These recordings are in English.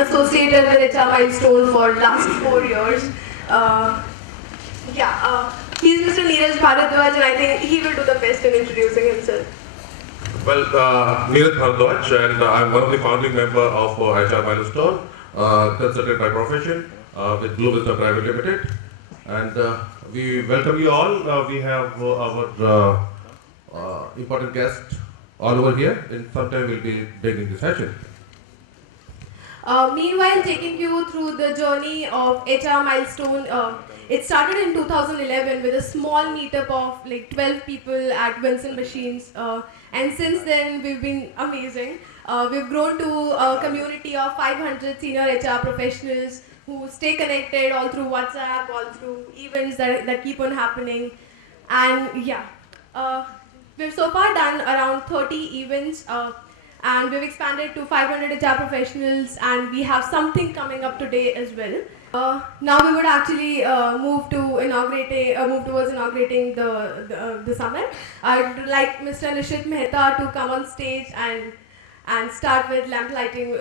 associated with HR Milestone for last 4 years. He's Mr. Neeraj Bharadwaj, and I think he will do the best in introducing himself. Well, Neeraj Bharadwaj, and I'm one of the founding members of HR Milestone, consultant by profession with Blue Wisdom Private Limited. And we welcome you all. We have our important guest all over here, and sometime we'll be beginning the session. Meanwhile, taking you through the journey of HR Milestone, it started in 2011 with a small meetup of like 12 people at Vincent Machines, and since then we've been amazing. We've grown to a community of 500 senior HR professionals who stay connected all through WhatsApp, all through events that keep on happening. And we've so far done around 30 events, and we've expanded to 500 HR professionals, and we have something coming up today as well. Now we would actually move towards inaugurating the summit. I'd like Mr. Nishit Mehta to come on stage and start with lamp lighting.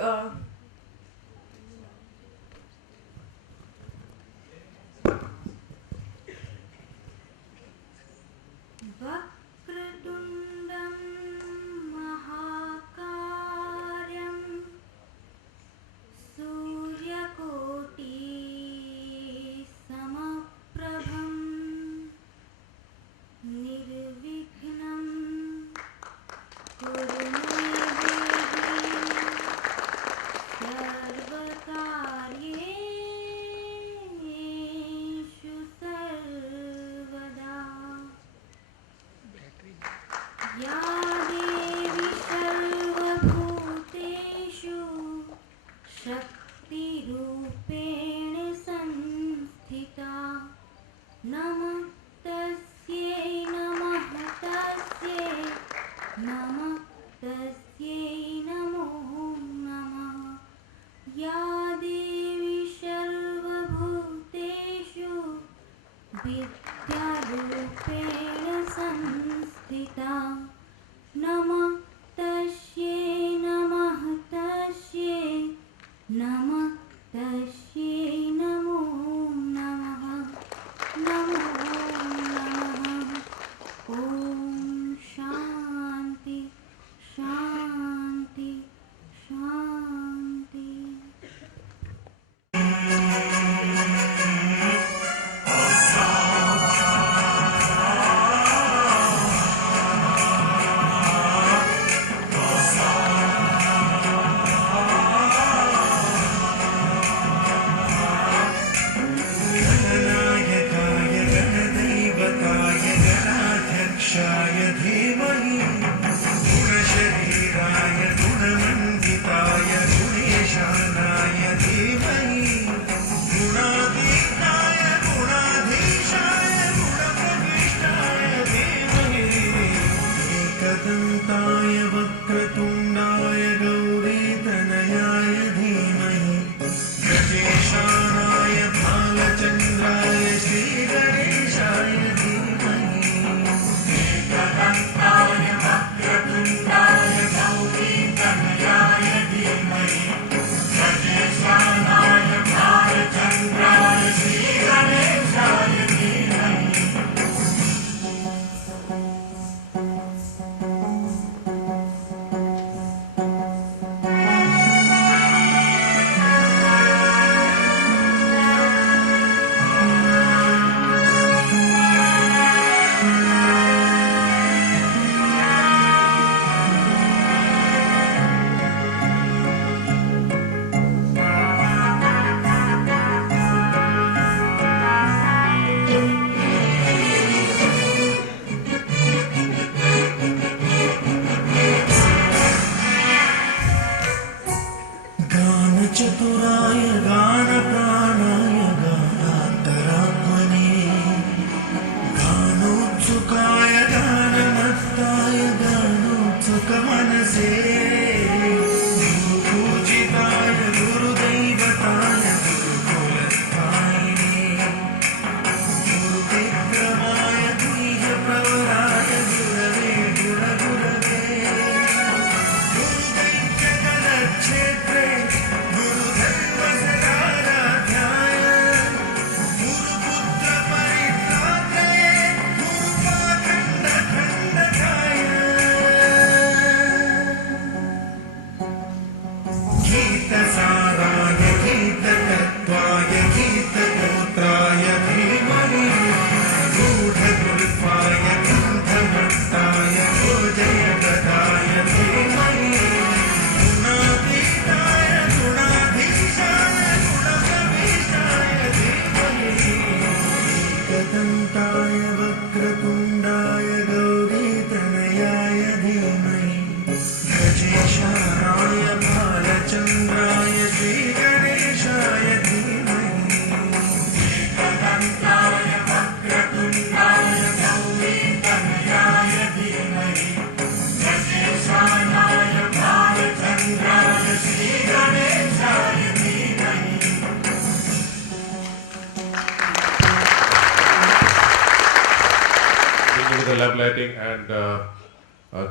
the lamp lighting and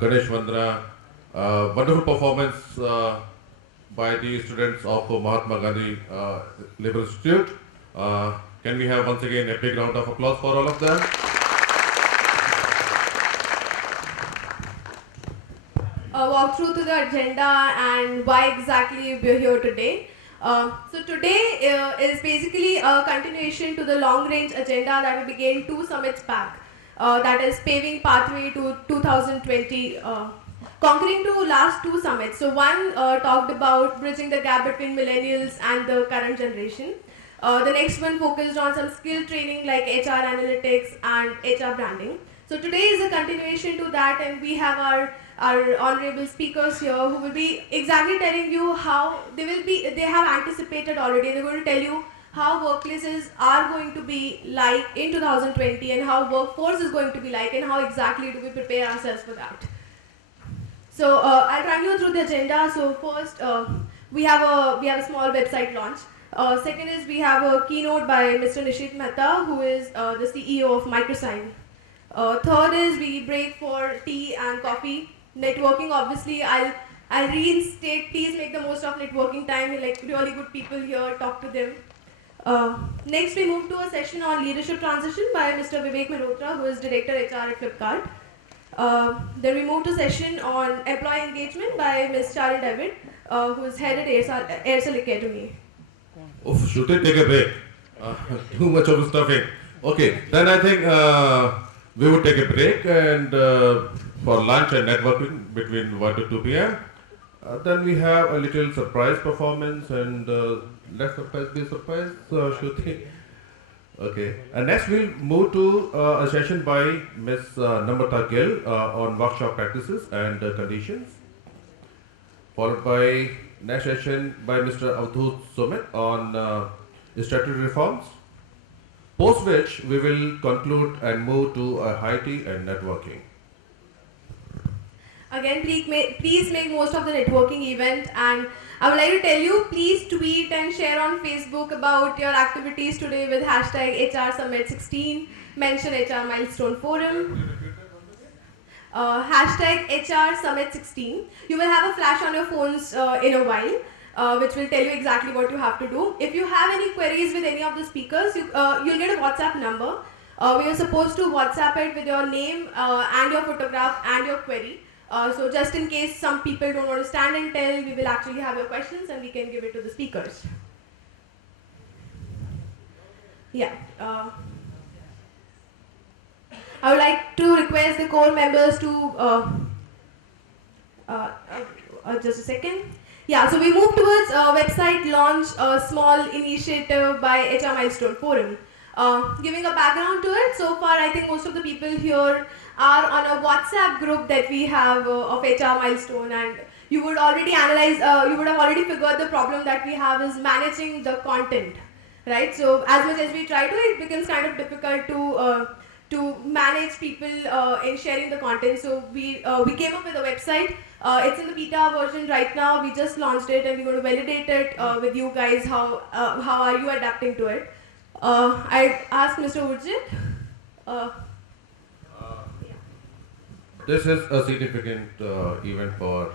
Ganesh Vandana. Wonderful performance by the students of Mahatma Gandhi Labour Institute. Can we have once again a big round of applause for all of them? Walk through to the agenda and why exactly we're here today. So today is basically a continuation to the long-range agenda that we began 2 summits back. That is paving pathway to 2020, conquering to last 2 summits. So one talked about bridging the gap between millennials and the current generation. The next one focused on some skill training like HR analytics and HR branding. So today is a continuation to that, and we have our honorable speakers here who will be exactly telling you how they have anticipated already. They're going to tell you how workplaces are going to be like in 2020 and how workforce is going to be like and how exactly do we prepare ourselves for that. So I'll run you through the agenda. So first, we have a small website launch. Second is we have a keynote by Mr. Nishit Mehta, who is the CEO of Microsign. Third is we break for tea and coffee. Networking, obviously, I'll reinstate, please make the most of networking time, like really good people here, talk to them. Next, we move to a session on leadership transition by Mr. Vivek Mehrotra, who is Director HR at Flipkart. Then we move to a session on employee engagement by Ms. Charlie David, who is head at Aircel Academy. Oh, should we take a break? Too much of stuffing. Okay, then I think we would take a break and for lunch and networking between 1 to 2 p.m. Then we have a little surprise performance and let surprise be a surprise, Shruti. Okay, and next we'll move to a session by Ms. Namrata Gill on workshop practices and conditions, followed by next session by Mr. Avdut Sumit on statutory reforms, post which we will conclude and move to a high tea and networking. Again, please make most of the networking event, and I would like to tell you, please tweet and share on Facebook about your activities today with hashtag HR Summit 16, mention HR Milestone Forum, hashtag HR Summit 16. You will have a flash on your phones in a while, which will tell you exactly what you have to do. If you have any queries with any of the speakers, you'll get a WhatsApp number. We are supposed to WhatsApp it with your name and your photograph and your query. So just in case some people don't want to stand and tell, we will actually have your questions and we can give it to the speakers. Yeah. I would like to request the core members to, just a second. Yeah, so we move towards website launch, a small initiative by HR Milestone Forum. Giving a background to it, so far I think most of the people here are on a WhatsApp group that we have of HR Milestone, and you would already you would have already figured the problem that we have is managing the content, right? So as much as we try to, it becomes kind of difficult to manage people in sharing the content. So we came up with a website. It's in the beta version right now. We just launched it, and we're going to validate it with you guys. How are you adapting to it? I asked Mr. Urjit. This is a significant event for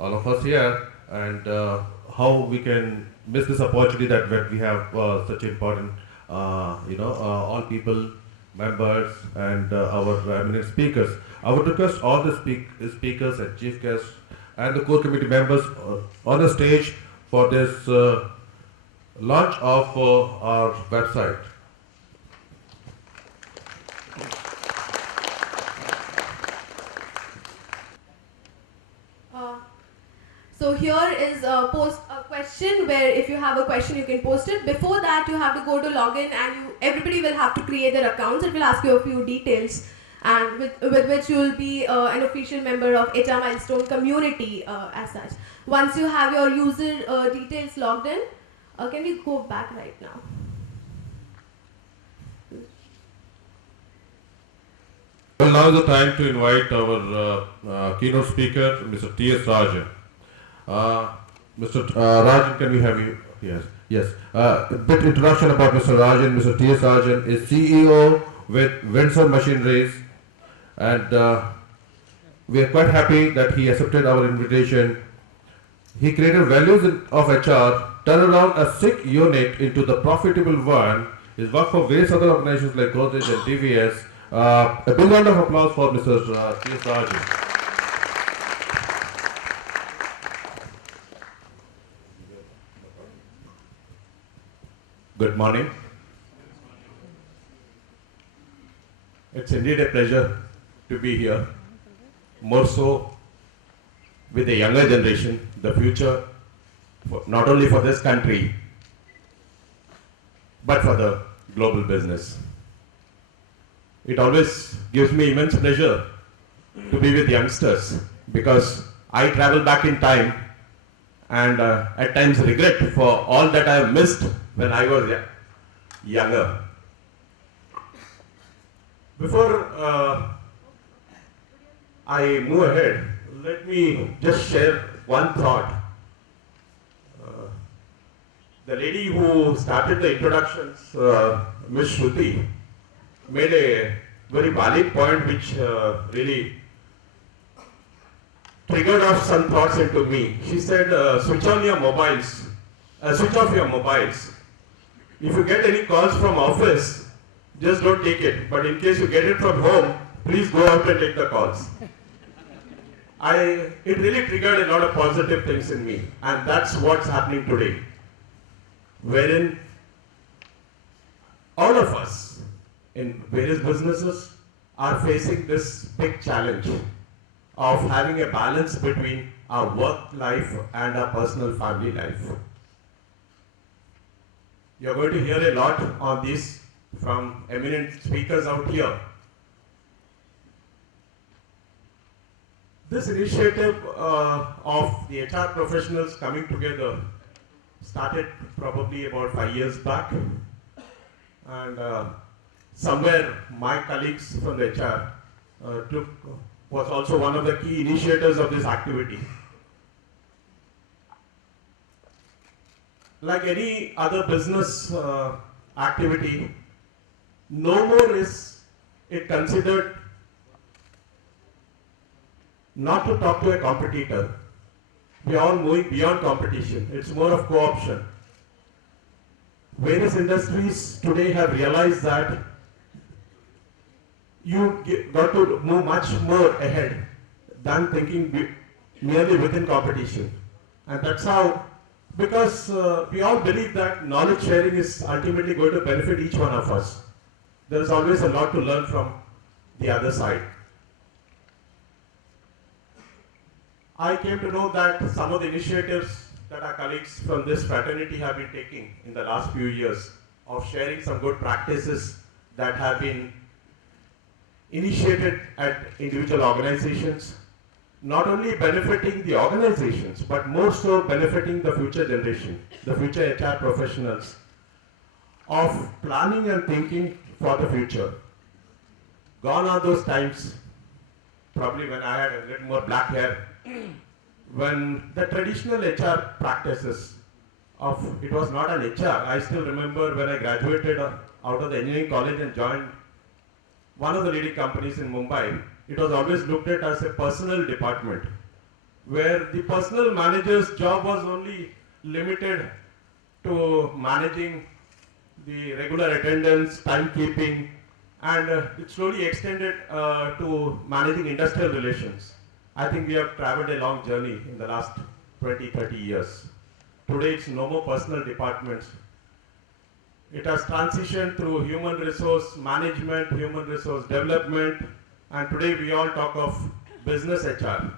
all of us here, and how we can miss this opportunity that we have such important, all people, members, and our eminent speakers. I would request all the speakers and chief guests and the core committee members on the stage for this launch of our website. So here is a question where if you have a question you can post it. Before that you have to go to login, and everybody will have to create their accounts. It will ask you a few details, and with which you will be an official member of HR Milestone community as such. Once you have your user details logged in, can we go back right now? Well, now is the time to invite our keynote speaker, Mr. T.S. Rajan. Mr. Rajan, can we have you? Yes. A bit introduction about Mr. Rajan. Mr. T.S. Rajan is CEO with Windsor Machineries, and we are quite happy that he accepted our invitation. He created values of HR, turned around a sick unit into the profitable one. He's worked for various other organizations like Godrej and TVS. A big round of applause for Mr. T.S. Raju. Good morning. It's indeed a pleasure to be here, more so with the younger generation, the future, not only for this country, but for the global business. It always gives me immense pleasure to be with youngsters because I travel back in time and at times regret for all that I have missed when I was younger. Before I move ahead, let me just share one thought. The lady who started the introductions, Ms. Shruti, made a very valid point which really triggered off some thoughts into me. She said, switch off your mobiles. If you get any calls from office, just don't take it. But in case you get it from home, please go out and take the calls. It really triggered a lot of positive things in me, and that's what's happening today. Wherein all of us in various businesses are facing this big challenge of having a balance between our work life and our personal family life. You're going to hear a lot on this from eminent speakers out here. This initiative of the HR professionals coming together started probably about 5 years back, and somewhere my colleagues from the HR was also one of the key initiators of this activity. Like any other business activity, no more is it considered not to talk to a competitor. We are all moving beyond competition. It's more of co-option. Various industries today have realized that you got to move much more ahead than thinking merely within competition. And that's how, because we all believe that knowledge sharing is ultimately going to benefit each one of us. There is always a lot to learn from the other side. I came to know that some of the initiatives that our colleagues from this fraternity have been taking in the last few years of sharing some good practices that have been initiated at individual organizations, not only benefiting the organizations, but more so benefiting the future generation, the future HR professionals, of planning and thinking for the future. Gone are those times, probably when I had a little more black hair, when the traditional HR practices of, it was not an HR. I still remember when I graduated out of the engineering college and joined one of the leading companies in Mumbai, it was always looked at as a personal department, where the personal manager's job was only limited to managing the regular attendance, timekeeping, and it slowly extended to managing industrial relations. I think we have traveled a long journey in the last 20, 30 years. Today it's no more personal departments. It has transitioned through human resource management, human resource development, and today we all talk of business HR.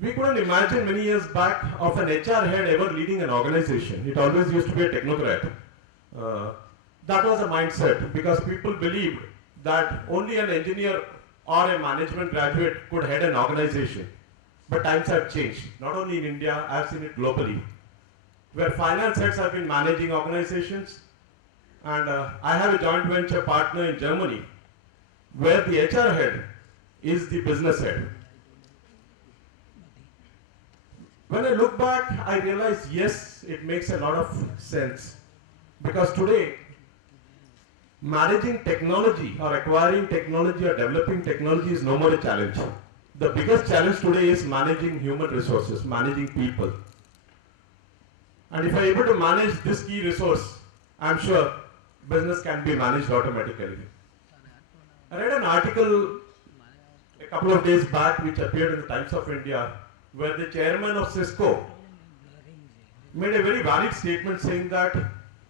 We couldn't imagine many years back of an HR head ever leading an organization. It always used to be a technocrat. That was a mindset because people believed that only an engineer or a management graduate could head an organization. But times have changed. Not only in India, I have seen it globally, where finance heads have been managing organizations. And I have a joint venture partner in Germany, where the HR head is the business head. When I look back, I realize, yes, it makes a lot of sense. Because today, managing technology or acquiring technology or developing technology is no more a challenge. The biggest challenge today is managing human resources, managing people. And if I am able to manage this key resource, I am sure business can be managed automatically. I read an article a couple of days back which appeared in the Times of India where the chairman of Cisco made a very valid statement saying that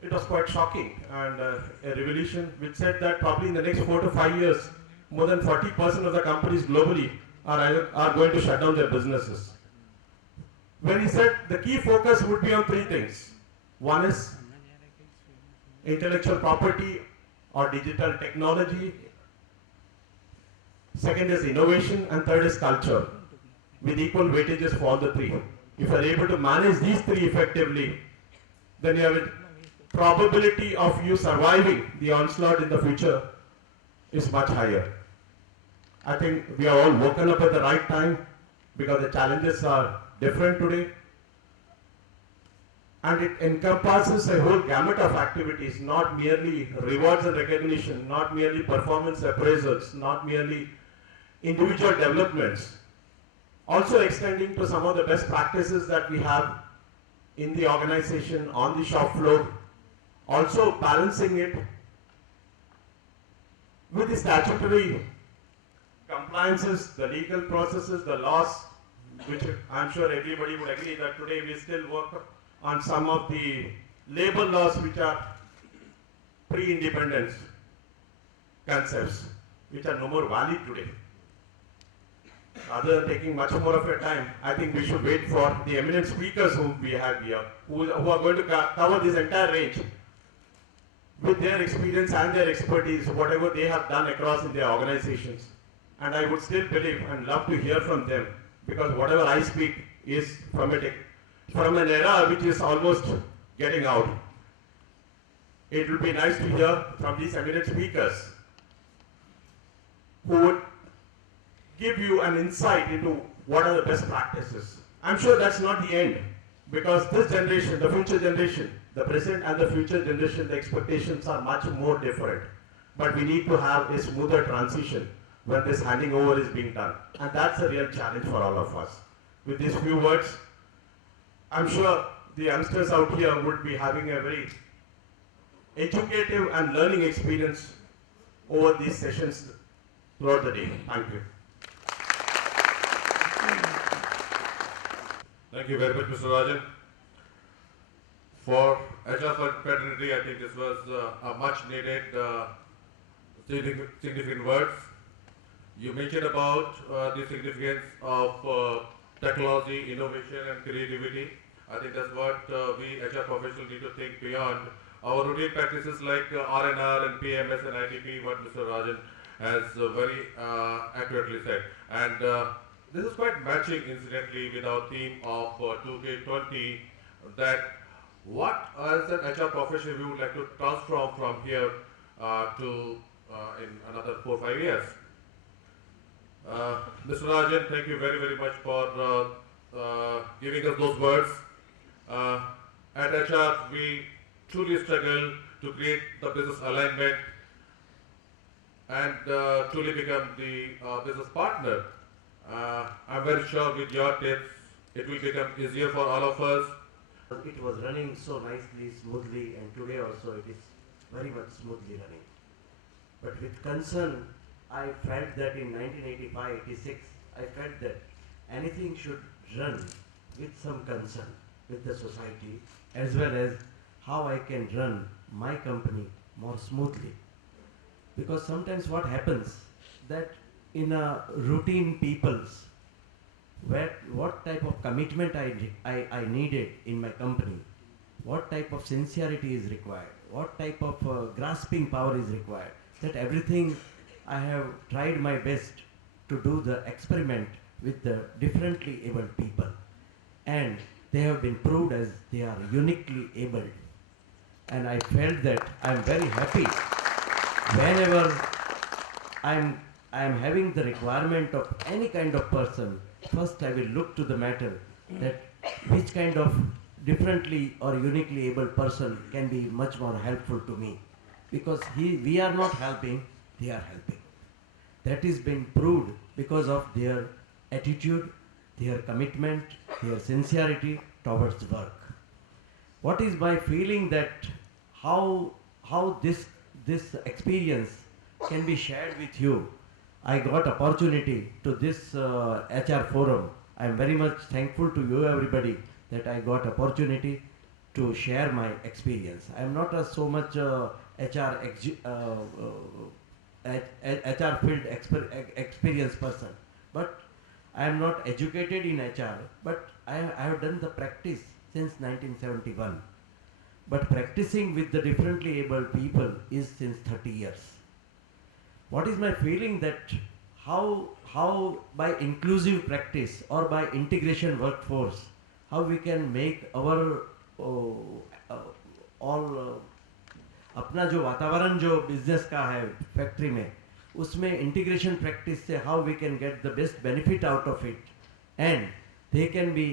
it was quite shocking and a revelation which said that probably in the next 4 to 5 years, more than 40% of the companies globally are going to shut down their businesses. When he said the key focus would be on 3 things. One is intellectual property or digital technology. Second is innovation, and third is culture, with equal weightages for all the 3. If you are able to manage these 3 effectively, then you have a probability of you surviving the onslaught in the future is much higher. I think we are all woken up at the right time because the challenges are different today. And it encompasses a whole gamut of activities, not merely rewards and recognition, not merely performance appraisals, not merely individual developments, also extending to some of the best practices that we have in the organization, on the shop floor, also balancing it with the statutory compliances, the legal processes, the laws, which I'm sure everybody would agree that today we still work on some of the labor laws which are pre-independence concepts, which are no more valid today. Rather than taking much more of your time, I think we should wait for the eminent speakers whom we have here, who are going to cover this entire range with their experience and their expertise, whatever they have done across in their organizations. And I would still believe and love to hear from them, because whatever I speak is from an era which is almost getting out. It will be nice to hear from these eminent speakers who would give you an insight into what are the best practices. I'm sure that's not the end, because this generation, the future generation, the present and the future generation, the expectations are much more different. But we need to have a smoother transition when this handing over is being done. And that's a real challenge for all of us. With these few words, I'm sure the youngsters out here would be having a very educative and learning experience over these sessions throughout the day. Thank you. Thank you very much, Mr. Rajan. For HR fraternity, I think this was a much needed significant words. You mentioned about the significance of technology, innovation and creativity. I think that's what we HR professionals need to think beyond our routine practices like R&R and PMS and ITP, what Mr. Rajan has very accurately said. And this is quite matching, incidentally, with our theme of 2K20, that what as an HR professional we would like to transform from here to in another 4 or 5 years. Mr. Rajan, thank you very, very much for giving us those words. At HR, we truly struggle to create the business alignment and truly become the business partner. I'm very sure with your tips, it will become easier for all of us. It was running so nicely, smoothly, and today also it is very much smoothly running. But with concern, I felt that in 1985-86, I felt that anything should run with some concern with the society, as well as how I can run my company more smoothly. Because sometimes what happens that in a routine people's, what type of commitment I needed in my company, what type of sincerity is required, what type of grasping power is required, that everything I have tried my best to do the experiment with the differently abled people, and they have been proved as they are uniquely abled. And I felt that I am very happy whenever I am having the requirement of any kind of person. First I will look to the matter that which kind of differently or uniquely able person can be much more helpful to me. because we are not helping, they are helping. That is being proved because of their attitude, their commitment, their sincerity towards work. What is my feeling that how this experience can be shared with you? I got opportunity to this HR forum. I am very much thankful to you everybody that I got opportunity to share my experience. I am not a so much HR field experience person, but I am not educated in HR, but I have done the practice since 1971. But practicing with the differently abled people is since 30 years. What is my feeling that how by inclusive practice or by integration workforce, how we can make our all अपना जो वातावरण जो business का है factory में उसमें integration practice से how we can get the best benefit out of it and they can be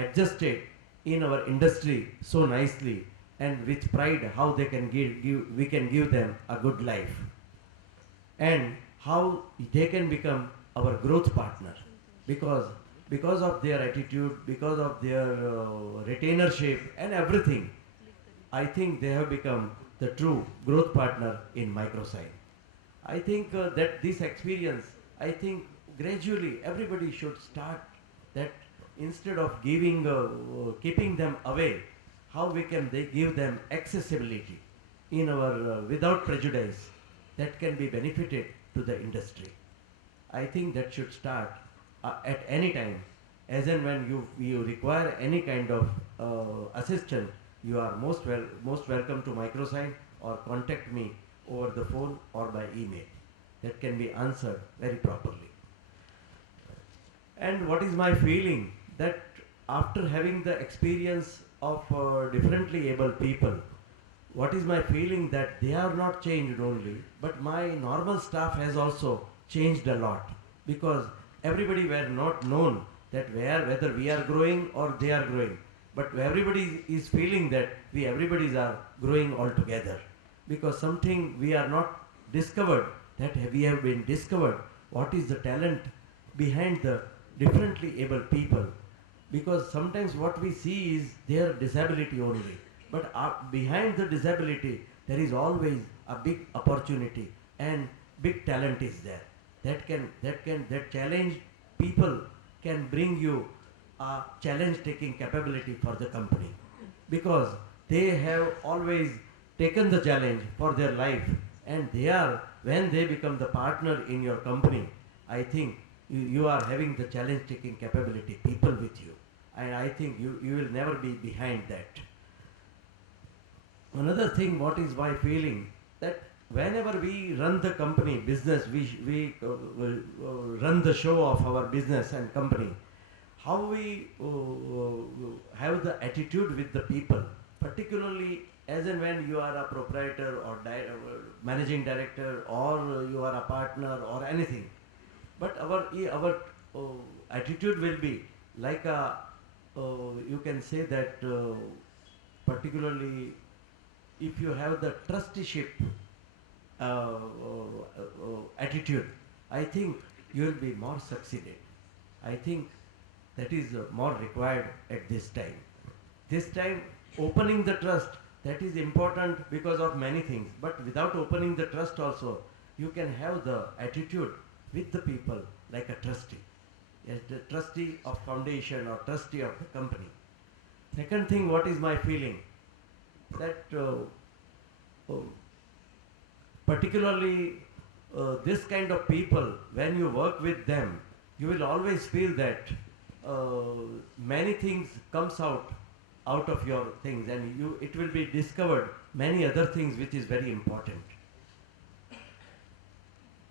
adjusted in our industry so nicely and with pride how they can we can give them a good life and how they can become our growth partner because of their attitude, because of their retainership and everything. I think they have become the true growth partner in microsign. I think that this experience, I think gradually everybody should start that instead of keeping them away, how we can give them accessibility in our without prejudice that can be benefited to the industry. I think that should start at any time, as and when you require any kind of assistance. You are most welcome to microsign or contact me over the phone or by email. That can be answered very properly. And what is my feeling that after having the experience of differently abled people, what is my feeling that they are not changed only, but my normal staff has also changed a lot, because everybody were not known that whether we are growing or they are growing, but everybody is feeling that everybody are growing all together, because something we are not discovered, that we have been discovered what is the talent behind the differently abled people, because sometimes what we see is their disability only, but behind the disability there is always a big opportunity and big talent is there that challenge people can bring you a challenge taking capability for the company, because they have always taken the challenge for their life, and when they become the partner in your company, I think you are having the challenge taking capability people with you, and I think you will never be behind that. Another thing, what is my feeling, that whenever we run the company business, we run the show of our business and company, how we have the attitude with the people, particularly as and when you are a proprietor or managing director, or you are a partner or anything, but our attitude will be like you can say that particularly if you have the trusteeship attitude, I think you will be more succeeded. I think that is more required at this time. This time, opening the trust, that is important because of many things, but without opening the trust also, you can have the attitude with the people like a trustee. Yes, the trustee of foundation or trustee of the company. Second thing, what is my feeling, that particularly this kind of people, when you work with them, you will always feel that many things comes out of your things, and it will be discovered many other things which is very important.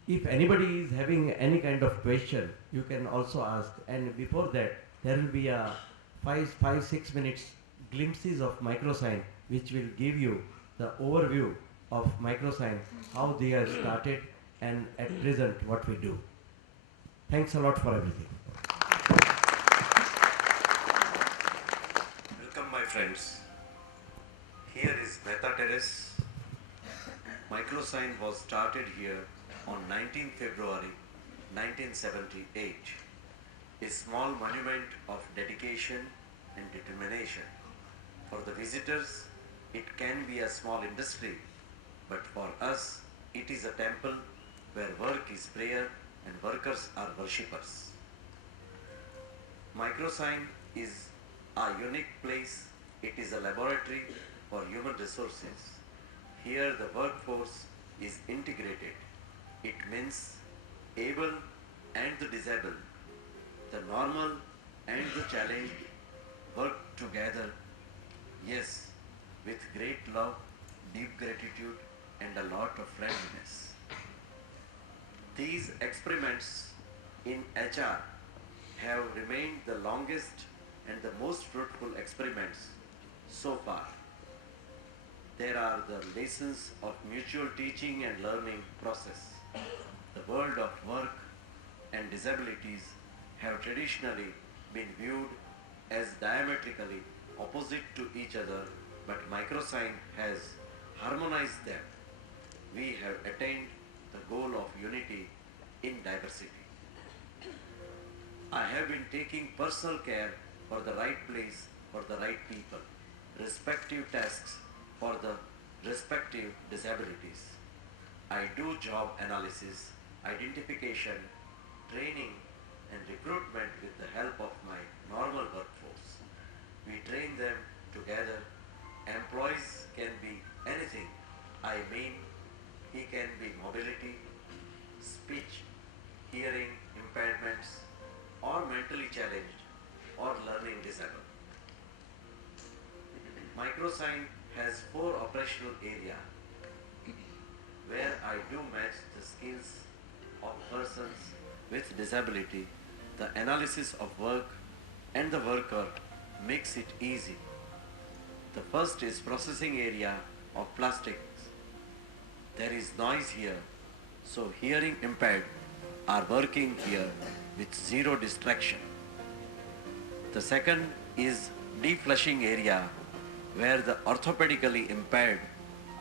If anybody is having any kind of question, you can also ask, and before that there will be a 5-6 minutes glimpses of microsign which will give you the overview of microsign, how they are started and at present what we do. Thanks a lot for everything. Welcome my friends. Here is Mehta Terrace, Microsign was started here on 19 February 1978, a small monument of dedication and determination. For the visitors, it can be a small industry, but for us, it is a temple where work is prayer and workers are worshippers. Microsign is a unique place. It is a laboratory for human resources. Here the workforce is integrated. It means able and the disabled, the normal and the challenged work together. Yes, with great love, deep gratitude and a lot of friendliness. These experiments in HR have remained the longest and the most fruitful experiments so far. There are the lessons of mutual teaching and learning process. The world of work and disabilities have traditionally been viewed as diametrically opposite to each other, but Microsign has harmonized them. We have attained the goal of unity in diversity. I have been taking personal care for the right place, for the right people, respective tasks for the respective disabilities. I do job analysis, identification, training and recruitment with the help of my normal workforce. We train them together. Employees can be anything. I mean, he can be mobility, speech, hearing impairments, or mentally challenged, or learning disabled. Microsign has 4 operational areas where I do match the skills of persons with disability. The analysis of work and the worker makes it easy. The first is processing area of plastics. There is noise here, so hearing impaired are working here with zero distraction. The second is deflushing area where the orthopedically impaired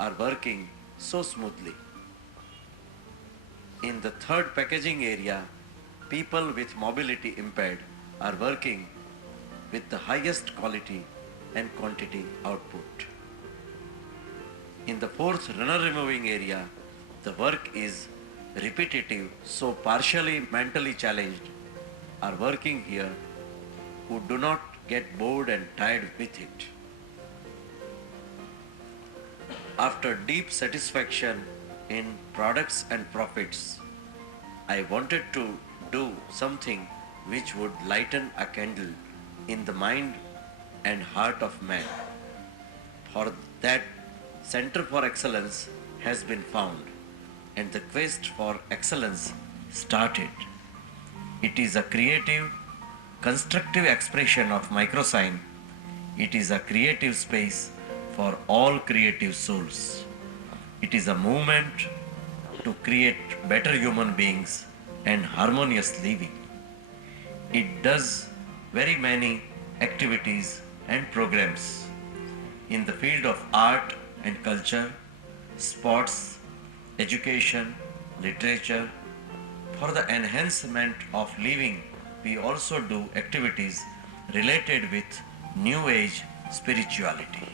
are working so smoothly. In the third packaging area, people with mobility impaired are working with the highest quality and quantity output. In the fourth runner removing area, the work is repetitive, so partially mentally challenged are working here who do not get bored and tired with it. After deep satisfaction in products and profits, I wanted to do something which would lighten a candle in the mind and heart of man. For that, Center for Excellence has been found and the quest for excellence started. It is a creative, constructive expression of Microsign. It is a creative space for all creative souls. It is a movement to create better human beings and harmonious living. It does very many activities and programs in the field of art and culture, sports, education, literature. For the enhancement of living, we also do activities related with New Age spirituality.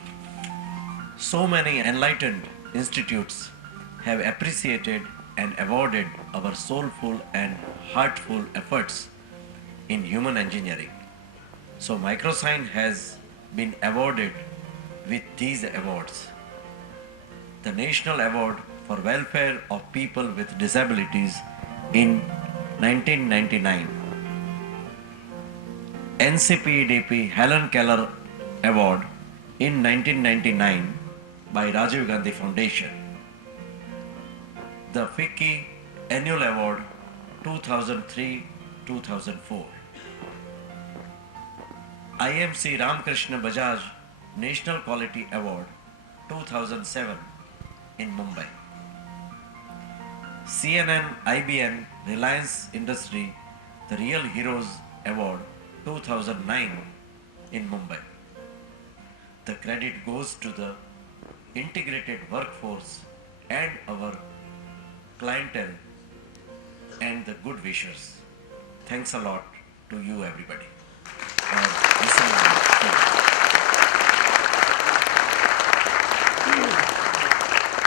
So many enlightened institutes have appreciated and awarded our soulful and heartful efforts in human engineering. So Microsign has been awarded with these awards. The National Award for Welfare of People with Disabilities in 1999. NCPDP Helen Keller Award in 1999 by Rajiv Gandhi Foundation. The FICCI Annual Award 2003-2004. IMC Ramkrishna Bajaj National Quality Award 2007 in Mumbai. CNN, IBM, Reliance Industry, the Real Heroes Award 2009 in Mumbai. The credit goes to the integrated workforce and our clientele and the good wishers. Thanks a lot to you everybody. Listening to me.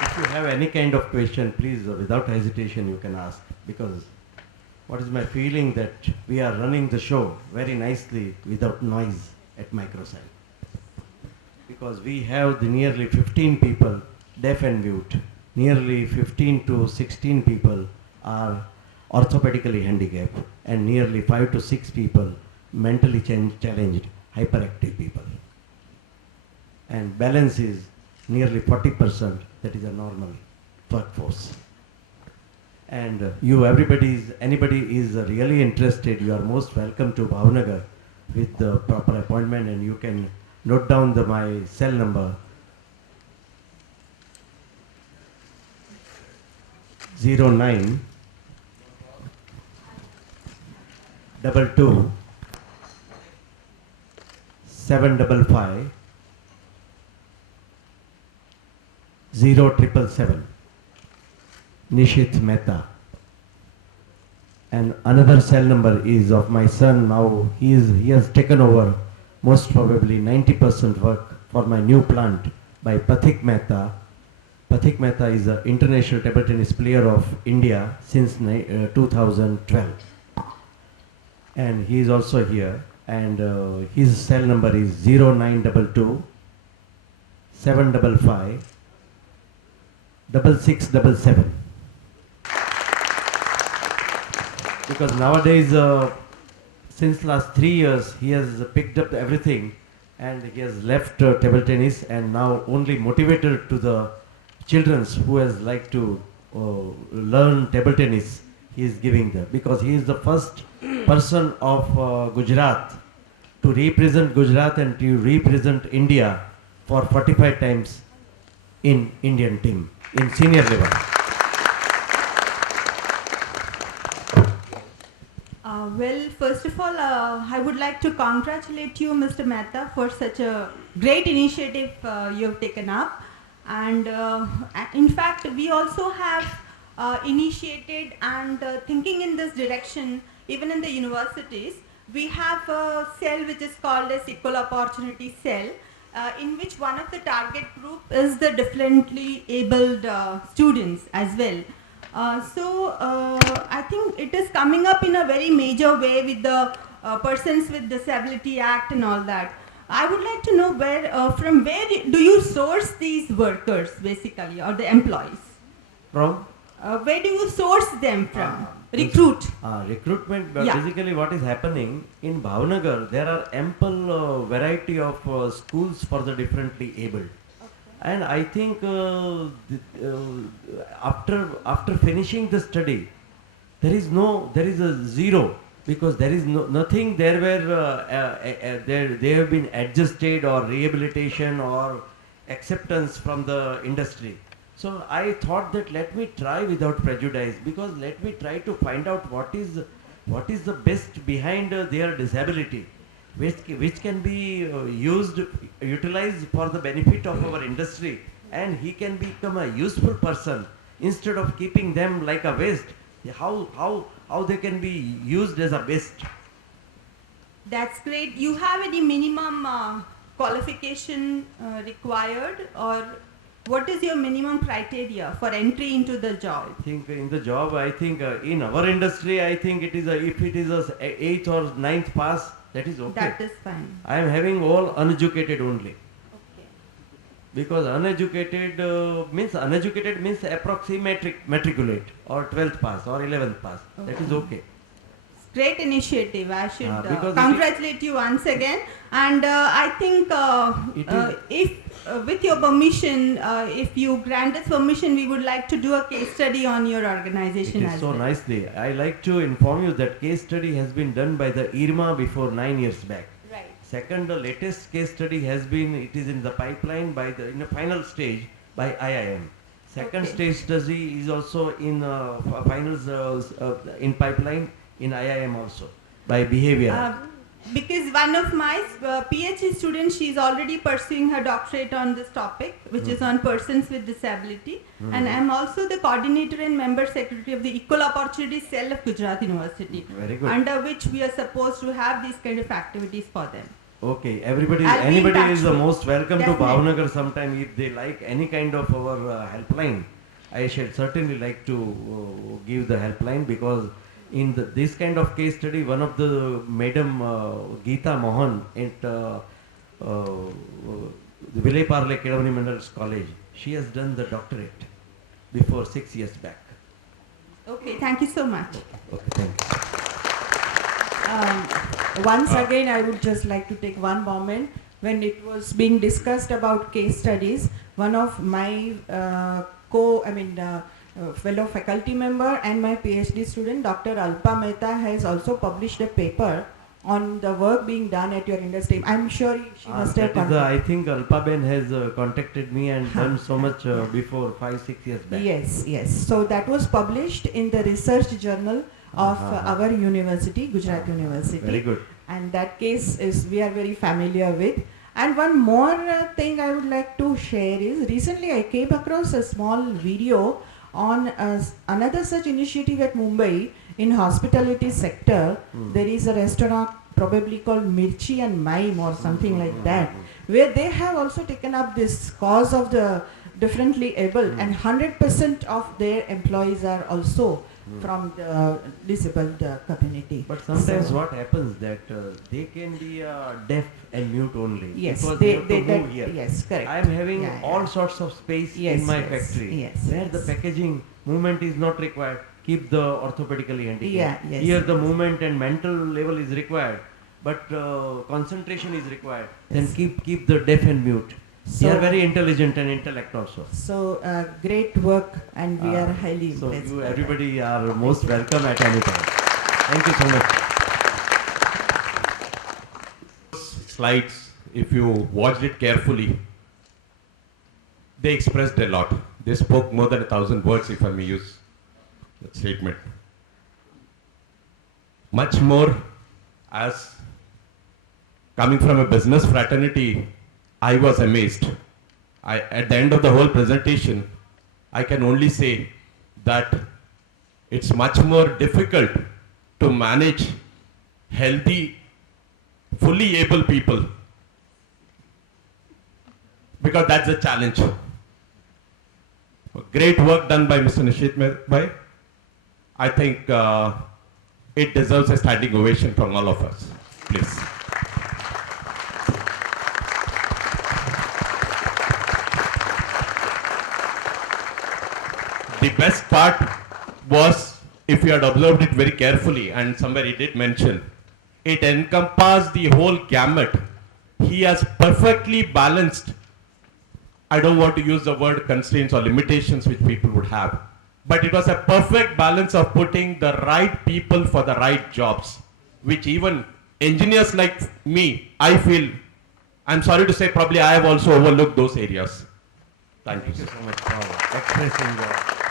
If you have any kind of question, please, without hesitation, you can ask. Because what is my feeling that we are running the show very nicely without noise at microsite. Because we have the nearly 15 people deaf and mute. Nearly 15 to 16 people are orthopedically handicapped, and nearly 5 to 6 people mentally challenged, hyperactive people. And balance is nearly 40%, that is a normal workforce. And anybody is really interested, you are most welcome to Bhavnagar with the proper appointment, and you can note down my cell number 09 22 755 0777. Nishit Mehta. And another cell number is of my son. Now he has taken over most probably 90% work for my new plant by Pathik Mehta. Pathik Mehta is an international table tennis player of India since 2012. And he is also here. And his cell number is 0922 755 6677. Because nowadays, since last 3 years, he has picked up everything and he has left table tennis, and now only motivated to the children who has like to learn table tennis, he is giving them. Because he is the first person of Gujarat to represent Gujarat and to represent India for 45 times in Indian team, in senior level. Well, first of all, I would like to congratulate you, Mr. Mehta, for such a great initiative you have taken up. And in fact, we also have initiated and thinking in this direction, even in the universities. We have a cell which is called as Equal Opportunity Cell, in which one of the target group is the differently abled students as well. So I think it is coming up in a very major way with the Persons with Disability Act and all that. I would like to know from where do you source these workers basically, or the employees? From? Where do you source them from? Recruit. Recruitment, Yeah. basically what is happening in Bhavnagar, there are ample variety of schools for the differently abled. And I think after finishing the study, there is a zero, because there is nothing there where they have been adjusted or rehabilitation or acceptance from the industry. So I thought that let me try without prejudice, because let me try to find out what is the best behind their disability, which can be utilized for the benefit of our industry, and he can become a useful person instead of keeping them like a waste. How they can be used as a waste. That's great. You have any minimum qualification required, or what is your minimum criteria for entry into the job? I think in the job, in our industry, I think it is if it is a 8th or 9th pass, that is okay. That is fine. I am having all uneducated only. Okay. Because uneducated means approximate matriculate or 12th pass or 11th pass. Okay. That is okay. Great initiative. I should because congratulate you once again. And I think if with your permission, if you grant us permission, we would like to do a case study on your organization It is as so well. nicely. I like to inform you that case study has been done by the IRMA before 9 years back. Right. Second, the latest case study it is in the pipeline in the final stage by IIM. Second Okay. stage study is also in finals in pipeline in IIM also by behavior. because one of my PhD students, she is already pursuing her doctorate on this topic, which is on persons with disability. And I am also the coordinator and member secretary of the Equal Opportunity Cell of Gujarat University, Very good. under which we are supposed to have these kind of activities for them. Okay, I'll be in anybody touch is the with- most welcome to Definitely. Bhavnagar sometime if they like any kind of our helpline. I should certainly like to give the helpline, because in this kind of case study, one of the Madam Geeta Mohan at the Vile Parle Kedavani Minerals College, she has done the doctorate before 6 years back. Okay, thank you so much. Okay, thank you. Once again, I would just like to take one moment. When it was being discussed about case studies, one of my fellow faculty member and my PhD student, Dr. Alpa Mehta, has also published a paper on the work being done at your industry. I'm sure she must have I think Alpaben has contacted me and done so much before 5-6 years back. Yes, yes. So that was published in the research journal of our university, Gujarat University. Very good. And that case is we are very familiar with. And one more thing I would like to share is recently I came across a small video on another such initiative at Mumbai in hospitality sector. There is a restaurant probably called Mirchi and Maim or something like that, where they have also taken up this cause of the differently able, and 100% of their employees are also from the disabled community. But sometimes So- what happens that they can be deaf and mute only. Yes, because they have to move here. yes, correct. I am having Yeah, all yeah. sorts of space Yes, in my yes, factory yes, where the yes. packaging movement is not required. Keep the orthopedically handicapped. Yeah, yes. Here the movement and mental level is required, but concentration is required. Then Yes. keep the deaf and mute. They are So- very intelligent and intellect also. So great work, and we are highly So impressed. you by that. everybody are most welcome at any time. Thank you so much. Slides, if you watched it carefully, they expressed a lot. They spoke more than 1,000 words, if I may use that statement. Much more, as coming from a business fraternity, I was amazed. At the end of the whole presentation, I can only say that it's much more difficult to manage healthy, fully able people, because that's the challenge. Great work done by Mr. Nishit Bhai. I think it deserves a standing ovation from all of us. Please. The best part was, if you had observed it very carefully, and somewhere he did mention, it encompassed the whole gamut. He has perfectly balanced, I don't want to use the word constraints or limitations which people would have, but it was a perfect balance of putting the right people for the right jobs, which even engineers like me, I feel, I'm sorry to say, probably I have also overlooked those areas. Thank you. Thank you so much for expressing the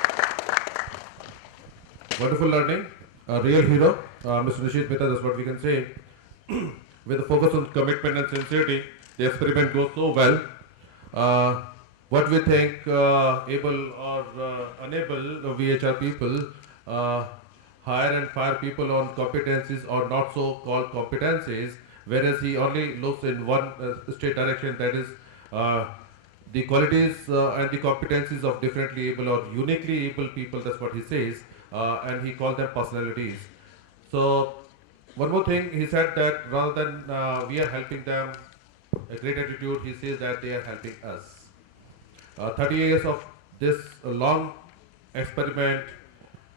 Wonderful learning, a real hero, Mr. Nishit Mehta, that's what we can say. With a focus on commitment and sincerity, the experiment goes so well. What we think able or unable VHR people hire and fire people on competencies or not so called competencies, whereas he only looks in one straight direction, that is the qualities and the competencies of differently able or uniquely able people, that's what he says, and he called them personalities. So one more thing, he said that rather than we are helping them, a great attitude, he says that they are helping us. 30 years of this long experiment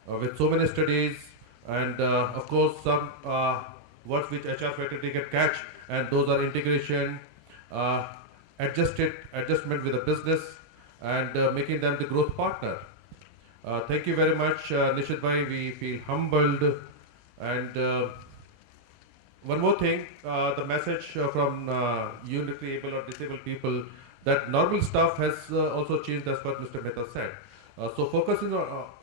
with so many studies, and of course some words which HR fraternity can catch, and those are integration, adjustment with the business, and making them the growth partner. Thank you very much, Nishit bhai. We feel humbled. And one more thing, the message from uniquely able or disabled people, that normal stuff has also changed. That's what Mr. Mehta said. So focusing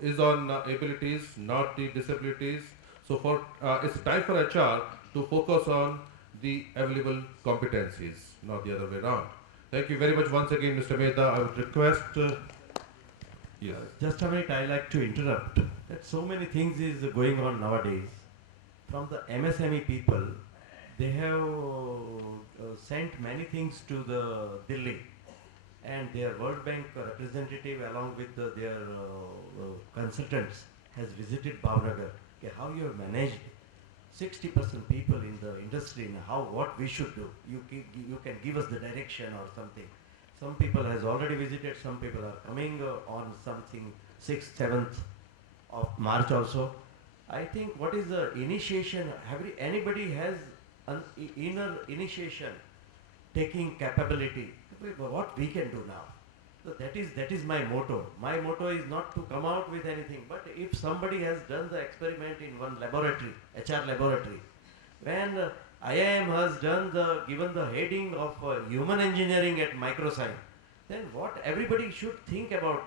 is on abilities, not the disabilities. So it's time for HR to focus on the available competencies, not the other way around. Thank you very much once again, Mr. Mehta. I would request. Yes. Just a minute, I like to interrupt. That so many things is going on nowadays. From the MSME people, they have sent many things to the Delhi, and their World Bank representative along with their consultants has visited Bhavnagar. Okay, how you have managed 60% people in the industry and how what we should do. You can give us the direction or something. Some people has already visited, some people are coming on something 6th, 7th of March also. I think what is the initiation, anybody has an inner initiation, taking capability, what we can do now. So that is my motto. My motto is not to come out with anything, but if somebody has done the experiment in one laboratory, HR laboratory, when IIM has given the heading of human engineering at microscience, then what everybody should think about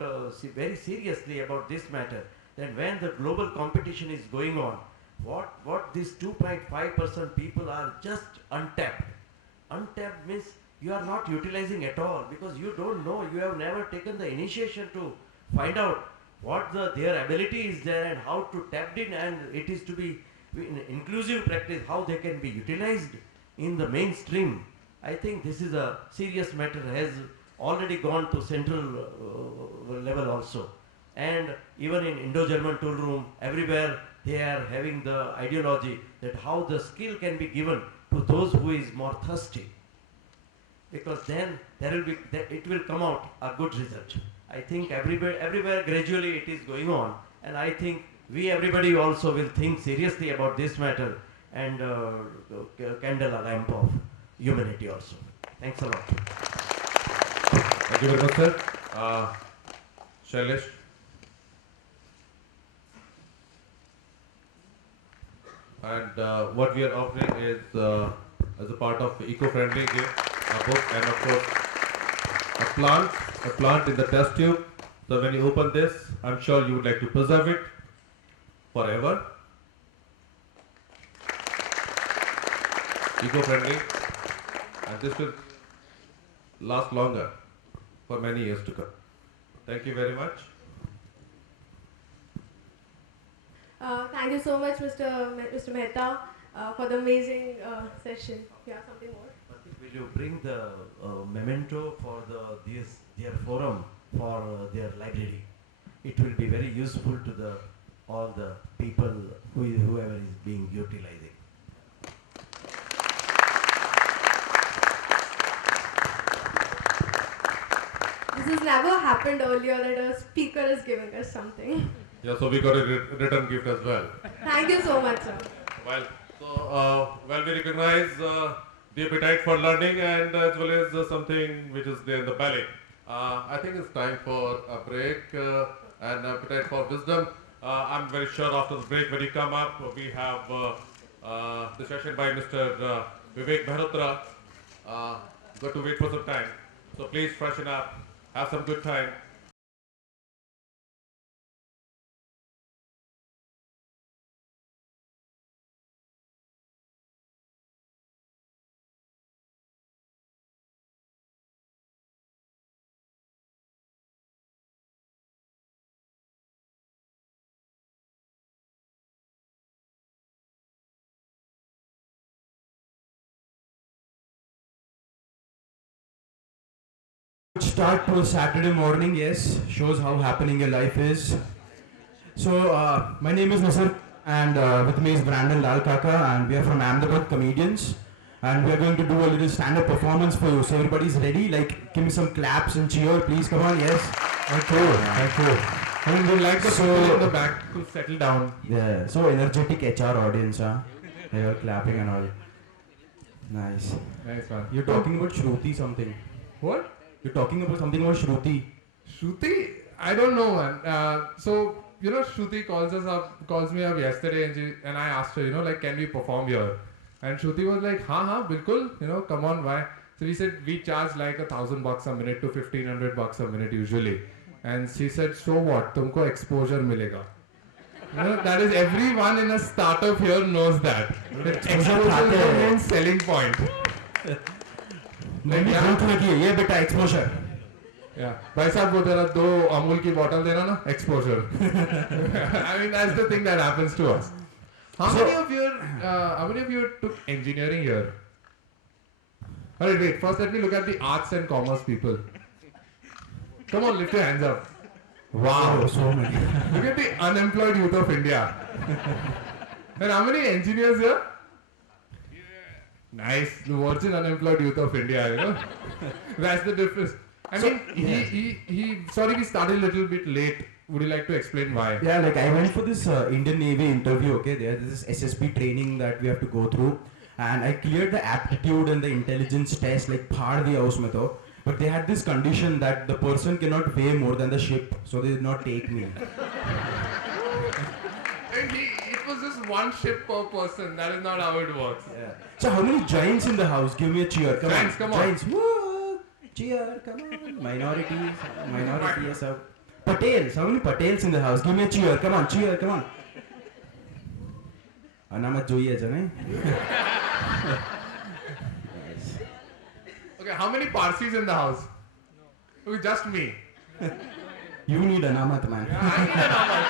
very seriously about this matter. Then when the global competition is going on, what these 2.5% people are just untapped. Untapped means you are not utilizing at all because you don't know, you have never taken the initiation to find out what their ability is there and how to tap in, and it is to be in inclusive practice, how they can be utilized in the mainstream. I think this is a serious matter, has already gone to central level also. And even in Indo-German tool room, everywhere they are having the ideology that how the skill can be given to those who is more thirsty. Because then it will come out a good result. I think everywhere gradually it is going on, and I think everybody also will think seriously about this matter and kindle a lamp of humanity also. Thanks a lot. Thank you very much, sir. Shailesh. And what we are offering is, as a part of eco-friendly gift, a book and of course a plant in the test tube. So when you open this, I'm sure you would like to preserve it forever. Eco-friendly, and this will last longer for many years to come. Thank you very much. Thank you so much, Mr. Mehta, for the amazing session. You have something more? Will you bring the memento for their forum for their library? It will be very useful to all the people whoever is being utilizing. This has never happened earlier that a speaker is giving us something. Yeah, so we got a return gift as well. Thank you so much, sir. Well, we recognize the appetite for learning and as well as something which is there in the belly. I think it's time for a break and appetite for wisdom. I'm very sure after the break when you come up, we have the session by Mr. Vivek Mehrotra. Got to wait for some time. So please freshen up, have some good time. Start to a Saturday morning, yes, shows how happening your life is. So, my name is Nasir, and with me is Brandon Lal Kaka, and we are from Ahmedabad Comedians, and we are going to do a little stand-up performance for you. So everybody's ready, like give me some claps and cheer, please, come on, yes. Thank you, thank you. I mean, we'd like the people in the back to settle down. Yeah, so energetic HR audience, huh? They are clapping and all. Nice. Nice one. You're talking about Shruti something. What? You're talking about something about Shruti. Shruti? I don't know, man. So, you know, Shruti calls me up yesterday and I asked her, like, can we perform here? And Shruti was like, हाँ, bilkul, come on, why? So we said, we charge like $1,000 a minute to $1,500 a minute usually. And she said, so what? तुमको exposure मिलेगा. You know, that is everyone in a startup here knows that. Exposure is the main selling point. मैंने बहुत लगी है ये बेटा exposure. Yeah. भाई साहब वो जरा 2 अमूल की bottle देना ना exposure. I mean that's the thing that happens to us. How many of you took engineering here? Alright, wait. First, let me look at the arts and commerce people. Come on, lift your hands up. Wow, so many. Look at the unemployed youth of India. And how many engineers here? Nice, the virgin unemployed youth of India, you know. That's the difference. I mean, he. Sorry, we started a little bit late. Would you like to explain why? Yeah, like I went for this Indian Navy interview. Okay, there's this SSP training that we have to go through, and I cleared the aptitude and the intelligence test like par diya usme to. But they had this condition that the person cannot weigh more than the ship, so they did not take me. And it was just one ship per person. That is not how it works. Yeah. So how many giants in the house? Give me a cheer. Come Giants, on. come on. Giants. Woo! Cheer. Come on. Minorities. Minorities. Patels. How many Patels in the house? Give me a cheer. Come on. Cheer. Come on. Anamat જોઈએ છે ને. Okay, how many Parsis in the house? No. Just me. You need anamat, man. Yeah, I need an Amat.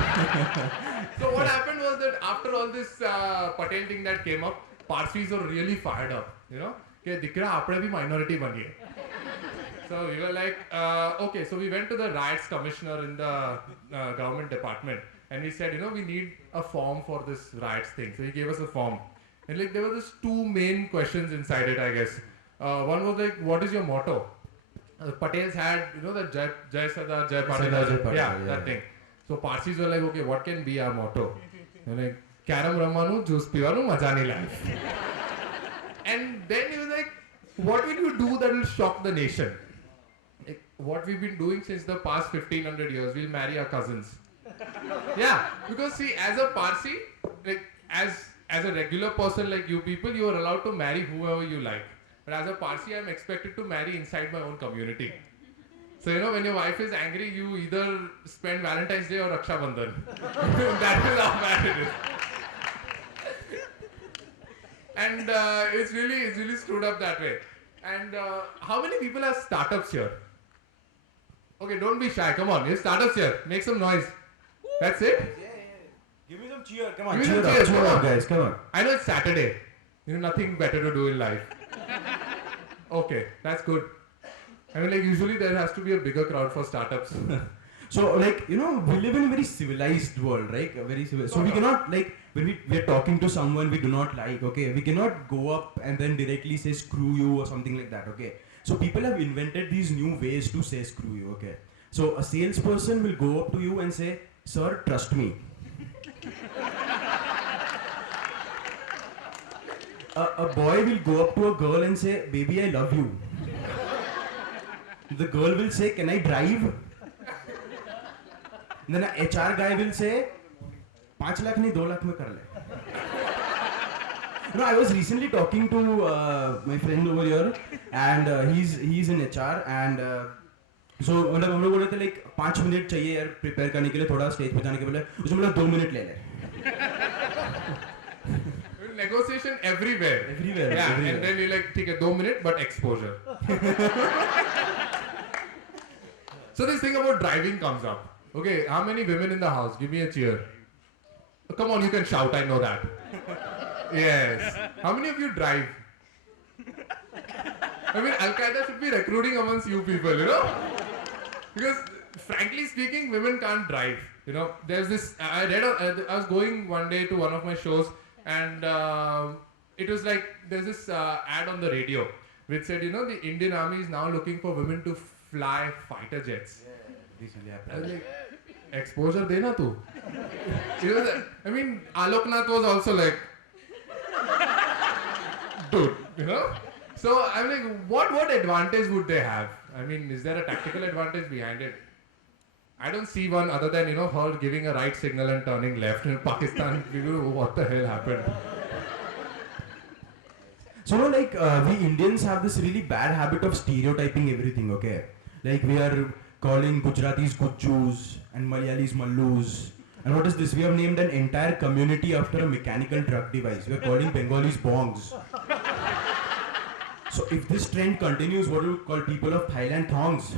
So what happened was that after all this Patel thing that came up, Parsis were really fired up. You know, कि दिखरा आपने भी minority बनिए. So we were like, okay. So we went to the riots commissioner in the government department, and we said, you know, we need a form for this riots thing. So he gave us a form, and like there were just 2 main questions inside it, I guess. One was like, what is your motto? Patels had, you know, the Jai Sardar, Jai Patidar, yeah, that thing. So Parsis were like, okay, what can be our motto? They're like, Karam Ramanu, juice pivanu, majani life. And then he was like, what will you do that will shock the nation? Like, what we've been doing since the past 1500 years, we'll marry our cousins. Yeah, because see, as a Parsi, like as a regular person like you people, you are allowed to marry whoever you like. But as a Parsi, I'm expected to marry inside my own community. So, you know, when your wife is angry, you either spend Valentine's Day or Raksha Bandhan. That is how bad it is. And it's really screwed up that way. And how many people have startups here? Okay, don't be shy. Come on, you have startups here. Make some noise. That's it? Yeah. Give me some cheer. Come on. Give me some Cheer cheers. up, guys. Come on. I know it's Saturday. You know, nothing better to do in life. Okay, that's good. I mean, like usually there has to be a bigger crowd for startups. So, like, you know, we live in a very civilized world, right? A very civil. So we cannot, like, when we're talking to someone we do not like, okay? We cannot go up and then directly say screw you or something like that, okay? So people have invented these new ways to say screw you, okay? So a salesperson will go up to you and say, sir, trust me. A boy will go up to a girl and say, baby, I love you. The girl will say, can I drive? And then an HR guy will say, 5 lakh nahi 2 lakh mein kar le. You know, I was recently talking to my friend over here, and he's in HR, and so मतलब हम लोग बोले थे like 5 minute चाहिए यार prepare करने के लिए थोड़ा stage पे जाने के लिए उसमें मतलब 2 मिनट ले ले. Negotiation everywhere. Everywhere. Yeah, everywhere. and then you're like, take a 2 minutes, but exposure. So this thing about driving comes up. Okay, how many women in the house? Give me a cheer. Oh, come on, you can shout, I know that. Yes. How many of you drive? I mean, Al-Qaeda should be recruiting amongst you people, you know? Because, frankly speaking, women can't drive. You know, there's this, I was going one day to one of my shows, and it was like, there's this ad on the radio which said, you know, the Indian Army is now looking for women to fly fighter jets. Recently I happened. was like, exposure dena tu. You know, I mean, Aloknath was also like, dude, you know? So I'm like, what advantage would they have? I mean, is there a tactical advantage behind it? I don't see one other than, you know, her giving a right signal and turning left in Pakistan. People, what the hell happened? So, no, like, we Indians have this really bad habit of stereotyping everything, okay? Like, we are calling Gujaratis Gujjus and Malayalis Mallus And what is this? We have named an entire community after a mechanical drug device. We are calling Bengalis bongs. So if this trend continues, what do we call people of Thailand thongs?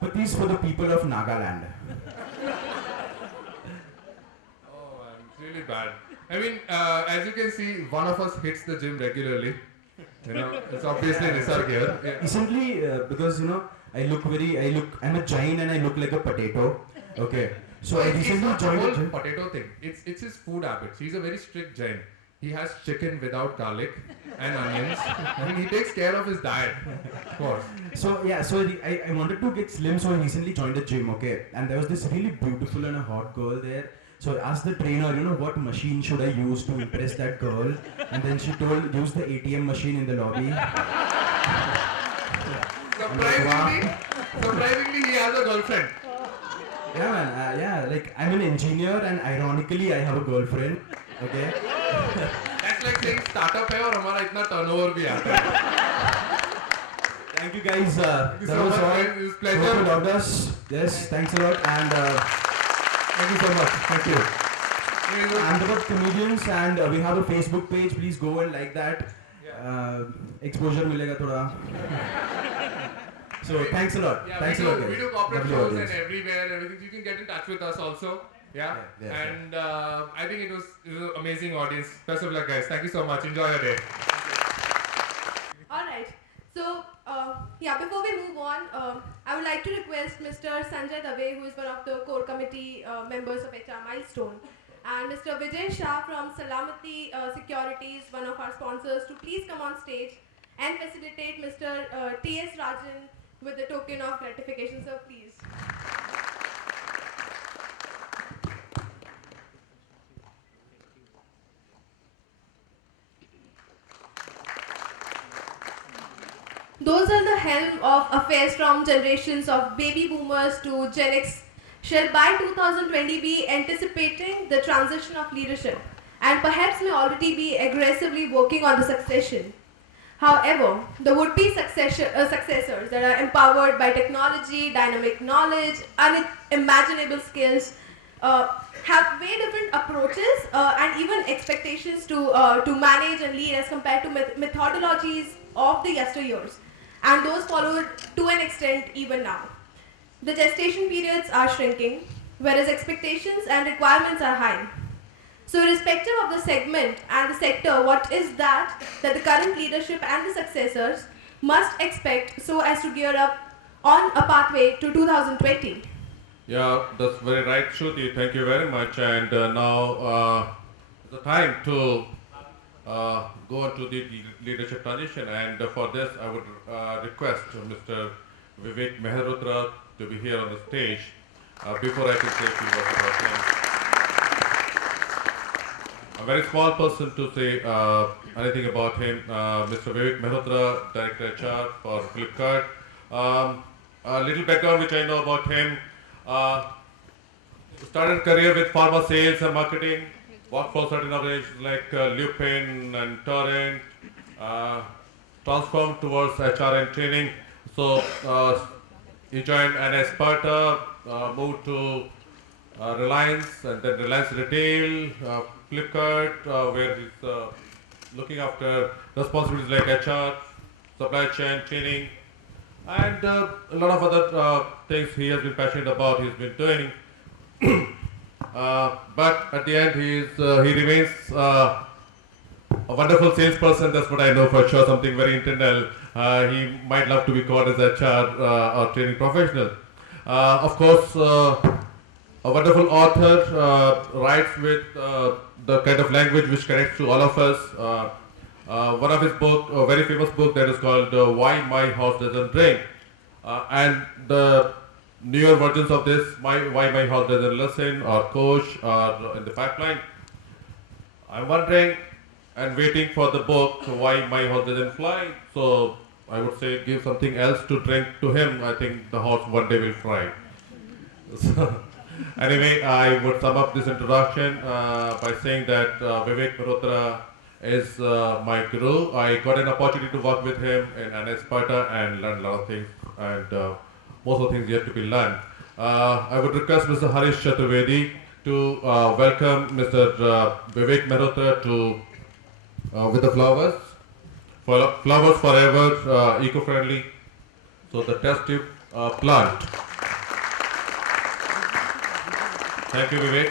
But these for the people of Nagaland. Oh man, it's really bad. I mean, as you can see, one of us hits the gym regularly. You know, it's obviously Nisarg here. Yeah. Recently, because I'm a Jain and I look like a potato. Okay. So I it's recently not the joined whole the gym. potato thing. It's his food habits. He's a very strict Jain. He has chicken without garlic and onions. I mean, he takes care of his diet, of course. So yeah, I wanted to get slim, so I recently joined the gym, okay? And there was this really beautiful and a hot girl there. So I asked the trainer, what machine should I use to impress that girl? And then she told, use the ATM machine in the lobby. Surprisingly, he has a girlfriend. Yeah man, I'm an engineer and ironically I have a girlfriend, okay? That's like saying startup है और हमारा इतना turnover भी आता है. Thank you guys. Thank you that so was much, all. man. It was a pleasure. Hope you loved us. Yes, thanks a lot and thank you so much. Thank you. And about comedians and we have a Facebook page. Please go and like that. Exposure मिलेगा थोड़ा. So thanks a lot. Yeah, thanks a lot, guys. we do corporate Lovely shows audience. and everywhere, everything. You can get in touch with us also. Yeah. And I think it was an amazing audience. Best of luck, guys. Thank you so much. Enjoy your day. Alright, so before we move on, I would like to request Mr. Sanjay Dave, who is one of the core committee members of HR Milestone, and Mr. Vijay Shah from Salamati Securities, one of our sponsors, to please come on stage and facilitate Mr. T.S. Rajan with the token of gratification. So please. Those are the helm of affairs from generations of baby boomers to Gen X shall by 2020 be anticipating the transition of leadership and perhaps may already be aggressively working on the succession. However, the would-be successors that are empowered by technology, dynamic knowledge, unimaginable skills have very different approaches and even expectations to manage and lead as compared to methodologies of the yesteryears, and those followed to an extent even now. The gestation periods are shrinking, whereas expectations and requirements are high. So irrespective of the segment and the sector, what is that the current leadership and the successors must expect so as to gear up on a pathway to 2020? Yeah, that's very right, Shruti. Thank you very much. And now the time to go on to the leadership transition. And for this, I would request Mr. Vivek Mehrotra to be here on the stage. Before I can say a few words about him. A very small person to say anything about him. Mr. Vivek Mehrotra, Director HR for Flipkart. A little background which I know about him. Started career with pharma sales and marketing. Worked for certain organizations like Lupin and Torrent. Transformed towards HR and training. So he joined NS Sparta, moved to Reliance and then Reliance Retail, Flipkart, where he's looking after responsibilities like HR, supply chain, training, and a lot of other things he has been passionate about, he's been doing. But at the end, he remains a wonderful salesperson, that's what I know for sure, something very internal. He might love to be called as HR or training professional. Of course, a wonderful author, writes with the kind of language which connects to all of us. One of his book, a very famous book that is called Why My House Doesn't Ring. And the newer versions of this, Why My House Doesn't Listen or Coach are in the pipeline. I'm wondering and waiting for the book, Why My House Doesn't Fly. So I would say give something else to drink to him. I think the horse one day will fly. So, anyway, I would sum up this introduction by saying that Vivek Mehrotra is my guru. I got an opportunity to work with him in NS Sparta and learn a lot of things, and most of the things yet to be learned. I would request Mr. Harish Chaturvedi to welcome Mr. Vivek Mehrotra to with the flowers. Flowers forever, eco-friendly. So the test tube plant. Thank you, Vivek.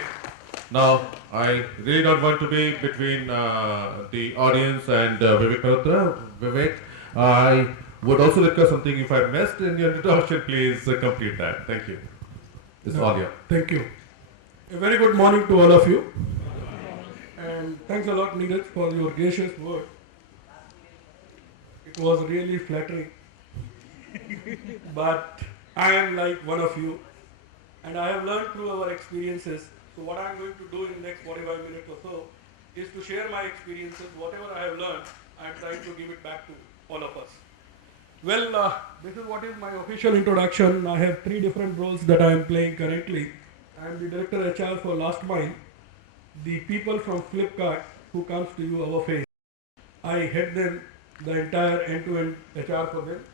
Now, I really don't want to be between the audience and Vivek Mehrotra. Vivek, I would also request something. If I missed in your introduction, please complete that. Thank you. It's all yours. Thank you. A very good morning to all of you. And thanks a lot, Neeraj, for your gracious word. It was really flattering. But I am like one of you. And I have learned through our experiences. So what I am going to do in the next 45 minutes or so is to share my experiences. Whatever I have learned, I am trying to give it back to all of us. Well, this is what is my official introduction. I have 3 different roles that I am playing currently. I am the Director HR for Last Mile, the people from Flipkart who comes to you our face. I head them, the entire end-to-end HR for them.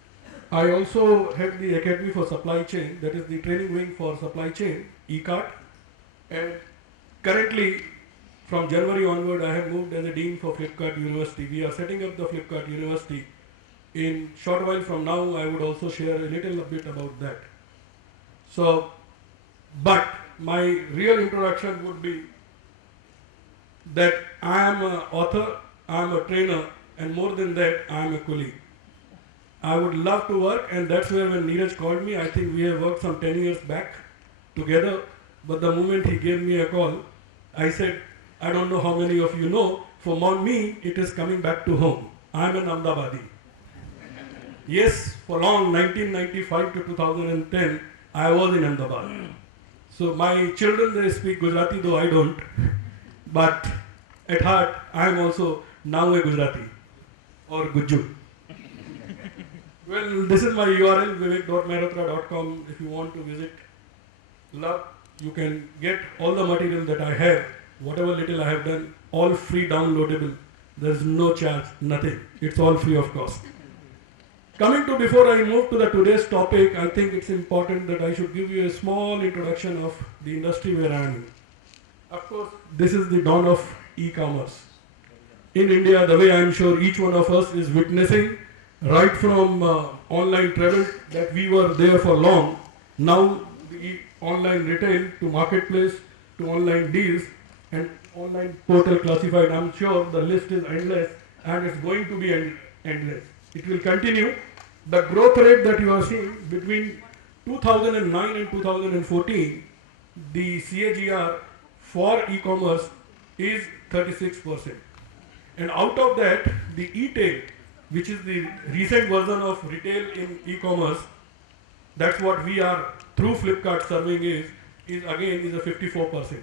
I also head the Academy for Supply Chain, that is the training wing for supply chain, eCart. And currently, from January onward, I have moved as a Dean for Flipkart University. We are setting up the Flipkart University. In short while from now, I would also share a little bit about that. So, but my real introduction would be that I am an author, I am a trainer, and more than that, I am a colleague. I would love to work, and that's where when Neeraj called me, I think we have worked some 10 years back together, but the moment he gave me a call, I said, I don't know how many of you know, for me, it is coming back to home. I am an Ahmedabadi. Yes, for long, 1995 to 2010, I was in Ahmedabad. So my children, they speak Gujarati, though I don't. But at heart, I am also now a Gujarati or Gujju. Well, this is my URL, vivek.mehrotra.com. If you want to visit, love, you can get all the material that I have, whatever little I have done, all free downloadable. There's no charge, nothing. It's all free of cost. Coming to, before I move to the today's topic, I think it's important that I should give you a small introduction of the industry where I am in. Of course, this is the dawn of e-commerce. In India, the way I am sure each one of us is witnessing, right from online travel that we were there for long, now the online retail to marketplace to online deals and online portal classified. I'm sure the list is endless and it's going to be endless. It will continue. The growth rate that you are seeing between 2009 and 2014, the CAGR for e-commerce is 36%. And out of that, the e-tail, which is the recent version of retail in e-commerce, that's what we are through Flipkart serving is again a 54%.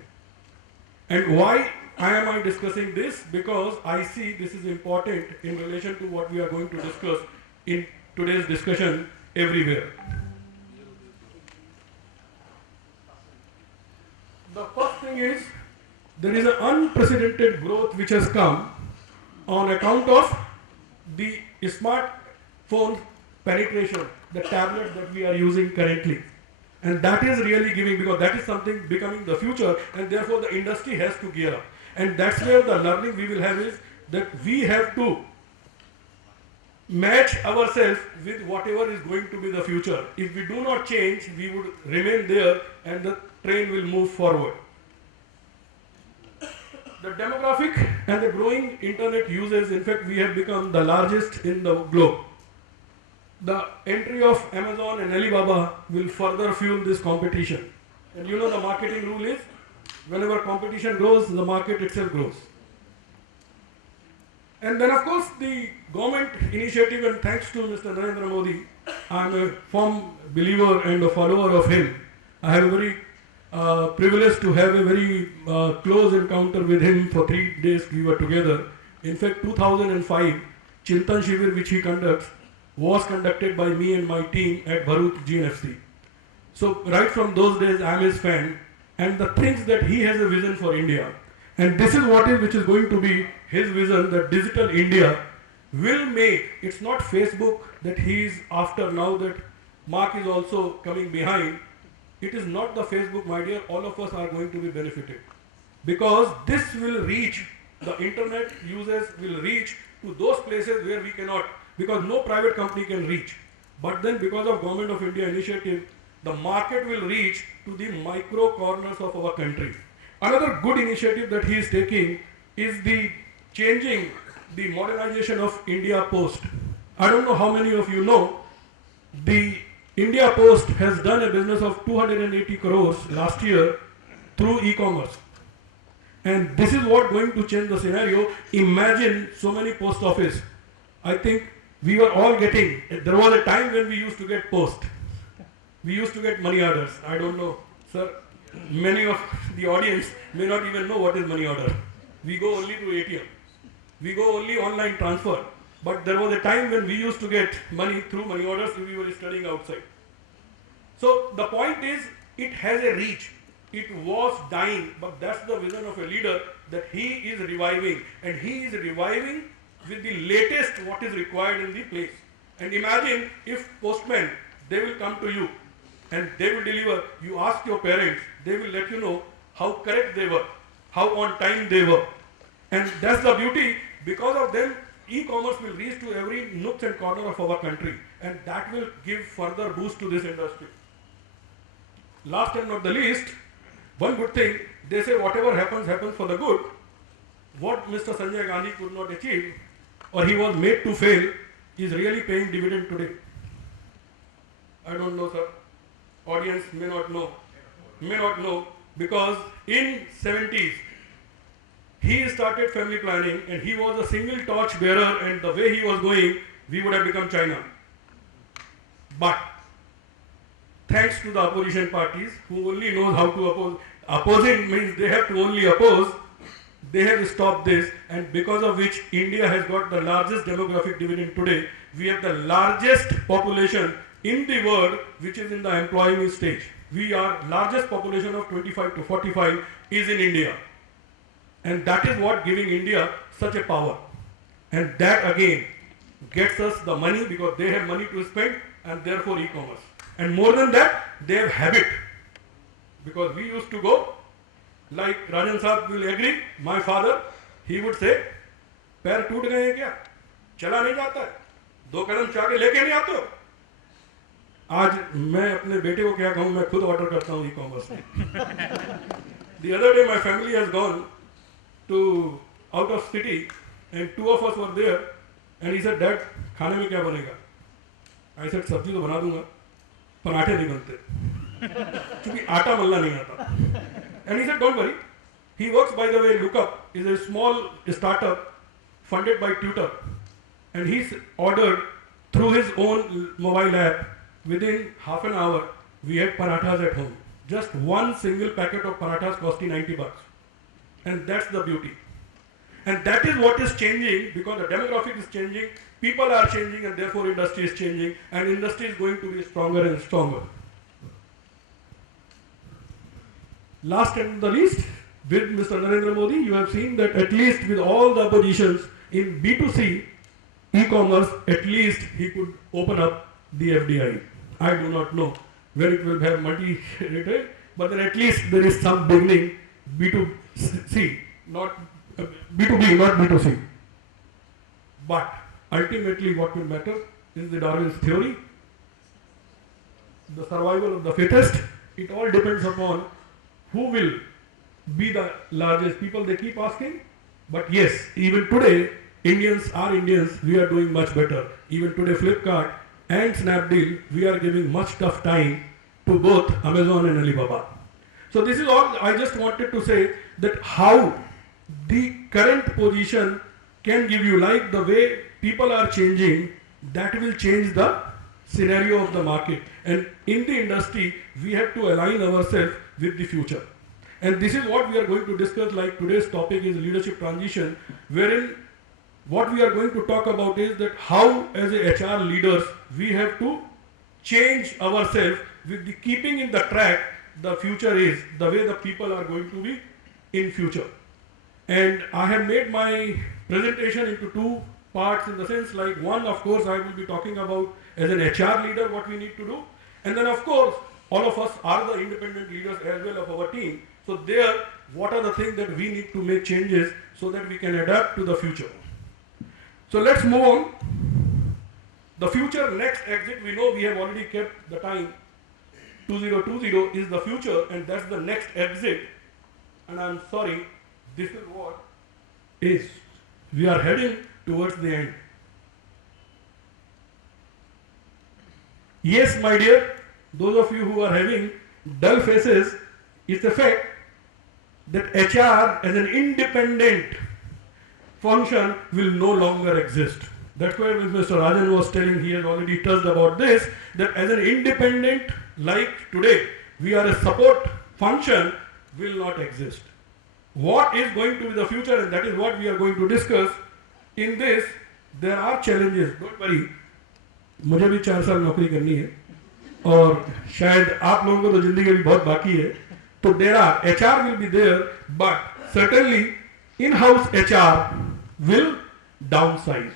And why am I discussing this? Because I see this is important in relation to what we are going to discuss in today's discussion everywhere. The first thing is there is an unprecedented growth which has come on account of the smartphone penetration, the tablet that we are using currently. And that is really giving, because that is something becoming the future, and therefore the industry has to gear up. And that's where the learning we will have is that we have to match ourselves with whatever is going to be the future. If we do not change, we would remain there and the train will move forward. The demographic and the growing internet users, in fact, we have become the largest in the globe. The entry of Amazon and Alibaba will further fuel this competition. And you know the marketing rule is, whenever competition grows, the market itself grows. And then of course the government initiative, and thanks to Mr. Narendra Modi, I am a firm believer and a follower of him. I have a very privileged to have a very close encounter with him. For 3 days we were together. In fact, 2005 Chintan Shivir, which he conducts, was conducted by me and my team at Bharuch GNFC. So right from those days I am his fan, and the things that he has a vision for India, and this is what is which is going to be his vision, that digital India will make, it's not Facebook that he is after now, that Mark is also coming behind. it is not the Facebook, my dear, all of us are going to be benefited. Because this will reach, the internet users will reach to those places where we cannot, because no private company can reach. But then because of Government of India initiative, the market will reach to the micro corners of our country. Another good initiative that he is taking is the changing the modernization of India Post. I don't know how many of you know, the India Post has done a business of 280 crores last year through e-commerce. And this is what going to change the scenario. Imagine so many post office. I think we were all getting, there was a time when we used to get post. We used to get money orders. I don't know, sir, many of the audience may not even know what is money order. We go only to ATM. We go only online transfer. But there was a time when we used to get money through money orders if we were studying outside. So the point is, it has a reach. It was dying, but that's the vision of a leader, that he is reviving. And he is reviving with the latest what is required in the place. And imagine if postmen, they will come to you and they will deliver. You ask your parents, they will let you know how correct they were, how on time they were. And that's the beauty. Because of them, e-commerce will reach to every nook and corner of our country, and that will give further boost to this industry. Last and not the least, one good thing, they say whatever happens, happens for the good. What Mr. Sanjay Gandhi could not achieve, or he was made to fail, is really paying dividend today. I don't know, sir. Audience may not know, because in 70s, he started family planning and he was a single torch bearer, and the way he was going, we would have become China. But thanks to the opposition parties who only knows how to oppose, opposing means they have to only oppose, they have stopped this, and because of which India has got the largest demographic dividend today. We have the largest population in the world which is in the employment stage. We are largest population of 25 to 45 is in India. And that is what giving India such a power. And that again gets us the money, because they have money to spend, and therefore e-commerce. And more than that, they have habit. Because we used to go, like Rajan Saab will agree, my father, he would say, पैर टूट गए हैं क्या? चला नहीं जाता है? 2 कदम चाके लेके नहीं आते हो? आज मैं अपने बेटे को क्या कहूँ, मैं खुद ऑर्डर करता हूँ e-commerce में. The other day my family has gone to out of city, and 2 of us were there, and he said, Dad, खाने में क्या बनेगा? I said, सब्जी तो बना दूंगा, पराठे नहीं बनते, क्योंकि आटा मलना नहीं आता. And he said, don't worry. He works, by the way, Look Up is a small startup funded by Tutor, and he's ordered through his own mobile app. Within half an hour, we had parathas at home. Just one single packet of parathas costing $90. And that's the beauty. And that is what is changing, because the demographic is changing, people are changing, and therefore industry is changing, and industry is going to be stronger and stronger. Last and the least, with Mr. Narendra Modi, you have seen that at least with all the oppositions in B2C e-commerce, at least he could open up the FDI. I do not know where it will have multi-retail, but then at least there is some beginning. B2C, not B2B, not B2C. But ultimately what will matter is the Darwin's theory, the survival of the fittest. It all depends upon who will be the largest. People, they keep asking, but yes, even today, Indians, we are doing much better. Even today, Flipkart and Snapdeal, we are giving much tough time to both Amazon and Alibaba. So this is all I just wanted to say, that how the current position can give you, like the way people are changing, that will change the scenario of the market. And in the industry, we have to align ourselves with the future. And this is what we are going to discuss, like today's topic is leadership transition, wherein what we are going to talk about is that how as a HR leaders, we have to change ourselves with the keeping in the track the future is, the way the people are going to be in future. And I have made my presentation into 2 parts, in the sense, like one, of course, I will be talking about as an HR leader what we need to do. And then of course, all of us are the independent leaders as well of our team. So there, what are the things that we need to make changes so that we can adapt to the future? So let's move on. The future next exit, we know we have already kept the time. 2020 is the future, and that's the next exit. And I'm sorry, this is what is. We are heading towards the end. Yes, my dear, those of you who are having dull faces, it's a fact that HR as an independent function will no longer exist. That's why Mr. Rajan was telling, he has already touched about this, that as an independent, like today, we are a support function, will not exist. What is going to be the future, and that is what we are going to discuss. In this, there are challenges, don't worry. मुझे भी 4 साल नौकरी करनी है और शायद आप लोगों को तो जिंदगी भी बहुत बाकी है, तो there are HR will be there, but certainly in-house HR will downsize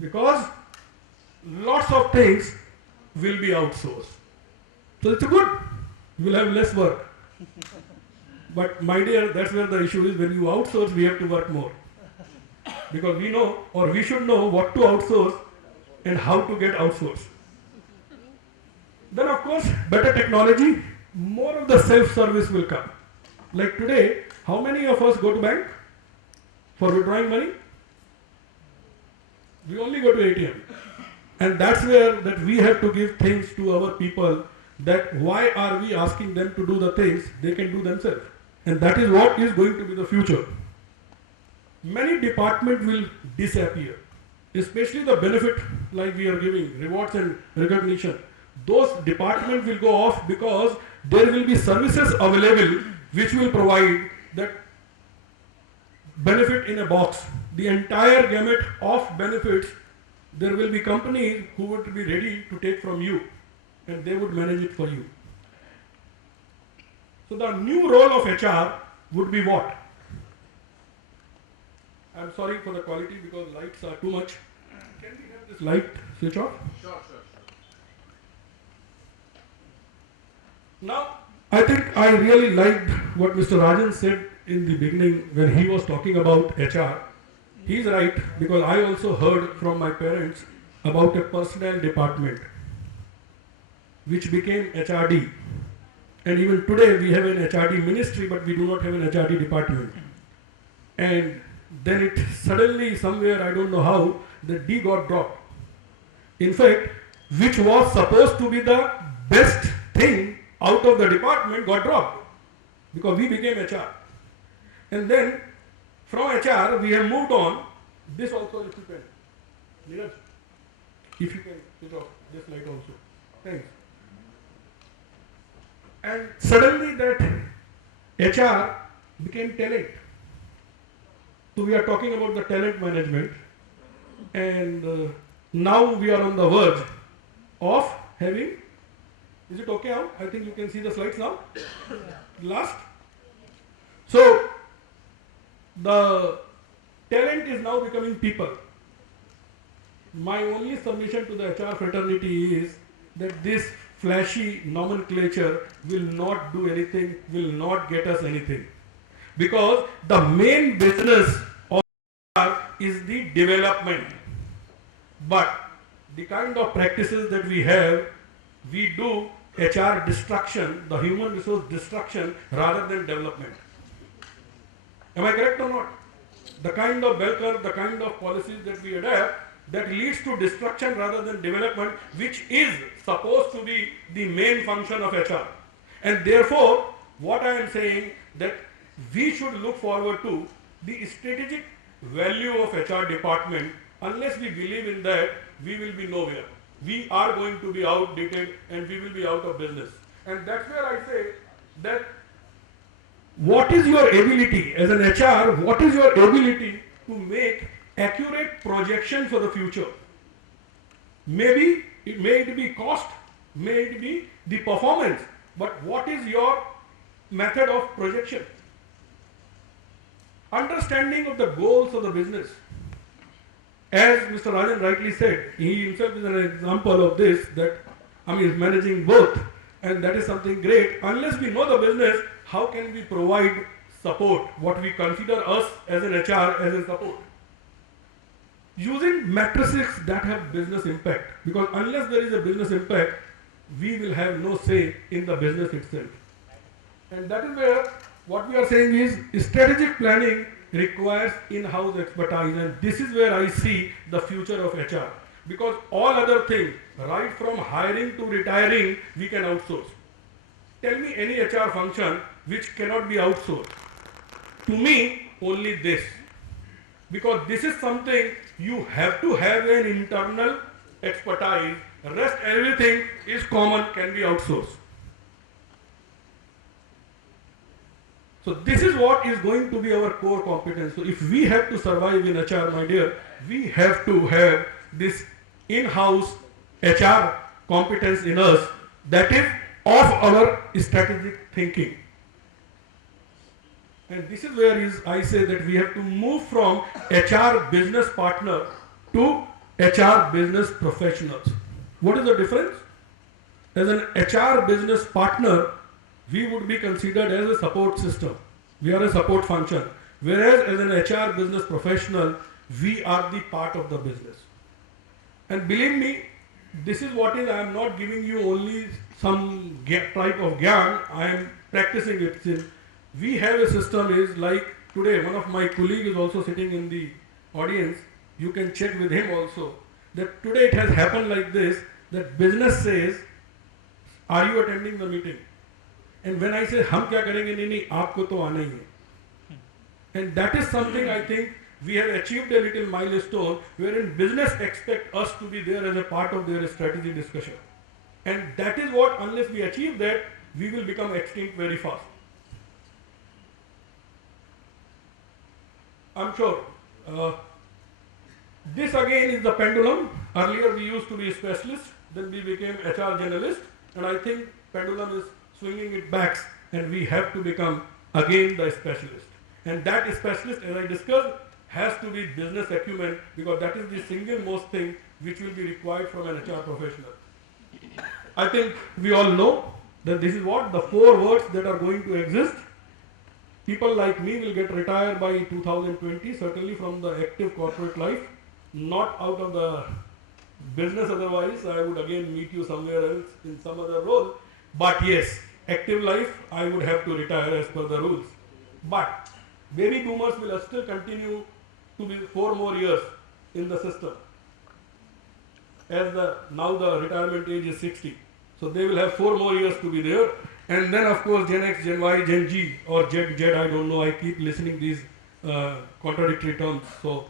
because lots of things will be outsourced. So it's good, you will have less work. But my dear, that's where the issue is. When you outsource, we have to work more, because we know, or we should know, what to outsource and how to get outsourced. Then of course, better technology, more of the self-service will come. Like today, how many of us go to bank for withdrawing money? We only go to ATM. And that's where that we have to give things to our people, that why are we asking them to do the things they can do themselves? And that is what is going to be the future. Many departments will disappear, especially the benefit like we are giving, rewards and recognition. Those departments will go off because there will be services available which will provide that benefit in a box. The entire gamut of benefits, there will be companies who would be ready to take from you and they would manage it for you. So the new role of HR would be what? I'm sorry for the quality because lights are too much. Can we have this light switch off? Sure. Now, I think I really liked what Mr. Rajan said in the beginning when he was talking about HR. He's right, because I also heard from my parents about a personnel department which became HRD. And even today we have an HRD ministry, but we do not have an HRD department. And then it suddenly somewhere, I don't know how, the D got dropped. In fact, which was supposed to be the best thing out of the department got dropped because we became HR. And then from HR we have moved on. This also, if you can, Neeraj, if you can switch off this light also. Thanks. And suddenly that HR became talent. So we are talking about the talent management, and now we are on the verge of having, is it okay now? I think you can see the slides now. Last. So the talent is now becoming people. My only submission to the HR fraternity is that this flashy nomenclature will not do anything, will not get us anything. Because the main business of HR is the development. But the kind of practices that we have, we do HR destruction, the human resource destruction, rather than development. Am I correct or not? The kind of bell curve, the kind of policies that we adapt, that leads to destruction rather than development, which is supposed to be the main function of HR. And therefore, what I am saying, that we should look forward to the strategic value of HR department. Unless we believe in that, we will be nowhere. We are going to be outdated and we will be out of business. And that's where I say that what is your ability as an HR, what is your ability to make accurate projection for the future? Maybe it may be cost, may it be the performance, but what is your method of projection? Understanding of the goals of the business. As Mr. Rajan rightly said, he himself is an example of this, that managing both, and that is something great. Unless we know the business, how can we provide support, what we consider us as an HR as a support? Using matrices that have business impact, because unless there is a business impact, we will have no say in the business itself. And that is where what we are saying is strategic planning requires in-house expertise, and this is where I see the future of HR. Because all other things, right from hiring to retiring, we can outsource. Tell me any HR function which cannot be outsourced. To me, only this. Because this is something you have to have an internal expertise. Rest everything is common, can be outsourced. So this is what is going to be our core competence. So if we have to survive in HR, my dear, we have to have this in-house HR competence in us that is of our strategic thinking. And this is where I say that we have to move from HR business partner to HR business professionals. What is the difference? As an HR business partner, we would be considered as a support system. We are a support function. Whereas as an HR business professional, we are the part of the business. And believe me, this is what is, I am not giving you only some type of gyan, I am practicing it. We have a system is like today, one of my colleagues is also sitting in the audience, you can check with him also, that today it has happened like this, that business says, are you attending the meeting? And when I say, हम क्या करेंगे, नहीं, आपको तो आना ही है. And that is something I think we have achieved a little milestone wherein business expect us to be there as a part of their strategy discussion. And that is what, unless we achieve that, we will become extinct very fast. I'm sure. This again is the pendulum. Earlier we used to be specialists, then we became HR generalist, and I think pendulum is swinging it back, and we have to become again the specialist. And that specialist, as I discussed, has to be business acumen, because that is the single most thing which will be required from an HR professional. I think we all know that this is what the 4 words that are going to exist. People like me will get retired by 2020, certainly from the active corporate life, not out of the business, otherwise I would again meet you somewhere else in some other role. But yes, active life, I would have to retire as per the rules. But baby boomers will still continue to be 4 more years in the system. As now the retirement age is 60. So they will have 4 more years to be there. And then of course Gen X, Gen Y, Gen Z or Z, I don't know, I keep listening these contradictory terms. So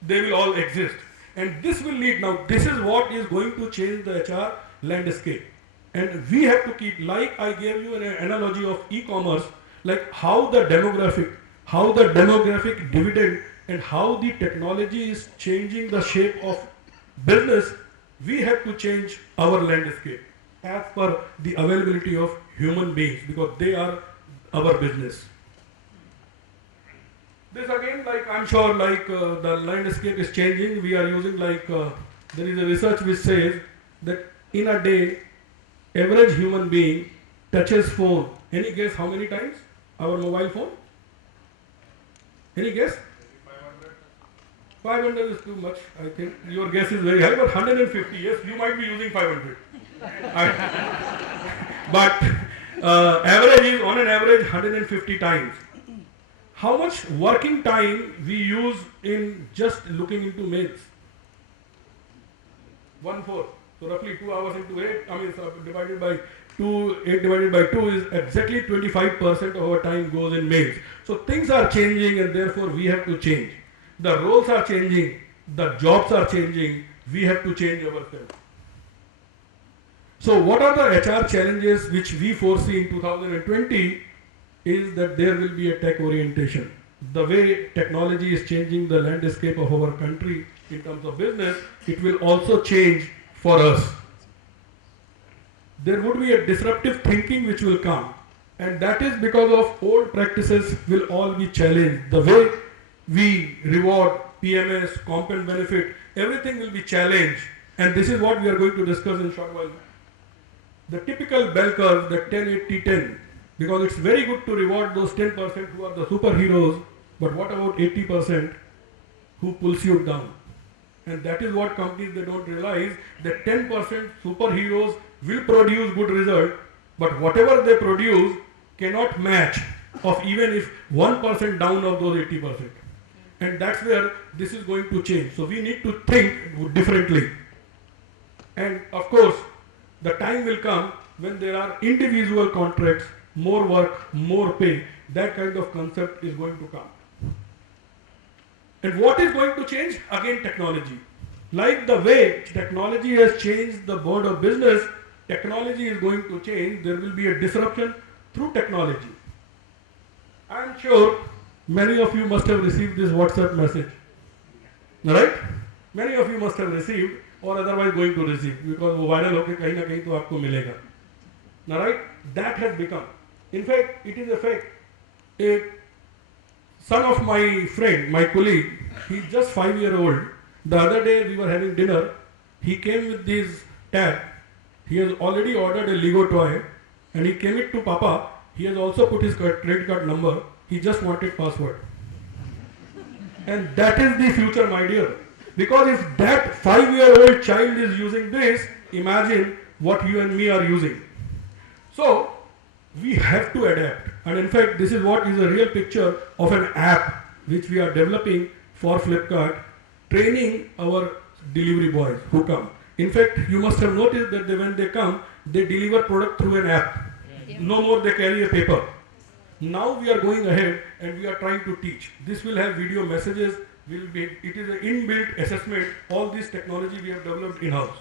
they will all exist. And this will lead, now this is what is going to change the HR landscape. And we have to keep, like I gave you an analogy of e-commerce, like how the demographic dividend and how the technology is changing the shape of business, we have to change our landscape as per the availability of human beings, because they are our business. This again, like I'm sure, like the landscape is changing. We are using there is a research which says that in a day, average human being touches phone. Any guess how many times? Our mobile phone? Any guess? 500 is too much, I think. Your guess is very high, but 150, yes, you might be using 500. But average is on an average 150 times. How much working time we use in just looking into mails? 1/4. So roughly 2 hours into 8, so divided by 2, 8 divided by 2 is exactly 25% of our time goes in mails. So things are changing, and therefore we have to change. The roles are changing, the jobs are changing, we have to change ourselves. So what are the HR challenges which we foresee in 2020 is that there will be a tech orientation. The way technology is changing the landscape of our country in terms of business, it will also change for us. There would be a disruptive thinking which will come, and that is because of old practices will all be challenged. The way we reward PMS, comp and benefit, everything will be challenged, and this is what we are going to discuss in short while. the typical bell curve, the 10, 80, 10, because it's very good to reward those 10% who are the superheroes, but what about 80% who pulls you down? And that is what companies, they don't realize, that 10% superheroes will produce good result, but whatever they produce cannot match of even if 1% down of those 80%. And that's where this is going to change. So we need to think differently. And of course, the time will come when there are individual contracts, more work, more pay. That kind of concept is going to come. And what is going to change? Again, technology. Like the way technology has changed the world of business, technology is going to change. There will be a disruption through technology. I am sure many of you must have received this WhatsApp message. Right? Many of you must have received or otherwise going to receive, because वो viral होके कहीं ना कहीं तो आपको मिलेगा. Now, right? That has become. In fact, it is a fact. A son of my friend, my colleague, he's just 5-year-old. The other day we were having dinner. He came with this tab. He has already ordered a Lego toy, and he came it to Papa. He has also put his credit card number. He just wanted password. And that is the future, my dear. Because if that 5-year-old child is using this, imagine what you and me are using. So, we have to adapt. And in fact, this is what is a real picture of an app which we are developing for Flipkart, training our delivery boys who come. In fact, you must have noticed that when they come, they deliver product through an app. Yeah. No more they carry a paper. Now we are going ahead and we are trying to teach. This will have video messages. It is an inbuilt assessment. All this technology we have developed in-house.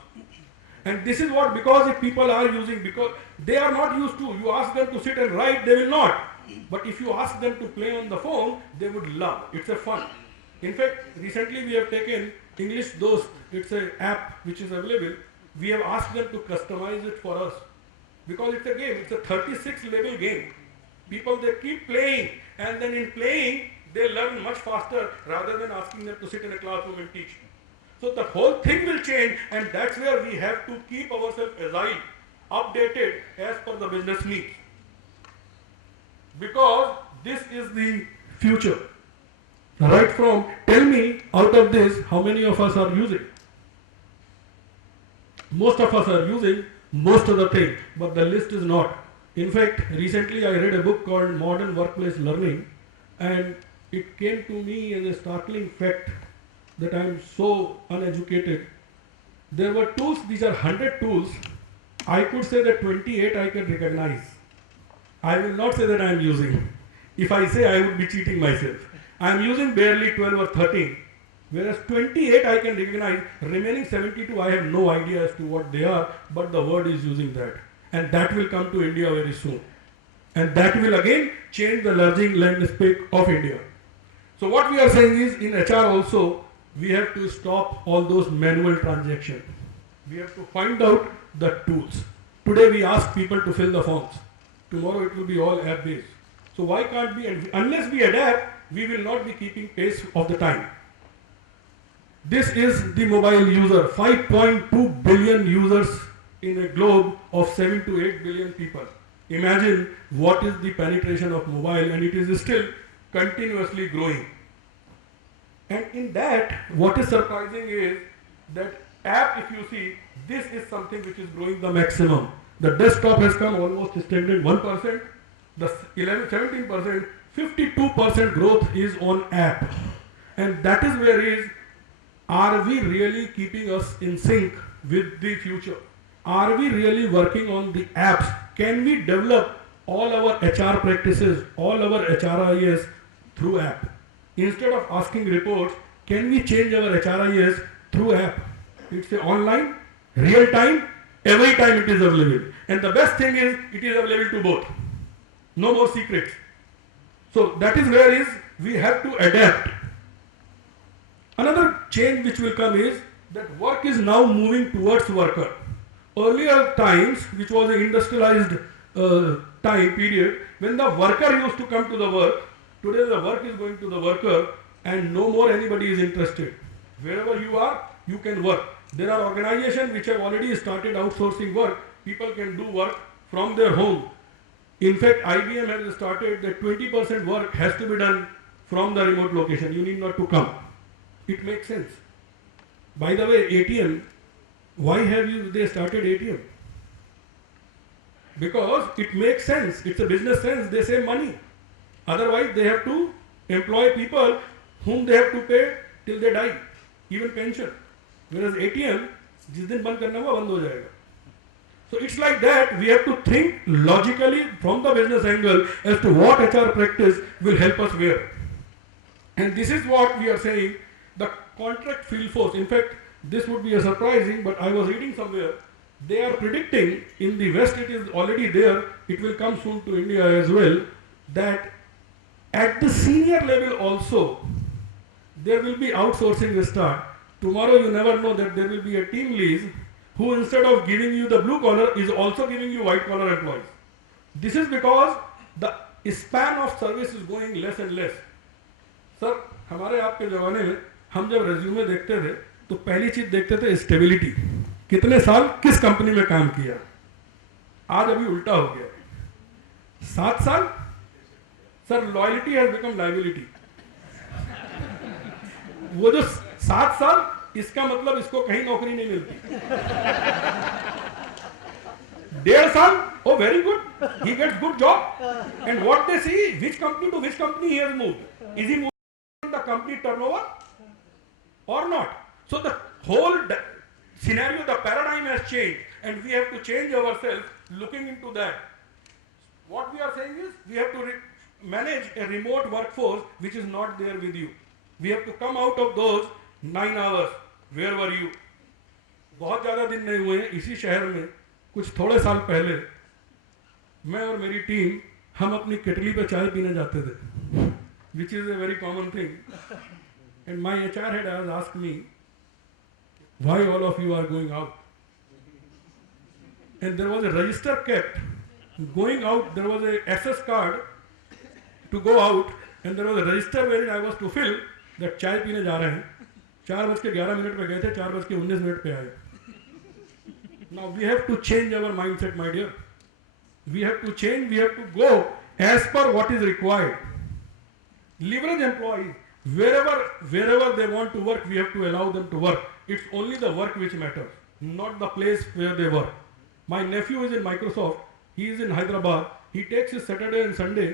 And this is what, because if people are using, because they are not used to, you ask them to sit and write, they will not. But if you ask them to play on the phone, they would love. It's a fun. In fact, recently we have taken English Dost. It's an app which is available. We have asked them to customize it for us. Because it's a game. It's a 36 level game. People, they keep playing, and then in playing, they learn much faster rather than asking them to sit in a classroom and teach. So the whole thing will change, and that's where we have to keep ourselves agile, updated as per the business needs. Because this is the future. Right from, tell me out of this, how many of us are using? Most of us are using most of the things, but the list is not. In fact, recently I read a book called Modern Workplace Learning, and it came to me as a startling fact that I am so uneducated. There were tools, these are 100 tools. I could say that 28 I can recognize. I will not say that I am using. If I say, I would be cheating myself. I am using barely 12 or 13, whereas 28 I can recognize, remaining 72 I have no idea as to what they are, but the word is using that. And that will come to India very soon. And that will again change the learning landscape of India. So what we are saying is, in HR also, we have to stop all those manual transactions. We have to find out the tools. Today we ask people to fill the forms. Tomorrow it will be all app based. So why can't we, unless we adapt, we will not be keeping pace of the time. This is the mobile user, 5.2 billion users in a globe of 7 to 8 billion people. Imagine what is the penetration of mobile, and it is still continuously growing. And in that, what is surprising is that app, if you see, this is something which is growing the maximum. The desktop has come almost stagnant 1%, the 17%, 52% growth is on app. And that is where is, are we really keeping us in sync with the future? Are we really working on the apps? Can we develop all our HR practices, all our HRIS through app? Instead of asking reports, can we change our HRIS through app? It's online, real time, every time it is available. And the best thing is, it is available to both. No more secrets. So that is where is, we have to adapt. Another change which will come is that work is now moving towards worker. Earlier times, which was an industrialized time period, when the worker used to come to the work, today the work is going to the worker, and no more anybody is interested. Wherever you are, you can work. There are organizations which have already started outsourcing work, people can do work from their home. In fact, IBM has started that 20% work has to be done from the remote location. You need not to come. It makes sense. By the way, ATM, why have they started ATM? Because it makes sense. It's a business sense. They save money. Otherwise, they have to employ people whom they have to pay till they die, even pension. Whereas ATM, जिस दिन बंद करना हुआ बंद हो जाएगा. So it's like that. We have to think logically from the business angle as to what HR practice will help us where. And this is what we are saying. The contract field force. In fact, this would be a surprising, but I was reading somewhere. They are predicting in the West it is already there. It will come soon to India as well. That at the senior level also, there will be outsourcing start. Tomorrow you never know that there will be a team lead who instead of giving you the blue collar is also giving you white collar employees. This is because the span of service is going less and less. Sir, हमारे आपके ज़माने में हम जब resume देखते थे तो पहली चीज़ देखते थे स्टेबिलिटी, कितने साल किस कंपनी में काम किया. आज अभी उल्टा हो गया. 7 साल, sir loyalty has become liability. वो जो 7 साल, इसका मतलब इसको कहीं नौकरी नहीं मिलती. 1.5 साल, oh very good, he gets good job. And what they see, which company to which company he has moved. Is he moving the company turnover or not? So the whole scenario, the paradigm has changed, and we have to change ourselves looking into that. What we are saying is, we have to manage a remote workforce which is not there with you. We have to come out of those 9 hours. Where were you? बहुत ज़्यादा दिन नहीं हुए हैं इसी शहर में. कुछ थोड़े साल पहले मैं और मेरी टीम हम अपनी केटली पे चाय पीने जाते थे, which is a very common thing. And my HR head has asked me, why all of you are going out? And there was a register kept. Going out, there was a access card to go out, and there was a register wherein I was to fill that चाय पीने जा रहे हैं. 4:11 पे गए थे, 4:19 पे आए. Now we have to change our mindset, my dear. We have to change. We have to go as per what is required. Leverage employees. Wherever they want to work, we have to allow them to work. It's only the work which matters, not the place where they work. My nephew is in Microsoft. He is in Hyderabad. He takes his Saturday and Sunday,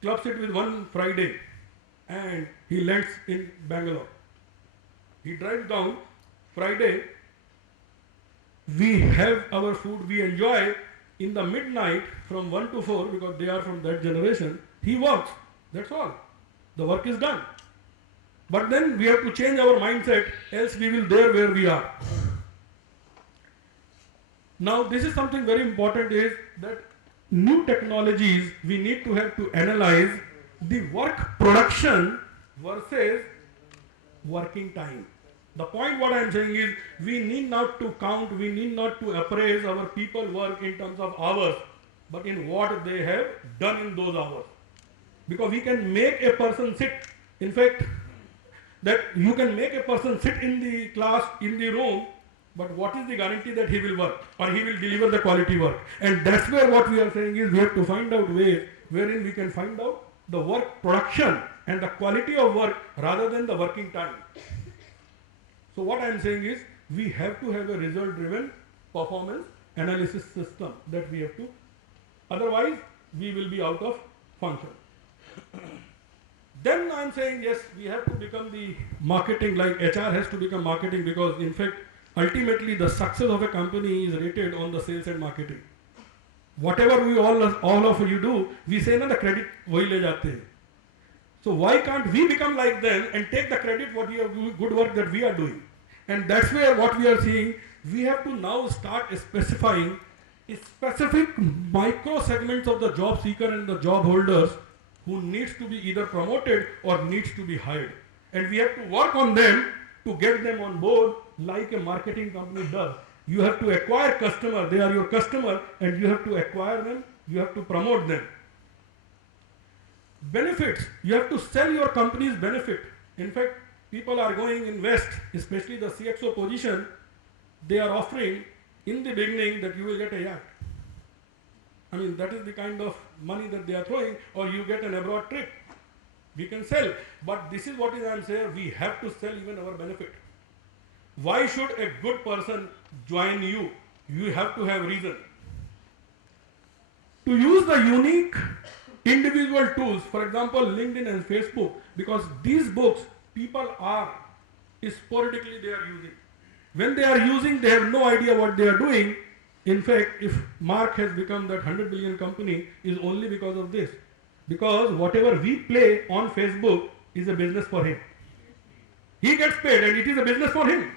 clubs it with one Friday, and he lands in Bangalore. He drives down Friday. We have our food. We enjoy in the midnight from 1 to 4 because they are from that generation. He works. That's all. The work is done. But then we have to change our mindset, else we will there where we are. Now this is something very important, is that new technologies we need to have to analyze the work production versus working time. The point what I am saying is, we need not to count, we need not to appraise our people work in terms of hours, but in what they have done in those hours. Because we can make a person sit, in fact, that you can make a person sit in the class, in the room, but what is the guarantee that he will work or he will deliver the quality work? And that's where what we are saying is, we have to find out ways wherein we can find out the work production and the quality of work rather than the working time. So what I am saying is, we have to have a result-driven performance analysis system that we have to, otherwise we will be out of function. Then I am saying, yes, we have to become the marketing, like HR has to become marketing, because in fact, ultimately the success of a company is rated on the sales and marketing. Whatever we all of you do, we say na the credit wahi le jate hain. So why can't we become like them and take the credit what we have good work that we are doing? And that's where what we are seeing, we have to now start specifying specific micro segments of the job seeker and the job holders who needs to be either promoted or needs to be hired. And we have to work on them to get them on board like a marketing company does. You have to acquire customer, they are your customer, and you have to acquire them, you have to promote them. Benefits, you have to sell your company's benefit. In fact, people are going in West, especially the CXO position, they are offering in the beginning that you will get a yacht. I mean, that is the kind of money that they are throwing, or you get an abroad trip. We can sell, but this is what is I am saying, we have to sell even our benefit. Why should a good person join you? You have to have reason. To use the unique individual tools, for example, LinkedIn and Facebook, because these books, people are sporadically they are using. When they are using, they have no idea what they are doing. In fact, if Mark has become that 100 billion company, is only because of this. Because whatever we play on Facebook is a business for him. He gets paid and it is a business for him.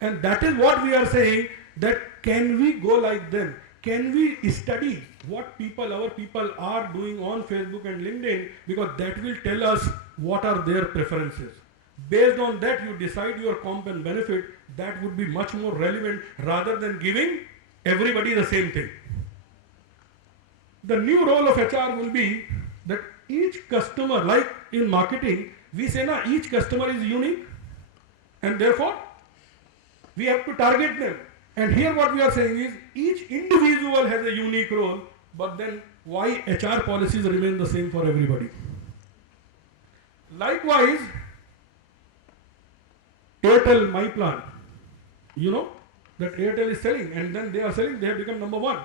And that is what we are saying, that can we go like them? Can we study what our people are doing on Facebook and LinkedIn, because that will tell us what are their preferences. Based on that you decide your comp and benefit. That would be much more relevant rather than giving everybody the same thing. The new role of HR will be that each customer, like in marketing, we say na each customer is unique and therefore we have to target them. And here what we are saying is each individual has a unique role, but then why HR policies remain the same for everybody? Likewise, Airtel My Plan, you know that Airtel is selling, and then they are selling, they have become number one.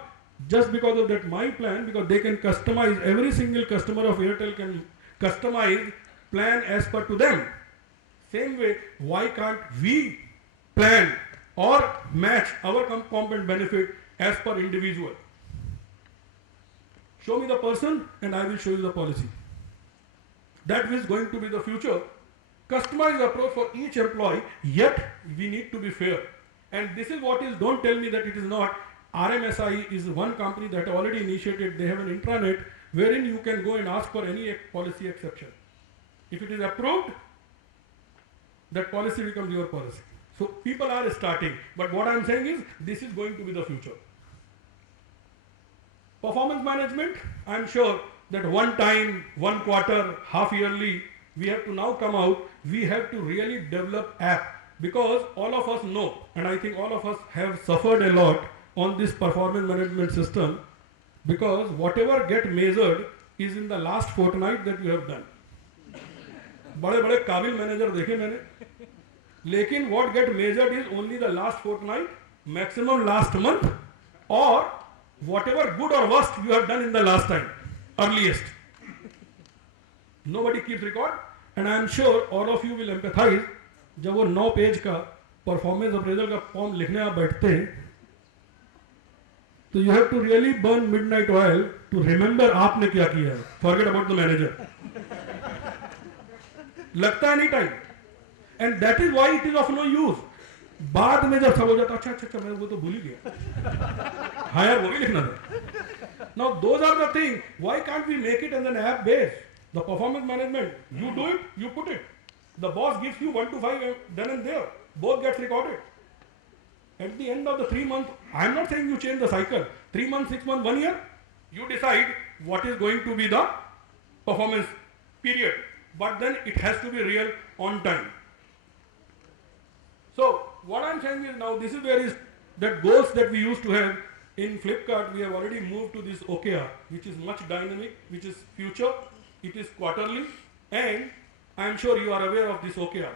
Just because of that My Plan, because they can customize, every single customer of Airtel can customize plan as per to them. Same way, why can't we plan or match our comp and benefit as per individual? Show me the person and I will show you the policy. That is going to be the future. Customized approach for each employee, yet we need to be fair. And this is what is, don't tell me that it is not. RMSI is one company that already initiated, they have an intranet wherein you can go and ask for any policy exception. If it is approved, that policy becomes your policy. So people are starting, but what I am saying is this is going to be the future. Performance management, I am sure that one time, one quarter, half yearly, we have to now come out, we have to really develop app, because all of us know, and I think all of us have suffered a lot on this performance management system, because whatever get measured is in the last fortnight that you have done. बड़े बड़े काबिल manager देखे मैंने, लेकिन what get measured is only the last fortnight, maximum last month, or whatever good or worst you have done in the last time, earliest. Nobody keeps record, and I am sure all of you will empathize. जब वो 9 page का performance appraisal का form लिखने आप बैठते हैं, तो you have to really burn midnight oil to remember आपने क्या किया है. Forget about the manager. लगता है नहीं time, and that is why it is of no use. बाद में जब सब हो जाता अच्छा मैं वो तो भूल ही गया. हाँ यार वो भी लिखना था. Now those are the things. Why can't we make it as an app based? The performance management, you do it, you put it. The boss gives you 1 to 5 then and there. Both gets recorded. At the end of the 3 months, I am not saying you change the cycle. 3 months, 6 months, 1 year, you decide what is going to be the performance period. But then it has to be real on time. So what I am saying is now this is where is that goals that we used to have in Flipkart, we have already moved to this OKR, which is much dynamic, which is future, it is quarterly, and I am sure you are aware of this OKR,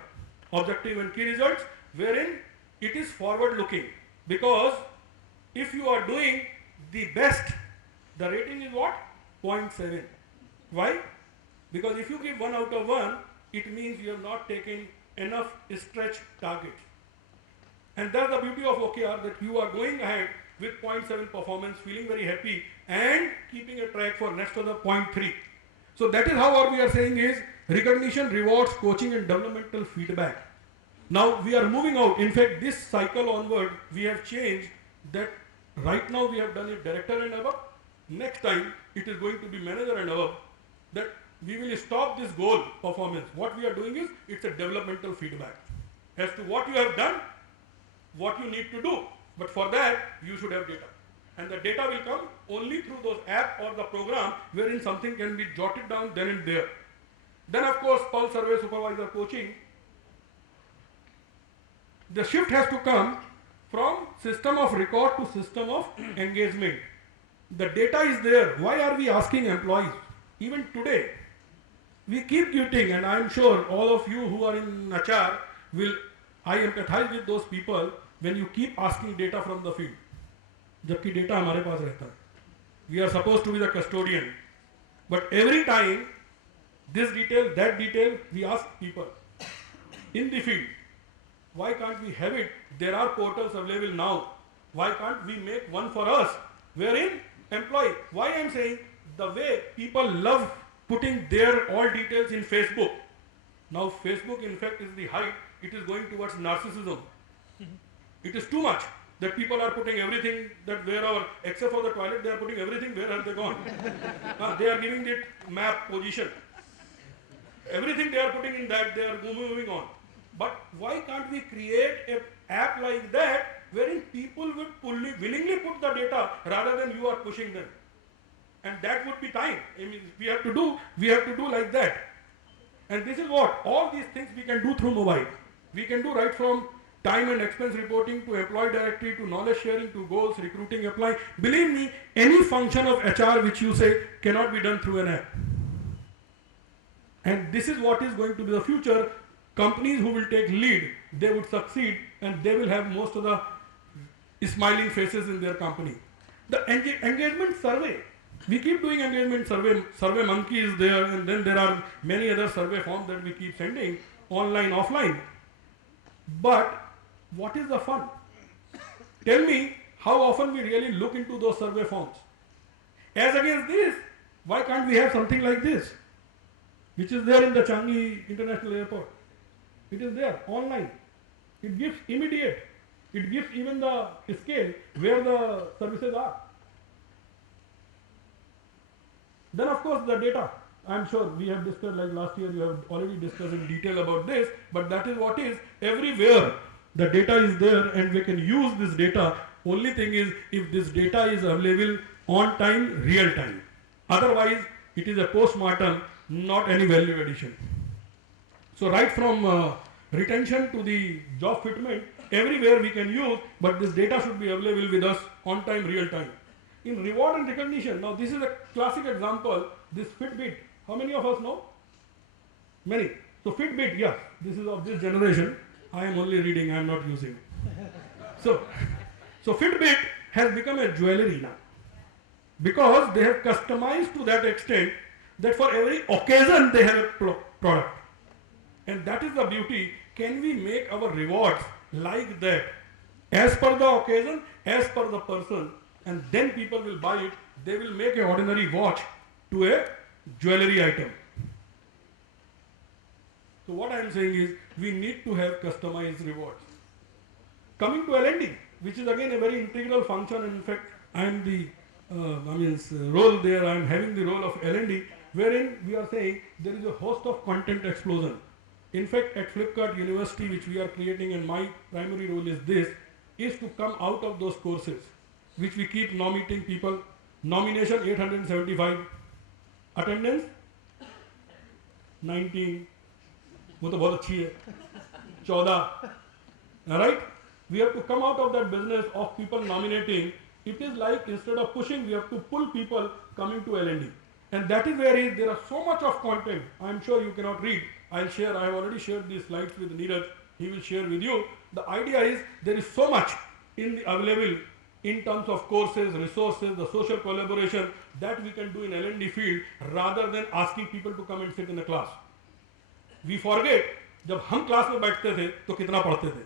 objective and key results, wherein it is forward looking, because if you are doing the best, the rating is what? 0.7. Why? Because if you give 1 out of 1, it means you have not taken enough stretch targets. And that's the beauty of OKR, that you are going ahead with 0.7 performance, feeling very happy and keeping a track for next of the 0.3. So that is how what we are saying is recognition, rewards, coaching and developmental feedback. Now we are moving out. In fact, this cycle onward, we have changed that. Right now we have done it director and above. Next time it is going to be manager and above. That we will stop this goal performance. What we are doing is it's a developmental feedback as to what you have done, what you need to do. But for that you should have data. And the data will come only through those app or the program wherein something can be jotted down then and there. Then of course pulse survey, supervisor coaching. The shift has to come from system of record to system of engagement. The data is there. Why are we asking employees? Even today, we keep getting, and I am sure all of you who are in HR will, I empathize with those people when you keep asking data from the field. जबकि data हमारे पास रहता है. We are supposed to be the custodian. But every time, this detail, that detail, we ask people in the field. Why can't we have it? There are portals available now. Why can't we make one for us? Wherein employee. Why I am saying the way people love putting their all details in Facebook. Now Facebook in fact is the height. It is going towards narcissism. It is too much that people are putting everything that wherever, except for the toilet, they are putting everything. Where are they gone? They are giving it map position. Everything they are putting in that, they are moving on. But why can't we create an app like that wherein people would willingly put the data rather than you are pushing them? And that would be time. I mean, we have to do like that. And this is what, all these things we can do through mobile. We can do right from time and expense reporting to employee directory to knowledge sharing to goals, recruiting, applying. Believe me, any function of HR which you say cannot be done through an app. And this is what is going to be the future. Companies who will take lead, they would succeed and they will have most of the smiling faces in their company. The engagement survey. We keep doing engagement survey. Survey Monkey is there, and then there are many other survey forms that we keep sending online, offline. But what is the fun? Tell me how often we really look into those survey forms. As against this, why can't we have something like this, which is there in the Changi International Airport? It is there online. It gives immediate. It gives even the scale where the services are. Then of course the data. I am sure we have discussed, like last year you have already discussed in detail about this, but that is what is everywhere. The data is there and we can use this data. Only thing is if this data is available on time, real time. Otherwise it is a post-mortem, not any value addition. So right from retention to the job fitment, everywhere we can use, but this data should be available with us on time, real time. In reward and recognition, now this is a classic example, this Fitbit. How many of us know? Many. So Fitbit, yes, this is of this generation. I am only reading, I am not using. So Fitbit has become a jewelry now, because they have customized to that extent that for every occasion they have a product. And that is the beauty. Can we make our rewards like that, as per the occasion, as per the person, and then people will buy it. They will make an ordinary watch to a jewelry item. So what I am saying is we need to have customized rewards. Coming to L&D, which is again a very integral function, and in fact I am the role there, I am having the role of L&D, wherein we are saying there is a host of content explosion. In fact, at Flipkart University, which we are creating, and my primary role is this, is to come out of those courses, which we keep nominating people. Nomination 875, attendance 19, वो तो बहुत अच्छी है, 14, right? We have to come out of that business of people nominating. It is like instead of pushing, we have to pull people coming to L&D. And that is where there are so much of content. I am sure you cannot read. I'll share, I have already shared these slides with Neeraj. He will share with you. The idea is there is so much in the available in terms of courses, resources, the social collaboration that we can do in L&D field rather than asking people to come and sit in a class. We forget, जब हम class में बैठते थे तो कितना पढ़ते थे.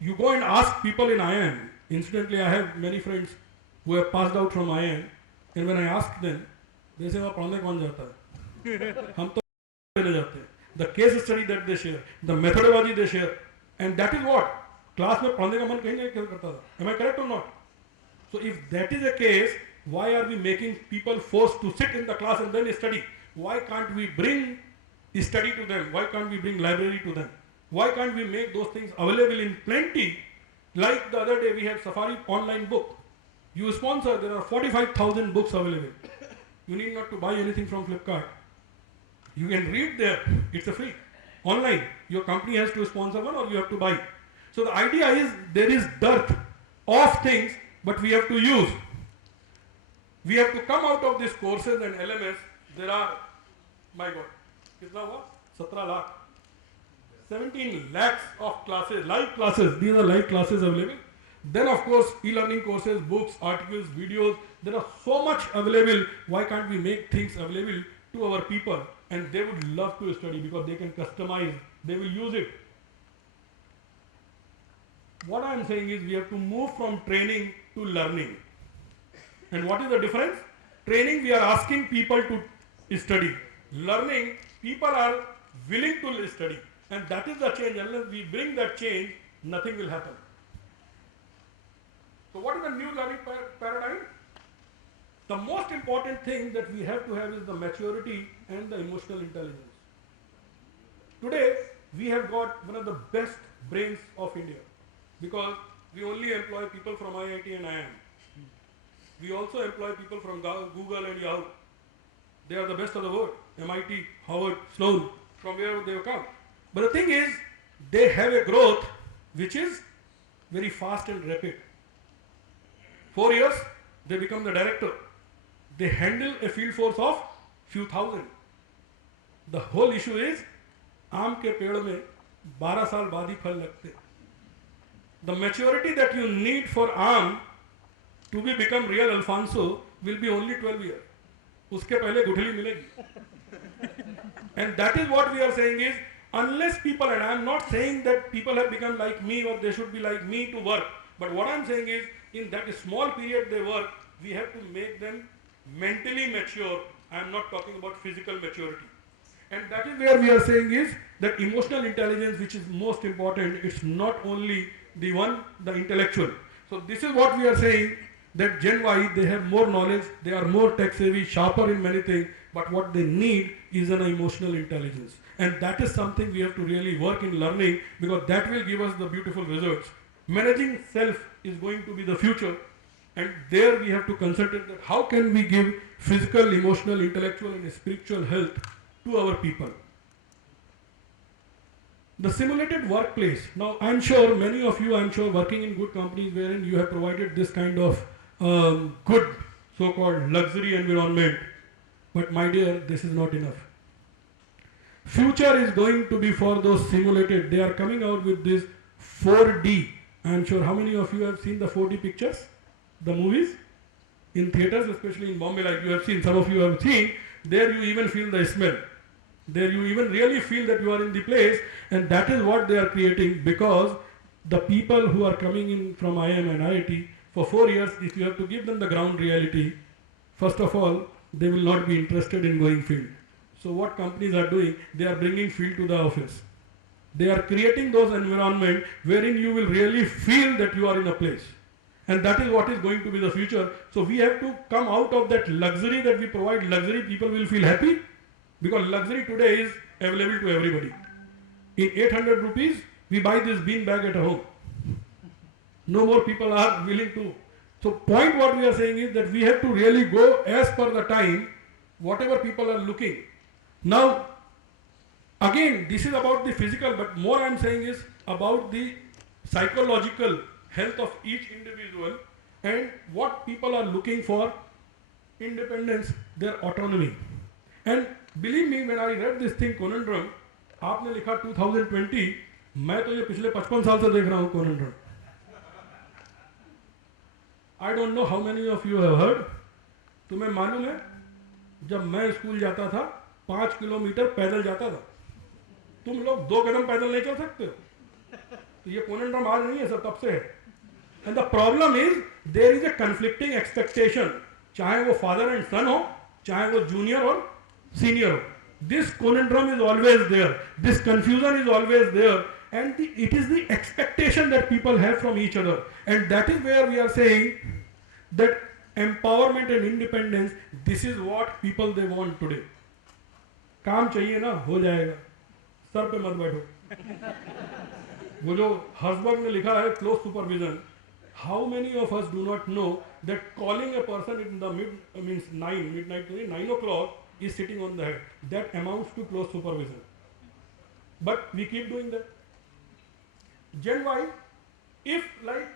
You go and ask people in IIM. Incidentally, I have many friends who have passed out from IIM, and when I ask them, they say, "वहाँ पढ़ने कौन जाता है?" हम तो चले जाते हैं. The case study that they share, the methodology they share, and that is what class में पढ़ने का मन कहीं नहीं करता था. Am I correct or not? So if that is the case, why are we making people forced to sit in the class and then study? Why can't we bring study to them? Why can't we bring library to them? Why can't we make those things available in plenty? Like the other day we had Safari online book. You sponsor, there are 45,000 books available. You need not to buy anything from Flipkart. You can read there, it's a free. Online, your company has to sponsor one or you have to buy. So the idea is there is dearth of things but we have to use. We have to come out of these courses and LMS. There are, my God, कितना हुआ? 17 lakh. 17 lakhs of classes, live classes. These are live classes available. Then of course, e-learning courses, books, articles, videos. There are so much available. Why can't we make things available to our people? And they would love to study because they can customize. They will use it. What I am saying is we have to move from training to learning. And what is the difference? Training, we are asking people to study. Learning, people are willing to study. And that is the change. Unless we bring that change, nothing will happen. So what is the new learning paradigm? The most important thing that we have to have is the maturity and the emotional intelligence. Today, we have got one of the best brains of India because we only employ people from IIT and IIM. We also employ people from Google and Yahoo. They are the best of the world. MIT, Harvard, Sloan, from where they have come. But the thing is, they have a growth which is very fast and rapid. 4 years, they become the director. They handle a field force of few thousand. The whole issue is, आम के पेड़ में 12 साल बाद ही फल लगते. The maturity that you need for आम to become real Alfonso will be only 12 years. उसके पहले गुठली मिलेगी. And that is what we are saying is, unless people, and I am not saying that people have become like me or they should be like me to work, but what I am saying is, in that small period they work, we have to make them mentally mature. I am not talking about physical maturity. And that is where we are saying is that emotional intelligence, which is most important, it's not only the intellectual. So this is what we are saying, that Gen Y, they have more knowledge, they are more tech savvy, sharper in many things, but what they need is an emotional intelligence. And that is something we have to really work in learning, because that will give us the beautiful results. Managing self is going to be the future, and there we have to concentrate that how can we give physical, emotional, intellectual and spiritual health to our people. The simulated workplace. Now I am sure many of you, I am sure, working in good companies wherein you have provided this kind of good so-called luxury environment. But my dear, this is not enough. Future is going to be for those simulated. They are coming out with this 4D. I am sure how many of you have seen the 4D pictures? The movies? In theaters, especially in Bombay, like you have seen, some of you have seen, there you even feel the smell. There you even really feel that you are in the place, and that is what they are creating, because the people who are coming in from IIM and IIT, for 4 years, if you have to give them the ground reality, first of all, they will not be interested in going field. So what companies are doing, they are bringing field to the office. They are creating those environments wherein you will really feel that you are in a place. And that is what is going to be the future. So we have to come out of that luxury that we provide. Luxury, people will feel happy, because luxury today is available to everybody. In 800 rupees, we buy this bean bag at home. No more people are willing to. So point what we are saying is that we have to really go as per the time, whatever people are looking. Now, again, this is about the physical, but more I am saying is about the psychological health of each individual, and what people are looking for: independence, their autonomy. And believe me, when I read this thing, conundrum, आपने लिखा 2020, मैं तो ये पिछले 55 साल से देख रहा हूँ conundrum. I don't know how many of you have heard. तुम्हें मालूम है, जब मैं स्कूल जाता था, 5 किलोमीटर पैदल जाता था. तुम लोग 2 कदम पैदल नहीं चल सकते हो. तो ये conundrum आज नहीं है, सब तब से है. And the problem is, there is a conflicting expectation. चाहे वो father and son हो, चाहे वो junior or senior हो. This conundrum is always there. This confusion is always there. And it is the expectation that people have from each other. And that is where we are saying that empowerment and independence, this is what people they want today. काम चाहिए ना, हो जाएगा. Sir पे मत बैठो. वो जो हर्सबर्ग ने लिखा है close supervision. How many of us do not know that calling a person in the midnight, 9 o'clock is sitting on the head. That amounts to close supervision. But we keep doing that. Gen Y, if like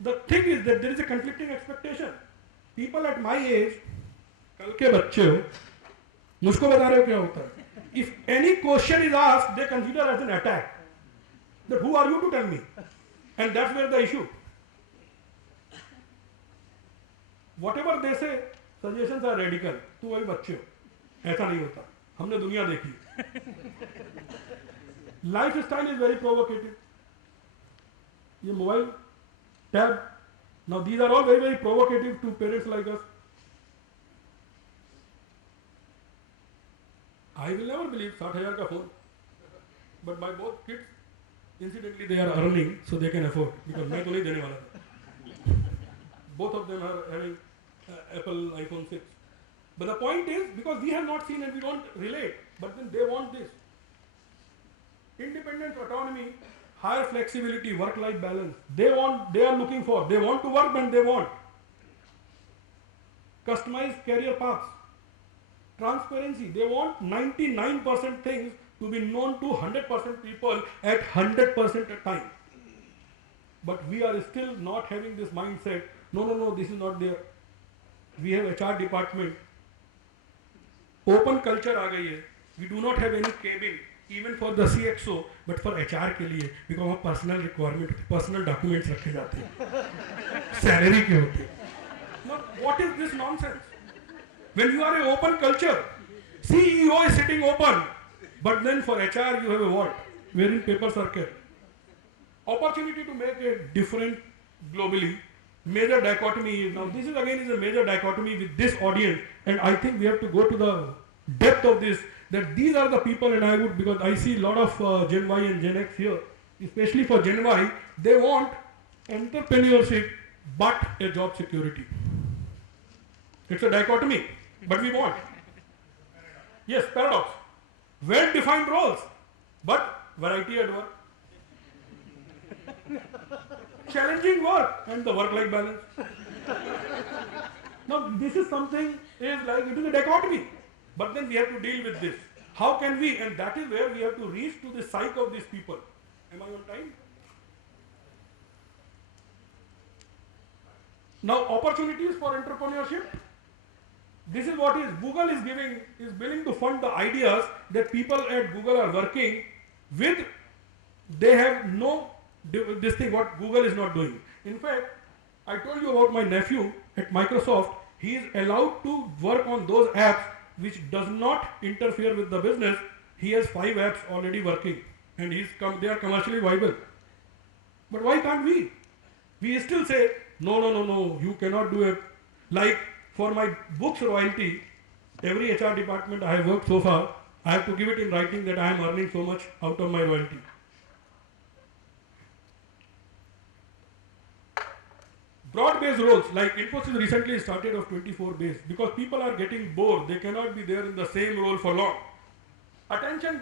the thing is that there is a conflicting expectation. People at my age, कल के बच्चे हो, मुझको बता रहे हो क्या होता है? If any question is asked, they consider as an attack. That who are you to tell me? And that's where the issue. Whatever they say, suggestions are radical. तू वही बच्चे हो, ऐसा नहीं होता. हमने दुनिया देखी. Lifestyle is very provocative. ये mobile, tab, now these are all very, very provocative to parents like us. I will never believe 60,000 का phone. But my both kids, incidentally they are earning, so they can afford. Because मैं तो नहीं देने वाला था. Both of them are having Apple iPhone 6. But the point is, because we have not seen and we don't relate, but then they want this. Independence, autonomy, higher flexibility, work-life balance. They are looking for. They want to work when they want. Customized career paths. Transparency. They want 99% things to be known to 100% people at 100% at time. But we are still not having this mindset. No, this is not there. We have HR department. Open culture आ गई है. We do not have any cabin, even for the CXO, but for HR के लिए, because वहाँ personal requirement, personal documents रखे जाते हैं. Salary के होते हैं. Now, what is this nonsense? When you are an open culture, CEO is sitting open, but then for HR you have a what? Wherein papers are kept. Opportunity to make a difference globally. Major dichotomy is, now this is again a major dichotomy with this audience, and I think we have to go to the depth of this, that these are the people, and I would, because I see a lot of Gen Y and Gen X here, especially for Gen Y, they want entrepreneurship but a job security. It's a dichotomy, but we want. Yes, paradox. Well-defined roles, but variety at work. Challenging work and the work-life balance. Now this is something, is like, it is a dichotomy, but then we have to deal with this. How can we, and that is where we have to reach to the psyche of these people. Am I on time? Now opportunities for entrepreneurship. This is what is Google is giving, is willing to fund the ideas that people at Google are working with. They have no, this thing what Google is not doing. In fact, I told you about my nephew at Microsoft. He is allowed to work on those apps which does not interfere with the business. He has 5 apps already working, and they are commercially viable. But why can't we? We still say, no, you cannot do it. Like for my books royalty, every HR department I have worked so far, I have to give it in writing that I am earning so much out of my royalty. Broad-based roles, like Infosys recently started of 24 base, because people are getting bored. They cannot be there in the same role for long. Attention,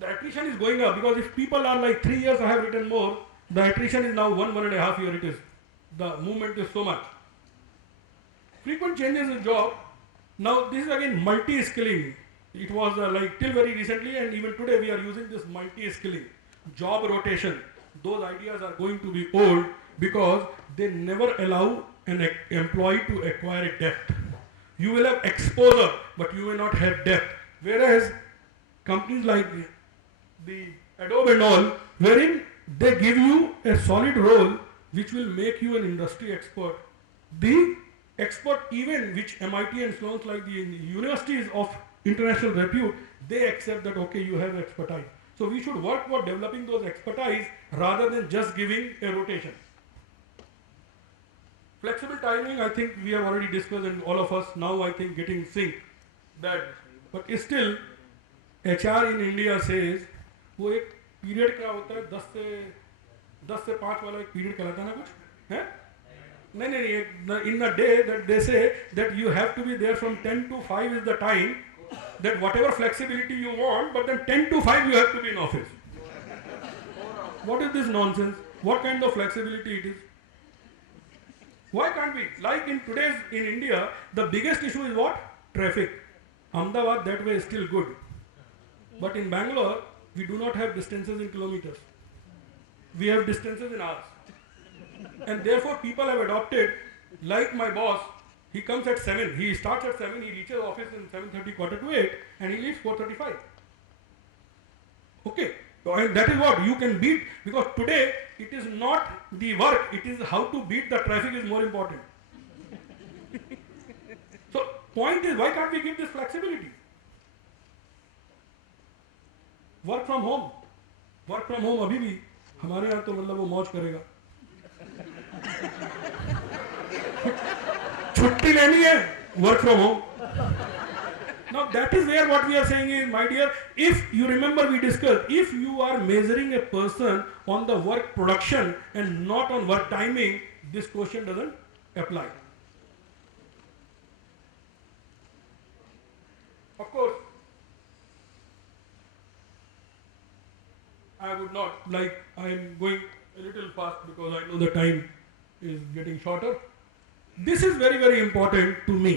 the attrition is going up, because if people are like 3 years I have written more, the attrition is now 1.5 years it is. The movement is so much. Frequent changes in job. Now this is again multi-skilling. It was like till very recently, and even today we are using this multi-skilling. Job rotation. Those ideas are going to be old, because they never allow an employee to acquire a depth. You will have exposure, but you will not have depth. Whereas companies like the Adobe and all, wherein they give you a solid role which will make you an industry expert. The expert, even which MIT and Sloan, like the universities of international repute, they accept that okay, you have expertise. So we should work for developing those expertise rather than just giving a rotation. Flexible timing, I think we have already discussed, and all of us now I think getting sync that, but still HR in India says वो एक period क्या होता है 10 से 5 वाला एक period कहलाता है ना कुछ है? नहीं, in a day that they say that you have to be there from 10 to 5 is the time, that whatever flexibility you want, but then 10 to 5 you have to be in office. What is this nonsense? What kind of flexibility it is? Why can't we? Like in India, the biggest issue is what? Traffic. Ahmedabad that way is still good. But in Bangalore, we do not have distances in kilometers. We have distances in hours. And therefore people have adopted, like my boss, he comes at 7, he starts at 7, he reaches office in 7:30, quarter to 8, and he leaves 4:35. Okay, so, and that is what you can beat, because today it is not the work, it is how to beat the traffic is more important. So point is, why can't we give this flexibility? Work from home अभी भी हमारे यहाँ तो मतलब वो मौज करेगा, छुट्टी लेनी है, work from home. Now that is where what we are saying is, my dear, if you remember we discussed, if you are measuring a person on the work production and not on work timing, this question doesn't apply. Of course, I would not, like, I am going a little fast because I know the time is getting shorter. This is very, very important to me.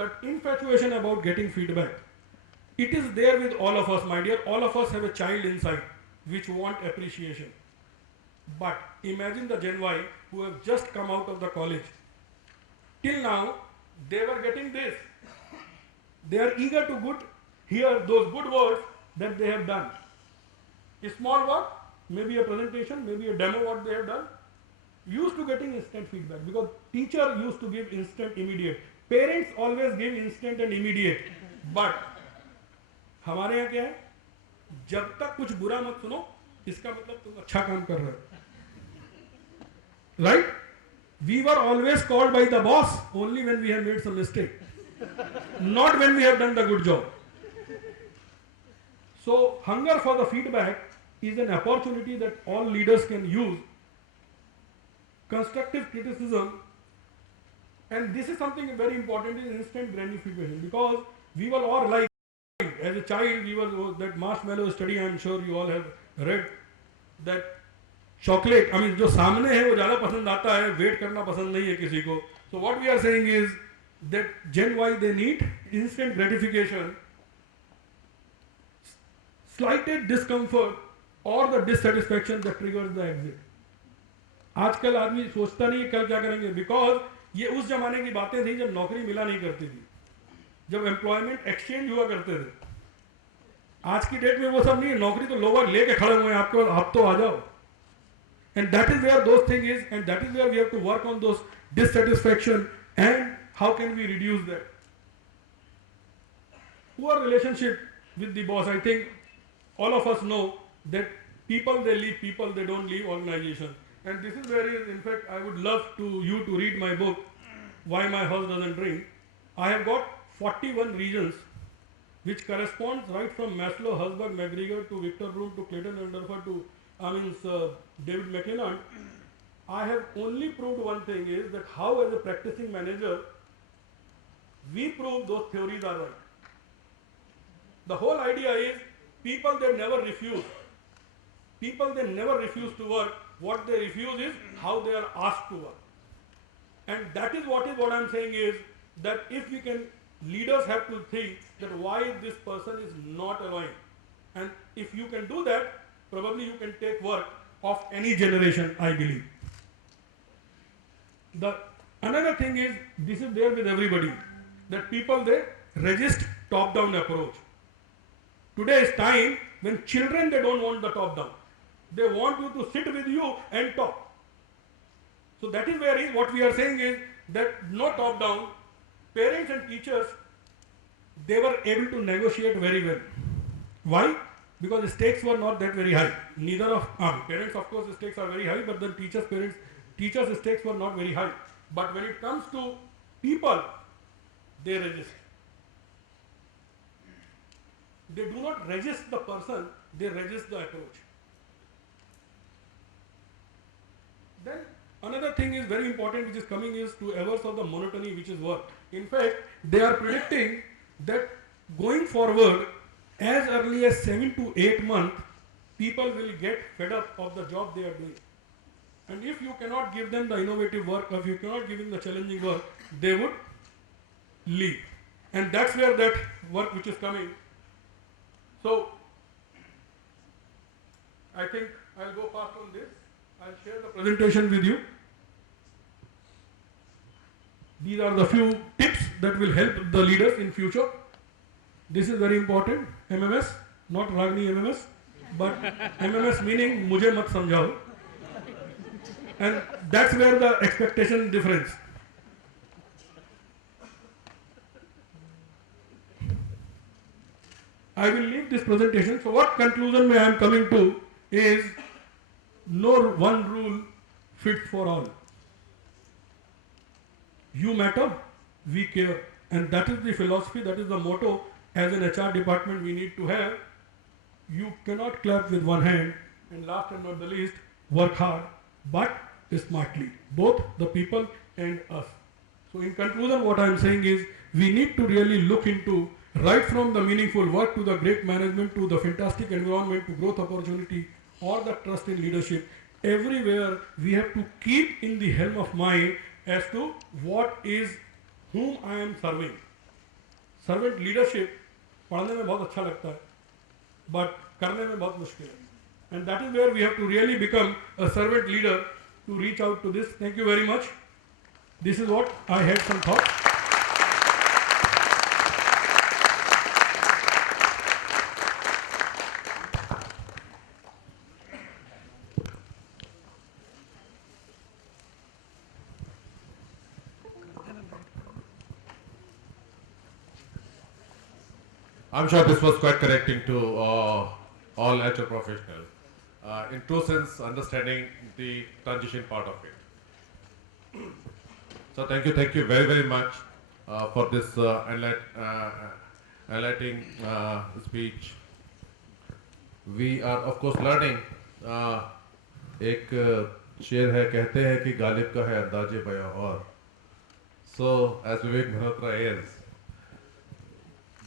That infatuation about getting feedback. It is there with all of us, my dear. All of us have a child inside which want appreciation. But imagine the Gen Y who have just come out of the college. Till now, they were getting this. They are eager to hear those good words that they have done. A small work, maybe a presentation, maybe a demo what they have done, used to getting instant feedback because teacher used to give instant, immediate. Parents always give instant and immediate. But हमारे यहाँ क्या है, जब तक कुछ बुरा मत सुनो, इसका मतलब तुम अच्छा काम कर रहे हो. Right? We were always called by the boss only when we have made some mistake, not when we have done the good job. So hunger for the feedback is an opportunity that all leaders can use. Constructive criticism, and this is something very important, is instant gratification, because we were all like, as a child, we were that marshmallow study. I am sure you all have read that chocolate. I mean, जो सामने है वो ज़्यादा पसंद आता है, wait करना पसंद नहीं है किसी को. So what we are saying is that Gen Y, they need instant gratification, slighted discomfort or the dissatisfaction that triggers the exit. आजकल आदमी सोचता नहीं है कल क्या करेंगे, बिकॉज ये उस जमाने की बातें थी जब नौकरी मिला नहीं करती थी, जब एम्प्लॉयमेंट एक्सचेंज हुआ करते थे. आज की डेट में वो सब नहीं है, नौकरी तो लोग लेके खड़े हुए हैं आपके पास, आप तो आ जाओ. And that is where those thing is, and that is where we have to work on those dissatisfaction and how can we reduce that. Poor relationship with the boss. I think all of us know that people, they leave people, they don't leave organization. And this is where, in fact, I would love you to read my book, Why My Horse Doesn't Drink. I have got 41 reasons which corresponds right from Maslow, Herzberg, McGregor to Victor Broom to Clayton Underwood to David McLennan. I have only proved one thing is that how as a practicing manager we prove those theories are right. The whole idea is people, they never refuse. People, they never refuse to work. What they refuse is how they are asked to work. And that is what I am saying is that if we can, leaders have to think that why this person is not aligned. And if you can do that, probably you can take work of any generation, I believe. Another thing is, this is there with everybody, that people, they resist top-down approach. Today is time when children, they don't want the top-down. They want you to sit with you and talk. So that is where what we are saying is that no top-down. Parents and teachers, they were able to negotiate very well. Why? Because the stakes were not that very high. Neither of parents, of course, the stakes are very high, but the teachers' stakes were not very high. But when it comes to people, they resist. They do not resist the person, they resist the approach. Then another thing is very important which is coming is to averse of the monotony which is work. In fact, they are predicting that going forward, as early as 7 to 8 months, people will get fed up of the job they are doing. And if you cannot give them the innovative work, or if you cannot give them the challenging work, they would leave. And that's where that work which is coming. So, I think I'll go fast on this. I'll share the presentation with you. These are the few tips that will help the leaders in future. This is very important. MMS, not Ragni MMS, but MMS meaning mujhe mat samjhao. And that's where the expectation difference. I will leave this presentation. So what conclusion I am coming to is no one rule fits for all. You matter, we care. And that is the philosophy, that is the motto as an HR department we need to have. You cannot clap with one hand, and last and not the least, work hard, but smartly, both the people and us. So in conclusion, what I am saying is, we need to really look into, right from the meaningful work to the great management to the fantastic environment to growth opportunity or the trust in leadership, everywhere we have to keep in the helm of mind as to what is, whom I am serving. Servant leadership पढ़ने में बहुत अच्छा लगता है, but करने में बहुत मुश्किल है. And that is where we have to really become a servant leader to reach out to this. Thank you very much. This is what I had some thoughts. I'm sure this was quite correcting to all HR professionals. In true sense, understanding the transition part of it. So thank you very, very much for this enlightening speech. We are of course learning. एक शेर है, कहते हैं कि गालिब का है अंदाजे बयां और. So as Vivek Malhotra is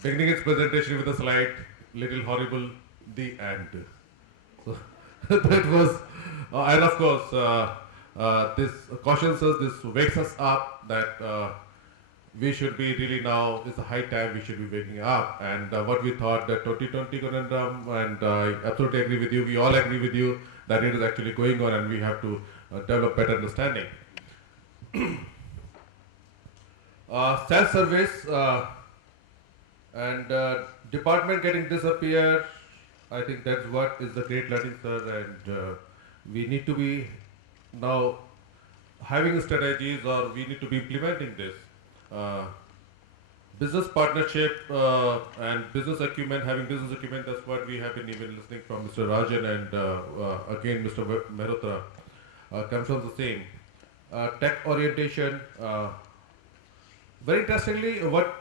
beginning its presentation with a slide, little horrible, the end. So that was, and of course, this cautions us, this wakes us up that we should be really now, it's a high time we should be waking up. And what we thought that 2020 conundrum, and I absolutely agree with you, we all agree with you that it is actually going on and we have to develop better understanding. Self-service, and department getting disappear, I think that's what is the great learning, sir, and we need to be now having strategies, or we need to be implementing this. Business partnership and business acumen, having business acumen, that's what we have been even listening from Mr. Rajan and again Mr. Mehrotra, comes from the same. Tech orientation, very interestingly, what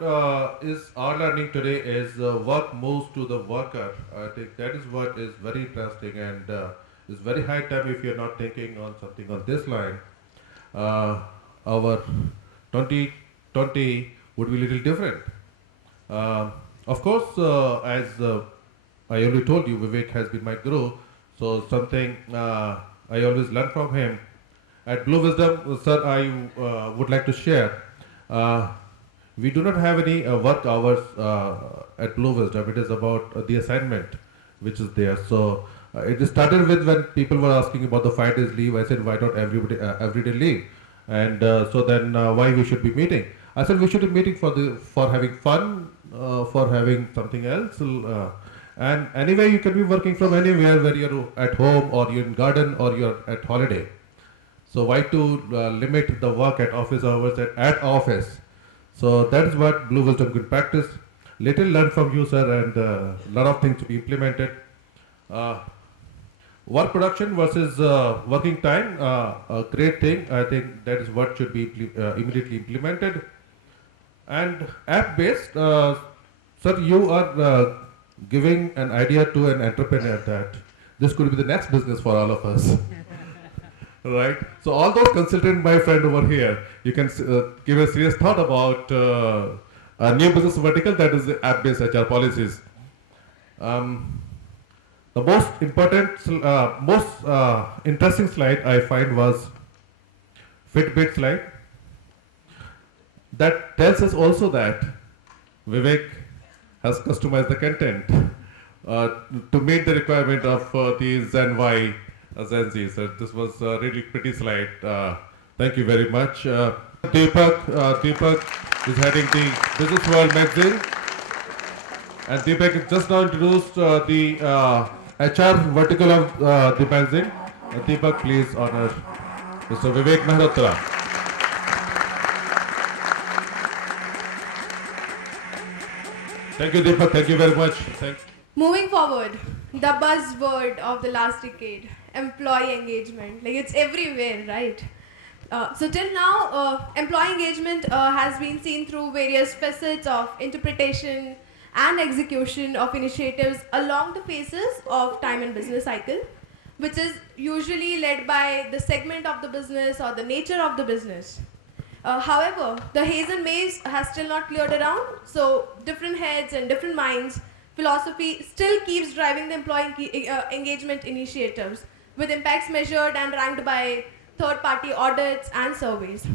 is our learning today is work moves to the worker. I think that is what is very interesting, and it's very high time if you're not thinking on something on this line. Our 2020 would be a little different. Of course, as I already told you, Vivek has been my guru, so something I always learn from him. At Blue Wisdom, sir, I would like to share. We do not have any work hours at Blue Wisdom. It is about the assignment which is there. So it started with when people were asking about the 5 days leave. I said, why not everyday leave? And so then why we should be meeting? I said we should be meeting for having fun, for having something else. And anyway, you can be working from anywhere, where you're at home or you're in garden or you're at holiday. So why to limit the work at office hours at office? So that is what Blue Wisdom could practice. Little learn from you, sir, and a lot of things to be implemented. Work production versus working time, a great thing. I think that is what should be immediately implemented. And app-based, sir, you are giving an idea to an entrepreneur that this could be the next business for all of us. Right? So all those consultants, my friend over here, you can give a serious thought about a new business vertical, that is the app-based HR policies. The most important, most interesting slide I find was Fitbit slide. That tells us also that Vivek has customized the content to meet the requirement of the Zen Y Zen Z. So this was really pretty slide. Thank you very much. Deepak is heading the Business World magazine. And Deepak has just now introduced the HR vertical of the magazine. Deepak, please honor Mr. Vivek Mehrotra. Thank you, Deepak. Thank you very much. Moving forward, the buzzword of the last decade, employee engagement. Like it's everywhere, right? So till now, employee engagement has been seen through various facets of interpretation and execution of initiatives along the phases of time and business cycle, which is usually led by the segment of the business or the nature of the business. However, the haze and maze has still not cleared around, so different heads and different minds, philosophy still keeps driving the employee engagement initiatives, with impacts measured and ranked by third-party audits and surveys.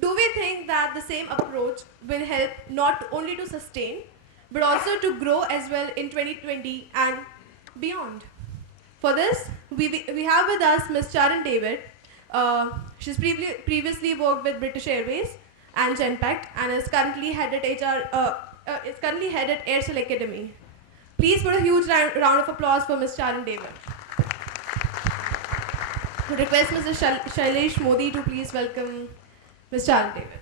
Do we think that the same approach will help not only to sustain, but also to grow as well in 2020 and beyond? For this, we have with us Ms. Charan David. She's previously worked with British Airways and Genpact and is currently headed Aircel Academy. Please put a huge round of applause for Ms. Charan David. I request Mr. Shailesh Modi to please welcome Ms. Charan David.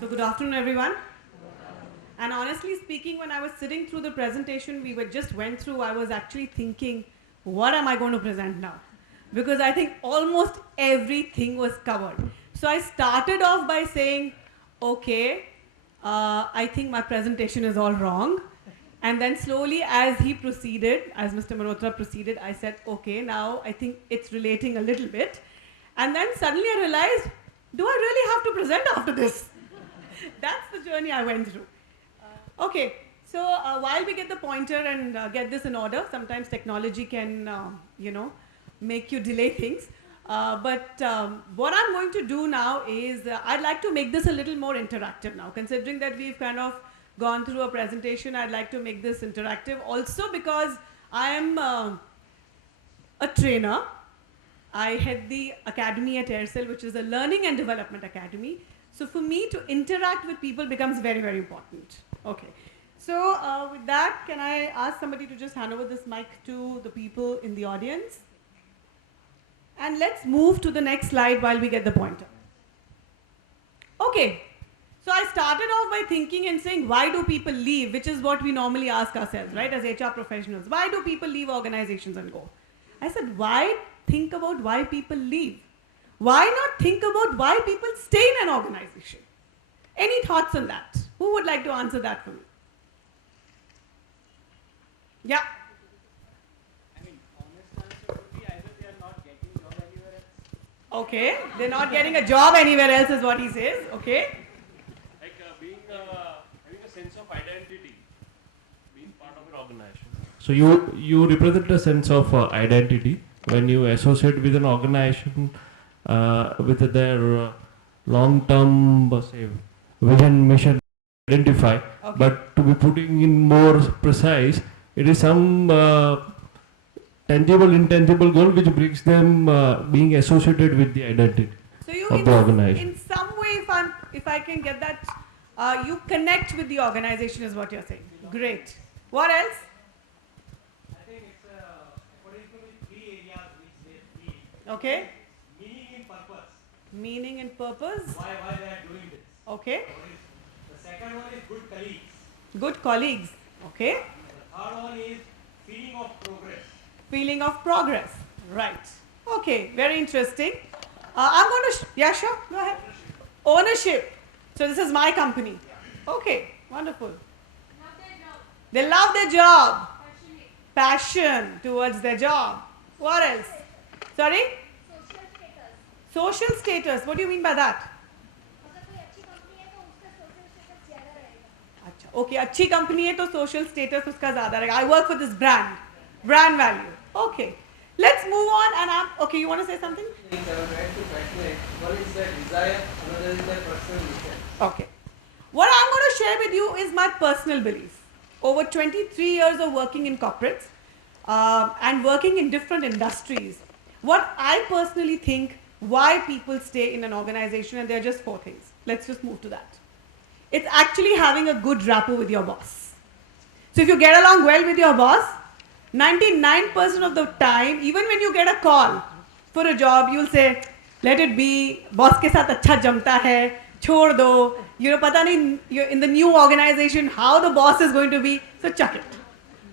So good afternoon, everyone. And honestly speaking, when I was sitting through the presentation I was actually thinking, what am I going to present now? Because I think almost everything was covered. So I started off by saying, okay, I think my presentation is all wrong. And then slowly as Mr. Mehrotra proceeded, I said, okay, now I think it's relating a little bit. And then suddenly I realized, do I really have to present after this? That's the journey I went through. Okay, so while we get the pointer and get this in order, sometimes technology can, make you delay things. But what I'm going to do now is, I'd like to make this a little more interactive now. Considering that we've kind of gone through a presentation, I'd like to make this interactive. Also because I am a trainer. I head the academy at Aircel, which is a learning and development academy. So for me to interact with people becomes very, very important. Okay. So with that, can I ask somebody to just hand over this mic to the people in the audience? And let's move to the next slide while we get the pointer. Okay. So I started off by thinking and saying, why do people leave? Which is what we normally ask ourselves, right, as HR professionals. Why do people leave organizations and go? I said, why think about why people leave? Why not think about why people stay in an organization? Any thoughts on that? Who would like to answer that for me? Yeah. I mean, honest answer would be either they are not getting job anywhere else. Okay, they're not getting a job anywhere else is what he says. Okay. Like having a sense of identity, being part of an organization. So you represent a sense of identity when you associate with an organization with their long-term say vision, mission, identify. Okay. But to be putting in more precise, it is some tangible, intangible goal which brings them being associated with the identity of the organization. In some way, if I can get that, you connect with the organization is what you're saying. Great. What else? I think it's according to the 3 areas which they feel. Okay. Meaning and purpose. Meaning and purpose. Why they are doing this. Okay. The second one is good colleagues. Good colleagues. Okay. The third one is feeling of progress. Feeling of progress. Right. Okay. Very interesting. I'm going to, yeah, sure. Go ahead. Ownership. So this is my company. Okay. Wonderful. They love their job. Passion towards their job. What else? Sorry? Social status. What do you mean by that? Okay, अच्छी company है तो social status उसका ज़्यादा रहेगा. I work for this brand value. Okay, let's move on. And okay, you want to say something? One is their desire, another is their personal mission. Okay. What I'm going to share with you is my personal belief. Over 23 years of working in corporates and working in different industries, what I personally think why people stay in an organization, and there are just 4 things. Let's just move to that. It's actually having a good rapport with your boss. So if you get along well with your boss, 99% of the time, even when you get a call for a job, you'll say, let it be, boss ke saath acha jamta hai, chhod do, pata nahi, you're in the new organization, how the boss is going to be, so chuck it.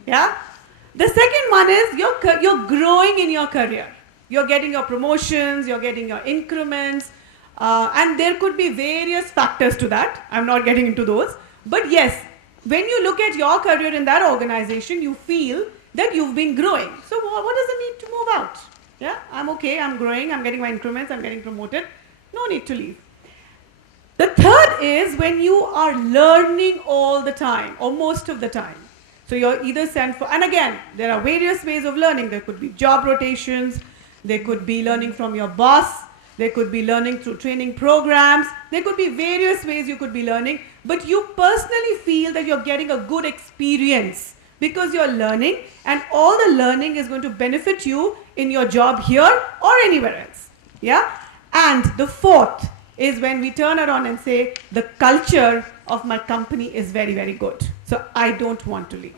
Yeah? The second one is you're growing in your career. You're getting your promotions, you're getting your increments, and there could be various factors to that. I'm not getting into those. But yes, when you look at your career in that organization, you feel that you've been growing. So what does it need to move out? Yeah, I'm okay, I'm growing, I'm getting my increments, I'm getting promoted. No need to leave. The third is when you are learning all the time, or most of the time. So you're either sent for, and again, there are various ways of learning. There could be job rotations, there could be learning from your boss, there could be learning through training programs, there could be various ways you could be learning, but you personally feel that you're getting a good experience because you're learning, and all the learning is going to benefit you in your job here or anywhere else. Yeah? And the fourth is when we turn around and say, the culture of my company is very, very good. So I don't want to leave.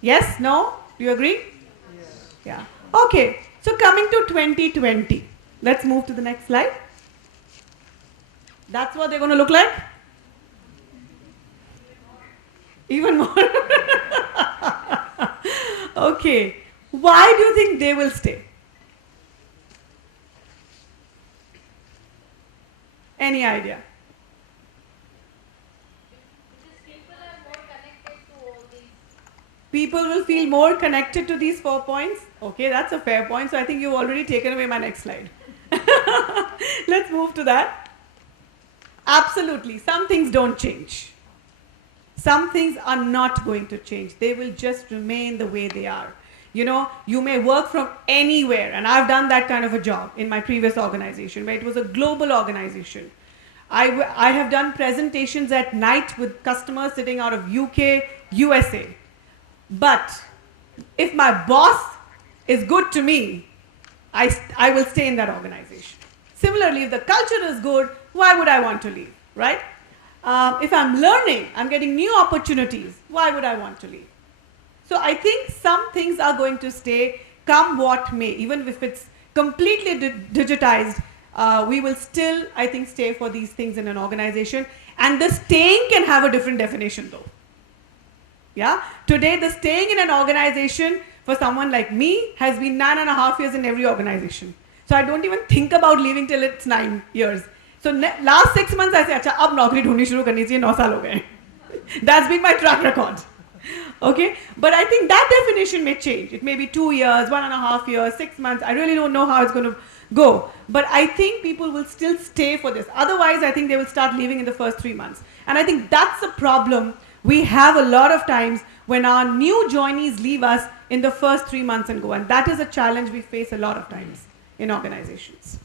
Yes? No? Do you agree? Yes. Yeah. Okay. So coming to 2020. Let's move to the next slide. That's what they're going to look like? Even more. Okay. Why do you think they will stay? Any idea? People will feel more connected to these 4 points. Okay, that's a fair point. So I think you've already taken away my next slide. Let's move to that. Absolutely. Some things don't change. Some things are not going to change. They will just remain the way they are. You may work from anywhere, and I've done that kind of a job in my previous organization, where it was a global organization. I have done presentations at night with customers sitting out of UK, USA. But if my boss is good to me, I will stay in that organization. Similarly, if the culture is good, why would I want to leave, right? If I'm learning, I'm getting new opportunities, why would I want to leave? So I think some things are going to stay, come what may. Even if it's completely digitized, we will still, I think, stay for these things in an organization. And the staying can have a different definition though. Yeah? Today, the staying in an organization for someone like me has been 9.5 years in every organization. So I don't even think about leaving till it's 9 years. So last 6 months I say, acha, ab naukri dhundni shuru karni chahiye, 9 saal ho gaye. That's been my track record. Okay? But I think that definition may change. It may be 2 years, 1.5 years, 6 months. I really don't know how it's going to go. But I think people will still stay for this. Otherwise, I think they will start leaving in the first 3 months. And I think that's a problem we have a lot of times when our new joinees leave us in the first 3 months and go. And that is a challenge we face a lot of times in organizations.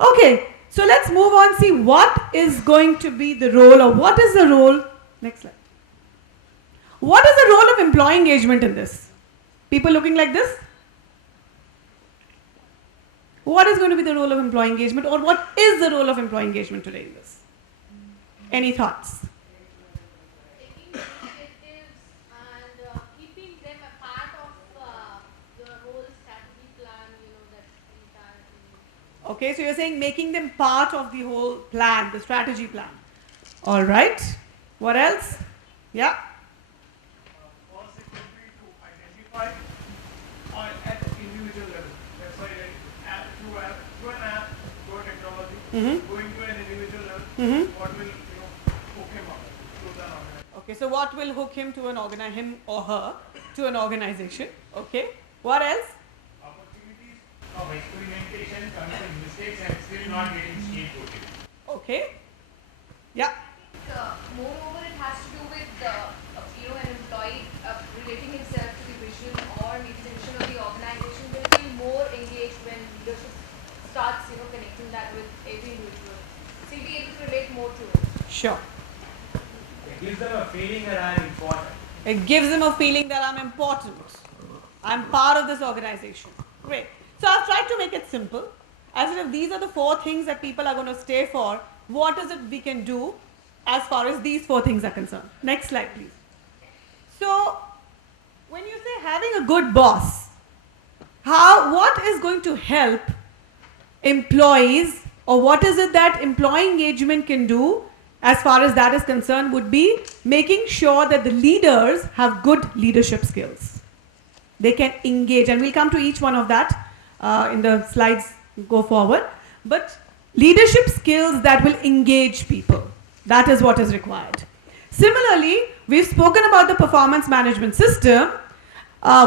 Okay, so let's move on, see what is going to be the role, or what is the role, next slide. What is the role of employee engagement in this? People looking like this? What is going to be the role of employee engagement, or what is the role of employee engagement today in this? Any thoughts? Okay, so you're saying making them part of the whole plan, the strategy plan. All right. What else? Yeah. First, it would be to identify at the individual level. That's why through an app, through a technology, going to an individual level, what will hook him up to the organization. Okay, so what will hook him to him or her to an organization? Okay. What else? Opportunities of experimentation, committing mistakes, and still not getting scapegoated. Okay. Yeah. Moreover, it has to do with an employee relating himself to the vision or maybe the mission of the organization. Will feel more engaged when leadership starts connecting that with every individual. So he'll be able to relate more to it. Sure. gives them a feeling that I am important. It gives them a feeling that I'm important. I'm part of this organization. Great. So I've tried to make it simple. As if these are the 4 things that people are going to stay for, what is it we can do as far as these 4 things are concerned? Next slide, please. So, when you say having a good boss, what is going to help employees, or what is it that employee engagement can do as far as that is concerned would be making sure that the leaders have good leadership skills. They can engage, and we'll come to each one of that in the slides go forward. But leadership skills that will engage people, that is what is required. Similarly, we've spoken about the performance management system.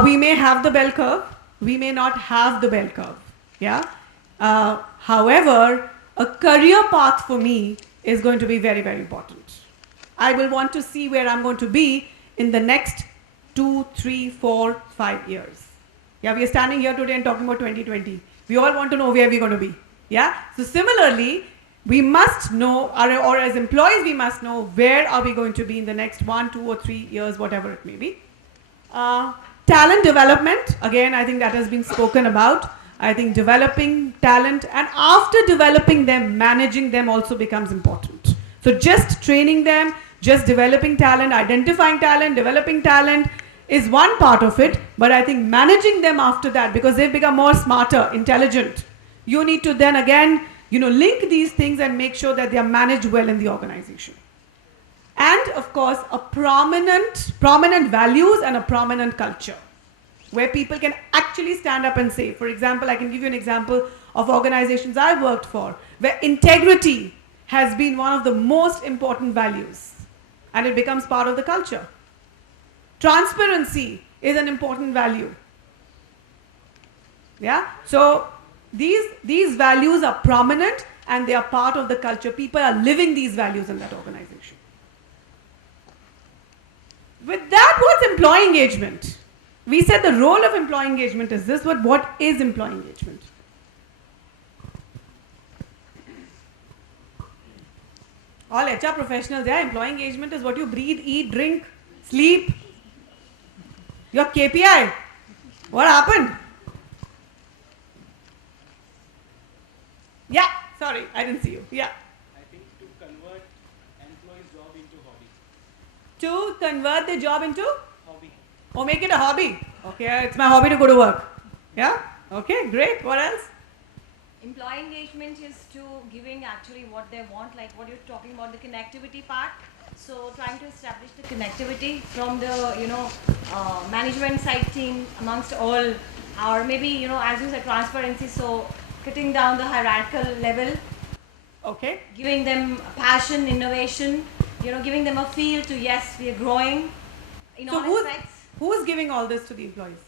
We may have the bell curve, we may not have the bell curve. Yeah. However, a career path for me is going to be very, very important. I will want to see where I'm going to be in the next 2, 3, 4, 5 years. Yeah, we are standing here today and talking about 2020. We all want to know where we're going to be. Yeah. So similarly, we must know, or as employees, we must know where are we going to be in the next 1, 2, or 3 years, whatever it may be. Talent development, again, I think that has been spoken about. I think developing talent, and after developing them, managing them also becomes important. So just training them, just developing talent, identifying talent, developing talent is one part of it, but I think managing them after that, because they've become more smarter, intelligent, you need to then again, link these things and make sure that they are managed well in the organization. And of course, a prominent values and a prominent culture, where people can actually stand up and say, for example, I can give you an example of organizations I've worked for, where integrity has been one of the most important values, and it becomes part of the culture. Transparency is an important value. Yeah, so these values are prominent and they are part of the culture. People are living these values in that organization. With that, what's employee engagement? We said the role of employee engagement is this, but what is employee engagement? All HR professionals, yeah, employee engagement is what you breathe, eat, drink, sleep. Your KPI. What happened? Yeah, sorry, I didn't see you. Yeah. I think to convert employees' job into hobby. To convert the job into? Hobby. Oh, make it a hobby. Okay, it's my hobby to go to work. Yeah? Okay, great. What else? Employee engagement is to giving actually what they want, like what you're talking about, the connectivity part. So trying to establish the connectivity from the, management side team amongst all, or maybe, as you said, transparency. So cutting down the hierarchical level. Okay. Giving them passion, innovation, giving them a feel to, yes, we are growing in So all aspects. who's giving all this to the employees?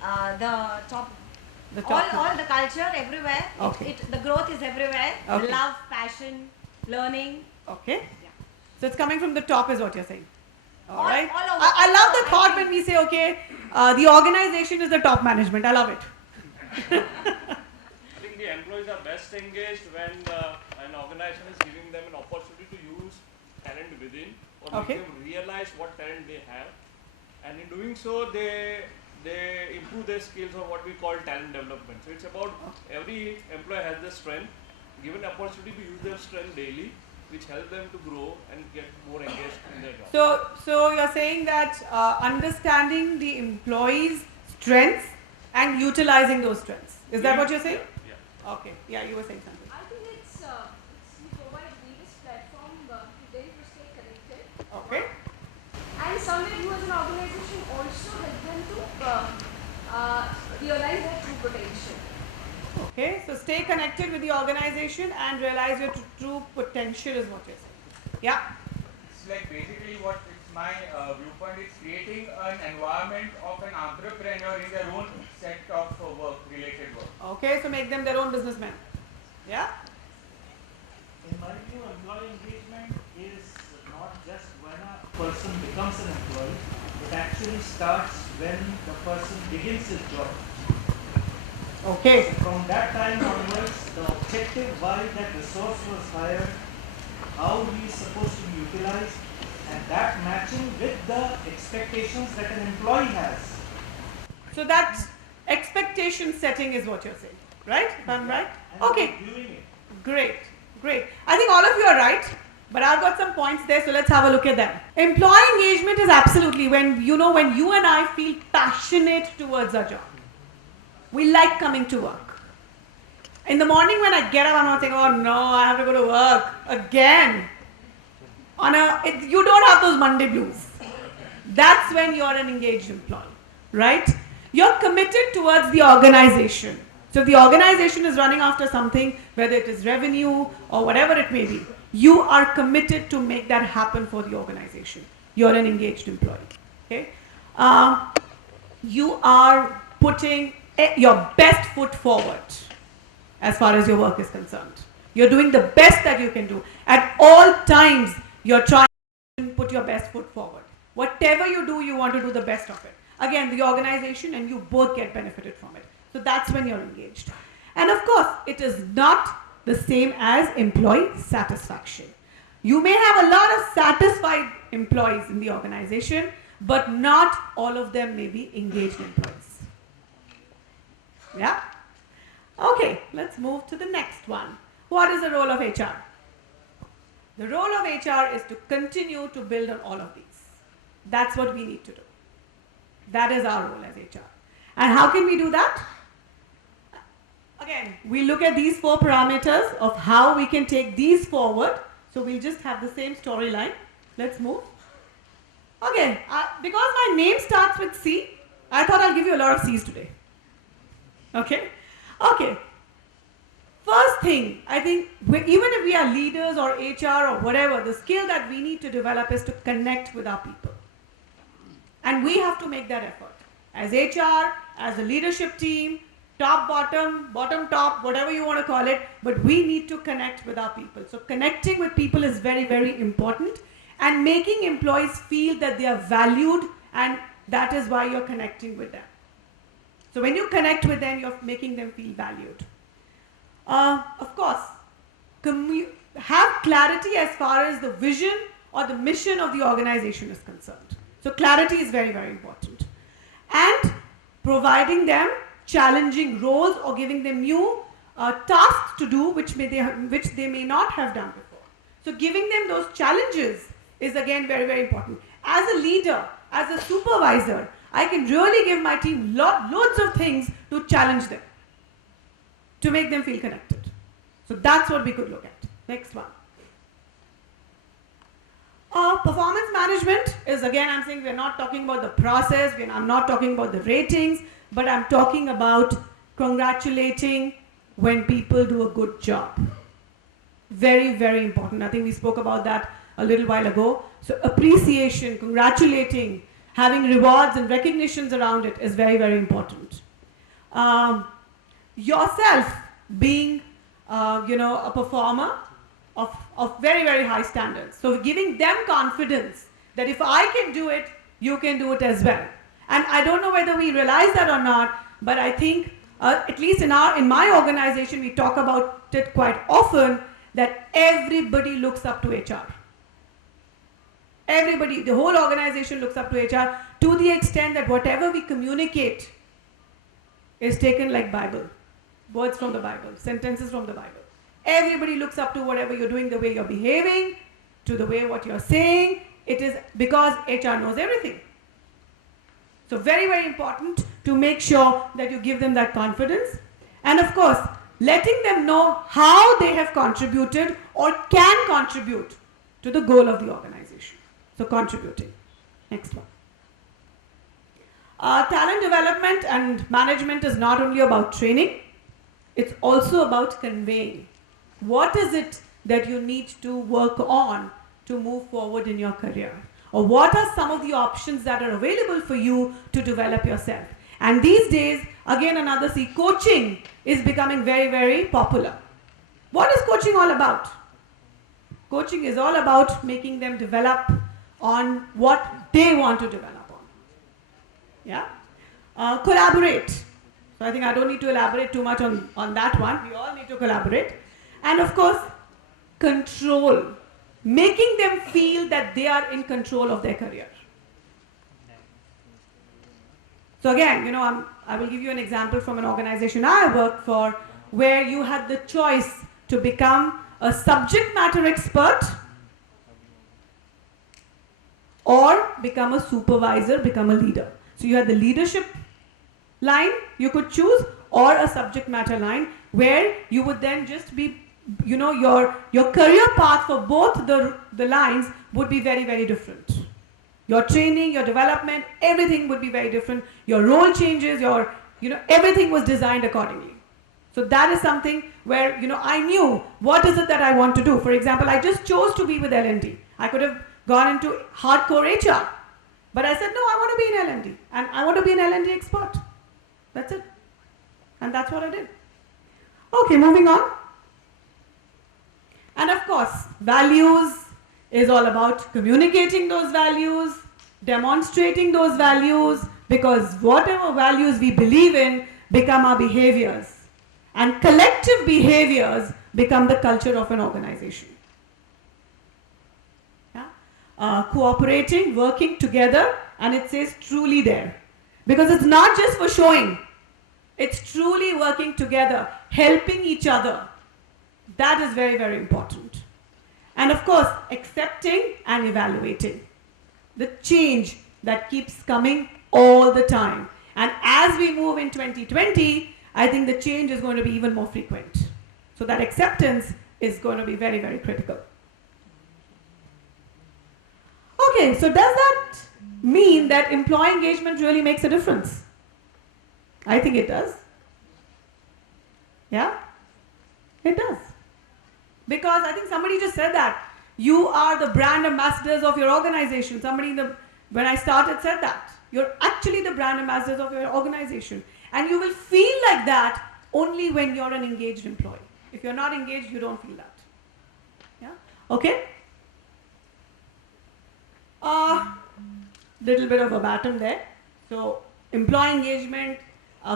The top. The top all the culture everywhere. Okay. The growth is everywhere. Okay. Love, passion, learning. Okay. So it's coming from the top is what you're saying. All right. all over. I love the thought when we say, okay, the organization is the top management. I love it. I think the employees are best engaged when an organization is giving them an opportunity to use talent within, or Okay. make them realize what talent they have, and in doing so they improve their skills, or what we call talent development. So it's about every employee has their strength, given opportunity to use their strength daily, which help them to grow and get more engaged in their job. So you're saying that understanding the employees' strengths and utilizing those strengths. Is that what you're saying? Yeah. Okay. Yeah, you were saying something. I think it's you provide various platform to them to stay connected. Okay. And somewhere you as an organization also help them to realize their true potential. Okay. So stay connected with the organization and realize your true potential is what you're saying. Yeah. It's like basically what it's my viewpoint is creating an environment of an entrepreneur in their own set of work, related work. Okay. So make them their own businessmen. Yeah. In my view, employee engagement is not just when a person becomes an employee, it actually starts when the person begins his job. Okay. So from that time onwards, the objective why that resource was hired, how he is supposed to be utilized, and that matching with the expectations that an employee has. So that expectation setting is what you're saying, right? If I'm right? Okay. Great, great. I think all of you are right, but I've got some points there, so let's have a look at them. Employee engagement is absolutely when you and I feel passionate towards our job. We like coming to work. In the morning when I get up, I'm not thinking, oh no, I have to go to work again. You don't have those Monday blues. That's when you're an engaged employee, right? You're committed towards the organization. So if the organization is running after something, whether it is revenue or whatever it may be, you are committed to make that happen for the organization. You're an engaged employee. Okay? You are putting your best foot forward as far as your work is concerned. You're doing the best that you can do. At all times, you're trying to put your best foot forward. Whatever you do, you want to do the best of it. Again, the organization and you both get benefited from it. So that's when you're engaged. And of course, it is not the same as employee satisfaction. You may have a lot of satisfied employees in the organization, but not all of them may be engaged employees. Yeah? Okay, let's move to the next one. What is the role of HR? The role of HR is to continue to build on all of these. That's what we need to do. That is our role as HR. And how can we do that? Again, we look at these 4 parameters of how we can take these forward. So we'll just have the same storyline. Let's move. Okay, because my name starts with C, I thought I'll give you a lot of C's today. Okay? Okay. First thing, I think, even if we are leaders or HR or whatever, the skill that we need to develop is to connect with our people. And we have to make that effort. As HR, as a leadership team, top, bottom, bottom, top, whatever you want to call it, but we need to connect with our people. So connecting with people is very, very important, and making employees feel that they are valued, and that is why you're connecting with them. So when you connect with them, you're making them feel valued. Of course, have clarity as far as the vision or the mission of the organization is concerned. So clarity is very, very important. And providing them challenging roles or giving them new tasks to do which they may not have done before. So giving them those challenges is again very, very important. As a leader, as a supervisor, I can really give my team loads of things to challenge them, to make them feel connected. So that's what we could look at. Next one. Performance management is, again, I'm saying we're not talking about the process, I'm not talking about the ratings, but I'm talking about congratulating when people do a good job. Very, very important. I think we spoke about that a little while ago. So appreciation, congratulating, having rewards and recognitions around it is very, very important. Yourself being, a performer of very, very high standards. So giving them confidence that if I can do it, you can do it as well. And I don't know whether we realize that or not, but I think, at least in my organization, we talk about it quite often, that everybody looks up to HR. Everybody, the whole organization looks up to HR to the extent that whatever we communicate is taken like Bible. Words from the Bible, sentences from the Bible. Everybody looks up to whatever you're doing, the way you're behaving, to the way what you're saying. It is because HR knows everything. So very, very important to make sure that you give them that confidence. And of course, letting them know how they have contributed or can contribute to the goal of the organization. So contributing. Next one. Talent development and management is not only about training, it's also about conveying. What is it that you need to work on to move forward in your career? Or what are some of the options that are available for you to develop yourself? And these days, again another C, coaching is becoming very, very popular. What is coaching all about? Coaching is all about making them develop on what they want to develop on. Yeah? Collaborate. So I think I don't need to elaborate too much on that one. We all need to collaborate. And of course, control. making them feel that they are in control of their career. So again, I will give you an example from an organization I worked for, where you had the choice to become a subject matter expert or become a supervisor, become a leader. So you had the leadership line you could choose, or a subject matter line, where you would then just be, your career path for both the lines would be very, very different. Your training, your development, everything would be very different. Your role changes, everything was designed accordingly. So that is something where, I knew what is it that I want to do. For example, I just chose to be with L&D. I could have gone into hardcore HR, but I said, no, I want to be in L&D, and I want to be an L&D expert. That's it. And that's what I did. Okay, moving on. And of course, values is all about communicating those values, demonstrating those values, because whatever values we believe in become our behaviors. And collective behaviors become the culture of an organization. Yeah? Cooperating, working together, and it says truly there. Because it's not just for showing, it's truly working together, helping each other. That is very, very important. And of course, accepting and evaluating the change that keeps coming all the time. And as we move in 2020, I think the change is going to be even more frequent. So that acceptance is going to be very, very critical. Okay, so does that mean that employee engagement really makes a difference? I think it does. Yeah? It does. Because I think somebody just said that. You are the brand ambassadors of your organization. Somebody when I started said that. You're actually the brand ambassadors of your organization. And you will feel like that only when you're an engaged employee. If you're not engaged, you don't feel that. Yeah? Okay? Little bit of a baton there. So, employee engagement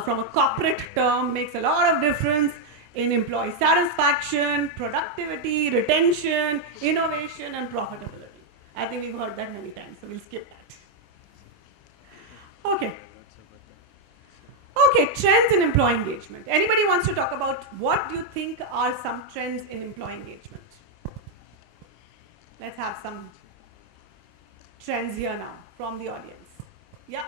from a corporate term makes a lot of difference in employee satisfaction, productivity, retention, innovation, and profitability. I think we've heard that many times, so we'll skip that. Okay. Okay, trends in employee engagement. Anybody wants to talk about what do you think are some trends in employee engagement? Let's have some trends here now from the audience. Yeah.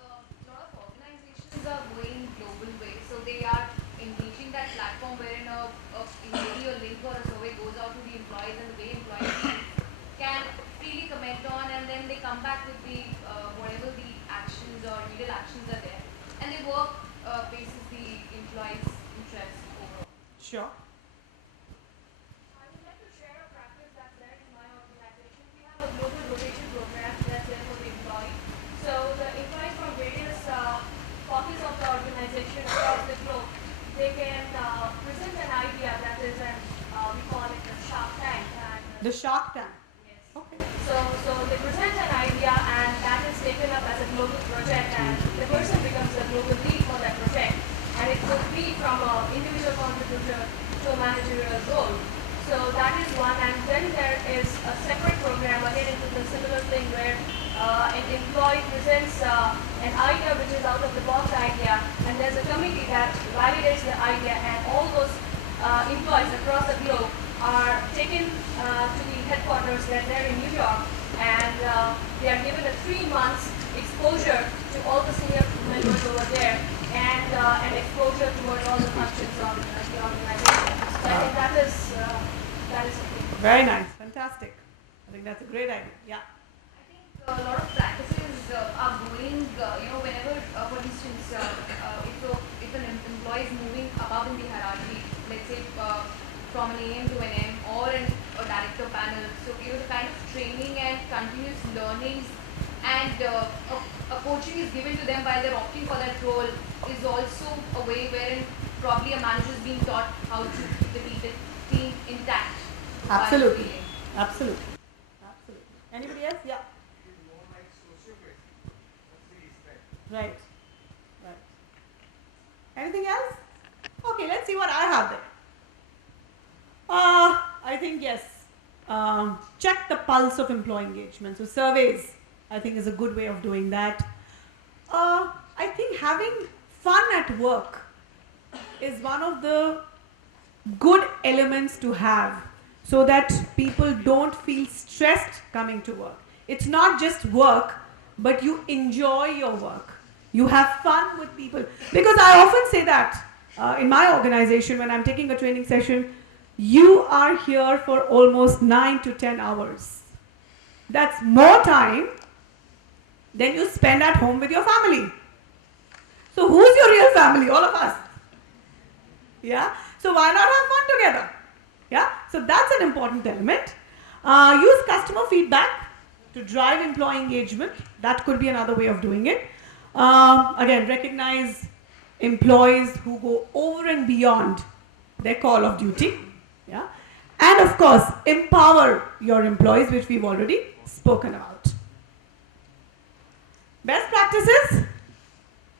A lot of organizations are going global way, so they are engaging that platform wherein maybe a link or a survey goes out to the employees, and the way employees can freely comment on, and then they come back with the whatever the actions or legal actions are there, and they work basis the employees' interests overall. Sure. I would like to share a practice that's there in my organization. We have a global rotation program that's there for the employee. So the employees from various pockets of the organization across the globe, they can present an idea that is we call it the Shark Tank. The Shark Tank. Yes. Okay. So they present an idea, and that is taken up as a global project, and the person becomes a global lead for that project. And it could be from an individual contributor to a managerial role. So that is one, and then there is a separate program, again it is a similar thing where an employee presents an idea which is out of the box idea, and there's a committee that validates the idea, and all those employees across the globe are taken to the headquarters that they're in New York, and they are given a 3 months exposure to all the senior members over there, and an exposure towards all the functions of the organization. So I think that is something. Very nice, fantastic. I think that's a great idea. Yeah. I think a lot of practices are going, whenever, for instance, if an employee is moving above in the hierarchy, let's say from an AM to an M or a director panel, so the kind of training and continuous learnings and a coaching is given to them while they're opting for that role is also a way wherein probably a manager is being taught how to keep the team intact. Absolutely. Absolutely. Absolutely. Anybody else? Yeah. Right. Right. Anything else? Okay, let's see what I have there. I think yes. check the pulse of employee engagement. So surveys, I think, is a good way of doing that. I think having fun at work is one of the good elements to have so that people don't feel stressed coming to work. It's not just work, but you enjoy your work. You have fun with people. Because I often say that in my organization when I'm taking a training session, you are here for almost 9 to 10 hours. That's more time than you spend at home with your family. So who's your real family? All of us. Yeah? So why not have fun together? Yeah? So that's an important element. Use customer feedback to drive employee engagement. That could be another way of doing it. Again, recognize employees who go over and beyond their call of duty. Yeah? And of course, empower your employees, which we've already spoken about. Best practices?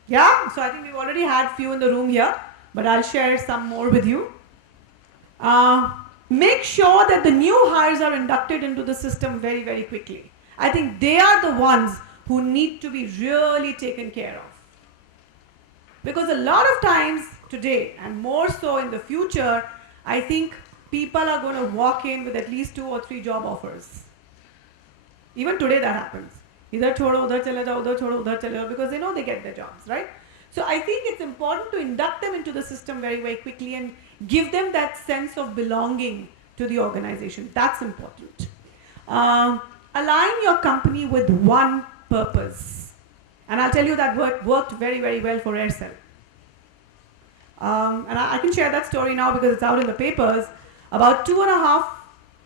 Yeah, so I think we've already had few in the room here, but I'll share some more with you. Make sure that the new hires are inducted into the system very, very quickly. I think they are the ones who need to be really taken care of. Because a lot of times today, and more so in the future, I think people are going to walk in with at least 2 or 3 job offers. Even today that happens. Either chodo, udhar chale jao, udhar chodo, udhar chale jao, because they know they get their jobs, right? So I think it's important to induct them into the system very, very quickly and give them that sense of belonging to the organization. That's important. Align your company with one purpose. And I'll tell you that worked very, very well for Aircel. And I can share that story now because it's out in the papers. About 2.5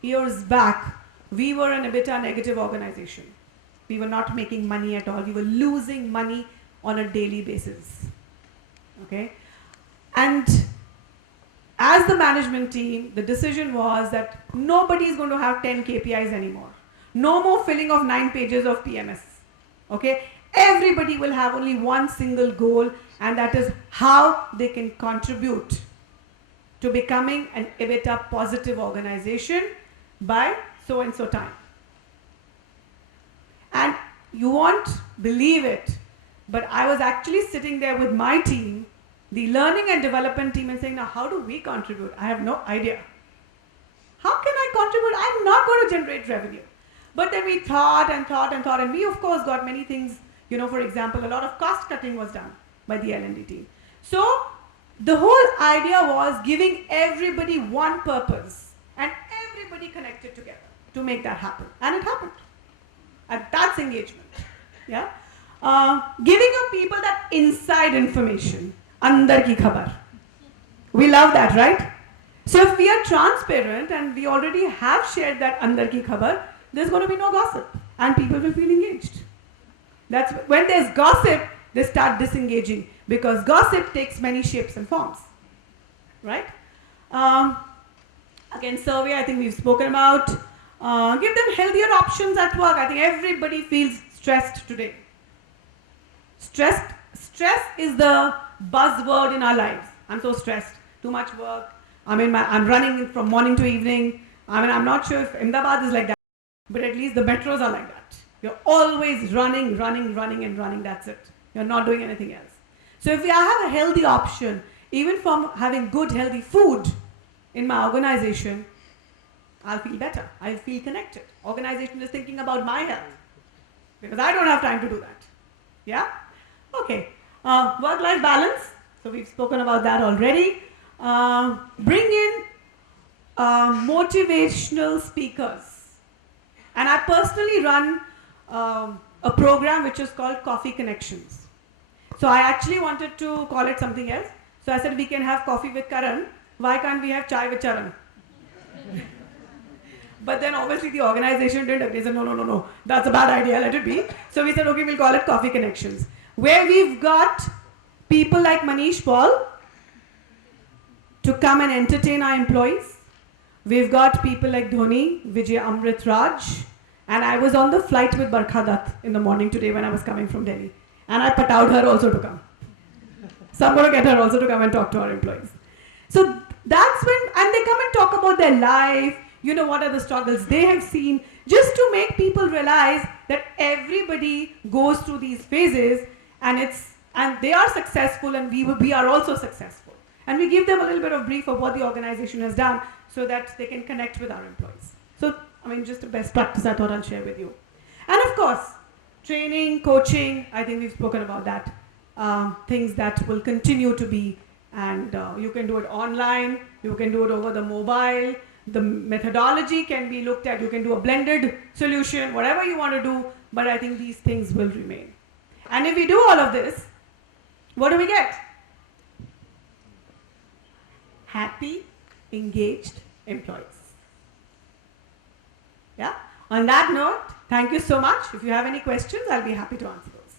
years back, we were an EBITDA negative organization. We were not making money at all. We were losing money on a daily basis. Okay? And as the management team, the decision was that nobody is going to have 10 KPIs anymore. No more filling of 9 pages of PMS. Okay? Everybody will have only one single goal, and that is how they can contribute to becoming an EBITDA positive organization by so and so time. And you won't believe it, but I was actually sitting there with my team, the learning and development team, and saying, now how do we contribute? I have no idea. How can I contribute? I'm not going to generate revenue. But then we thought and thought and thought, and we of course got many things, you know, for example, a lot of cost cutting was done by the L&D team. So the whole idea was giving everybody one purpose and everybody connected together to make that happen. And it happened. And that's engagement. Yeah? Giving your people that inside information. Andar ki khabar. We love that, right? So if we are transparent and we already have shared that andar ki khabar, there's going to be no gossip and people will feel engaged. That's when there's gossip, they start disengaging because gossip takes many shapes and forms. Right? Again, survey, I think we've spoken about. Give them healthier options at work. I think everybody feels stressed today. Stress is the buzzword in our lives. I'm so stressed. Too much work. I mean, I'm running from morning to evening. I mean, I'm not sure if Ahmedabad is like that, but at least the metros are like that. You're always running, that's it. You're not doing anything else. So if I have a healthy option, even from having good, healthy food in my organization, I'll feel better. I'll feel connected. Organization is thinking about my health because I don't have time to do that. Yeah? Okay. Work-life balance. So we've spoken about that already. Bring in motivational speakers. And I personally run a program which is called Coffee Connections. So I actually wanted to call it something else. So I said we can have coffee with Karan. Why can't we have chai with Charan? But then obviously the organization didn't agree. They said, no, that's a bad idea, let it be. So we said, okay, we'll call it Coffee Connections. Where we've got people like Manish Paul to come and entertain our employees. We've got people like Dhoni, Vijay Amrit Raj, and I was on the flight with Barkha Dutt in the morning today when I was coming from Delhi. And I patawed her also to come. So I'm going to get her also to come and talk to our employees. So that's when, and they come and talk about their life, you know, what are the struggles they have seen, just to make people realize that everybody goes through these phases, and they are successful, and we are also successful. And we give them a little bit of brief of what the organization has done so that they can connect with our employees. So, I mean, just a best practice I thought I'll share with you. And of course, training, coaching, I think we've spoken about that. Things that will continue to be, and you can do it online, you can do it over the mobile, the methodology can be looked at, you can do a blended solution, whatever you want to do, but I think these things will remain. And if we do all of this, what do we get? Happy, engaged employees. Yeah? On that note, thank you so much. If you have any questions, I'll be happy to answer those.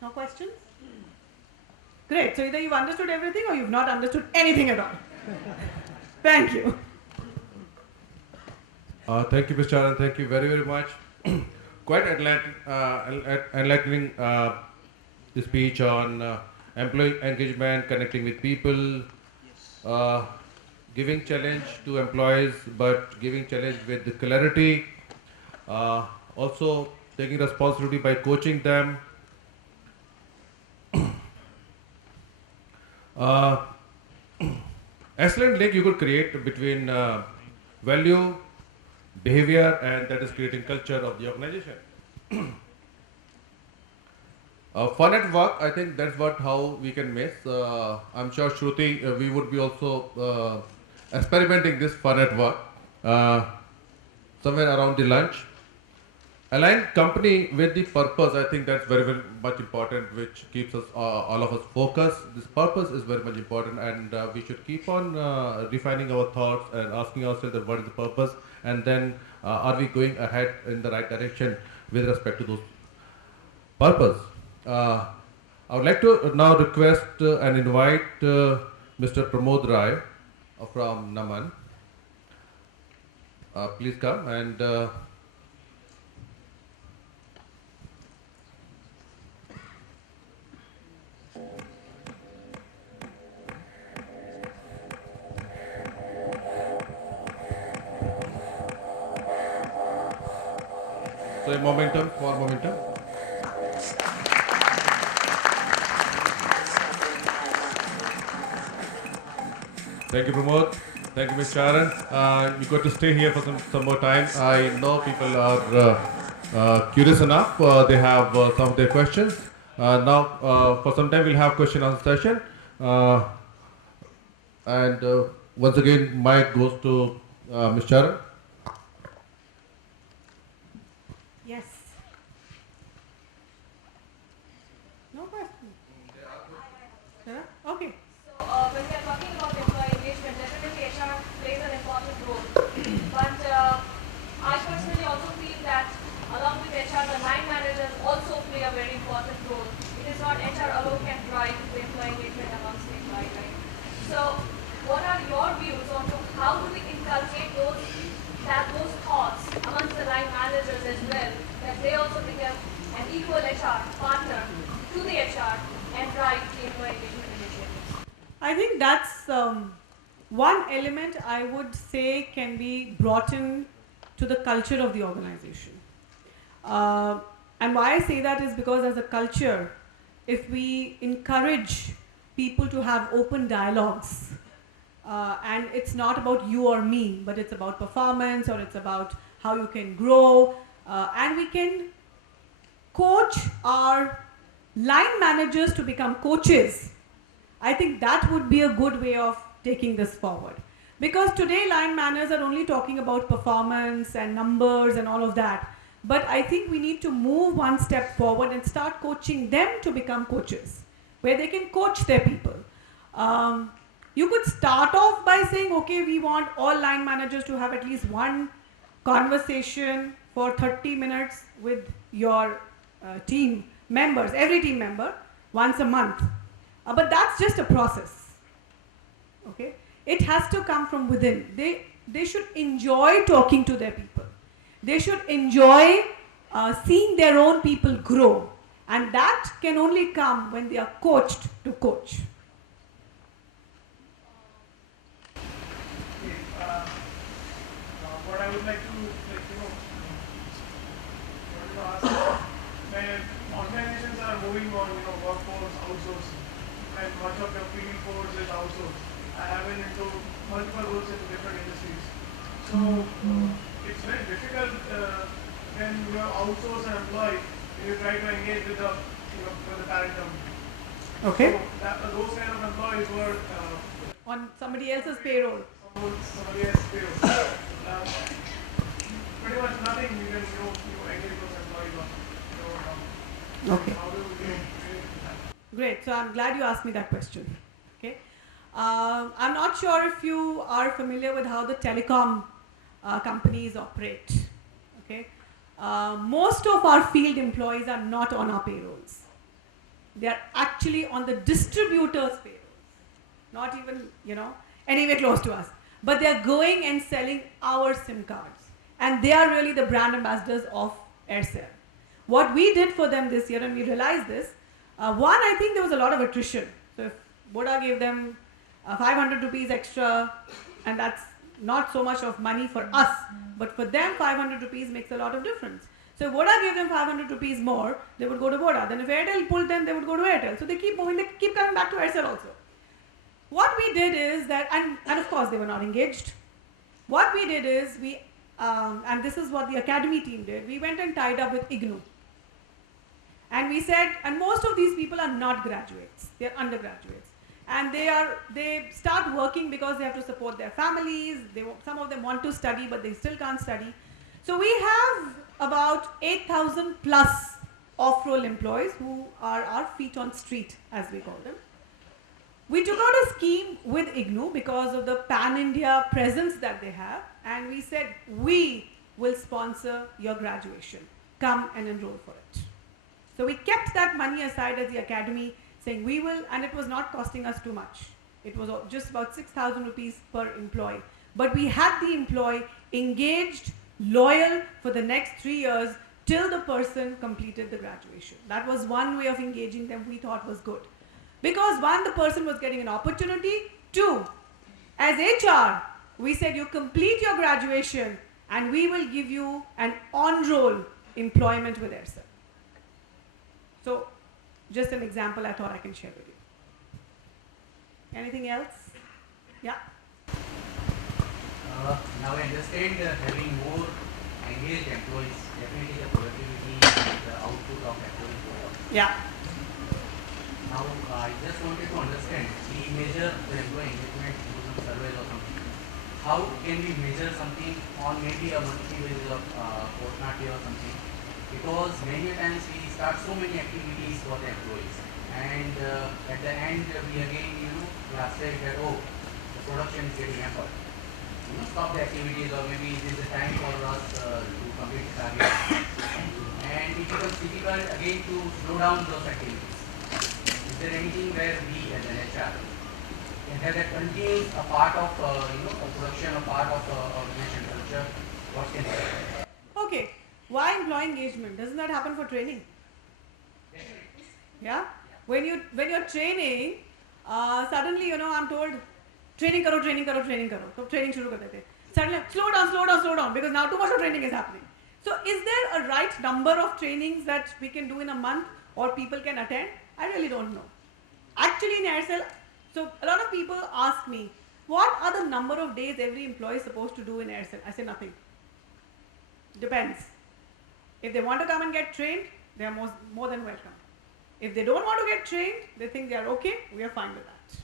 No questions? Great. So either you've understood everything or you've not understood anything at all. Thank you. Thank you, Mr. Charan. Thank you very, very much. Quite enlightening speech on employee engagement, connecting with people, giving challenge to employees, but giving challenge with the clarity. Also taking responsibility by coaching them. Excellent link you could create between value, behavior, and that is creating culture of the organization. Fun at work, I think that's how we can miss. I'm sure Shruti, we would be also experimenting this fun at work somewhere around the lunch. Align company with the purpose, I think that's very, very much important, which keeps us all of us focused. This purpose is very much important, and we should keep on refining our thoughts and asking ourselves that what is the purpose, and then are we going ahead in the right direction with respect to those purpose. I would like to now request and invite Mr. Pramod Rai from Naman. Please come and so momentum, for momentum. Thank you, Pramod. Thank you, Ms. Sharon. You got to stay here for some more time. I know people are curious enough. They have some of their questions. Now, for some time, we'll have question answer session. And once again, mic goes to Ms. Sharon. Yes. No question. Okay. So when we are talking about employee engagement, definitely HR plays an important role. But I personally also feel that along with HR, the line managers also play a very important role. It is not HR alone can drive the employee engagement amongst the employee, right? So what are your views on how do we inculcate those thoughts amongst the line managers as well, that they also become an equal HR partner to the HR and drive the employee engagement initiatives? I think that's one element I would say can be brought in to the culture of the organization. And why I say that is because as a culture, if we encourage people to have open dialogues, and it's not about you or me, but it's about performance, or it's about how you can grow, and we can coach our line managers to become coaches. I think that would be a good way of taking this forward. Because today line managers are only talking about performance and numbers and all of that. But I think we need to move one step forward and start coaching them to become coaches, where they can coach their people. You could start off by saying, okay, we want all line managers to have at least one conversation for 30 minutes with your team members, every team member, once a month. But that's just a process. Okay? It has to come from within. They should enjoy talking to their people. They should enjoy seeing their own people grow. And that can only come when they are coached to coach. and much of the field force is outsourced. I have been into multiple roles in different industries. So it's very difficult when you outsource an employee and you try to engage with the parent company. Okay. So those kind of employees were on somebody else's payroll. Somebody else's payroll. Pretty much nothing you can you engage those employees on. Okay. How do you Great. So I'm glad you asked me that question. Okay. I'm not sure if you are familiar with how the telecom companies operate. Okay. Most of our field employees are not on our payrolls. They are actually on the distributor's payrolls. Not even, anywhere close to us. But they are going and selling our SIM cards. And they are really the brand ambassadors of Aircel. What we did for them this year, and we realized this, one, I think there was a lot of attrition. So if Boda gave them 500 rupees extra, and that's not so much of money for us, but for them 500 rupees makes a lot of difference. So if Boda gave them 500 rupees more, they would go to Boda. Then if Airtel pulled them, they would go to Airtel. So they keep moving, they keep coming back to Aircel also. What we did is that, and of course they were not engaged. What we did is, and this is what the academy team did, we went and tied up with IGNU. And we said, and most of these people are not graduates, they're undergraduates. And they start working because they have to support their families, some of them want to study but they still can't study. So we have about 8,000 plus off-roll employees who are our feet on street, as we call them. We took out a scheme with IGNU because of the pan-India presence that they have, and we said, we will sponsor your graduation. Come and enroll for it. So we kept that money aside as the academy, saying we will, and it was not costing us too much. It was just about 6,000 rupees per employee. But we had the employee engaged, loyal for the next 3 years till the person completed the graduation. That was one way of engaging them we thought was good. Because one, the person was getting an opportunity. Two, as HR, we said you complete your graduation and we will give you an on-roll employment with Aircel. So, just an example I thought I can share with you. Anything else? Yeah? Now I understand having more engaged employees, definitely the productivity and the output of employees go up. Yeah. Now I just wanted to understand, we measure the employee engagement through some surveys or something. How can we measure something on maybe a monthly basis of fortnightly or something? Because many times we start so many activities for the employees, and at the end we again we are saying that the production is getting hampered. Stop the activities, or maybe this is the time for us to complete the target. And it becomes difficult again to slow down those activities. Is there anything where we as an HR can have that continues a part of a production, a part of organization culture? What can we do? Okay. Why employee engagement? Doesn't that happen for training? Yeah? When you're training, suddenly, I'm told, training karo. So training shuru kar dete. Suddenly, slow down, because now too much of training is happening. So is there a right number of trainings that we can do in a month or people can attend? I really don't know. Actually in Aircel, so a lot of people ask me, what are the number of days every employee is supposed to do in Aircel? I say nothing. Depends. If they want to come and get trained, they are more than welcome. If they don't want to get trained, they think they are okay, we are fine with that.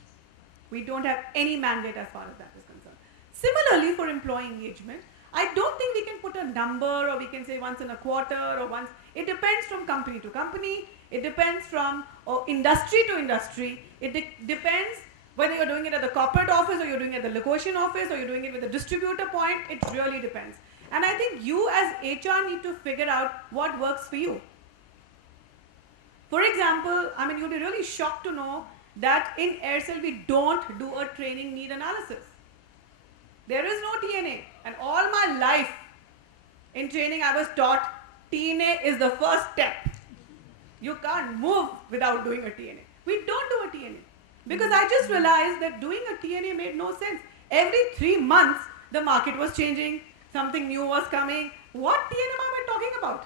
We don't have any mandate as far as that is concerned. Similarly, for employee engagement, I don't think we can put a number or we can say once in a quarter or once. It depends from company to company. It depends from industry to industry. It depends whether you're doing it at the corporate office or you're doing it at the location office or you're doing it with a distributor point. It really depends. And I think you as HR need to figure out what works for you. For example, you'll be really shocked to know that in Aircel we don't do a training need analysis. There is no TNA. And all my life in training I was taught TNA is the first step. You can't move without doing a TNA. We don't do a TNA. Because I just realized that doing a TNA made no sense. Every 3 months the market was changing. Something new was coming. What TNM am I talking about?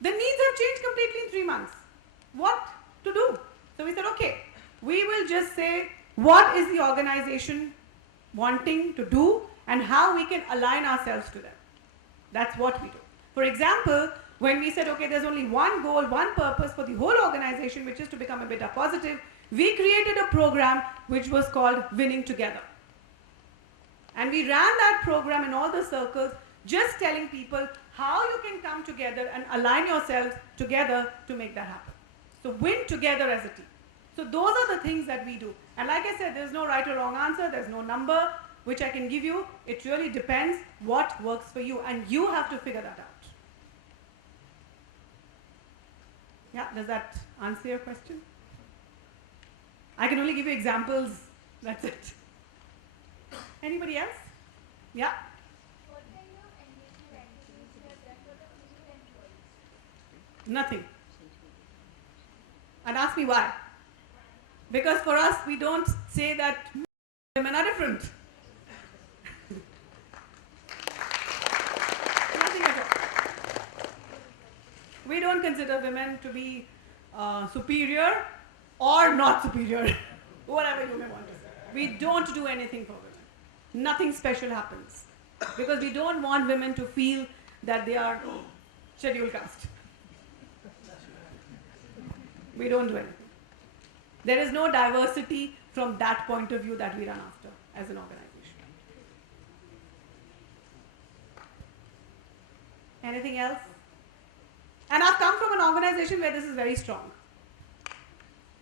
The needs have changed completely in 3 months. What to do? So we said, okay, We will just say what is the organization wanting to do and how we can align ourselves to them. That's what we do. For example, when we said, okay, there's only one goal, one purpose for the whole organization, which is to become a beta positive, we created a program which was called Winning Together. And we ran that program in all the circles, just telling people how you can come together and align yourselves together to make that happen. So win together as a team. So those are the things that we do. And like I said, there's no right or wrong answer, there's no number which I can give you. It really depends what works for you, and you have to figure that out. Yeah, does that answer your question? I can only give you examples, that's it. Anybody else? Yeah? Nothing. And ask me why. Because for us, we don't say that women are different. Nothing at all. We don't consider women to be superior or not superior, whatever you may want to say. We don't do anything for women. Nothing special happens. Because we don't want women to feel that they are scheduled caste. We don't do anything. There is no diversity from that point of view that we run after as an organization. Anything else? And I've come from an organization where this is very strong.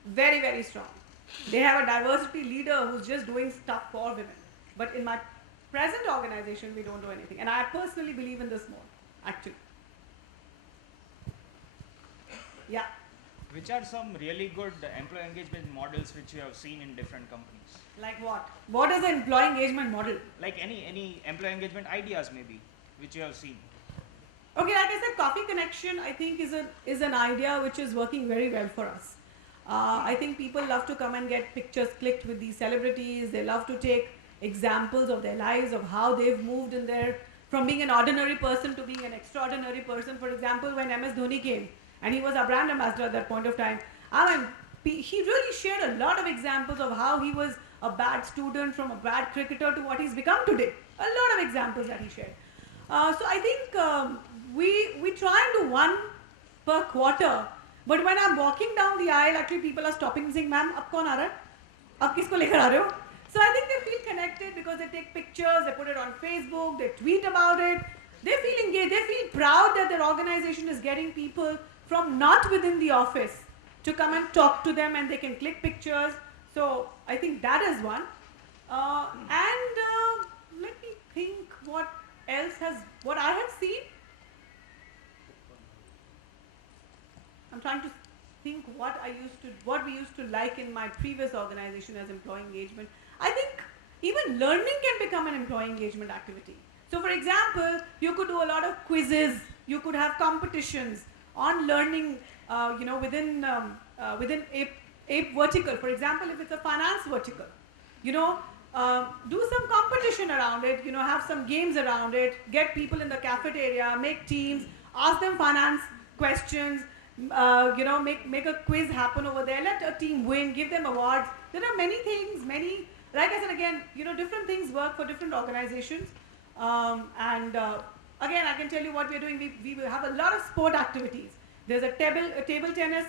Very, very strong. They have a diversity leader who's just doing stuff for women. But in my present organization, we don't do anything. And I personally believe in this more, actually. Yeah. Which are some really good employee engagement models which you have seen in different companies? Like what? What is the employee engagement model? Like any employee engagement ideas maybe, which you have seen. Okay, like I said, Coffee Connection, I think is an idea which is working very well for us. I think people love to come and get pictures clicked with these celebrities. They love to take examples of their lives, of how they've moved in their, from being an ordinary person to being an extraordinary person. For example, when MS Dhoni came, and he was our brand ambassador at that point of time, he really shared a lot of examples of how he was a bad student from a bad cricketer to what he's become today. A lot of examples that he shared. So I think we try and do one per quarter, but when I'm walking down the aisle, actually people are stopping and saying, ma'am, ab kaun aa raha hai? Ab kisko lekar aa rahe ho? So I think they feel connected because they take pictures, they put it on Facebook, they tweet about it, they feel engaged, they feel proud that their organization is getting people from not within the office to come and talk to them, and they can click pictures. So I think that is one. Let me think what I have seen. I'm trying to think what we used to like in my previous organization as employee engagement. I think even learning can become an employee engagement activity. So for example, you could do a lot of quizzes, you could have competitions on learning, within APE vertical. For example, if it's a finance vertical, do some competition around it, have some games around it, get people in the cafeteria, make teams, ask them finance questions, make a quiz happen over there, let a team win, give them awards. There are many things, like I said again, different things work for different organizations. Again, I can tell you what we're doing. We have a lot of sport activities. There's a table tennis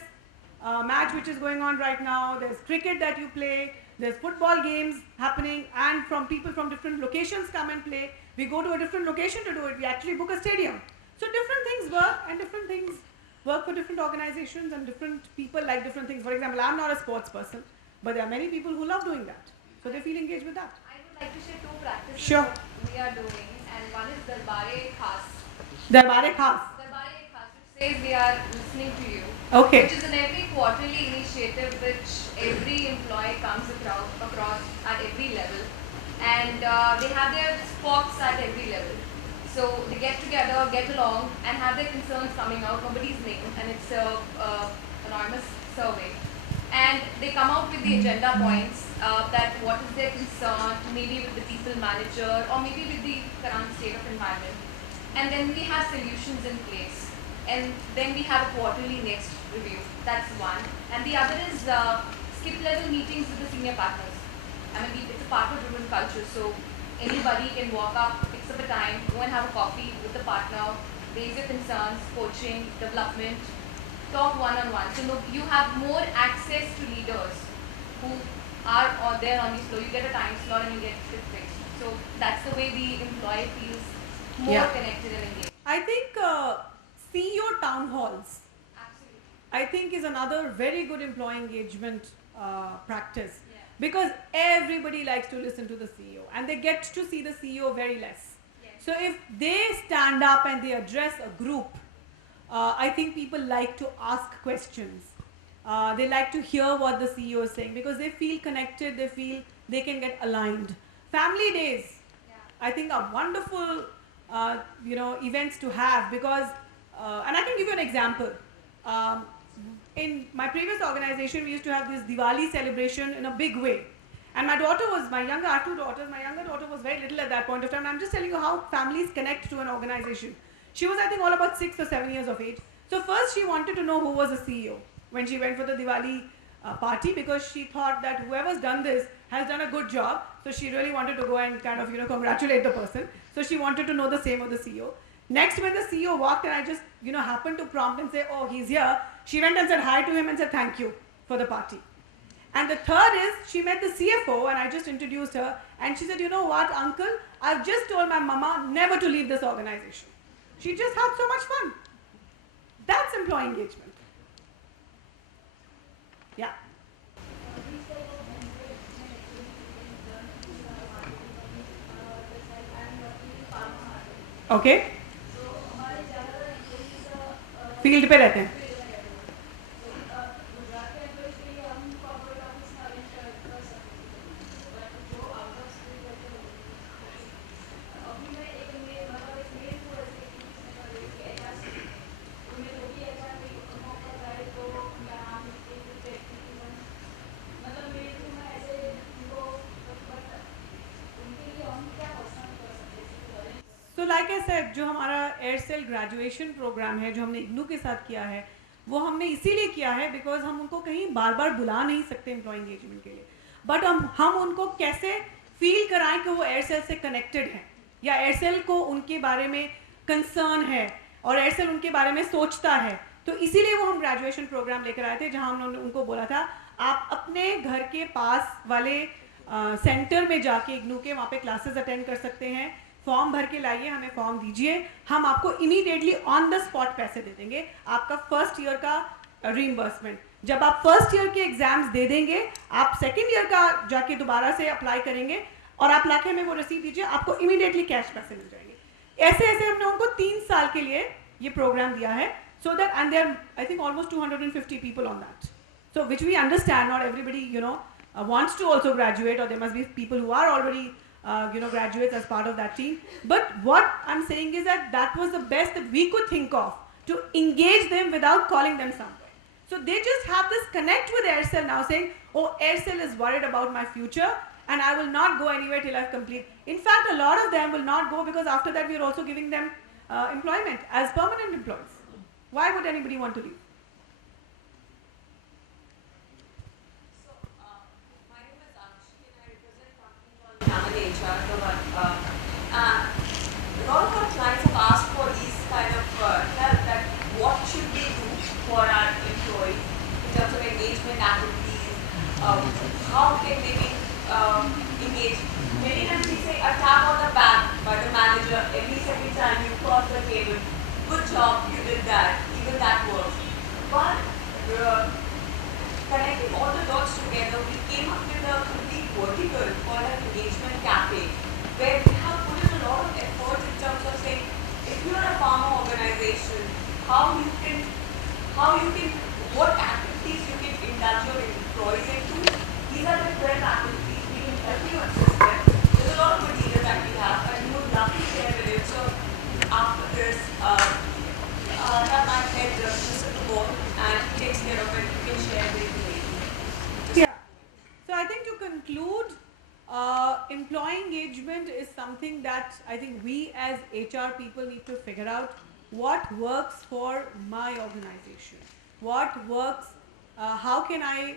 match which is going on right now. There's cricket that you play. There's football games happening, and from people from different locations come and play. We go to a different location to do it. We actually book a stadium. So different things work, and different things work for different organizations, and different people like different things. For example, I'm not a sports person, but there are many people who love doing that. So they feel engaged with that. I would like to share two practices Sure. we are doing, and one is Darbare Khas. Darbare Khas. Darbare Khas, which says we are listening to you. Okay. Which is an every quarterly initiative which every employee comes across at every level, and they have their spots at every level. So they get together, get along, and have their concerns coming out. Nobody's name, and it's a anonymous survey. And they come out with the agenda points that what is their concern, maybe with the people manager or maybe with the current state of environment. And then we have solutions in place. And then we have a quarterly next review. That's one. And the other is skip level meetings with the senior partners. I mean, it's a partner-driven culture, so anybody can walk up, fix up a time, go and have a coffee with the partner, raise your concerns, coaching, development, talk one-on-one. So no, you have more access to leaders who are there on the floor. You get a time slot and you get it fixed. So that's the way the employee feels more connected and engaged. I think CEO town halls, I think, is another very good employee engagement practice, because everybody likes to listen to the CEO and they get to see the CEO very less. So if they stand up and they address a group, I think people like to ask questions. They like to hear what the CEO is saying because they feel connected, they feel they can get aligned. Family days, I think, are wonderful events to have because, and I can give you an example. In my previous organization, we used to have this Diwali celebration in a big way. And my daughter was, I have 2 daughters, my younger daughter was very little at that point of time. I'm just telling you how families connect to an organization. She was, I think, all about 6 or 7 years of age. So first she wanted to know who was the CEO when she went for the Diwali party, because she thought that whoever's done this has done a good job. So she really wanted to go and kind of, congratulate the person. So she wanted to know the same of the CEO. Next, when the CEO walked and I just, happened to prompt and say, oh, he's here, she went and said hi to him and said thank you for the party. And the third is, she met the CFO and I just introduced her and she said, you know what, uncle, I've just told my mama never to leave this organization. She just had so much fun. That's employee engagement. Yeah. Okay. Field पे रहते हैं. तो like I said, जो हमारा Aircel graduation programme है जो हमने इग्नू के साथ किया है, वो हमने इसीलिए किया है बिकॉज हम उनको कहीं बार बार बुला नहीं सकते एम्प्लॉय एंगेजमेंट के लिए, बट हम उनको कैसे फील कराएं कि वो एयरसेल से कनेक्टेड है या एयरसेल को उनके बारे में कंसर्न है और एयरसेल उनके बारे में सोचता है. तो इसीलिए वो हम ग्रेजुएशन प्रोग्राम लेकर आए थे जहाँ हमने उनको बोला था आप अपने घर के पास वाले सेंटर में जाके इग्नू के वहाँ पे क्लासेस अटेंड कर सकते हैं. फॉर्म भर के लाइए, हमें फॉर्म दीजिए, हम आपको इमीडिएटली ऑन द स्पॉट पैसे दे देंगे. आपका फर्स्ट ईयर का रीइंबर्समेंट, जब आप फर्स्ट ईयर के एग्जाम्स दे देंगे, आप सेकेंड ईयर का जाके दोबारा से अप्लाई करेंगे और आप लाके हमें वो रसीद दीजिए, आपको इमीडिएटली कैश पैसे मिल जाएंगे. ऐसे ऐसे हमने उनको 3 साल के लिए ये प्रोग्राम दिया है. So that, and there I think almost 250 people on that. So which we understand, not everybody wants to also graduate, or there must be people who are already graduates as part of that team. But what I'm saying is that was the best that we could think of to engage them without calling them somewhere. So they just have this connect with Aircel now, saying, oh, Aircel is worried about my future and I will not go anywhere till I've complete. In fact, a lot of them will not go because after that we are also giving them employment as permanent employees. Why would anybody want to leave? HR. A lot of our clients have asked for these kind of help, that what should we do for our employee in terms of engagement activities, how can they be engaged. Many times we say a tap on the back by the manager every second time you cross the table. Good job, you did that, even that works. But connecting all the dots together, we came up with a complete vertical called an engagement cafe, where we have put in a lot of effort in terms of saying, if you are a pharma organization, what activities you can indulge your employees into. These are the 12 activities. We can help you assist them. There's a lot of material that we have, and we would love to share with you. So after this, have my head Mr. Kubor, and he takes care of it. You can share the information. Yeah. So I think to conclude, employee engagement is something that I think we as HR people need to figure out what works for my organization. What works, how can I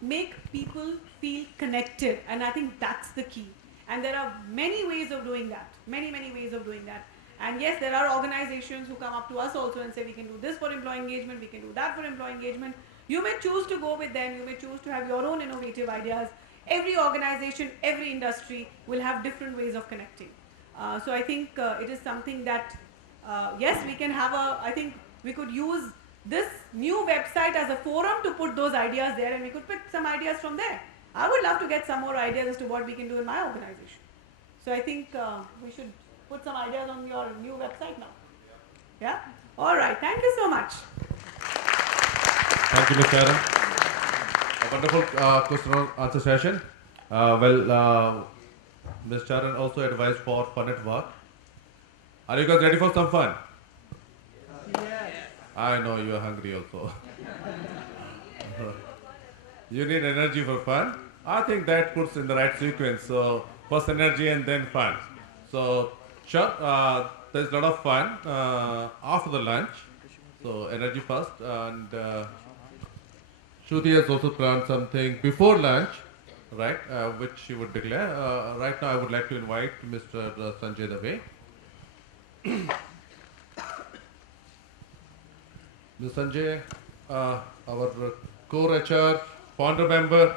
make people feel connected, and I think that's the key. And there are many ways of doing that, many ways of doing that. And yes, there are organizations who come up to us also and say we can do this for employee engagement, we can do that for employee engagement. You may choose to go with them, you may choose to have your own innovative ideas. Every organization, every industry will have different ways of connecting. So I think it is something that, yes, we can have I think we could use this new website as a forum to put those ideas there, and we could pick some ideas from there. I would love to get some more ideas as to what we can do in my organization. So I think we should put some ideas on your new website now. Yeah? All right. Thank you so much. Thank you, Ms. Sharon. A wonderful question and answer session. Ms. Sharon also advised for fun at work. Are you guys ready for some fun? Yes. I know you are hungry also. You need energy for fun. I think that puts in the right sequence. So first energy and then fun. So sure, there's a lot of fun after the lunch. So energy first, and Shruti has also planned something before lunch, right? Which she would declare. Right now, I would like to invite Mr. Sanjay Dave. Mr. Sanjay, our core HR founder member.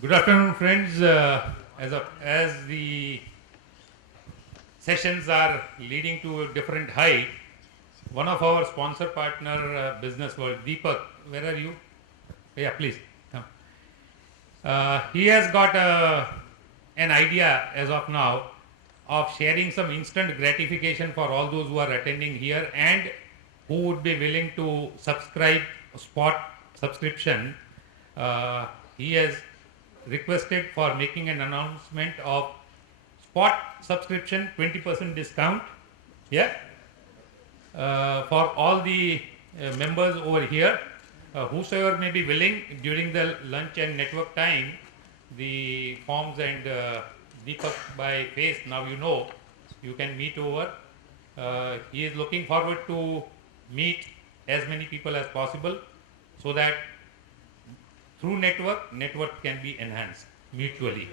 Good afternoon, friends. As the sessions are leading to a different height, one of our sponsor partner business world, Deepak, where are you? Yeah, please come. He has got an idea as of now of sharing some instant gratification for all those who are attending here and who would be willing to subscribe spot subscription. He has requested for making an announcement of spot subscription 20% discount, yeah, for all the members over here. Whosoever may be willing during the lunch and network time, the forms and Deepak by face, now you know, you can meet over. He is looking forward to meet as many people as possible so that through network can be enhanced mutually.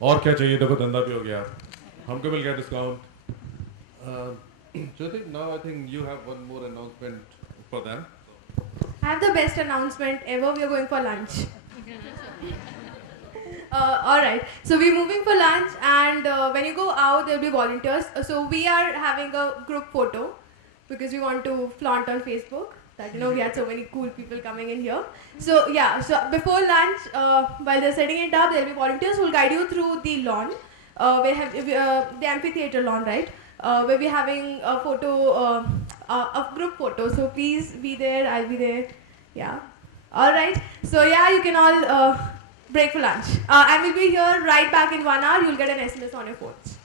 और क्या चाहिए, देखो धंधा भी हो गया, हमको मिल गया discount. Jyoti, now I think you have one more announcement for them. I have the best announcement ever. We are going for lunch. All right. So we're moving for lunch, and when you go out, there'll be volunteers. So we are having a group photo because we want to flaunt on Facebook that we had so many cool people coming in here. So yeah. So before lunch, while they're setting it up, there'll be volunteers who will guide you through the lawn. We have the amphitheater lawn, right? Where we're having a photo, a group photo. So please be there. I'll be there. Yeah. All right. So yeah, you can all break for lunch. And we'll be here right back in 1 hour. You'll get an SMS on your phones.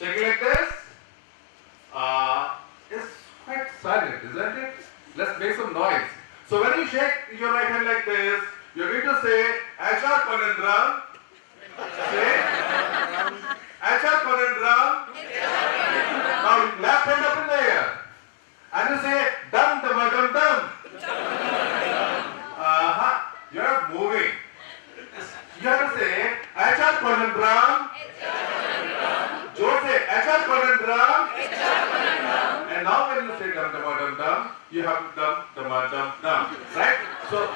Shaking like this. It's quite silent, isn't it? Let's make some noise. So when you shake your right hand like this, you're going to say Achar Panandram. Say Achar Panandram. Now left hand up in the air. And you say dum dum dum dum. You're not moving. You have to say Achar Panandram. Joe say Achar Panandram. And now when you say dum dum dum dum, you have dum dum dum dum. Right? So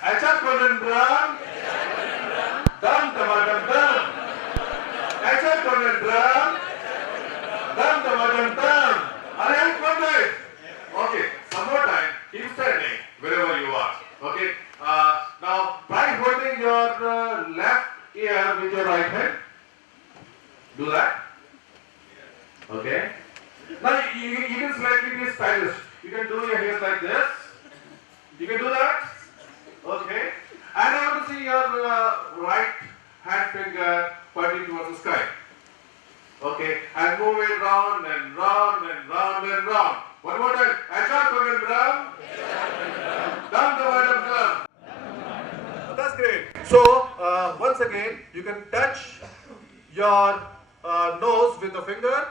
Achar Panandram. Dum dum dum dum. Achar Panandram. Dum dum dum dum. Are you having fun, guys? Okay, some more time. Keep standing wherever you are. Okay. Now try holding your left ear with your right hand. Do that. Okay. Now you can slightly be stylish. You can do your hairs like this. You can do that. Okay. And I want to see your right hand finger pointing towards the sky. Okay. And move it round and round and round and round. One more time. Achar Panandram. Dum dum dum dum. That's great. So once again, you can touch your nose with the finger.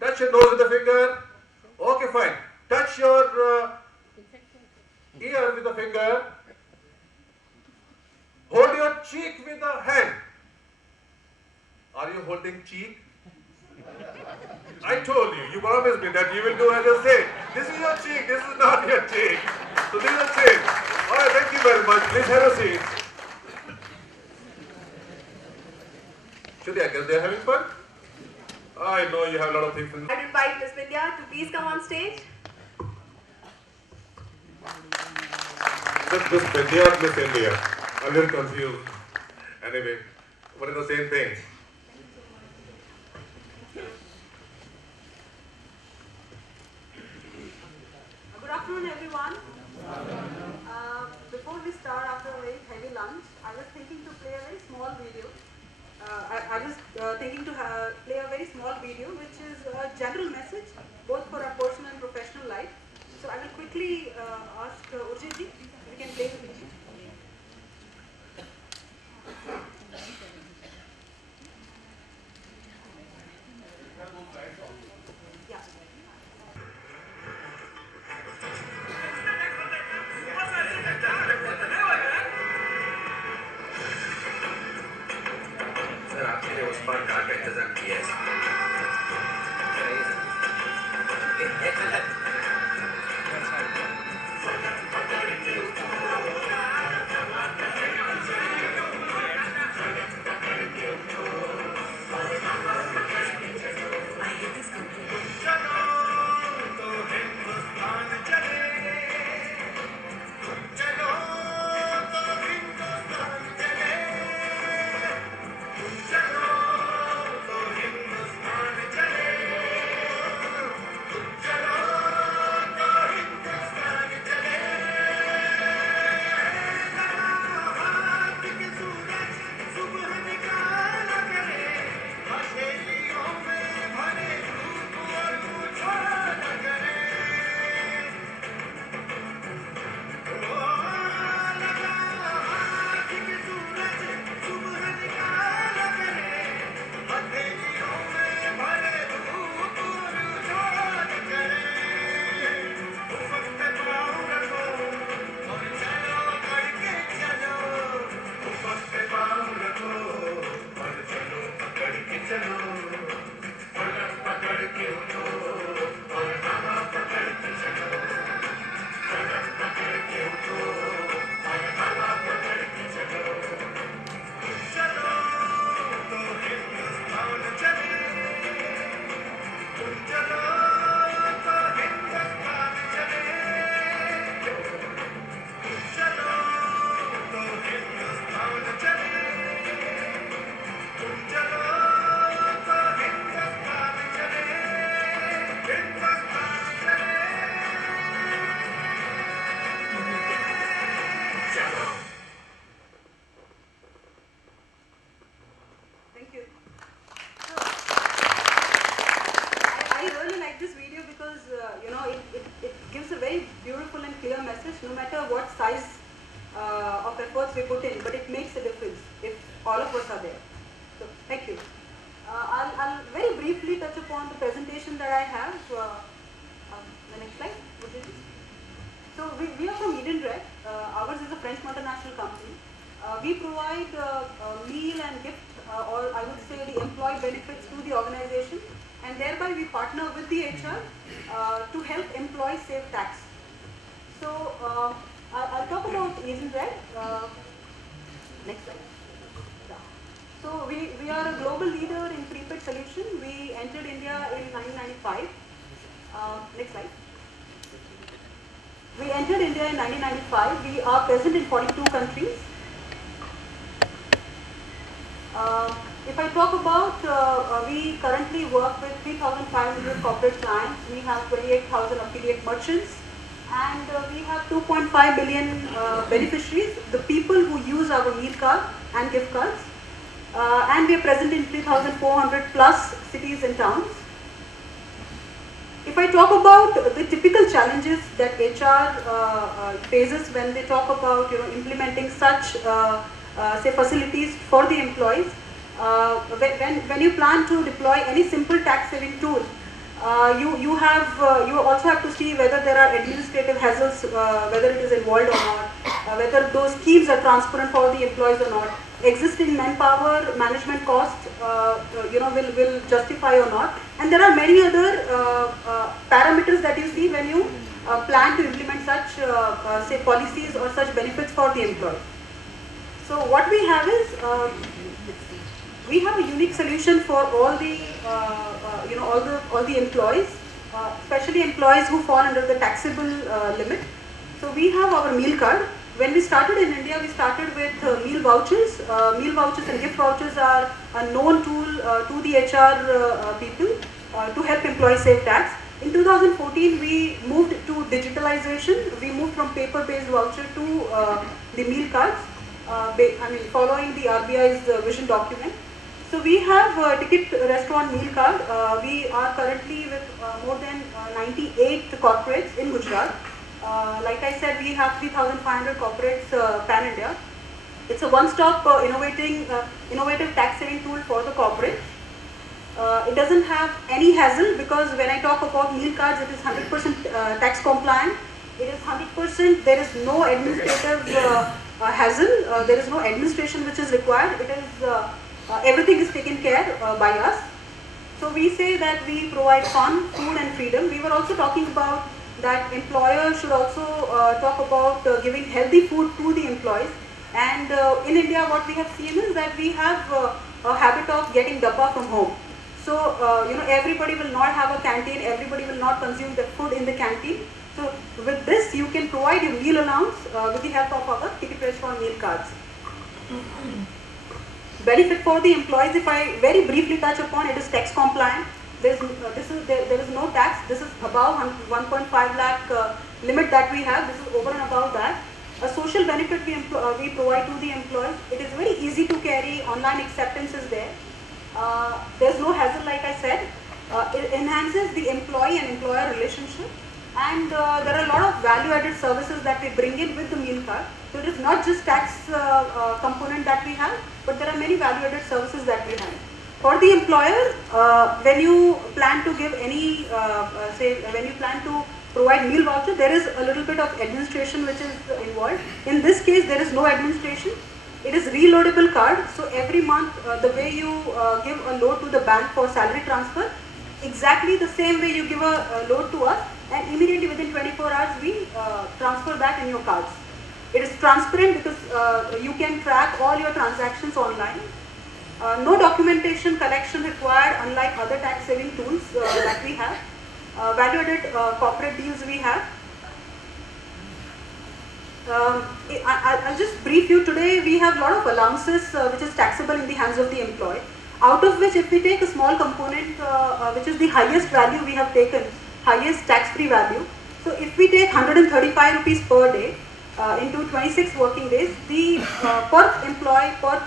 Touch your nose with the finger. Okay, fine. Touch your ear with the finger. Hold your cheek with the hand. Are you holding cheek? I told you, you promised me that you will do as I say. This is your cheek, this is not your cheek. So this is a cheek. Alright, thank you very much. Please have a seat. Shruti, I guess they are having fun? I know you have a lot of things in. I'd invite Ms. Vidya to please come on stage. Miss Vidya or Miss India? I'm very confused. Anyway, what is the same thing? Good afternoon, everyone. Before we start, after a very heavy lunch, I was thinking to play a very small video. I was thinking to play a very small video, which is a general message, both for our personal and professional life. So I will quickly ask Urjit ji if we can play the video. beautiful and clear message, no matter what size of efforts we put in, but it makes a difference if all of us are there. So, thank you. I'll very briefly touch upon the presentation that I have. The next slide. So, we are from Eden Red. Ours is a French multinational company. We provide meal and gift, or I would say the employee benefits to the organization, and thereby we partner with the HR to help employees save tax. So I'll talk about Eden Red. Next slide. Yeah. So we are a global leader in prepaid solution. We entered India in 1995. Next slide. We entered India in 1995. We are present in 42 countries. If I talk about, we currently work with 3,500 corporate clients. We have 28,000 affiliate merchants, and we have 2.5 million beneficiaries, the people who use our meal card and gift cards. And we are present in 3,400 plus cities and towns. If I talk about the typical challenges that HR faces when they talk about implementing such say facilities for the employees, when you plan to deploy any simple tax saving tool, you also have to see whether there are administrative hassles, whether it is involved or not, whether those schemes are transparent for the employees or not, existing manpower management cost will justify or not, and there are many other parameters that you see when you plan to implement such say policies or such benefits for the employee. So what we have is we have a unique solution for all the all the employees, especially employees who fall under the taxable limit. So we have our meal card. When we started in India, we started with meal vouchers. Meal vouchers and gift vouchers are a known tool to the HR people to help employees save tax. In 2014, we moved to digitalization. We moved from paper-based voucher to the meal cards. Following the RBI's vision document. So we have a ticket restaurant meal card. We are currently with more than 98 corporates in Gujarat. Like I said, we have 3,500 corporates pan-India. It's a one-stop innovative tax saving tool for the corporate. It doesn't have any hassle because when I talk about meal cards, it is 100% tax compliant. It is 100%, there is no administrative hassle, there is no administration which is required. It is, everything is taken care by us. So we say that we provide fun, food and freedom. We were also talking about that employers should also talk about giving healthy food to the employees. And in India what we have seen is that we have a habit of getting dabba from home. So everybody will not have a canteen, everybody will not consume the food in the canteen. So with this you can provide your meal allowance with the help of our ticket restaurant meal cards. Benefit for the employees, if I very briefly touch upon, it is tax compliant. There is no tax. This is above 1.5 lakh limit that we have. This is over and above that. A social benefit we provide to the employees. It is very easy to carry. Online acceptance is there. There is no hassle, like I said. It enhances the employee and employer relationship. And there are a lot of value-added services that we bring in with the meal card. So it is not just tax component that we have, but there are many value-added services that we have. For the employer, when you plan to give any, when you plan to provide meal voucher, there is a little bit of administration which is involved. In this case, there is no administration. It is reloadable card. So every month, the way you give a load to the bank for salary transfer, exactly the same way you give a load to us, and immediately within 24 hours we transfer that in your cards. It is transparent because you can track all your transactions online. No documentation collection required, unlike other tax saving tools that we have. Value-added corporate deals we have. I'll just brief you. Today we have a lot of allowances which is taxable in the hands of the employee. Out of which, if we take a small component which is the highest value we have taken, highest tax-free value. So if we take 135 rupees per day into 26 working days, the per employee per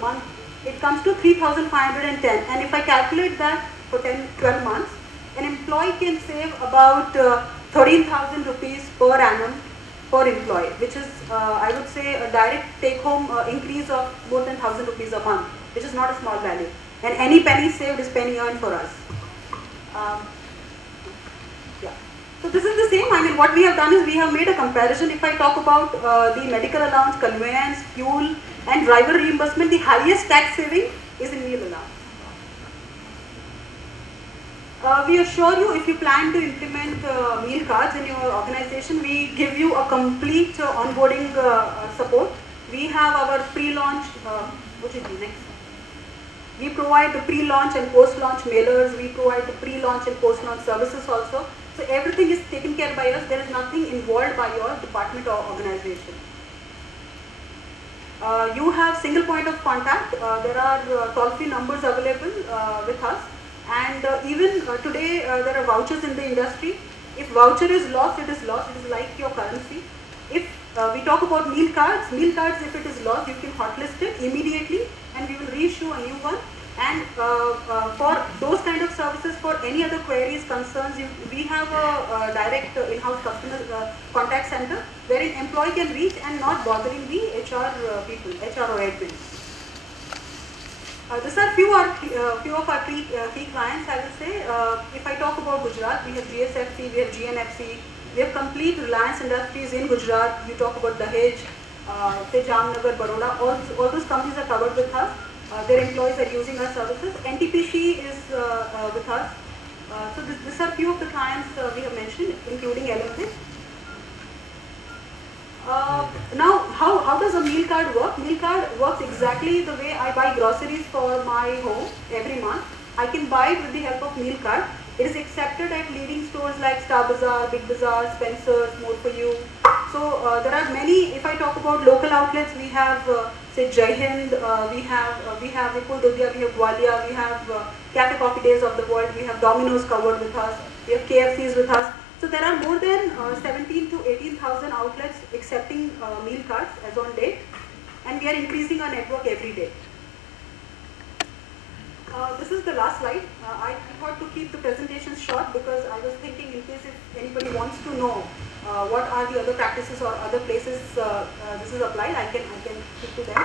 month, it comes to 3,510. And if I calculate that for 12 months, an employee can save about 13,000 rupees per annum per employee, which is, I would say, a direct take-home increase of more than 1,000 rupees a month, which is not a small value. And any penny saved is penny earned for us. Yeah. So this is the same. I mean, what we have done is we have made a comparison. If I talk about the medical allowance, conveyance, fuel, and driver reimbursement, the highest tax saving is in meal allowance. We assure you, if you plan to implement meal cards in your organization, we give you a complete onboarding support. We have our pre-launch, what is the next? We provide the pre-launch and post-launch mailers. We provide the pre-launch and post-launch services also. So everything is taken care by us. There is nothing involved by your department or organization. You have single point of contact. There are toll-free numbers available with us. And even today, there are vouchers in the industry. If voucher is lost, it is lost. It is like your currency. If we talk about meal cards, if it is lost, you can hotlist it immediately and we will reissue a new one. And for those kind of services, for any other queries, concerns, we have a direct in-house customer contact center wherein employee can reach and not bothering the HR people, HR or admin. These are few of our key clients, I will say. If I talk about Gujarat, we have GSFC, we have GNFC, we have complete Reliance Industries in Gujarat. You talk about Dahej, say Jamnagar, Baroda, all those companies are covered with us. Their employees are using our services. NTPC is with us. So these are few of the clients we have mentioned, including LMP. Now, how does a meal card work? Meal card works exactly the way I buy groceries for my home every month. I can buy it with the help of meal card. It is accepted at leading stores like Star Bazaar, Big Bazaar, Spencer's, More For You. So there are many. If I talk about local outlets, we have say Jai Hind, we have Vipul Dudhia, we have Gwalia, we have Cafe Coffee Days of the World, we have Domino's covered with us, we have KFCs with us. So there are more than 17 to 18,000 outlets accepting meal cards as on date, and we are increasing our network every day. This is the last slide. I thought to keep the presentation short because I was thinking in case if anybody wants to know what are the other practices or other places this is applied, I can speak to them.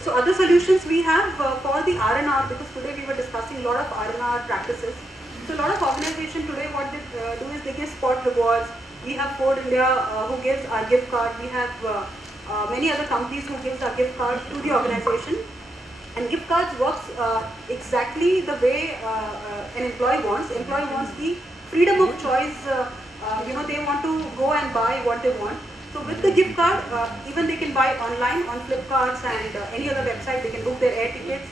So other solutions we have for the R&R, because today we were discussing a lot of R&R practices. So a lot of organizations today what they do is they give spot rewards. We have Ford India who gives our gift card. We have many other companies who gives our gift card to the organization. And gift cards works exactly the way an employee wants. Employee wants the freedom of choice. They want to go and buy what they want. So with the gift card, even they can buy online on Flipkarts and any other website. They can book their air tickets.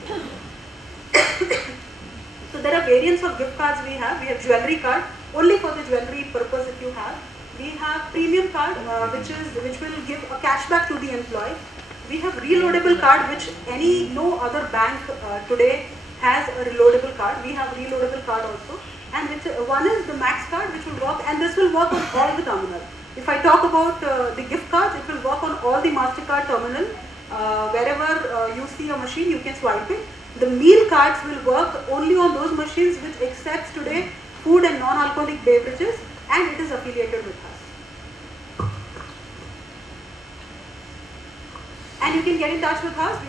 So there are variants of gift cards we have. We have jewelry card, only for the jewelry purpose if you have. We have premium card, which will give a cashback to the employee. We have reloadable card, which no other bank today has a reloadable card. We have reloadable card also. And one is the max card, which will work, and this will work on all the terminals. If I talk about the gift cards, it will work on all the MasterCard terminal. Wherever you see a machine, you can swipe it. The meal cards will work only on those machines which accepts today food and non-alcoholic beverages, and it is affiliated with us. And you can get in touch with us.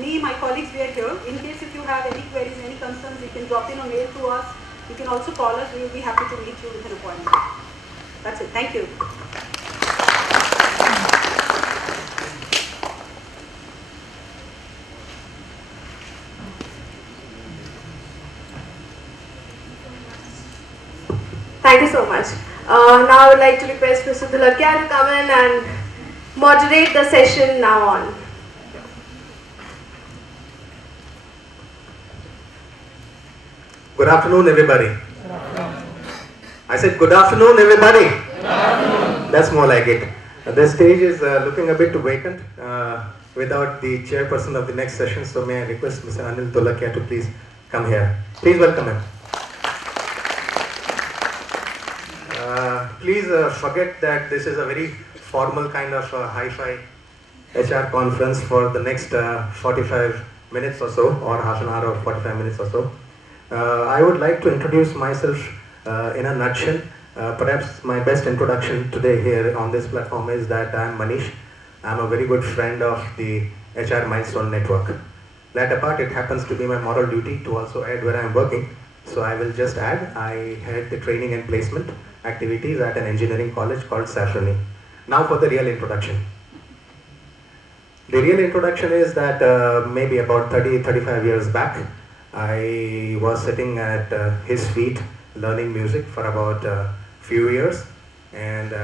Me, my colleagues, we are here. In case if you have any queries, any concerns, you can drop in a mail to us. You can also call us. We will be happy to meet you with an appointment. That's it. Thank you. Thank you so much. Now I would like to request Mr. Dholakia to come in and moderate the session now on. Good afternoon, everybody. I said good afternoon, everybody. Good afternoon. That's more like it. The stage is looking a bit vacant without the chairperson of the next session, so may I request Mr. Anil Dholakia to please come here. Please welcome him. Please forget that this is a very formal kind of hi-fi HR conference for the next 45 minutes or so, or half an hour or 45 minutes or so. I would like to introduce myself in a nutshell. Perhaps my best introduction today here on this platform is that I am Manish. I am a very good friend of the HR Milestone network. That apart, it happens to be my moral duty to also add where I am working. So I will just add, I had the training and placement activities at an engineering college called Safrani. Now for the real introduction. The real introduction is that maybe about 35 years back, I was sitting at his feet learning music for about a few years, and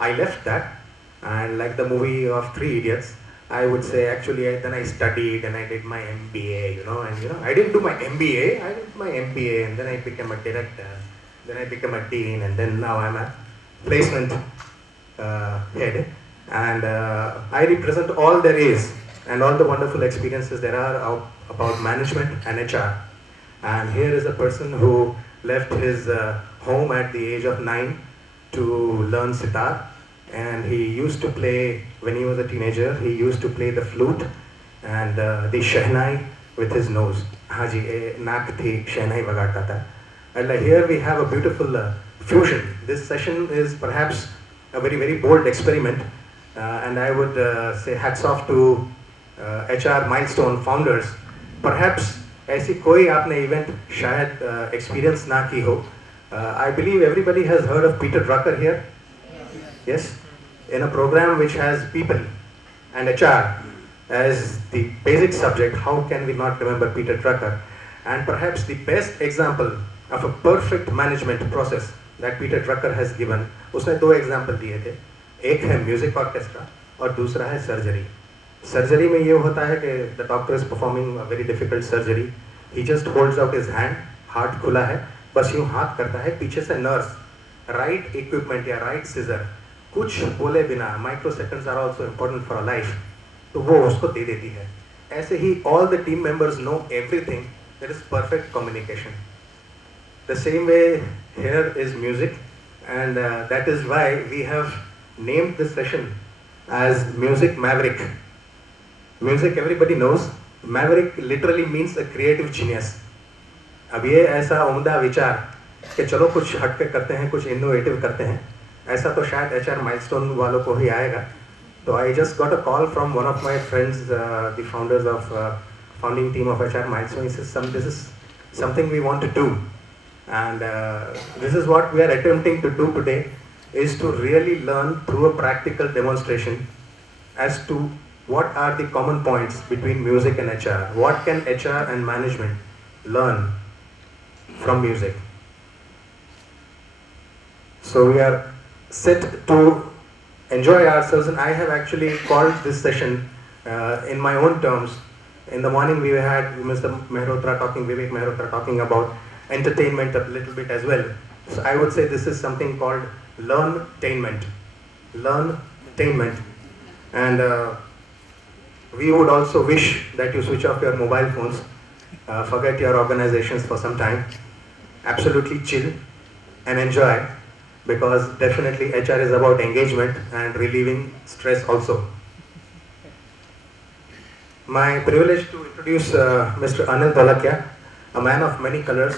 I left that, and like the movie of Three Idiots, I would say actually then I studied and I did my MBA, and I didn't do my MBA, I did my MBA, and then I became a director, then I became a dean, and then now I'm a placement head, and I represent all there is and all the wonderful experiences there are about management and HR. And here is a person who left his home at the age of 9 to learn sitar, and he used to play, when he was a teenager, he used to play the flute and the shehnai with his nose. Haji, naak thi shehnai bagaata tha. And here we have a beautiful fusion. This session is perhaps a very, very bold experiment, and I would say hats off to HR Milestone founders. Perhaps ऐसी कोई आपने event शायद experience ना की हो. I believe everybody has heard of Peter Drucker here. Yes, in a program which has people and HR as the basic subject, how can we not remember Peter Drucker? And perhaps the best example of a perfect management process that Peter Drucker has given, उसने दो example दिए थे. एक है music orchestra और दूसरा है surgery. Surgery में ये होता है कि the doctor is performing a very difficult surgery. He just holds out his hand, heart खुला है, बस यूँ हाथ करता है, पीछे से nurse, right equipment या right scissor, कुछ बोले बिना, microseconds are also important for a life, तो वो उसको दे देती है. ऐसे ही all the team members know everything. There is perfect communication. The same way here is music, and that is why we have named this session as Music Maverick. Music everybody knows. Maverick literally means a creative genius. अब ये ऐसा उम्दा विचार कि चलो कुछ हट के करते हैं, कुछ इनोवेटिव करते हैं, ऐसा तो शायद HR Milestone वालों को ही आएगा. तो I just got a call from one of my friends, the founders of founding team of HR Milestone. He says, this is something we want to do, and this is what we are attempting to do today, is to really learn through a practical demonstration as to what are the common points between music and HR. What can HR and management learn from music? So we are set to enjoy ourselves, and I have actually called this session in my own terms. In the morning we had Mr. Mehrotra talking, Vivek Mehrotra talking about entertainment a little bit as well. So I would say this is something called learn-tainment. Learn-tainment. And we would also wish that you switch off your mobile phones, forget your organizations for some time, absolutely chill and enjoy, because definitely HR is about engagement and relieving stress also. My privilege to introduce Mr. Anil Dolakia, a man of many colors,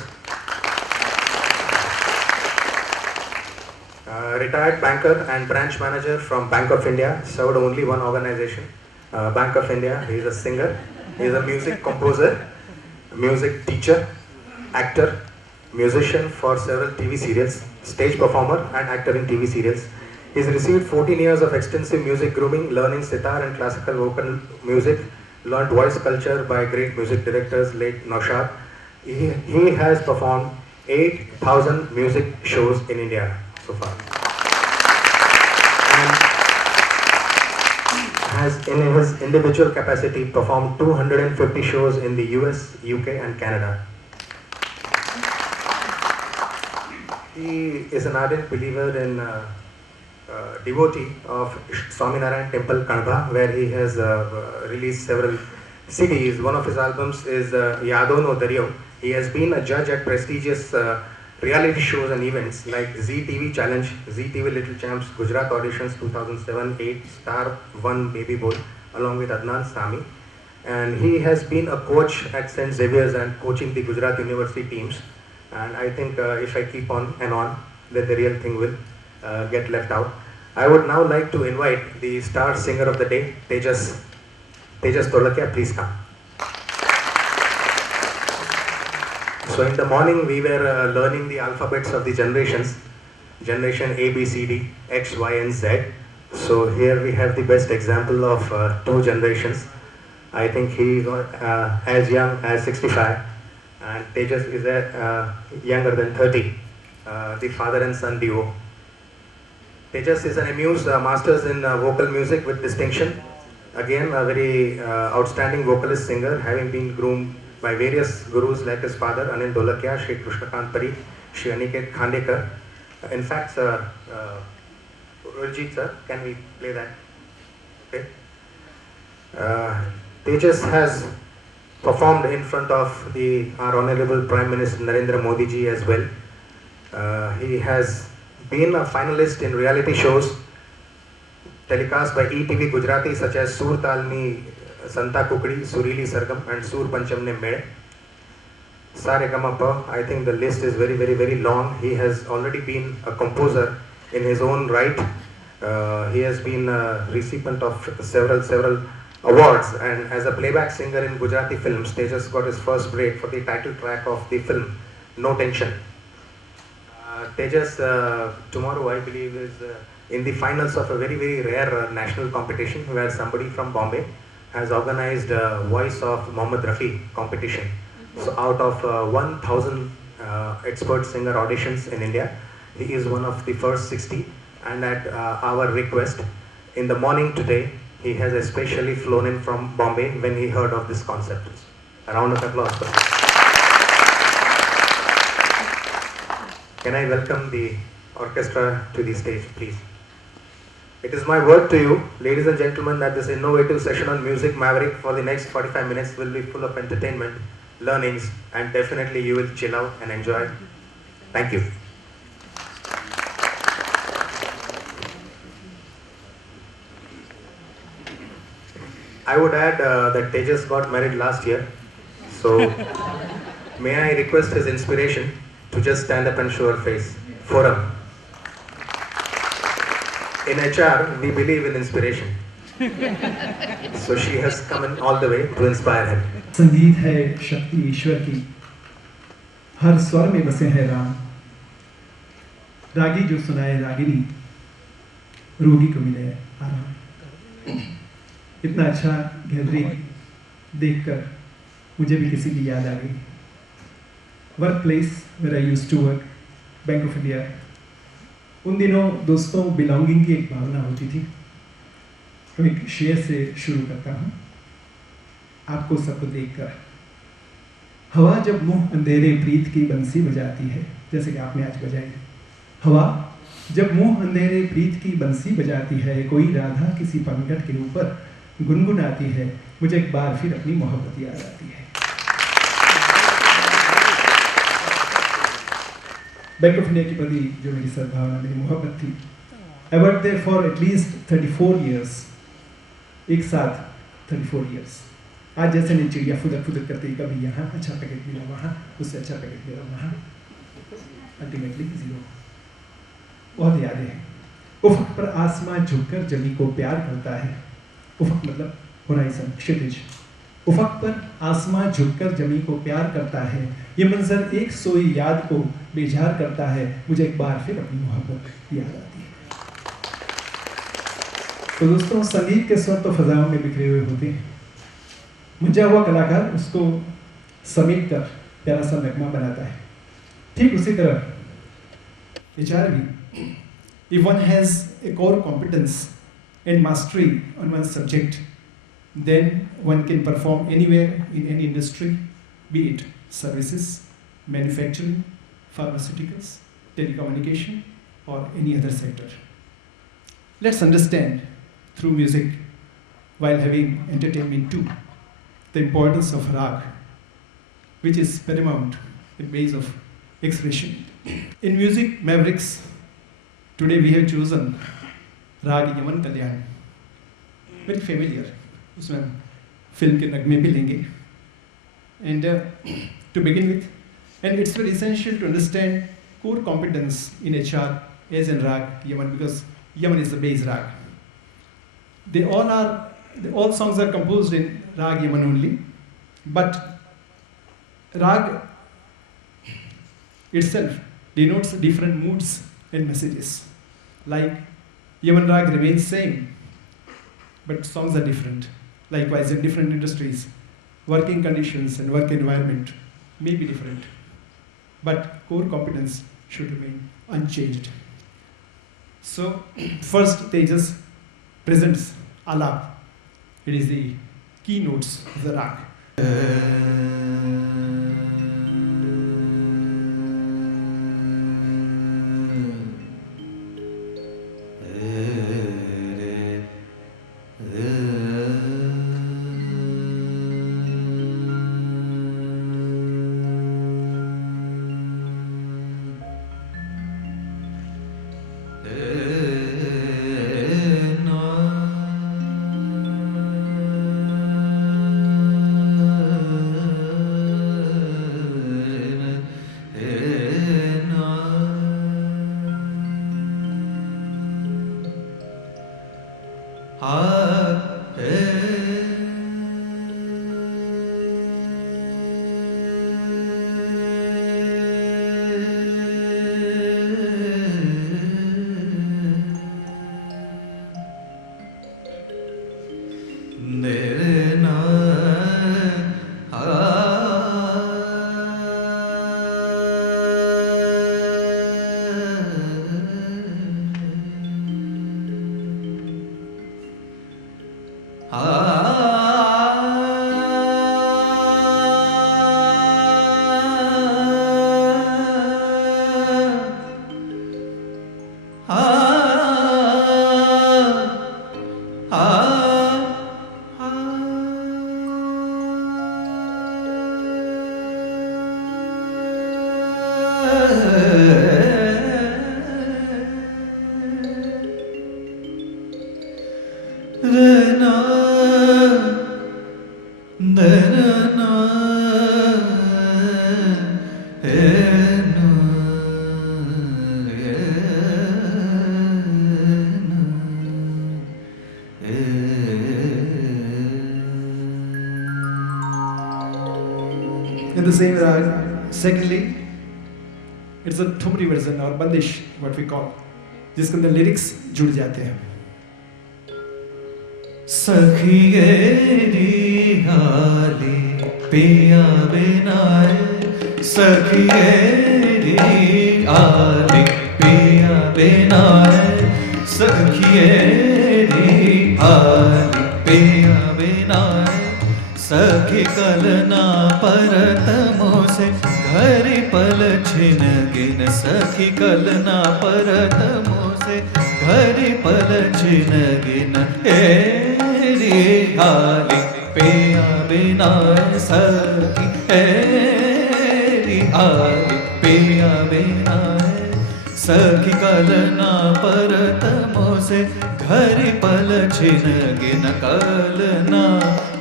retired banker and branch manager from Bank of India, served only one organization, Bank of India. He is a singer, he is a music composer, music teacher, actor, musician for several TV serials, stage performer and actor in TV serials. He has received 14 years of extensive music grooming, learning sitar and classical vocal music, learned voice culture by great music directors, late Naushad. He has performed 8,000 music shows in India so far. Has in his individual capacity performed 250 shows in the US, UK and Canada. He is an ardent believer in devotee of Swaminarayan Temple, Kanba, where he has released several CDs. One of his albums is Yado No Daryo. He has been a judge at prestigious reality shows and events like Zee TV Challenge, Zee TV Little Champs, Gujarat Auditions 2007-8, Star 1 Baby Boy, along with Adnan Sami. And he has been a coach at St. Xavier's and coaching the Gujarat University teams. And I think if I keep on and on, then the real thing will get left out. I would now like to invite the star singer of the day, Tejas Tolakia, please come. So in the morning we were learning the alphabets of the generations, generation A, B, C, D, X, Y and Z. So here we have the best example of 2 generations. I think he got as young as 65 and Tejas is younger than 30, the father and son duo. Tejas is an amused masters in vocal music with distinction. Again, a very outstanding vocalist singer, having been groomed by various gurus like his father, Anil Dolakia, Shri Krishnakant Pari, Shri Aniket Khandekar. In fact, sir, Urjit sir, can we play that? Okay. Tejas has performed in front of our Honorable Prime Minister Narendra Modi ji as well. He has been a finalist in reality shows telecast by ETV Gujarati such as Sur Talni Santa Kukdi, Surili Sargam and Sur Panchamne Mede. Saregamapa, I think the list is very, very, very long. He has already been a composer in his own right. He has been a recipient of several awards, and as a playback singer in Gujarati films, Tejas got his first break for the title track of the film No Tension. Tejas tomorrow I believe is in the finals of a very, very rare national competition where somebody from Bombay has organized Voice of Mohammad Rafi competition. So out of 1000 expert singer auditions in India, he is one of the first 60, and at our request in the morning today he has especially flown in from Bombay when he heard of this concept. A round of applause for him. Can I welcome the orchestra to the stage, please? It is my word to you, ladies and gentlemen, that this innovative session on Music Maverick for the next 45 minutes will be full of entertainment, learnings, and definitely you will chill out and enjoy. Thank you. I would add that Tejas got married last year, so may I request his inspiration to just stand up and show her face. Forum. In HR, we believe in inspiration. So she has come in all the way to inspire him. संगीत है शक्ति ईश्वर की, हर स्वर में बसे हैं राम। रागी जो सुनाए रागिनी, रोगी को मिले आराम। इतना अच्छा गैदरिंग देखकर मुझे भी किसी की याद आ गई। Workplace where I used to work, bank of India. उन दिनों दोस्तों बिलोंगिंग की एक भावना होती थी। तो एक शेर से शुरू करता हूँ आपको सबको देखकर। हवा जब मुंह अंधेरे प्रीत की बंसी बजाती है, जैसे कि आपने आज बजाई। हवा जब मुंह अंधेरे प्रीत की बंसी बजाती है, कोई राधा किसी पंकट के ऊपर गुनगुनाती है, मुझे एक बार फिर अपनी मोहब्बत याद आती है। बैंक ऑफ इंडिया के प्रति जो मेरी सद्भावना, मेरी मोहब्बत थी। I work there for at least 34 years, एक साथ 34 years। आज जैसे नहीं चिड़िया फुदक फुदक करते, कभी यहाँ अच्छा पैकेट मिला, वहाँ उससे अच्छा पैकेट मिला, वहाँ अल्टीमेटली जीरो। बहुत यादें हैं। उफ़क़ पर आसमां झुककर जमी को प्यार करता है। उफ़क़ मतलब होराइज़न, क्षितिज। उफ़क़ पर आसमां झुककर जमी को प्यार करता है, ये मंजर एक सोई याद को बेजार करता है, मुझे एक बार फिर अपनी मोहब्बत याद आती है। तो दोस्तों, संगीत के स्वर तो फजाओं में बिखरे हुए होते हैं। मुझे हुआ कलाकार उसको समेट कर प्यारा सा नगमा बनाता है। ठीक उसी तरह HR भी, if one has a core competence and mastery on one subject, then one can perform anywhere in any industry, be it services, manufacturing, pharmaceuticals, telecommunication, or any other sector. Let's understand through music, while having entertainment too, the importance of rag, which is paramount in ways of expression. In Music Mavericks, today we have chosen राग Yaman Kalyan, very familiar, उसमें हम film के नगमे भी लेंगे. And to begin with, and it's very essential to understand core competence in HR is in rag Yaman, because Yaman is the base rag. All songs are composed in rag Yaman only, but rag itself denotes different moods and messages. Like Yaman rag remains same, but songs are different. Likewise, in different industries, working conditions and work environment may be different, but core competence should remain unchanged. So first Tejas presents Alap. It is the keynotes of the rag. In the same rag, secondly, it's a thumri version or bandish, what we call, जिसके अंदर lyrics जुड़ जाते हैं. सखिये हाली पिया बिनाए, सखिये हाली पिया बिनाए, सखिये हाली पिया बिनाए, सखी कलना परत मोसे घरी पल छिन गिन, सखी कलना परत मोसे घरी पल छिन गिन, हेरी हाली पिया बिनाए, सखी हेरी हाली पिया बिनाए, सखी कलना परत मोसे घरी पल छिन गिन, कलना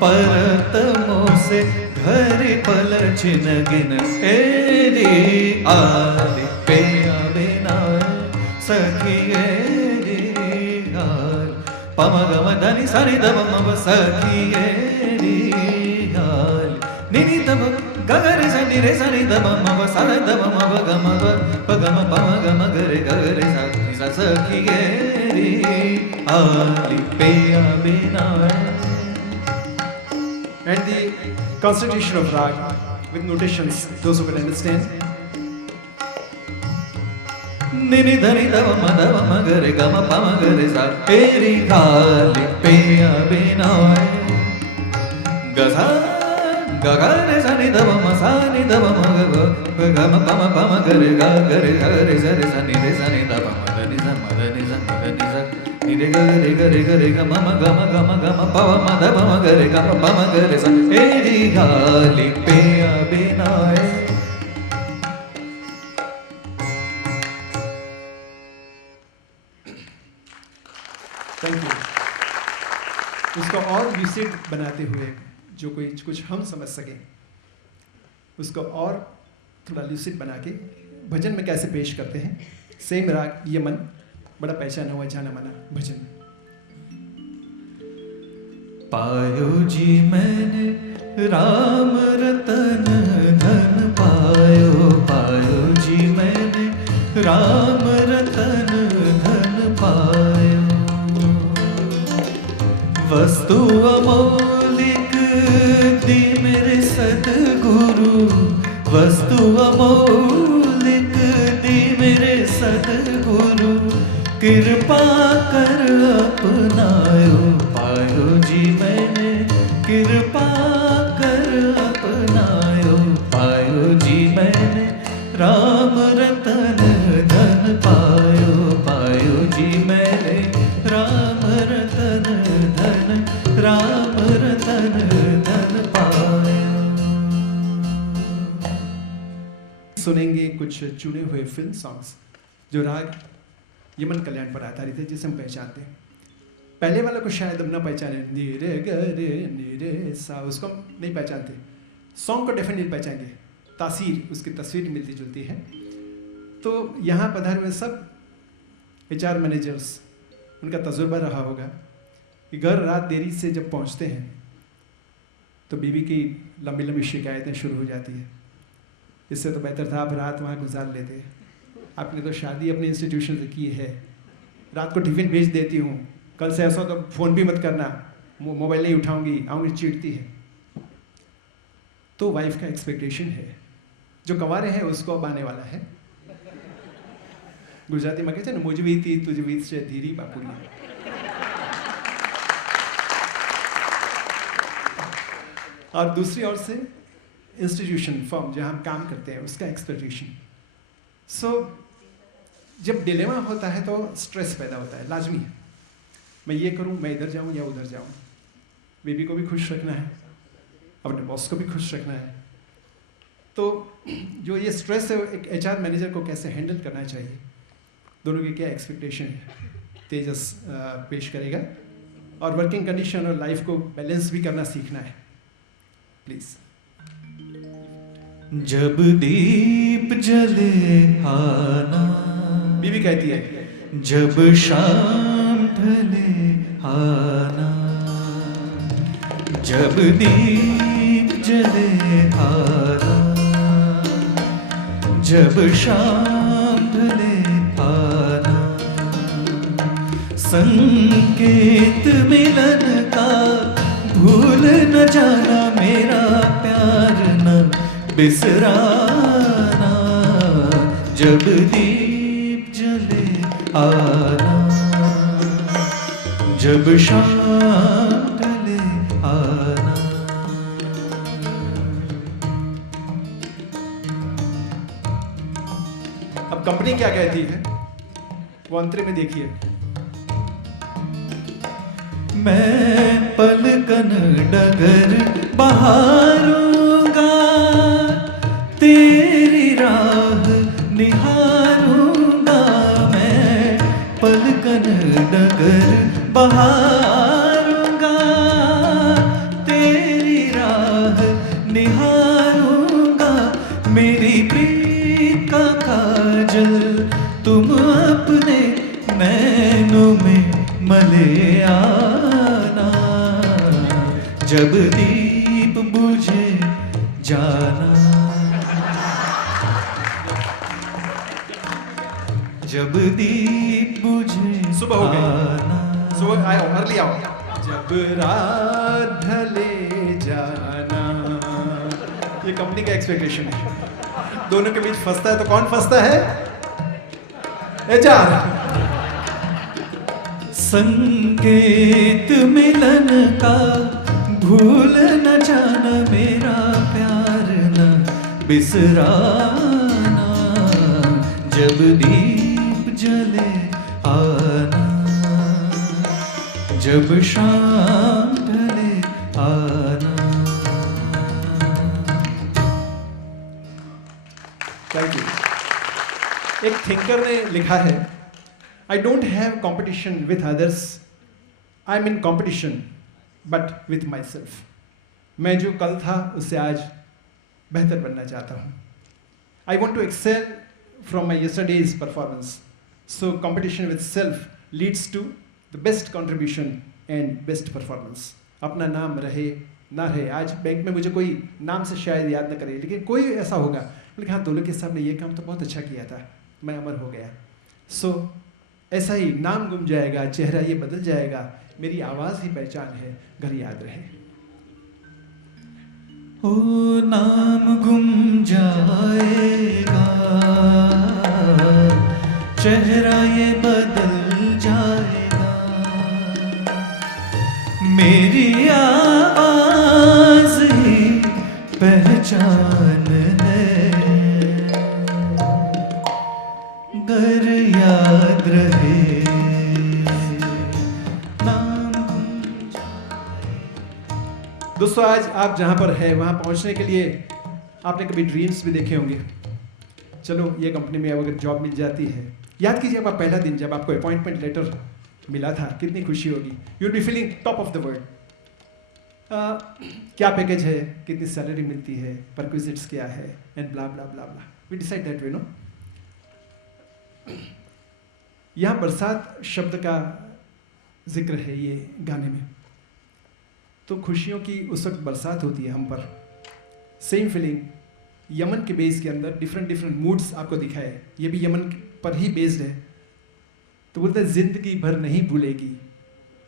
परत मोसे घरी पल छिन गिन, हेरी आली पिया बिनाए, सखी हेरी हाल पम गम धनि सनि दम मम, सखी हेरी हाल निनि तब गगरे सनि रे सनि दम मम, सल दम मम गम प गम पम गम गरे गरे सा, सखी हेरी आली पिया बिनाए. And the constitution of rag with notations, those who can understand. Nini dhani dava madava magare gama pamagare sa, eri khali piya binaye, gaza gagare sani dava masani dava magava, gama pama pamagare gagare gagare sari sani re sani dava madani sa madani sa madani sa. Nire gare gare gare gama gama gama gama pava madava magare gama pamagare sa, eri khali piya binaye. Thank you. उसको और lucid बनाते हुए जो कुछ हम समझ सकें, उसको और थोड़ा lucid बना के भजन में कैसे पेश करते हैं। सेम राग यमन, बड़ा पहचाना हुआ जाना माना भजन। पायो जी मैंने राम रतन धन पायो, पायो जी मैंने राम रतन धन पायो। वस्तु अमौलिक दी मेरे सतगुरु, वस्तु अमौलिक दी मेरे सतगुरु, कृपा कर अपनायो। पायो जी मैंने कृपा कर अपनायो, पायो जी मैंने राम रतन धन पायो, पायो जी मैंने राम रतन धन, राम रतन धन पायो। सुनेंगे कुछ चुने हुए फिल्म सॉन्ग्स जो राग यमन कल्याण पर आधारित है, जिसे हम पहचानते हैं। पहले वाला को शायद हम ना पहचाने, नी रे ग रे नी रे सा, उसको हम नहीं पहचानते। सॉन्ग को डेफिनेटली पहचानेंगे, तासीर उसकी तस्वीर मिलती जुलती है। तो यहाँ पधारे हुए सब HR मैनेजर्स, उनका तजुर्बा रहा होगा कि घर रात देरी से जब पहुँचते हैं तो बीवी की लंबी लंबी शिकायतें शुरू हो जाती है। इससे तो बेहतर था आप रात वहाँ गुजार लेते। आपने तो शादी अपने इंस्टीट्यूशन से की है, रात को टिफिन भेज देती हूँ, कल से ऐसा तो फ़ोन भी मत करना, मोबाइल नहीं उठाऊंगी, आऊँगी, चीड़ती है। तो वाइफ का एक्सपेक्टेशन है, जो कवारे हैं उसको अब आने वाला है। गुजराती में कहते हैं ना, मुझ भी थी तुझ भी से धीरी बापुली। और दूसरी ओर से इंस्टीट्यूशन फर्म जहाँ हम काम करते हैं उसका एक्सपेक्टेशन। सो जब डिलेमा होता है तो स्ट्रेस पैदा होता है, लाजमी है। मैं ये करूं, मैं इधर जाऊं या उधर जाऊं। बेबी को भी खुश रखना है, अपने बॉस को भी खुश रखना है। तो जो ये स्ट्रेस है, एक HR मैनेजर को कैसे हैंडल करना चाहिए, दोनों की क्या एक्सपेक्टेशन है, तेजस पेश करेगा। और वर्किंग कंडीशन और लाइफ को बैलेंस भी करना सीखना है। प्लीज़। जब दीप जले आना, बीवी कहती है, जब शाम ढले आना, जब दीप जले आना, जब शाम ढले आना, संकेत मिलन का भूल न जाना, मेरा प्यार न बिसराना। जब दीप जले आना, जब शाम ढले आना। अब कंपनी क्या कहती है वो अंतरे में देखिए। मैं पलकन डगर बहारूंगा, तेरी राह निहारूंगा। मैं पलकन डगर बहारूंगा, तेरी राह निहारूंगा। मेरी प्रीत का काजल तुम अपने नैनों में मले आना। जब दीप बुझे जाना, जब दीप बुझे सुबह हो गई, आना। सुबह आओ, अर्ली आओ। जब रात ढले जाना, ये कंपनी का एक्सपेक्टेशन है। दोनों के बीच फंसता है तो कौन फंसता है? HR। संकेत मिलन का भूल न जाना, मेरा प्यार न बिसराना। जब दीप जले आना, जब शाम ढले आना। Thank you. एक थिंकर ने लिखा है, I don't have competition with others, I'm in competition but with myself. मैं जो कल था उससे आज बेहतर बनना चाहता हूँ। I want to excel from my yesterday's performance. So competition with self leads to the best contribution and best performance. अपना नाम रहे ना रहे, आज बैंक में मुझे कोई नाम से शायद याद न करे, लेकिन कोई ऐसा होगा बोले हाँ दोनों के सामने ये काम तो बहुत अच्छा किया था, मैं अमर हो गया. So ऐसा ही नाम गुम जाएगा, चेहरा ये बदल जाएगा, मेरी आवाज़ ही पहचान है, घर याद रहे. ओ नाम गुम जाएगा, चेहरा ये बदल जाएगा, मेरी आवाज़ ही पहचान है, घर याद रहे. दोस्तों आज आप जहाँ पर हैं वहाँ पहुँचने के लिए आपने कभी ड्रीम्स भी देखे होंगे. चलो ये कंपनी में अगर जॉब मिल जाती है, याद कीजिए आपका पहला दिन जब आपको अपॉइंटमेंट लेटर मिला था, कितनी खुशी होगी. You will be feeling top of the world. क्या पैकेज है, कितनी सैलरी मिलती है, परक्विजिट्स क्या है, and blah blah blah blah. We decide that way no. यहाँ बरसात शब्द का जिक्र है ये गाने में, तो खुशियों की उस वक्त बरसात होती है हम पर. सेम फीलिंग यमन के बेस के अंदर डिफरेंट मूड्स आपको दिखाए, ये भी यमन पर ही बेस्ड है. तो बोलते हैं जिंदगी भर नहीं भूलेगी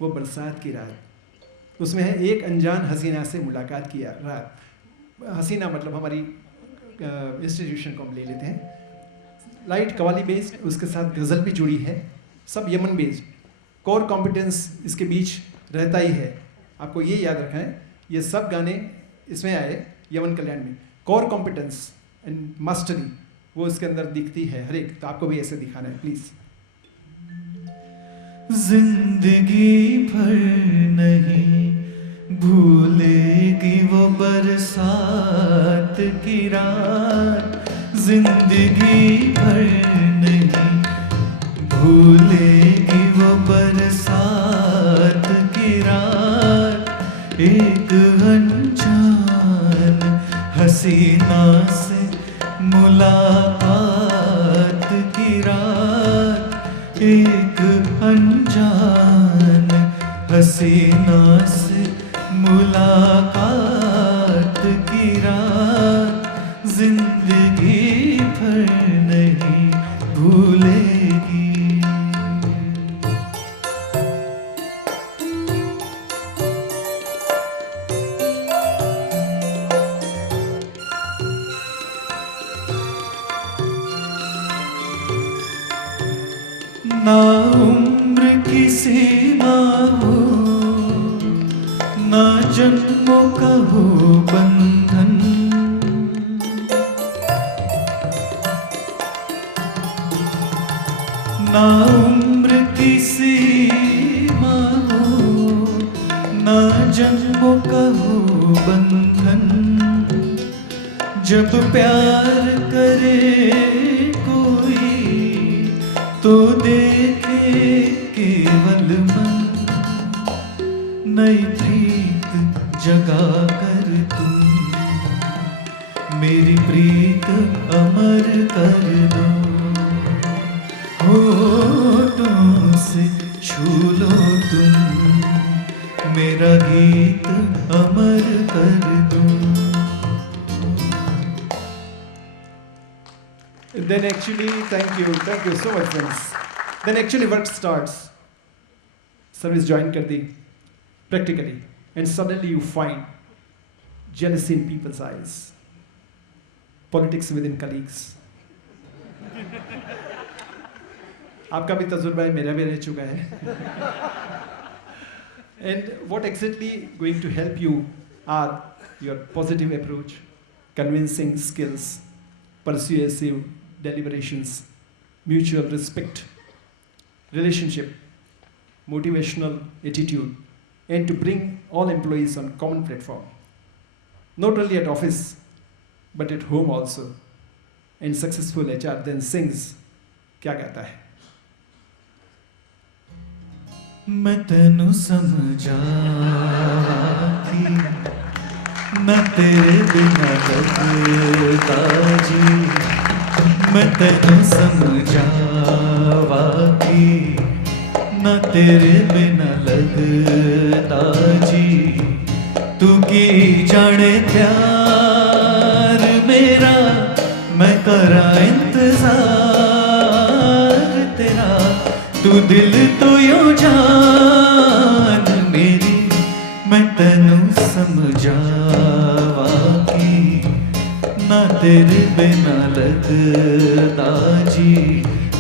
वो बरसात की रात. उसमें है एक अनजान हसीना से मुलाकात किया रात. हसीना मतलब हमारी इंस्टीट्यूशन को हम ले लेते हैं. लाइट कवाली बेस्ड, उसके साथ गज़ल भी जुड़ी है, सब यमन बेस्ड. कोर कॉम्पिटेंस इसके बीच रहता ही है. आपको ये याद रखना है, ये सब गाने इसमें आए यमन कल्याण में. कोर कॉम्पिटेंस एंड मास्टरी वो इसके अंदर दिखती है हर एक. तो आपको भी ऐसे दिखाना है प्लीज. जिंदगी भर नहीं भूलेगी वो बरसात की रात, जिंदगी भर नहीं भूलेगी वो बरसात की रात. एक अनजान हसीना से मुलाकात की रात, एक अनजान हसीना से मुलाकात की रात, जिंदगी भर नहीं भूलेगी. ना उम्र की सीमा हो, ना जन्मों का हो बंधन, ना उम्र की सीमा हो, ना जन्मों का हो बंधन. जब प्यार करे कोई तो देखे केवल मन, नई प्रीत जगा कर तुम मेरी प्रीत अमर कर दो. होठों से छू लो तुम मेरा गीत अमर कर दो. Then actually, thank you so much friends. Then actually work starts. Service join कर दी practically, and suddenly you find jealousy in people's eyes, politics within colleagues. आपका भी तजुर्बा है, मेरा भी रह चुका है. And what exactly going to help you are your positive approach, convincing skills, persuasive deliberations, mutual respect, relationship, motivational attitude, and to bring all employees on common platform, not only at office but at home also. And successful HR then sings, क्या गाता है? मैं तेनू समझा कि मैं तेरे बिना लगता जी, मैं तेनू समझावा कि ना तेरे बिना लगदा जी, तू की जाने प्यार मेरा, मैं करा इंतजार तेरा, तू दिल तो यो जान मेरी, मैं तेनू समझावा कि ना तेरे बिना लगदा जी,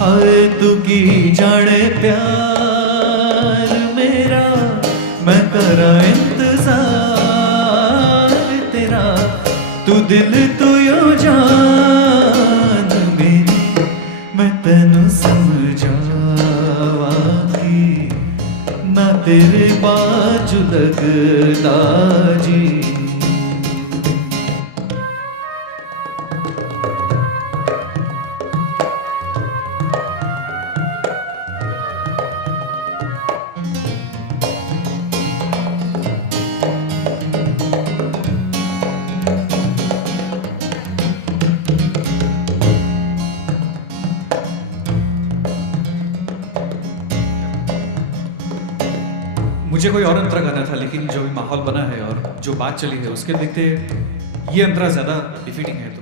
आए तू की जाने प्यार मेरा, मैं करा इंतजार तेरा, तू दिल तो यो जान मेरी, मैं तेनू समझावा कि ना तेरे बाजू लगदा जी। मुझे कोई और अंतरा गाना था, लेकिन जो भी माहौल बना है और जो बात चली है उसके देखते ये अंतरा ज्यादा डिफीटिंग है। तो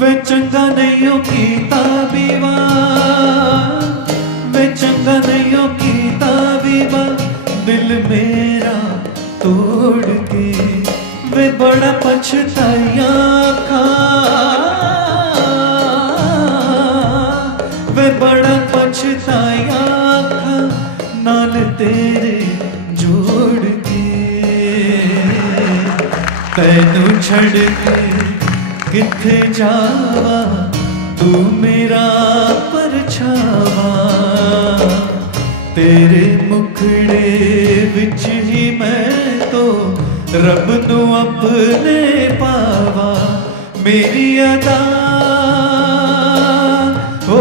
वे चंगा नहीं हो कीता विवाह, वे चंगा नहीं हो कीता विवाह, दिल मेरा तोड़ के वे बड़ा पछताया खा, वे बड़ा पछताया खा, नाल तेरे जोड़ के तैनू छड़ के किथे जावा, तू मेरा परछावा, तेरे मुखड़े विच ही मैं तो रब नू अपने पावा, मेरी अदा ओ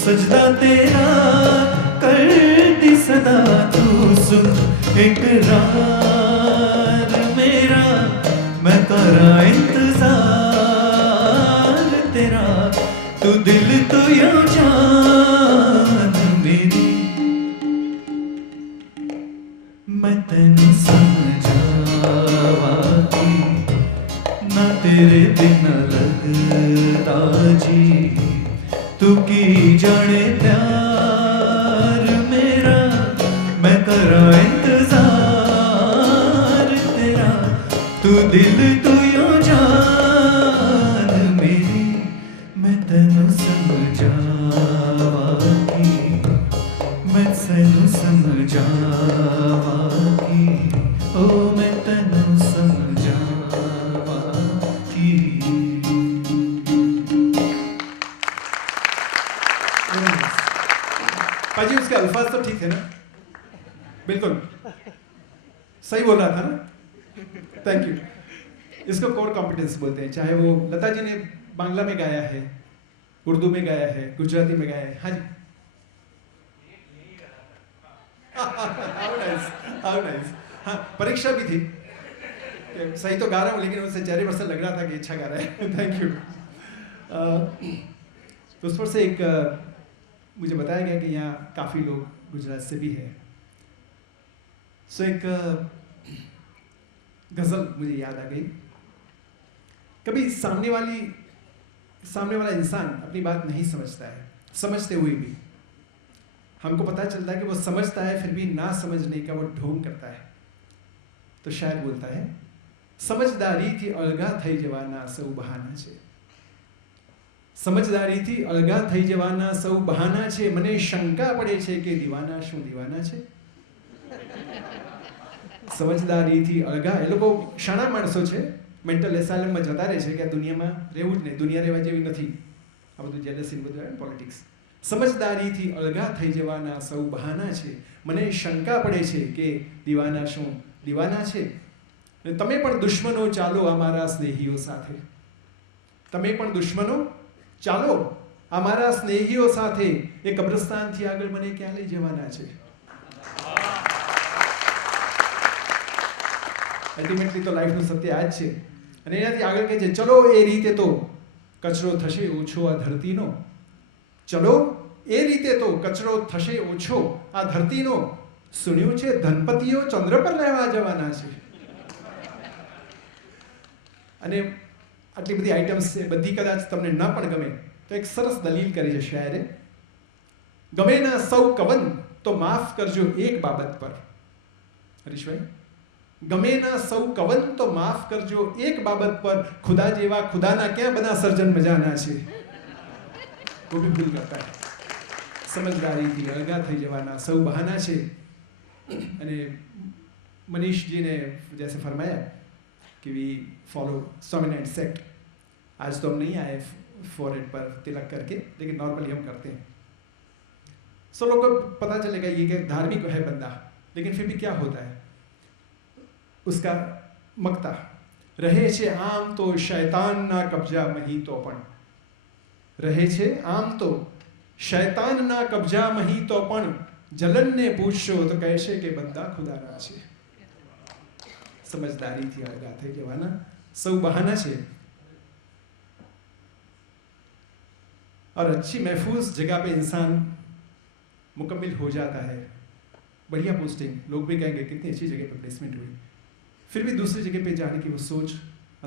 सजदा तेरा करती सदा, तू सुन इकरार मेरा, मैं करा इंतजार तेरा, तू दिल तो यो जान मेरी, मैं तेनू समझावा कि ना तेरे बिना लगदा जी, तू की जाने प्यार मेरा, मैं करा इंतजार तेरा, तू दिल तो यो जान मेरी, मैं तेनू समझावा कि मैं तेनू समझावा कि ओ मैं तेनू समझावा कि। पाजी उसके अल्फाज तो ठीक थे ना, बिल्कुल सही बोल रहा था ना, थैंक यू। इसको कोर कॉम्पिटेंस बोलते हैं, चाहे वो लता जी ने बांग्ला में गाया है, उर्दू में गाया है, गुजराती में गाया है। हाँ जी, हाउ नाइस। हाँ, परीक्षा भी थी, सही तो गा रहा हूँ, लेकिन उससे चेहरे पर से लग रहा था कि अच्छा गा रहा है। Thank you. तो उस पर से एक मुझे बताया गया कि यहाँ काफ़ी लोग गुजरात से भी हैं, सो एक गज़ल मुझे याद आ गई। कभी सामने वाला इंसान अपनी बात नहीं समझता है, समझते हुए भी हमको पता चलता है कि वो समझता है, फिर भी ना समझने का वो ढोंग करता है। तो शायद बोलता है, समझदारी थी अलगा थई जवाना सौ बहाना छे, समझदारी थी अलगा थई जवाना सौ बहाना छे, मने शंका पड़े छे के दीवाना शू दीवाना छे। समझदारी थी अलगा, ए लोको शाणा माणसो छे, मेंटल एसाइलम में जता रहे छे कि आ दुनियाમાં રહેવું જ નહીં, दुनिया રહેવા જેવી નથી, આ બધું જેલસી બધું है पॉलिटिक्स। समझदारी थी अलगा थई जवाना सौ बहाना छे, मने शंका पड़े छे के दीवाना शू दीवाना छे। અને તમે પણ દુશ્મનો ચાલો અમારા સ્નેહીઓ સાથે, તમે પણ દુશ્મનો ચાલો અમારા સ્નેહીઓ સાથે, એ કબ્રસ્તાનથી આગળ મને ક્યાં લઈ જવાના છે? અલ્ટિમેટલી તો લાઈફનું સત્ય આ જ છે. અને એનાથી આગળ કહે છે, ચલો એ રીતે તો કચરો થશે ઓછો આ ધરતીનો, ચલો એ રીતે તો કચરો થશે ઓછો આ ધરતીનો, સુન્યું છે ધનપતિઓ ચંદ્ર પર રહેવા જવાના છે. અને આટલી બધી આઇટમ્સ છે, બધી કદાચ તમને ન પણ ગમે તો એક સરસ દલીલ કરી છે શાયરે, ગમે ના સૌ કવન તો માફ કરજો એક બાબત પર. હરીશભાઈ, ગમે ના સૌ કવન તો માફ કરજો એક બાબત પર, ખુદા જેવા ખુદાના ક્યાં બધા સર્જન મજાના છે. वो भी भूल करता है. समझदारीથી અળગા થઈ જવાના સૌ બહાના છે. અને मनीष जी ने जैसे फरमाया कि वी फॉलो डोमिनेंट सेक्ट. आज तो हम नहीं आए फॉरहेड पर तिलक करके, लेकिन नॉर्मली हम करते हैं. सो लोगों को पता चलेगा ये कि धार्मिक है बंदा, लेकिन फिर भी क्या होता है उसका मकता રહે છે આમ તો શૈતાનના કબજામાં તો પણ, રહે છે આમ તો શૈતાનના કબજામાં તો પણ, જલનને પૂછશો તો કહેશે કે બંદા ખુદાના છે. સમજદારીથી અળગા થઈ જવાના સૌ બહાના છે. और अच्छी महफूज जगह पे इंसान मुकम्मिल हो जाता है. बढ़िया पोस्टिंग, लोग भी कहेंगे कितनी अच्छी जगह पे प्लेसमेंट हुई, फिर भी दूसरी जगह पे जाने की वो सोच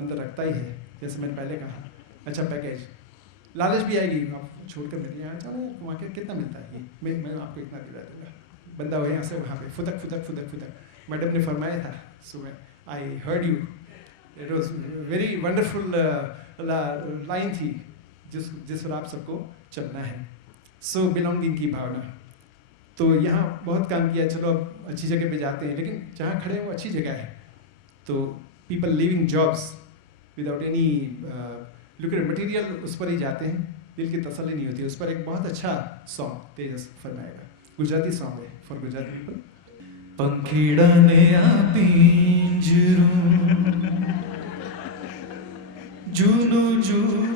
अंदर रखता ही है. जैसे मैंने पहले कहा, अच्छा पैकेज, लालच भी आएगी, आप छोड़कर मेरे यहाँ जाओ, वहाँ के कितना मिलता है, मैं आपको इतना दिला दूंगा. बंदा हो यहाँ से वहाँ पे फुदक फुदक फुदक फुदक. मैडम ने फरमाया था सुबह, I heard you, it was very wonderful line थी, जिस पर आप सबको चलना है. सो बिलोंगिंग की भावना. तो यहाँ बहुत काम किया, चलो अब अच्छी जगह पे जाते हैं, लेकिन जहाँ खड़े हैं वो अच्छी जगह है. तो people living jobs without any lucrative material, उस पर ही जाते हैं, दिल की तसल्ली नहीं होती. उस पर एक बहुत अच्छा सॉन्ग तेजस फरमाएगा, गुजराती सॉन्ग है फॉर गुजराती पीपल. पंखीड़ाने आ पिंजरू जूनू जूनू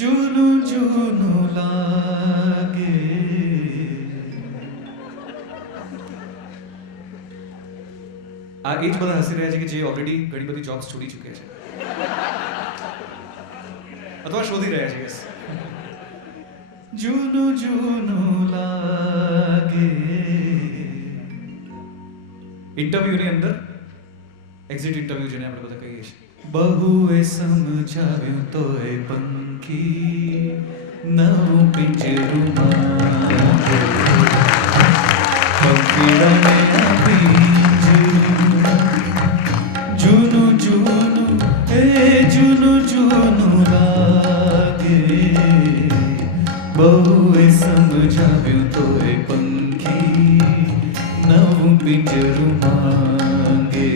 जूनू जूनू लागे. આ એ જ બધા હસી રહ્યા છે કે જે ઓલરેડી ઘણી બધી જોબ્સ છોડી ચૂક્યા છે અથવા શોધી રહ્યા છે. જૂનું જૂનું લાગે. ઇન્ટરવ્યુની અંદર એક્ઝિટ ઇન્ટરવ્યુ જેને આપણે બધા કહીએ છીએ, બહુએ સમજાવ્યું તોય પંખી નવું પિંજરું માંગે. પંખીડાને આપી જૂનું જૂનું એ જૂનું જૂનું લાગે. બહુએ સમજાવ્યું તોય પંખી નવું પિંજરું માંગે.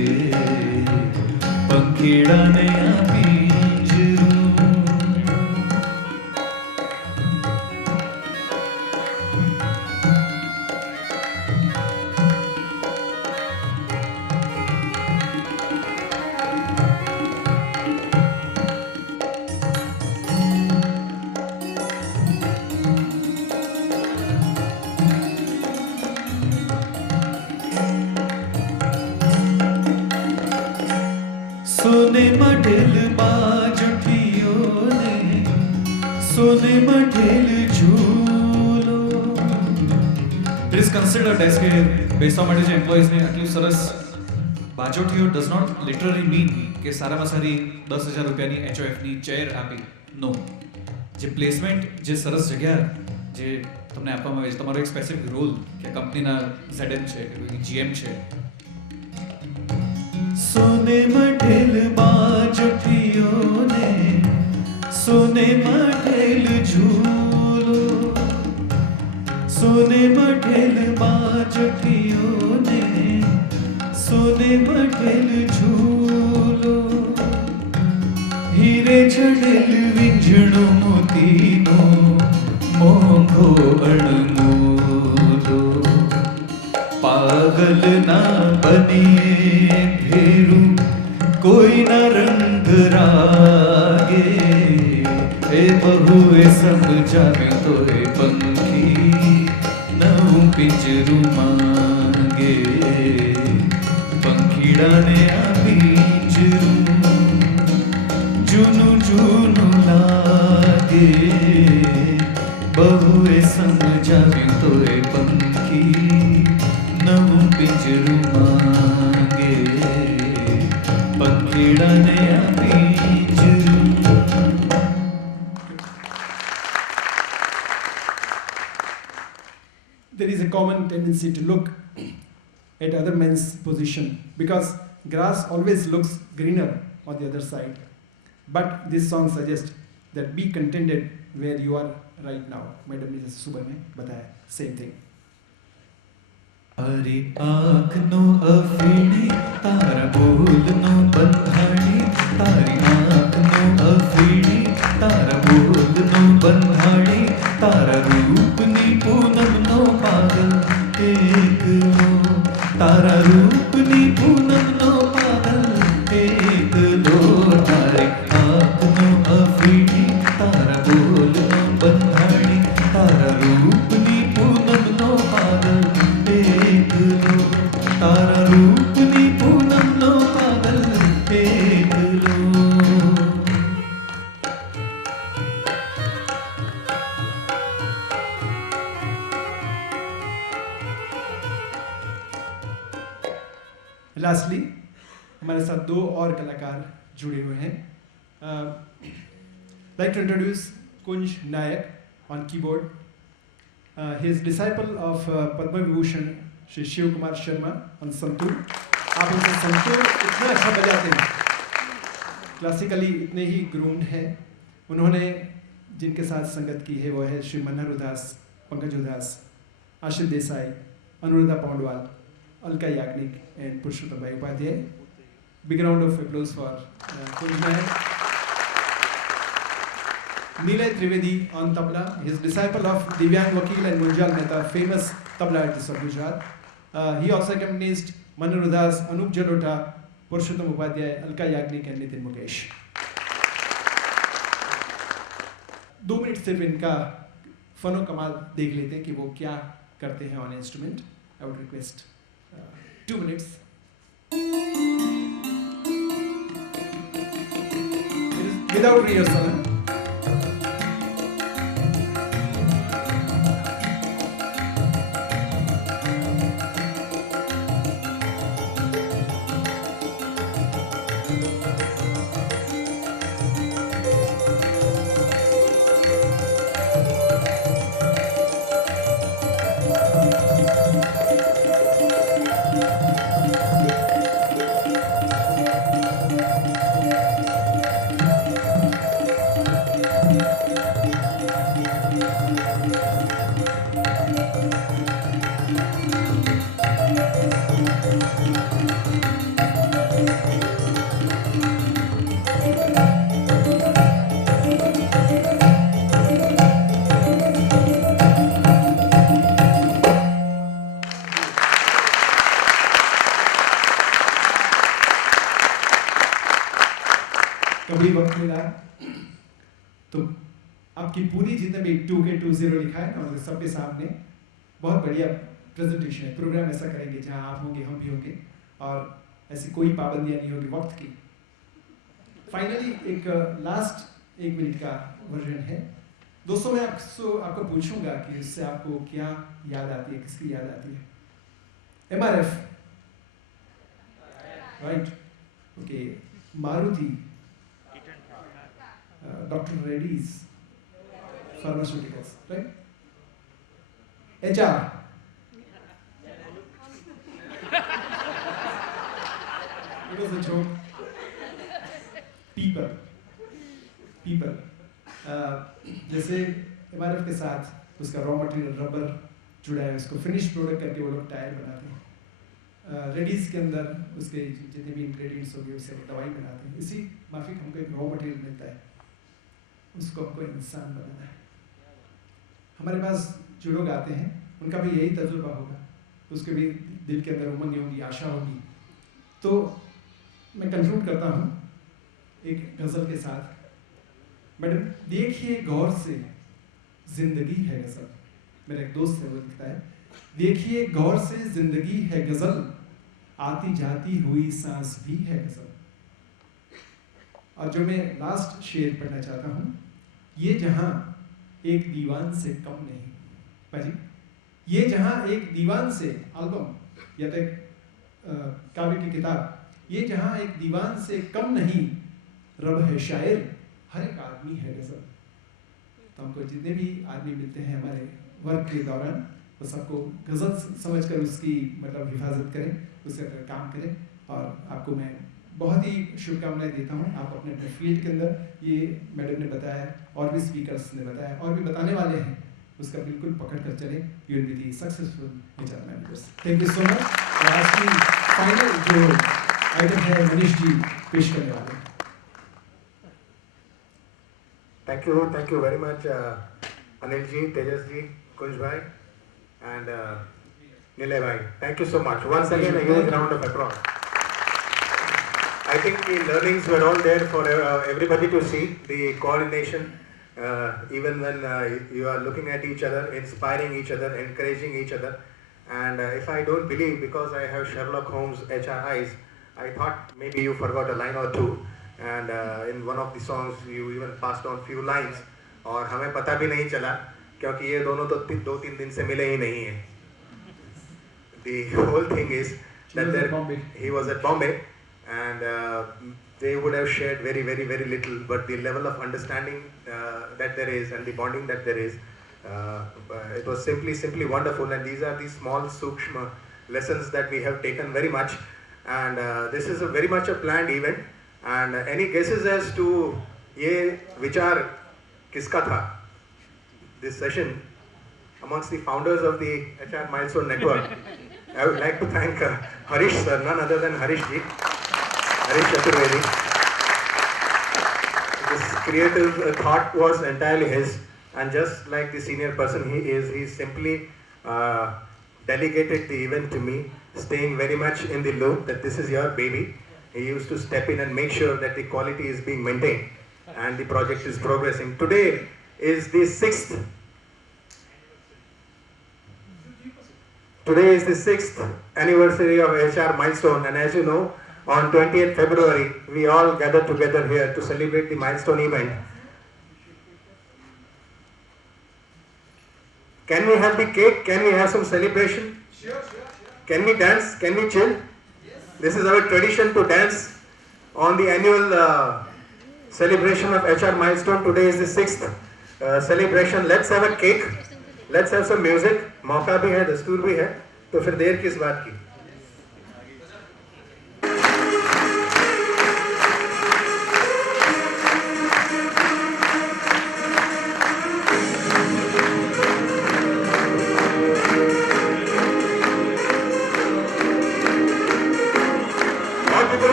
પંખીડાને આ પિંજરું. सोने मढेल बाजुठियों ने सोने मढेल झूलो. It is considered as કે બેસવા માટે જે એમ્પ્લોઈઝને આટલું સરસ બાજોઠીઓ ડઝ નોટ લિટરલી મીન કે સારામાં સારી 10,000 રૂપિયાની HOFની ચેર આપી. નો, જે પ્લેસમેન્ટ, જે સરસ જગ્યા જે તમને આપવામાં આવે છે, તમારો એક સ્પેસિફિક રોલ કે કંપનીના ZM છે કે કોઈ GM છે. सोने मढेल बाजुठियों ने सोने मढेल झूलो. सोने मढेल बाजुठियों ने सोने मढेल झूलो. हीरे जड़ेल विंझणो मोतीनो मोंघो अणमूलो. पागल ना बनिए पिंजरू मांगे पंखीड़ाने आ पिंजरू जुनू जुनू लागे बहुए समझाव्યું તો એ पंखी नवू पिंजरू मांगे पंखीड़ाने आ पिंजरू. There is a common tendency to look at other men's position because grass always looks greener on the other side. But this song suggests that be contented where you are right now. Madam ने जैसे सुबह में बताया same thing. तारी आँख no अफीणी तारा बोल no बंधाणी तारी आँख नो अफीणी तारा बोल नो बंधाणी तारा रूप नी पूनम नो पागल एक लो तारा रूप नी पूनम नो पागल एक लो तारी आँख नो अफीणी तारा बोल नो बंधाणी तारा रूप नी पूनम नो पागल एक लो तारा रूप नी पूनम नो पागल एक लो. Lastly, हमारे साथ दो और कलाकार जुड़े हुए हैं. Like to introduce Kunj Nayak on keyboard. He is disciple of Padma Vibhushan Shri Shiv Kumar Sharma on santoor. आप उनसे संतूर इतना अच्छा बजाते हैं, क्लासिकली इतने ही ग्रूम्ड हैं. उन्होंने जिनके साथ संगत की है वो है Shri Manhar Udhas, Pankaj Udhas, Ashish Desai, Anuradha Paudwal, Alka Yagnik and Purushottam Bhai Upadhyay. Big round of applause for Kunj Nayak. Nilay Trivedi on tabla. He is disciple of Divyang Vakil and Munjal Mehta, famous tabla artists of Gujarat. He also accompanied Manu Udas, Anup Jalota, Purushottam Upadhyay, Alka Yagnik and Nitin Mukesh. 2 minute सिर्फ इनका फनो कमाल देख लेते हैं कि वो क्या करते हैं on instrument. I would request 2 minutes. It is without rehearsal. कभी वक्त मिला तो आपकी पूरी जितने भी 2K20 लिखा है ना सबके सामने बहुत बढ़िया प्रेजेंटेशन है. प्रोग्राम ऐसा करेंगे जहां आप होंगे, हम भी होंगे और ऐसी कोई पाबंदियां नहीं होगी वक्त की. फाइनली एक लास्ट 1 मिनट का वर्जन है. दोस्तों मैं आपको पूछूंगा कि इससे आपको क्या याद आती है, किसकी याद आती है. MRF, right, okay. Maruti, Dr. Reddy's Pharmaceuticals, right? HR. It was a joke. People. जैसे MRF के साथ उसका रॉ मटेरियल रबर जुड़ा है, उसको फिनिश प्रोडक्ट करके वो लोग टायर बनाते हैं. रेडीज के अंदर उसके जितने भी इंग्रेडिएंट्स होंगे उससे वो दवाई बनाते हैं. इसी माफिक हमको एक रॉ मटेरियल मिलता है, उसको हमको इंसान बनाना है. हमारे पास जो लोग आते हैं उनका भी यही तजुर्बा होगा, उसके भी दिल के अंदर उमंग होगी, आशा होगी. तो मैं कंक्लूड करता हूँ एक गज़ल के साथ. मैडम देखिए गौर से, जिंदगी है गज़ल. मेरा एक दोस्त है वो लिखता है, देखिए गौर से जिंदगी है गजल, आती जाती हुई सांस भी है गजल। और जो मैं लास्ट शेर पढ़ना चाहता हूँ, ये जहाँ एक दीवान से कम नहीं, पाजी, ये जहाँ एक दीवान से एल्बम या तो काव्य की किताब, ये जहाँ एक दीवान से कम नहीं, रब है शायर, हर एक आदमी है गजल। तो हमको जितने भी आदमी मिलते हैं हमारे वर्क के दौरान, वो सबको गजल समझकर उसकी मतलब हिफाजत करें, उसके अंदर काम करें। और आपको मैं बहुत ही शुभकामनाएं देता हूँ। आप अपने अपने फील्ड के अंदर, ये मैडम ने बताया, और भी स्पीकर्स ने बताया, और भी बताने वाले हैं, उसका बिल्कुल पकड़ कर चले। You will be the successful HR managers. Thank you so much. आज की फाइनल जो आइटम है मनीष जी पेश करने वाले हैं। Thank you very much, Anil ji, Tejas ji, Kunj bhai, and Nilay bhai. Thank you so much. Once again, a huge round of applause. I think the learnings were all there for everybody to see. The coordination, even when you are looking at each other, inspiring each other, encouraging each other. And if I don't believe, because I have Sherlock Holmes HR eyes, I thought maybe you forgot a line or two. And in one of the songs you even passed on few lines, और हमें पता भी नहीं चला क्योंकि ये दोनों तो 2-3 दिन से मिले ही नहीं हैं. The whole thing is that he was at Bombay, and they would have shared very little, but the level of understanding that there is and the bonding that there is, it was simply wonderful. And these are the small sukshma lessons that we have taken very much. And this is very much a planned event. And any guesses as to ये विचार किसका था? This session amongst the founders of the HR Milestone Network, I would like to thank Harish sir, none other than Harish ji, Harish Chaturvedi. This creative thought was entirely his, and just like the senior person he is, he simply delegated the event to me, staying very much in the loop that this is your baby. He used to step in and make sure that the quality is being maintained and the project is progressing. Today is the 6th. Today is the 6th anniversary of HR Milestone, and as you know, on 20th February, we all gather together here to celebrate the Milestone event. Can we have the cake? Can we have some celebration? Sure. Can we dance? Can we chill? This is our tradition to dance on the annual celebration of HR Milestone. Today is the 6th celebration. Let's have a cake. Let's have some music. मौका भी है, दस्तूर भी है, तो फिर देर किस बात की?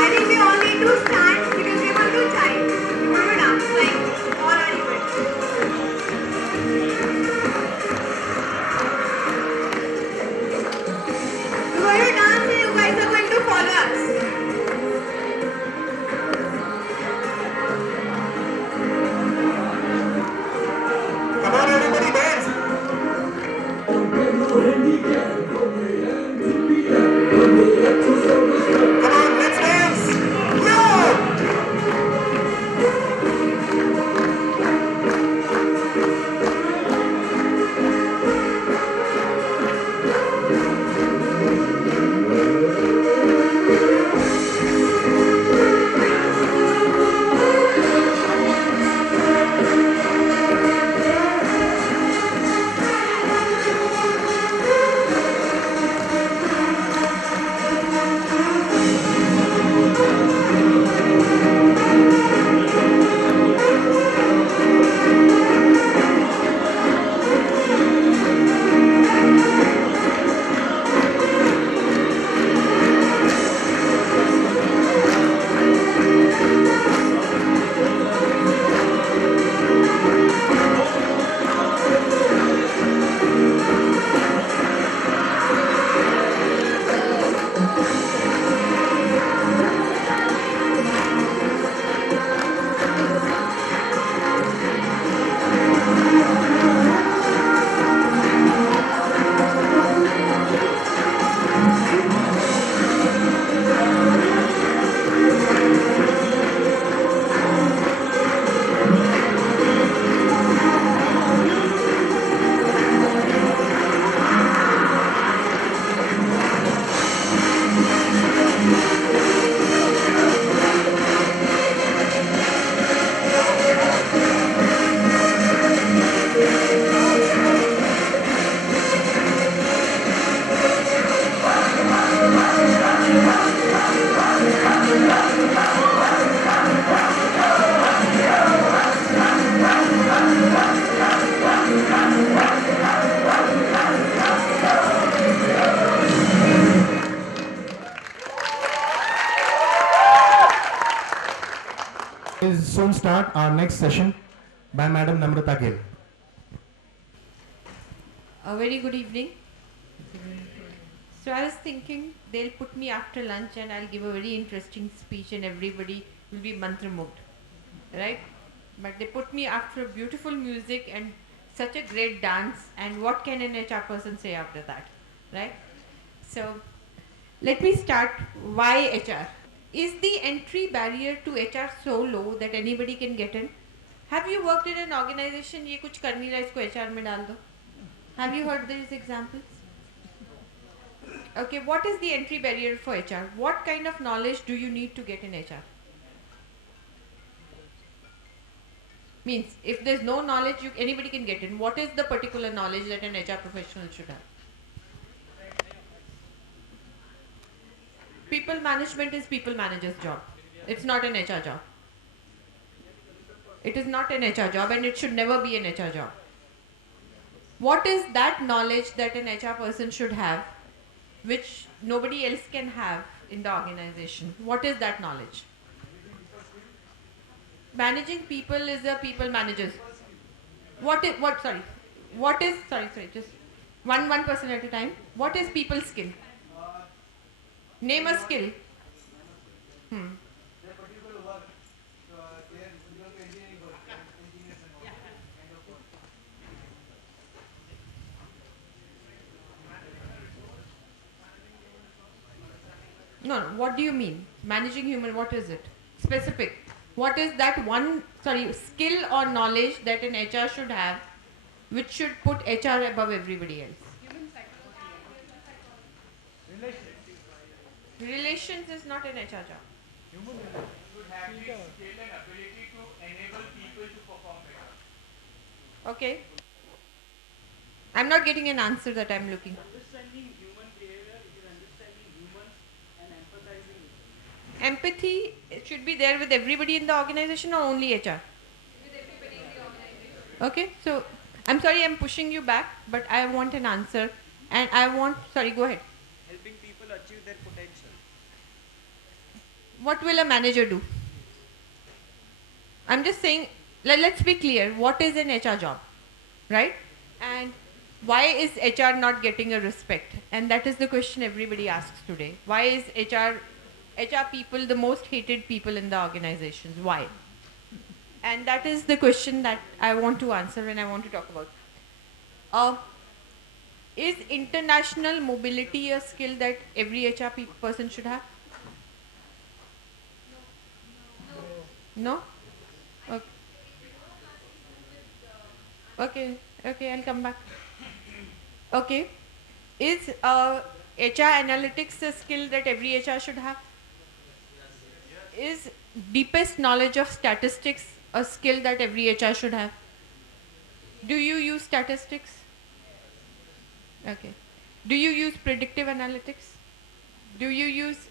I think we all need to stand because we want to chime. We'll soon start our next session by Madam Namrata Gill. A very good evening. So I was thinking they'll put me after lunch and I'll give a very interesting speech and everybody will be mantra moved, right? But they put me after beautiful music and such a great dance, and what can an HR person say after that, right? So let me start. Why HR? Is the entry barrier to HR so low that anybody can get in? Have you worked in an organization ये कुछ कर नहीं रहा इसको HR में डाल दो? Have you heard these examples? Okay, what is the entry barrier for HR? What kind of knowledge do you need to get in HR? Means, if there's no knowledge, anybody can get in. What is the particular knowledge that an HR professional should have? People management is people manager's job. It's not an HR job. It is not an HR job and it should never be an HR job. What is that knowledge that an HR person should have which nobody else can have in the organization? What is that knowledge? Managing people is a people manager. Just one person at a time. What is people skill? Name a skill. No, what do you mean? Managing human, what is it? Specific. What is that skill or knowledge that an HR should have which should put HR above everybody else? Relations is not an HR job. Human should have the skill and ability to enable people to perform better. Okay. I'm not getting an answer that I'm looking. Understanding human behavior is understanding humans and empathizing with them. Empathy should be there with everybody in the organization or only HR? With everybody in the organization. Okay, so I'm sorry I'm pushing you back, but I want an answer and I want, go ahead. Helping people achieve their potential. What will a manager do? I'm just saying, let's be clear, what is an HR job, right? And why is HR not getting a respect? And that is the question everybody asks today. Why is HR people the most hated people in the organizations? Why? And that is the question that I want to answer and I want to talk about. Is international mobility a skill that every HR person should have? No? Okay, I'll come back. Okay. Is HR analytics a skill that every HR should have? Is deepest knowledge of statistics a skill that every HR should have? Do you use statistics? Okay. Do you use predictive analytics? Do you use,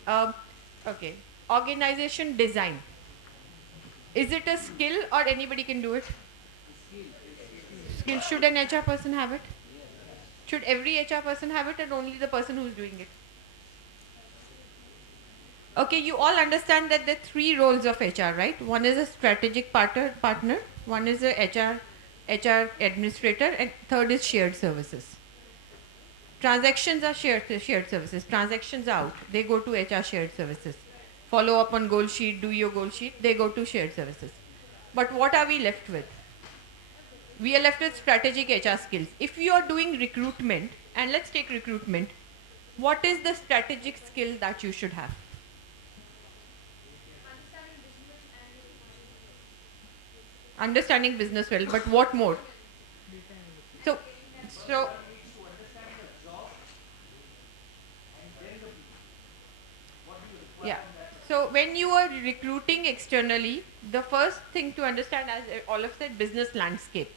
organization design? Is it a skill or anybody can do it? Skill. Should an HR person have it? Should every HR person have it or only the person who's doing it? Okay, you all understand that there are three roles of HR, right? One is a strategic partner, one is a HR administrator, and third is shared services. Transactions are shared services. Transactions are out. They go to HR shared services. Follow up on goal sheet, do your goal sheet, they go to shared services. But what are we left with? We are left with strategic HR skills. If you are doing recruitment, and let's take recruitment, what is the strategic skill that you should have? Understanding business well, but what more? So yeah. So when you are recruiting externally, the first thing to understand, as all of said, business landscape.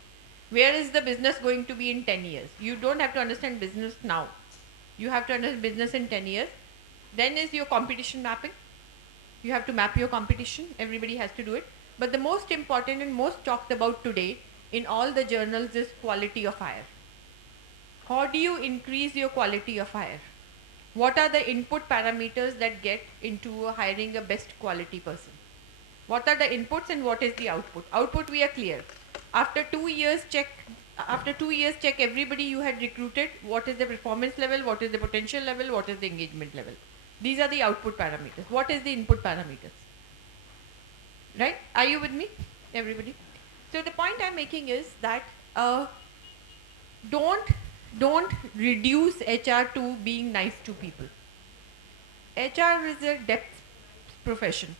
Where is the business going to be in 10 years? You don't have to understand business now. You have to understand business in 10 years. Then is your competition mapping. You have to map your competition. Everybody has to do it. But the most important and most talked about today in all the journals is quality of hire. How do you increase your quality of hire? What are the input parameters that get into hiring a best quality person? What are the inputs and what is the output? Output we are clear. After 2 years check everybody you had recruited, what is the performance level, what is the potential level, what is the engagement level. These are the output parameters. What is the input parameters? Right? Are you with me, everybody? So the point I'm making is that don't reduce HR to being nice to people. HR is a depth profession.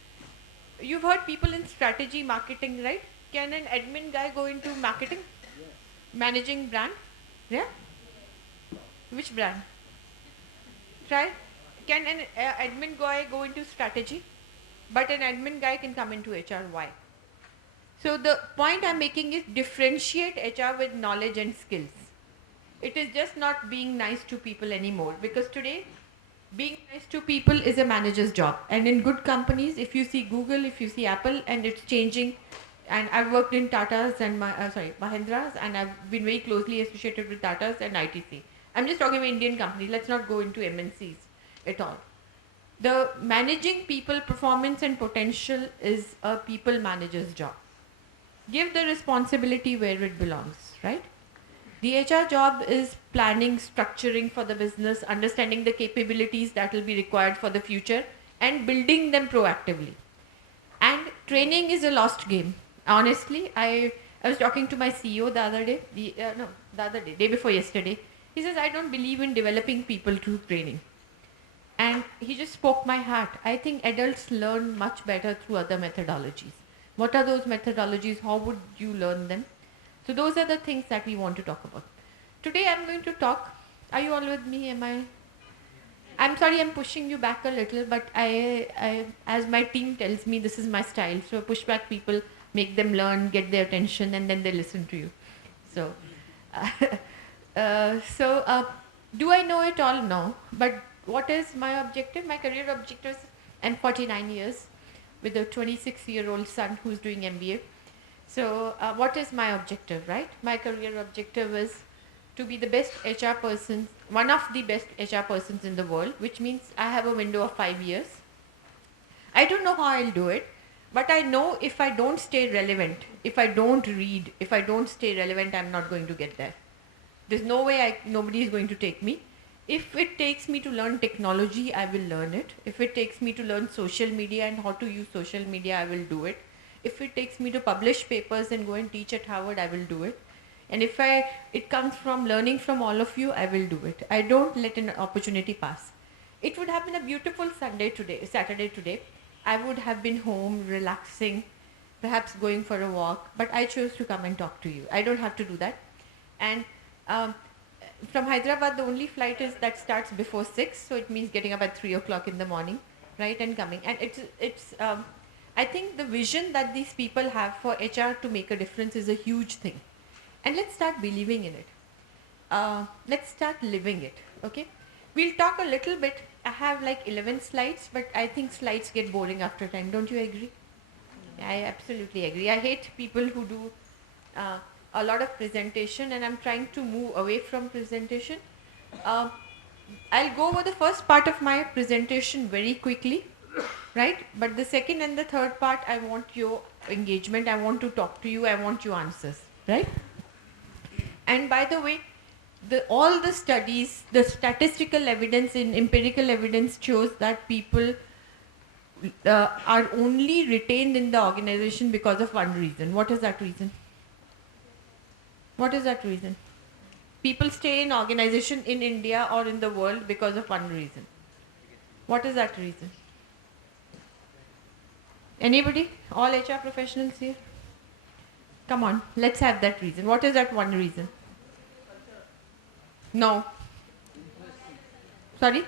You've heard people in strategy marketing, right? Can an admin guy go into marketing? Managing brand? Yeah? Which brand? Try. Can an admin guy go into strategy? But an admin guy can come into HR. Why? So the point I'm making is differentiate HR with knowledge and skills. It is just not being nice to people anymore, because today being nice to people is a manager's job. And in good companies, if you see Google, if you see Apple, and it's changing, and I've worked in Tata's and Mahindra's, and I've been very closely associated with Tata's and ITC. I'm just talking about Indian companies. Let's not go into MNCs at all. The managing people performance and potential is a people manager's job. Give the responsibility where it belongs, right? The HR job is planning, structuring for the business, understanding the capabilities that will be required for the future, and building them proactively. And training is a lost game. Honestly, I was talking to my CEO the other day, day before yesterday. He says, I don't believe in developing people through training. And he just spoke my heart. I think adults learn much better through other methodologies. What are those methodologies? How would you learn them? So those are the things that we want to talk about. Today I'm going to talk. Are you all with me? I'm sorry I'm pushing you back a little, but I as my team tells me, this is my style. So push back people, make them learn, get their attention, and then they listen to you. So, do I know it all? No. But what is my objective? My career objective is I'm 49 years with a 26-year-old son who's doing MBA. So what is my objective, right? My career objective is to be the best HR person, one of the best HR persons in the world, which means I have a window of 5 years. I don't know how I'll do it, but I know if I don't stay relevant, if I don't read, if I don't stay relevant, I'm not going to get there. There's no way nobody is going to take me. If it takes me to learn technology, I will learn it. If it takes me to learn social media and how to use social media, I will do it. If it takes me to publish papers and go and teach at Harvard, I will do it. And if it comes from learning from all of you, I will do it. I don't let an opportunity pass. It would have been a beautiful Saturday today. I would have been home, relaxing, perhaps going for a walk, but I chose to come and talk to you. I don't have to do that. And from Hyderabad, the only flight is that starts before 6, so it means getting up at 3 o'clock in the morning, right, and coming. And I think the vision that these people have for HR to make a difference is a huge thing. And let's start believing in it. Let's start living it, okay? We'll talk a little bit. I have like 11 slides, but I think slides get boring after time. Don't you agree? I absolutely agree. I hate people who do a lot of presentation, and I'm trying to move away from presentation. I'll go over the first part of my presentation very quickly, right? But the second and the third part, I want your engagement. I want to talk to you. I want your answers, right? And by the way, all the studies, the statistical evidence and empirical evidence shows that people are only retained in the organization because of one reason. What is that reason? What is that reason? People stay in organization in India or in the world because of one reason. What is that reason? Anybody? All HR professionals here? Come on, let's have that reason. What is that one reason? No. Sorry?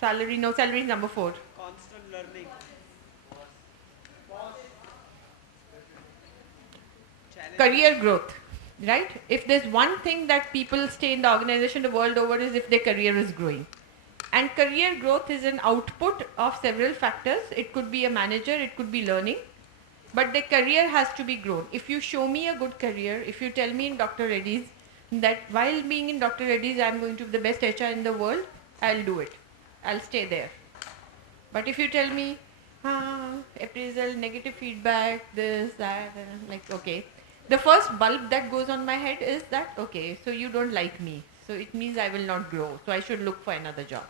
Salary? No, salary is number 4. Constant learning. Career growth, right? If there's one thing that people stay in the organization the world over is if their career is growing. And career growth is an output of several factors. It could be a manager, it could be learning, but the career has to be grown. If you show me a good career, if you tell me in Dr. Reddy's that while being in Dr. Reddy's I'm going to be the best HR in the world, I'll do it. I'll stay there. But if you tell me appraisal, negative feedback, this, that, and I'm like, okay. The first bulb that goes on my head is that, okay, so you don't like me. So it means I will not grow. So I should look for another job.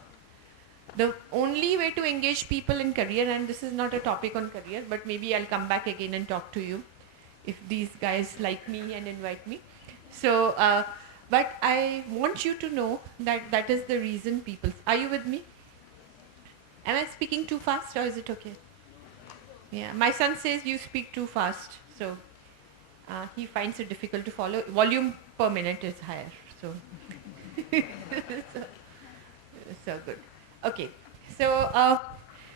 The only way to engage people in career, and this is not a topic on career, but maybe I'll come back again and talk to you if these guys like me and invite me. So, but I want you to know that that is the reason people... Are you with me? Am I speaking too fast or is it okay? Yeah, my son says you speak too fast. So, he finds it difficult to follow. Volume per minute is higher. So, so good. Okay, so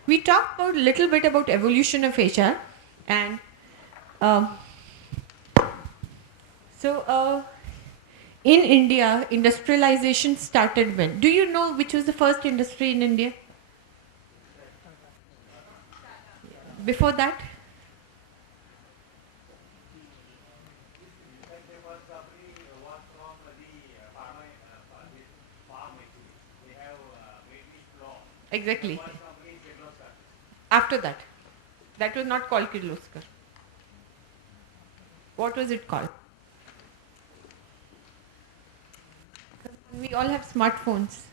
we talked a little bit about evolution of HR, and in India, industrialization started when? Do you know which was the first industry in India? Before that? Exactly. After that. That was not called Kirloskar. What was it called? We all have smartphones.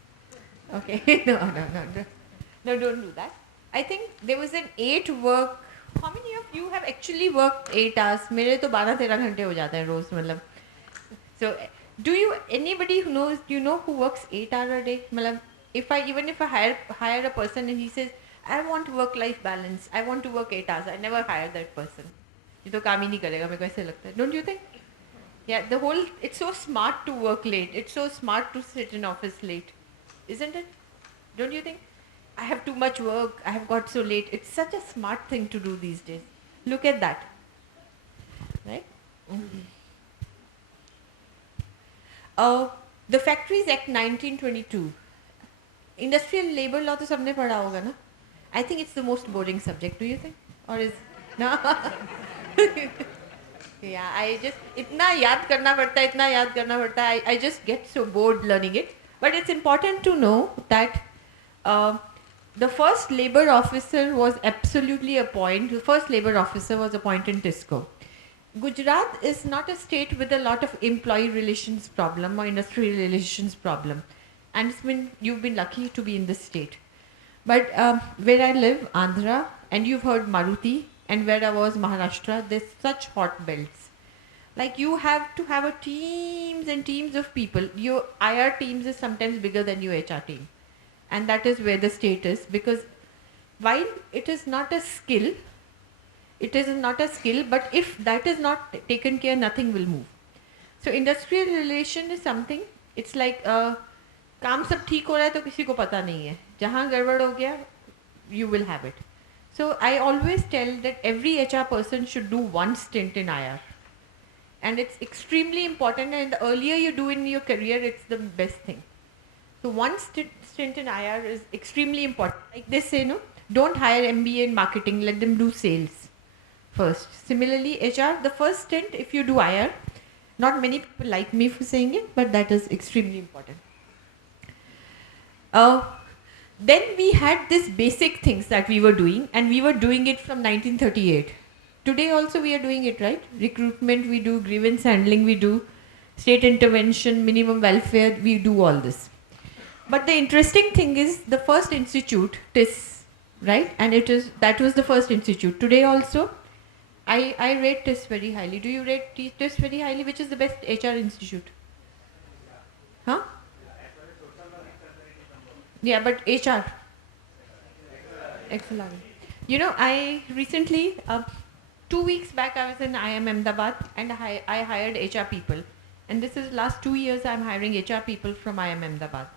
Okay. No, don't do that. I think there was an 8 work. How many of you have actually worked 8 hours? मेरे तो 12-13 घंटे हो जाते हैं रोज मतलब. So, anybody who knows, who works 8 hours a day? मतलब, if I hire a person and he says, I want work-life balance, I want to work 8 hours, I never hire that person. ये तो काम ही नहीं करेगा, मेरे को ऐसे लगता है. Don't you think? Yeah, it's so smart to work late. It's so smart to sit in office late. Isn't it? Don't you think? I have too much work, I have got so late. It's such a smart thing to do these days. Look at that. Right? The Factories Act 1922. Industrial labor law तो सबने पढ़ा होगा ना? I think it's the most boring subject. Do you think? Or is no? Yeah, I just इतना याद करना पड़ता है. I just get so bored learning it. But it's important to know that the first labor officer was absolutely appointed. The first labor officer was appointed in TISCO. Gujarat is not a state with a lot of employee relations problem or industrial relations problem, and you've been lucky to be in this state. But where I live, Andhra, and you've heard Maruti, and where I was, Maharashtra, there's such hot belts. Like you have to have teams and teams of people. Your IR teams is sometimes bigger than your HR team. And that is where the state is, because while it is not a skill, but if that is not taken care, nothing will move. So industrial relation is something, it's like काम सब ठीक हो रहा है तो किसी को पता नहीं है, जहाँ गड़बड़ हो गया, you will have it. So I always tell that every HR person should do one stint in IR. And it's extremely important, and the earlier you do in your career, it's the best thing. So one stint in IR is extremely important. Like they say, no, don't hire MBA in marketing, let them do sales first. Similarly, HR, the first stint, if you do IR, not many people like me for saying it, but that is extremely important. Then we had these basic things that we were doing, and we were doing it from 1938. Today also we are doing it, right? Recruitment we do, grievance handling we do, state intervention, minimum welfare, we do all this. But the interesting thing is the first institute, TIS, right? And that was the first institute. Today also, I rate TIS very highly. Do you rate TIS very highly? Which is the best HR institute? Huh? Yeah, but HR. Excellent. You know, I recently, 2 weeks back, I was in IIM Ahmedabad and I hired HR people. And this is last 2 years I'm hiring HR people from IIM Ahmedabad.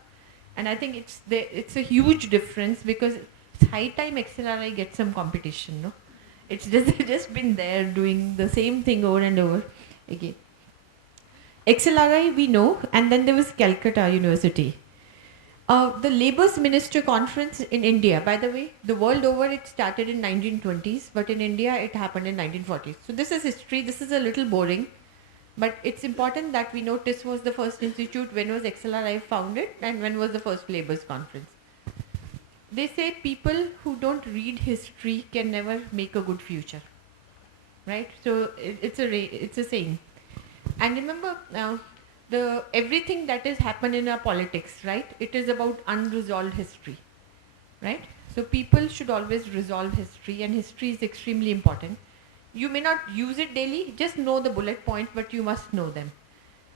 And I think it's a huge difference, because it's high time XLRI gets some competition, no? It's just been there doing the same thing over and over again. XLRI we know, and then there was Calcutta University. The Labour's Minister Conference in India, by the way, the world over it started in 1920s, but in India it happened in 1940s. So this is history, this is a little boring, but it's important that we know TIS was the first institute, when was XLRI founded, and when was the first Labour's Conference. They say people who don't read history can never make a good future. Right? So it's a saying. And remember, everything that has happened in our politics, right? It is about unresolved history, right? So people should always resolve history, and history is extremely important. You may not use it daily, just know the bullet points, but you must know them.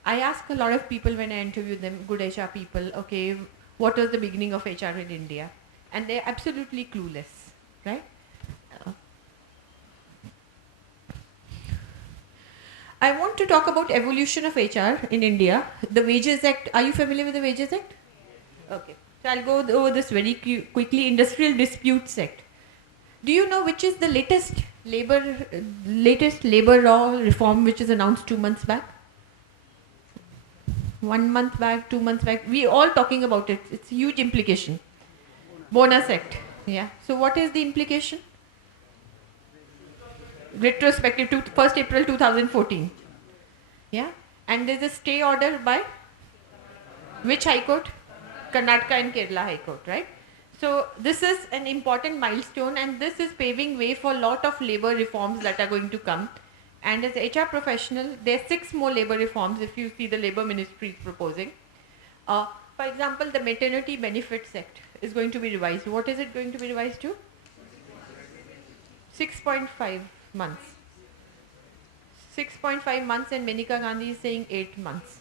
I ask a lot of people when I interview them, good HR people, okay, what was the beginning of HR in India? And they're absolutely clueless, right? I want to talk about evolution of HR in India. The Wages Act, are you familiar with the Wages Act? Okay. So I'll go over this very quickly. Industrial Disputes Act. Do you know which is the latest labor law reform which is announced 2 months back? 1 month back, 2 months back. We all talking about it. It's a huge implication. Bonus Act. Yeah. So what is the implication? Retrospective to 1st April 2014. Yeah. And there's a stay order by which High Court? Karnataka and Kerala High Court, right? So this is an important milestone, and this is paving way for a lot of labor reforms that are going to come. And as HR professional, there are 6 more labor reforms if you see the Labor Ministry is proposing. For example, the Maternity Benefits Act is going to be revised. What is it going to be revised to? 6.5 months. 6.5 months, and Menika Gandhi is saying 8 months.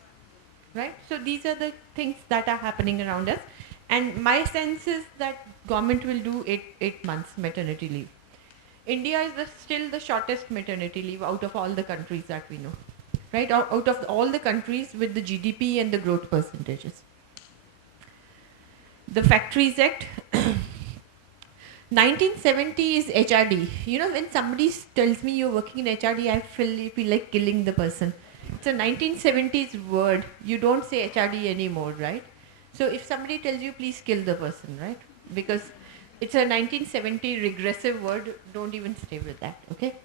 Right? So these are the things that are happening around us. And my sense is that government will do 8 months maternity leave. India is still the shortest maternity leave out of all the countries that we know. Right? Out of all the countries with the GDP and the growth percentages. The Factories Act. 1970 is HRD. You know, when somebody tells me you're working in HRD, I feel like killing the person. It's a 1970s word. You don't say HRD anymore, right? So if somebody tells you, please kill the person, right? Because it's a 1970 regressive word. Don't even stay with that, okay?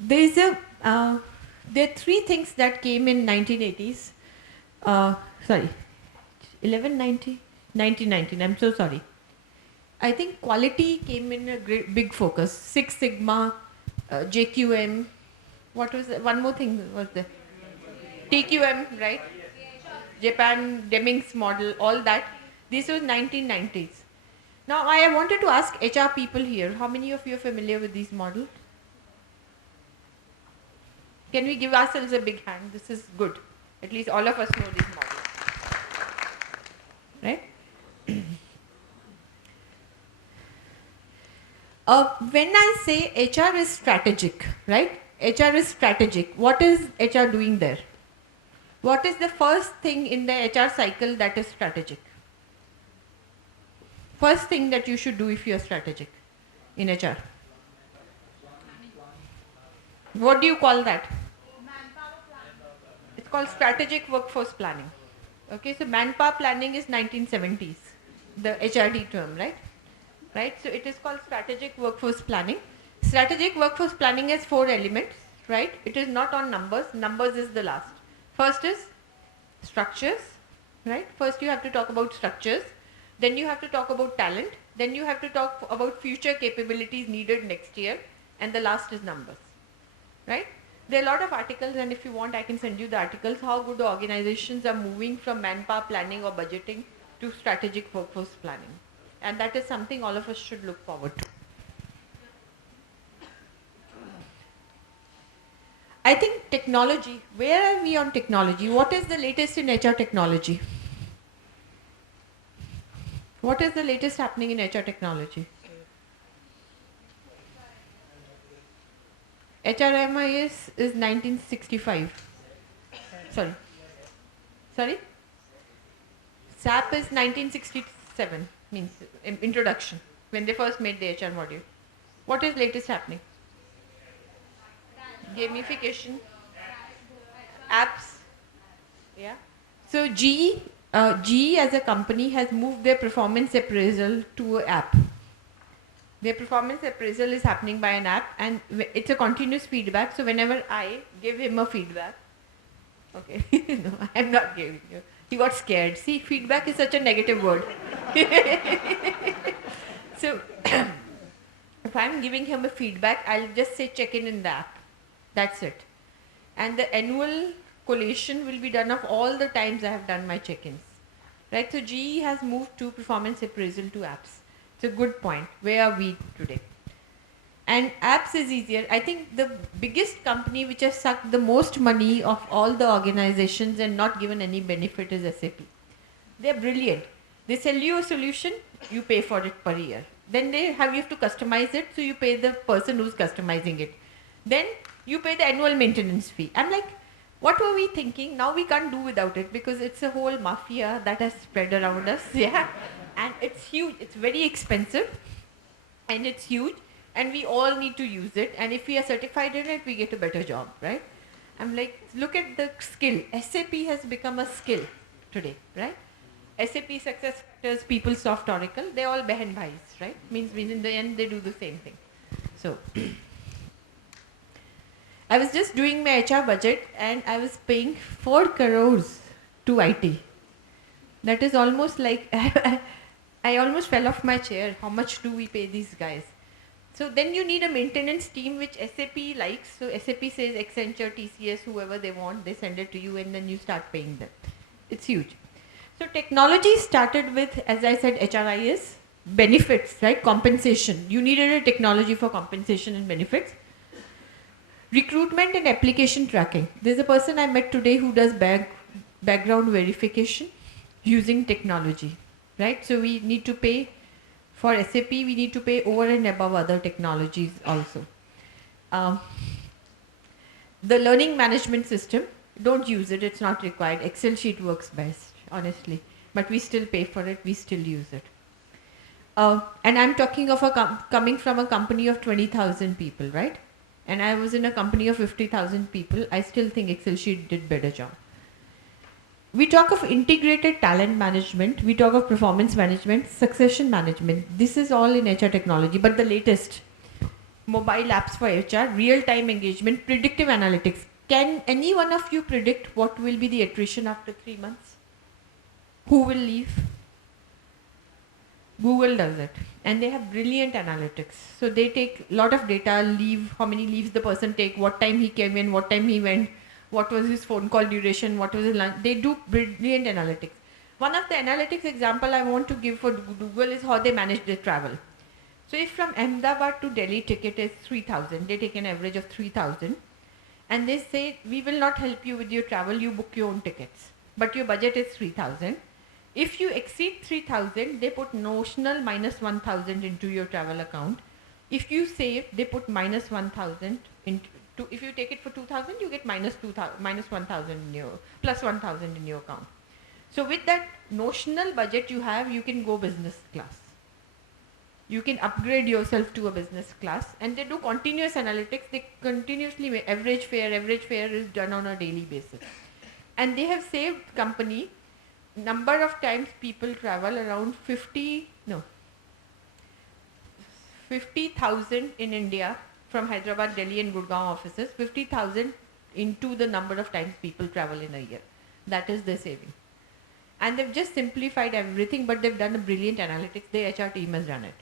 There are 3 things that came in 1980s. 1919. I'm so sorry. I think quality came in a big focus. 6 Sigma, JQM. What was it? One more thing was there. TQM, right? Japan, Deming's model, all that. This was 1990s. Now I wanted to ask HR people here, how many of you are familiar with these models? Can we give ourselves a big hand? This is good. At least all of us know these models. Right? When I say HR is strategic, right? HR is strategic. What is HR doing there? What is the first thing in the HR cycle that is strategic? First thing that you should do if you are strategic in HR. What do you call that? It's called strategic workforce planning. Okay, so manpower planning is 1970s, the HRD term, right? Right, so it is called strategic workforce planning. Strategic workforce planning has 4 elements, right? It is not on numbers. Numbers is the last. First is structures, right? First you have to talk about structures. Then you have to talk about talent. Then you have to talk about future capabilities needed next year. And the last is numbers, right? There are a lot of articles, and if you want I can send you the articles, how good the organizations are moving from manpower planning or budgeting to strategic workforce planning. And that is something all of us should look forward to. I think technology, where are we on technology? What is the latest in HR technology? What is the latest happening in HR technology? HRMIS is 1965. Sorry. SAP is 1967, means introduction, when they first made the HR module. What is latest happening? Gamification, apps. Yeah. So GE as a company has moved their performance appraisal to an app. Their performance appraisal is happening by an app, and it's a continuous feedback. So whenever I give him a feedback, okay, no, I'm not giving you. He got scared. See, feedback is such a negative word. So, if I'm giving him a feedback, I'll just say check in the app. That's it. And the annual collation will be done of all the times I have done my check-ins. Right? So GE has moved to performance appraisal to apps. It's a good point. Where are we today? And apps is easier. I think the biggest company which has sucked the most money of all the organizations and not given any benefit is SAP. They're brilliant. They sell you a solution, you pay for it per year. Then you have to customize it, so you pay the person who's customizing it. Then you pay the annual maintenance fee. I'm like, what were we thinking? Now we can't do without it because it's a whole mafia that has spread around us. Yeah. And it's huge. It's very expensive and it's huge. And we all need to use it. And if we are certified in it, we get a better job, right? I'm like, look at the skill. SAP has become a skill today, right? SAP SuccessFactors, PeopleSoft, Oracle, they're all behan bhais, right? Means in the end, they do the same thing. So, I was just doing my HR budget and I was paying 4 crores to IT. That is almost like, I almost fell off my chair. How much do we pay these guys? So then you need a maintenance team which SAP likes. So SAP says Accenture, TCS, whoever they want, they send it to you and then you start paying them. It's huge. So technology started with, as I said, HRIS, benefits, right? Compensation. You needed a technology for compensation and benefits. Recruitment and application tracking. There's a person I met today who does background verification using technology, right? So we need to pay. For SAP, we need to pay over and above other technologies also. The learning management system, don't use it, it's not required. Excel sheet works best, honestly. But we still pay for it, we still use it. And I'm talking of coming from a company of 20,000 people, right? And I was in a company of 50,000 people. I still think Excel sheet did better job. We talk of integrated talent management, we talk of performance management, succession management. This is all in HR technology, but the latest, mobile apps for HR, real-time engagement, predictive analytics. Can any one of you predict what will be the attrition after 3 months? Who will leave? Google does it. And they have brilliant analytics. So they take a lot of data, leave, how many leaves the person take, what time he came in, what time he went, what was his phone call duration, what was his lunch. They do brilliant analytics. One of the analytics example I want to give for Google is how they manage their travel. So if from Ahmedabad to Delhi ticket is 3,000, they take an average of 3,000 and they say, we will not help you with your travel, you book your own tickets. But your budget is 3,000. If you exceed 3,000, they put notional minus 1,000 into your travel account. If you save, they put minus 1,000 into. If you take it for 2,000, you get minus 1,000 in your, plus 1,000 in your account. So with that notional budget you have, you can go business class. You can upgrade yourself to a business class, and they do continuous analytics. They continuously make average fare is done on a daily basis. And they have saved company number of times people travel around 50,000 in India from Hyderabad, Delhi and Gurgaon offices, 50,000 into the number of times people travel in a year. That is their saving. And they've just simplified everything, but they've done a brilliant analytics. Their HR team has done it.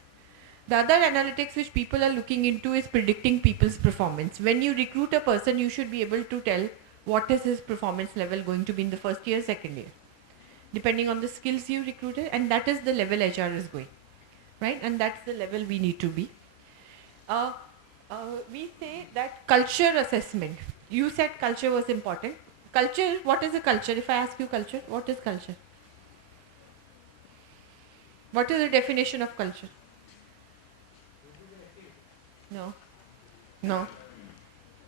The other analytics which people are looking into is predicting people's performance. When you recruit a person, you should be able to tell what is his performance level going to be in the first year, second year, depending on the skills you recruited, and that is the level HR is going, right? And that's the level we need to be. We say that culture assessment. You said culture was important. Culture, what is a culture? If I ask you culture, what is culture? What is the definition of culture? No. No.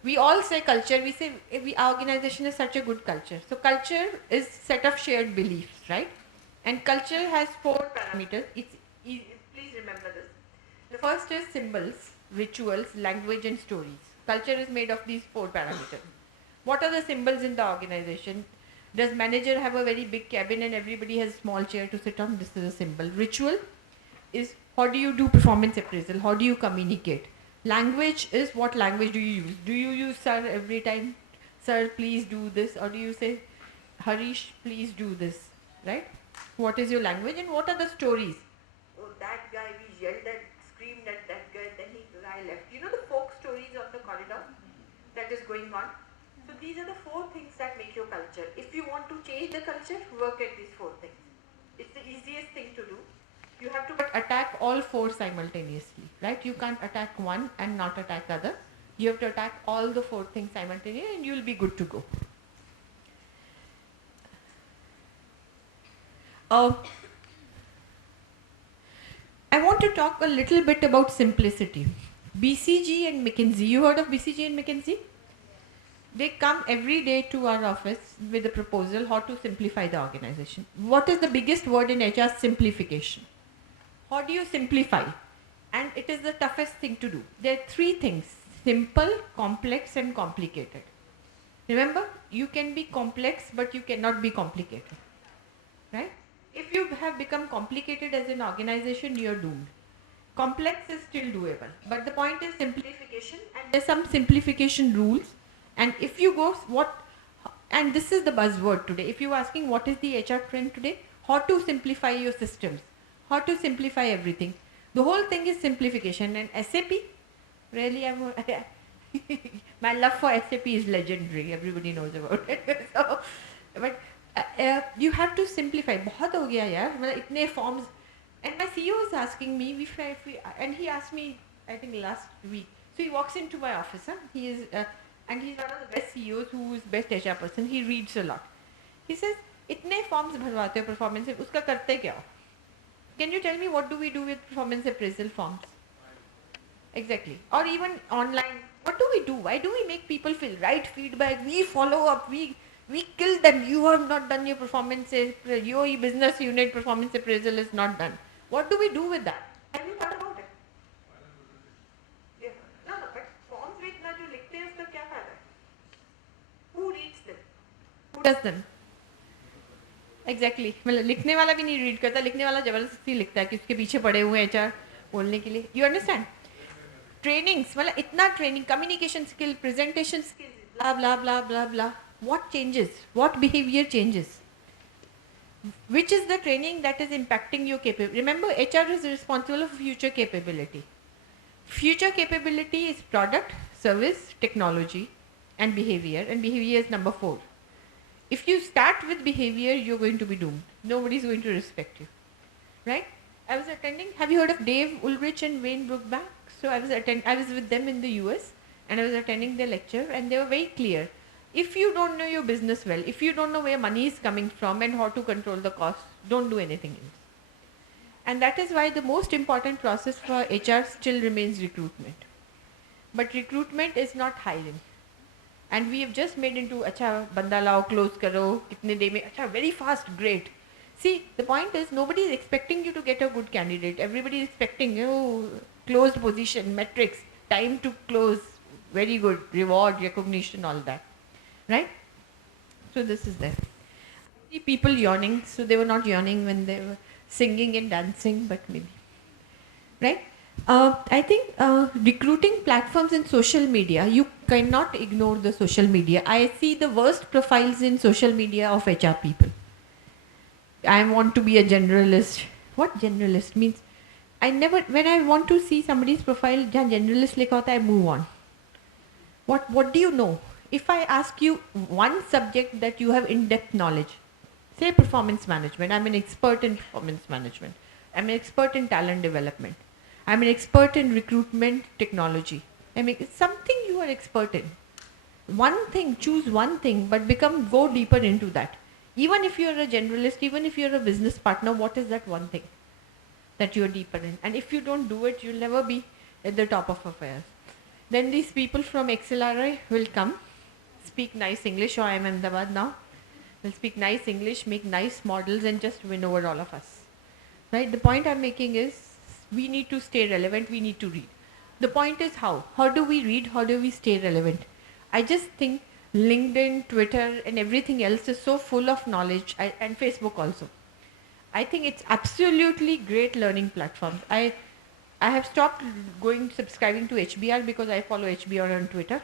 We all say culture. We say our organization is such a good culture. So culture is set of shared beliefs, right? And culture has 4 parameters. It's easy. Please remember this. The first is symbols, rituals, language and stories. Culture is made of these 4 parameters. What are the symbols in the organization? Does manager have a very big cabin and everybody has a small chair to sit on? This is a symbol. Ritual is how do you do performance appraisal? How do you communicate? Language is what language do you use? Do you use sir every time? Sir, please do this. Or do you say, Harish, please do this. right? What is your language and what are the stories? Oh, that guy, we yelled at, screamed at that guy, then the guy left. You know the folk stories on the corridor that is going on? So these are the 4 things that make your culture. If you want to change the culture, work at these 4 things. It's the easiest thing to do. You have to Attack all 4 simultaneously, right? You can't attack one and not attack the other. You have to attack all the 4 things simultaneously and you'll be good to go. I want to talk a little bit about simplicity. BCG and McKinsey. You heard of BCG and McKinsey? They come every day to our office with a proposal how to simplify the organization. What is the biggest word in HR? Simplification. How do you simplify? And it is the toughest thing to do. There are 3 things: simple, complex and complicated. Remember, you can be complex but you cannot be complicated. Right? If you have become complicated as an organization, you are doomed. Complex is still doable. But the point is simplification, and there's some simplification rules. And if you go, and this is the buzzword today. If you're asking what is the HR trend today, how to simplify your systems, how to simplify everything. The whole thing is simplification. And SAP, really, my love for SAP is legendary. Everybody knows about it. So, but you have to simplify. बहुत हो गया यार. मतलब इतने forms. And my CEO is asking me, and he asked me, I think last week. So he walks into my office. He is, and he's one of the best CEOs who is best HR person. He reads a lot. He says, इतने forms भरवाते हो performance से, उसका करते क्या हो? Can you tell me what do we do with performance appraisal forms? Exactly. Or even online, what do we do? Why do we make people feel right feedback? We follow up. We kill them. You have not done your performance. Your business unit performance appraisal is not done. What do we do with that? Have you thought about it? Yeah. No, but forms with ना जो लिखते हैं उसका क्या फायदा है? Who reads them? Who does them? Exactly. मतलब लिखने वाला भी नहीं रीड करता, लिखने वाला जबरदस्ती लिखता है कि उसके पीछे पड़े हुए HR बोलने के लिए. You understand? Trainings, मतलब इतना training, communication skill, presentation skills, blah blah blah blah blah. What changes? What behavior changes? Which is the training that is impacting your capability? Remember, HR is responsible for future capability. Future capability is product, service, technology, and behavior is number 4. If you start with behavior, you're going to be doomed. Nobody's going to respect you. Right? I was attending, have you heard of Dave Ulrich and Wayne Brookbank? So I was with them in the US and I was attending their lecture and they were very clear. If you don't know your business well, if you don't know where money is coming from and how to control the costs, don't do anything else. And that is why the most important process for HR still remains recruitment. But recruitment is not hiring. And we have just made into, acha, banda lao, close karo, kitne day mein, acha, very fast, great. See, the point is nobody is expecting you to get a good candidate. Everybody is expecting, closed position, metrics, time to close, very good, reward, recognition, all that. Right? So this is there. See people yawning, so they were not yawning when they were singing and dancing, but maybe. Right? I think recruiting platforms in social media, you cannot ignore the social media. I see the worst profiles in social media of HR people. I want to be a generalist. What generalist means? When I want to see somebody's profile, jahan generalist likha hota, I move on. What do you know? If I ask you one subject that you have in-depth knowledge, say performance management, I'm an expert in performance management. I'm an expert in talent development. I'm an expert in recruitment technology. It's something you are expert in. One thing, choose one thing, but go deeper into that. Even if you're a generalist, even if you're a business partner, what is that one thing that you're deeper in? And if you don't do it, you'll never be at the top of affairs. Then these people from XLRI will come, speak nice English, or I'm in Ahmedabad now. They'll speak nice English, make nice models and just win over all of us. Right? The point I'm making is we need to stay relevant, we need to read. The point is how? How do we read? How do we stay relevant? I just think LinkedIn, Twitter and everything else is so full of knowledge, and Facebook also. I think it's absolutely great learning platforms. I have stopped subscribing to HBR because I follow HBR on Twitter.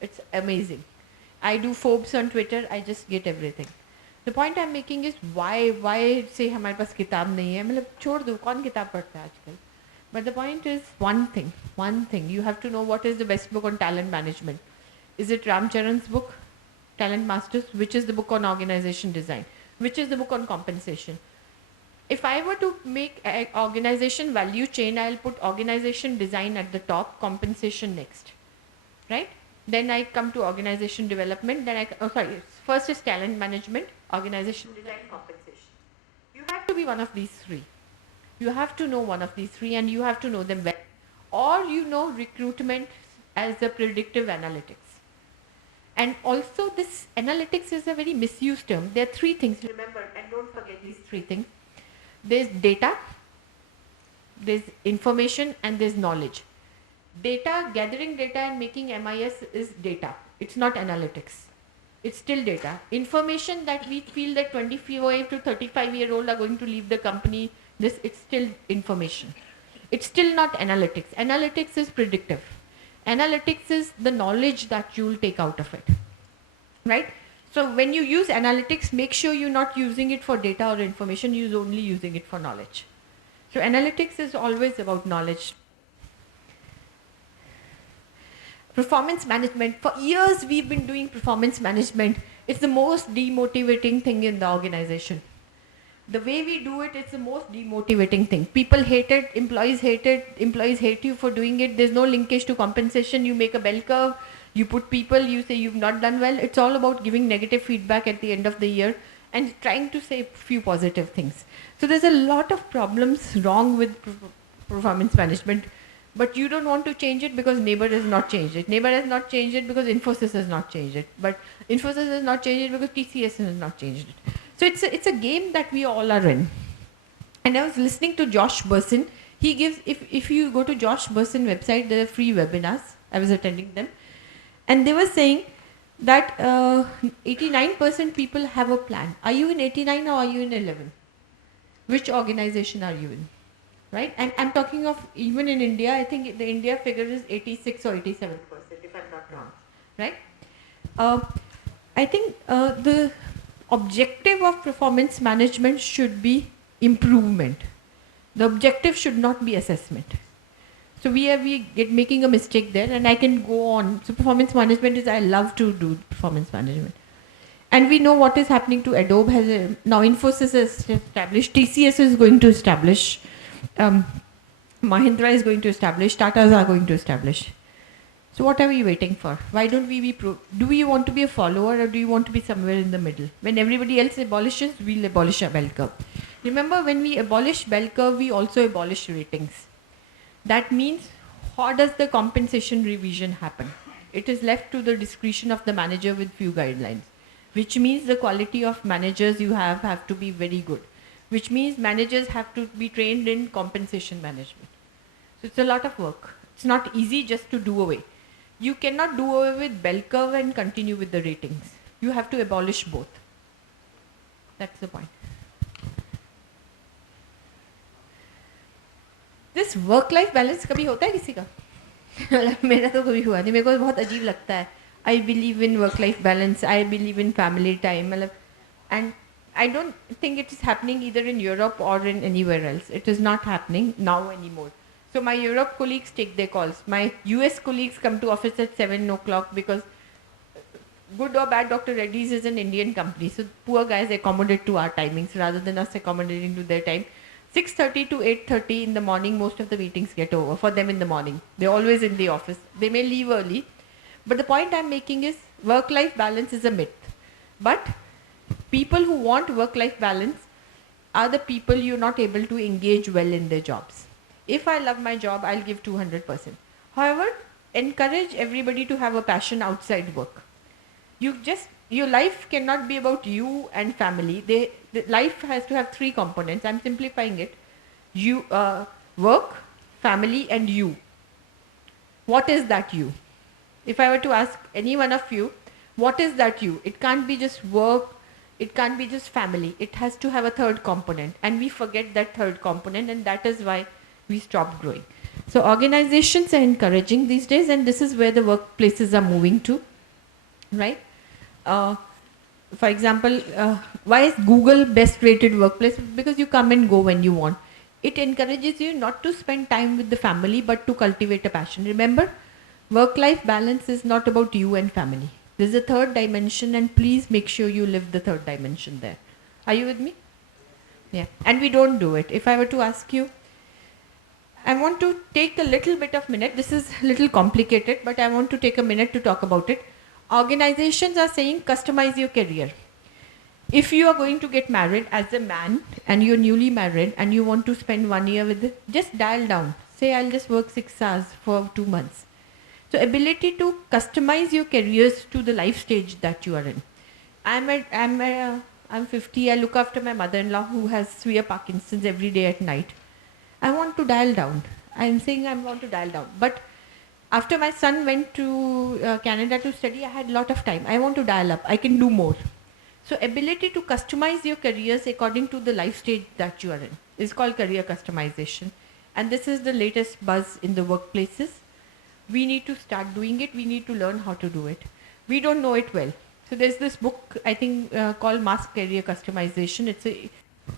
It's amazing. I do Forbes on Twitter, I just get everything. The point I'm making is why say हमारे पास किताब नहीं है, मतलब छोड़ दो, कौन किताब पढ़ता है आजकल. But the point is one thing. You have to know what is the best book on talent management. Is it Ram Charan's book, Talent Masters? Which is the book on organization design? Which is the book on compensation? If I were to make an organization value chain, I'll put organization design at the top, compensation next, right? Then I come to organization development. Then first is talent management, organization design, compensation. You have to be one of these three. You have to know one of these three, and you have to know them well. Or you know recruitment as a predictive analytics. And also this analytics is a very misused term. There are three things, remember, and don't forget these three things. There's data, there's information, and there's knowledge. Data, gathering data and making MIS is data. It's not analytics. It's still data. Information that we feel that 25 to 35-year-old are going to leave the company, it's still information. It's still not analytics. Analytics is predictive. Analytics is the knowledge that you'll take out of it, right? So when you use analytics, make sure you're not using it for data or information, you're only using it for knowledge. So analytics is always about knowledge. Performance management. For years we've been doing performance management. It's the most demotivating thing in the organization. The way we do it, it's the most demotivating thing. People hate it, employees hate you for doing it. There's no linkage to compensation. You make a bell curve, you put people, you say you've not done well. It's all about giving negative feedback at the end of the year and trying to say a few positive things. So there's a lot of problems wrong with performance management, but you don't want to change it because neighbor has not changed it. Neighbor has not changed it because Infosys has not changed it. But Infosys has not changed it because TCS has not changed it. So it's a game that we all are in. And I was listening to Josh Bersin. He gives, if you go to Josh Bersin website, there are free webinars. I was attending them. And they were saying that 89% people have a plan. Are you in 89 or are you in 11? Which organization are you in? Right? And I'm talking of even in India, I think the India figure is 86 or 87%, if I'm not wrong. Right? I think the objective of performance management should be improvement. The objective should not be assessment. So we making a mistake there, and I can go on. So performance management is, I love to do performance management. And we know what is happening to Adobe. Now Infosys has established, TCS is going to establish, Mahindra is going to establish, Tatas are going to establish. So what are we waiting for? Why don't we do we want to be a follower, or do you want to be somewhere in the middle? When everybody else abolishes, we'll abolish a bell curve. Remember, when we abolish bell curve, we also abolish ratings. That means, how does the compensation revision happen? It is left to the discretion of the manager with few guidelines, which means the quality of managers you have to be very good, which means managers have to be trained in compensation management. So it's a lot of work. It's not easy just to do away. You cannot do away with bell curve and continue with the ratings. You have to abolish both. That's the point. This work-life balance कभी होता है किसी का? मेरा तो कभी हुआ नहीं. मेरे को बहुत अजीब लगता है. I believe in work-life balance. I believe in family time. And I don't think it is happening either in Europe or in anywhere else. It is not happening now anymore. So my Europe colleagues take their calls. My US colleagues come to office at 7 o'clock because good or bad, Dr. Reddy's is an Indian company. So poor guys accommodate to our timings rather than us accommodating to their time. 6:30 to 8:30 in the morning, most of the meetings get over for them in the morning. They're always in the office. They may leave early. But the point I'm making is work-life balance is a myth. But people who want work-life balance are the people you're not able to engage well in their jobs. If I love my job, I'll give 200%. However, encourage everybody to have a passion outside work. Your life cannot be about you and family. The life has to have three components. I'm simplifying it. You, work, family, and you. What is that you? If I were to ask any one of you, what is that you? It can't be just work. It can't be just family. It has to have a third component. And we forget that third component, and that is why we stop growing. So organizations are encouraging these days, and this is where the workplaces are moving to, right? For example, why is Google best rated workplace? Because you come and go when you want. It encourages you not to spend time with the family but to cultivate a passion. Remember, work-life balance is not about you and family. There's a third dimension, and please make sure you live the third dimension there. Are you with me? Yeah. And we don't do it. If I were to ask you, I want to take a little bit of minute. This is a little complicated, but I want to take a minute to talk about it. Organizations are saying customize your career. If you are going to get married as a man and you're newly married and you want to spend 1 year with it, just dial down. Say I'll just work 6 hours for 2 months. So ability to customize your careers to the life stage that you are in. I'm 50. I look after my mother-in-law who has severe Parkinson's every day at night. I want to dial down. I'm saying I want to dial down. But after my son went to Canada to study, I had a lot of time. I want to dial up. I can do more. So ability to customize your careers according to the life stage that you are in is called career customization. And this is the latest buzz in the workplaces. We need to start doing it. We need to learn how to do it. We don't know it well. So there's this book, I think, called Mass Career Customization. It's a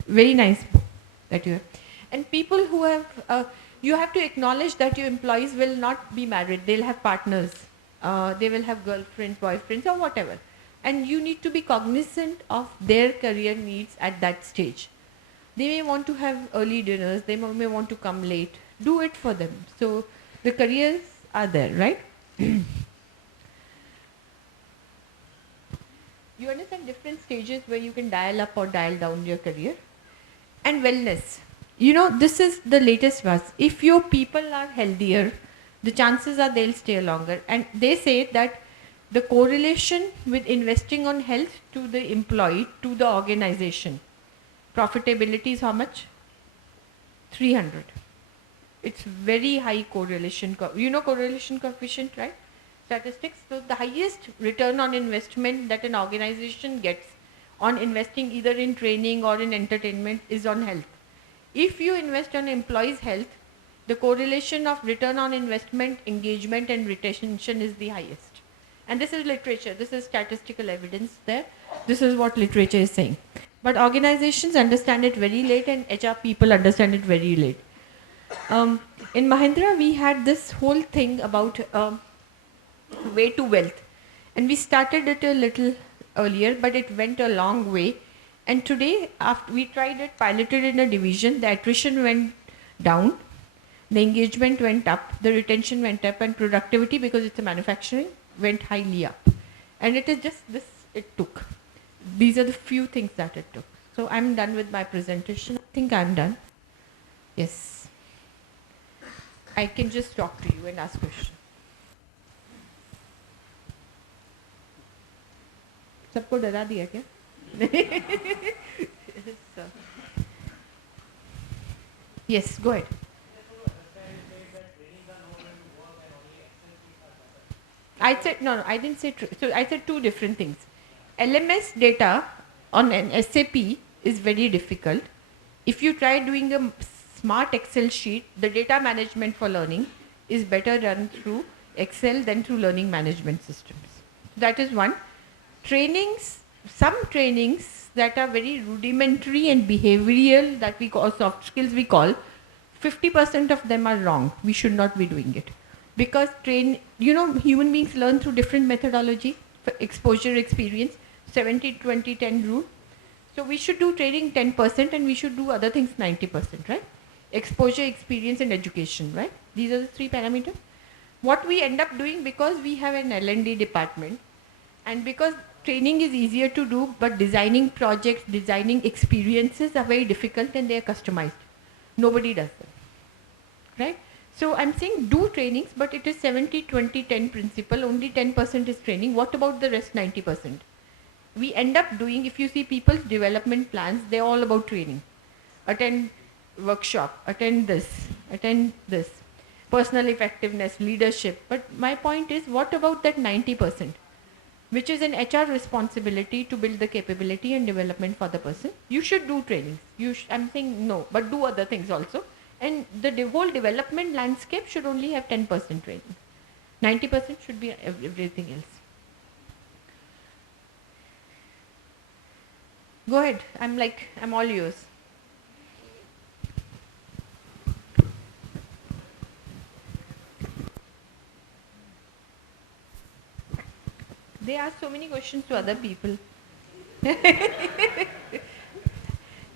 very nice book that you have. And people who have, you have to acknowledge that your employees will not be married. They'll have partners. They will have girlfriends, boyfriends, or whatever. And you need to be cognizant of their career needs at that stage. They may want to have early dinners. They may want to come late. Do it for them. So the careers are there, right? You understand different stages where you can dial up or dial down your career. And wellness. You know, this is the latest buzz. If your people are healthier, the chances are they'll stay longer. And they say that the correlation with investing on health to the employee, to the organization, profitability is how much? 300. It's very high correlation. You know correlation coefficient, right? Statistics. So the highest return on investment that an organization gets on investing either in training or in entertainment is on health. If you invest on employees' health, the correlation of return on investment, engagement and retention is the highest. And this is literature. This is statistical evidence there. This is what literature is saying. But organizations understand it very late and HR people understand it very late. In Mahindra, we had this whole thing about way to wealth. And we started it a little earlier, but it went a long way. And today, after we tried it, piloted in a division, the attrition went down, the engagement went up, the retention went up, and productivity, because it's a manufacturing, went highly up. And it is just this it took. These are the few things that it took. So I'm done with my presentation. I think I'm done. Yes. I can just talk to you and ask questions. सबको डरा दिया क्या? Yes, go ahead. I said no, I didn't say true. So I said two different things. LMS data on an SAP is very difficult. If you try doing a smart Excel sheet, the data management for learning is better done through Excel than through learning management systems. That is one. Trainings, some trainings that are very rudimentary and behavioral that we call soft skills, we call 50% of them are wrong. We should not be doing it. Because human beings learn through different methodology, for exposure, experience, 70-20-10 rule. So we should do training 10% and we should do other things 90%, right? Exposure, experience and education, right? These are the three parameters. What we end up doing, because we have an L&D department and because training is easier to do, but designing projects, designing experiences are very difficult and they are customized. Nobody does them, right? So I'm saying do trainings, but it is 70-20-10 principle. Only 10% is training. What about the rest 90%? We end up doing, if you see people's development plans, they're all about training. Attend workshop, attend this, personal effectiveness, leadership. But my point is, what about that 90%? Which is an HR responsibility to build the capability and development for the person. You should do trainings. I'm saying no, but do other things also. And the whole development landscape should only have 10% training. 90% should be everything else. Go ahead. I'm all yours. They ask so many questions to other people.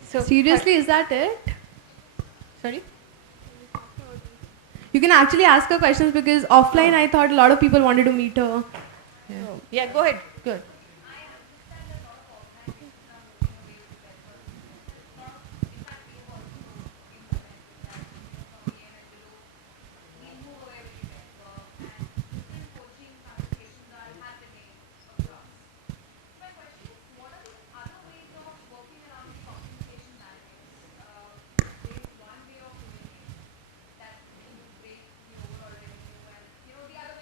So seriously, is that it? Sorry? You can actually ask her questions because offline I thought a lot of people wanted to meet her. Yeah, go ahead. Good.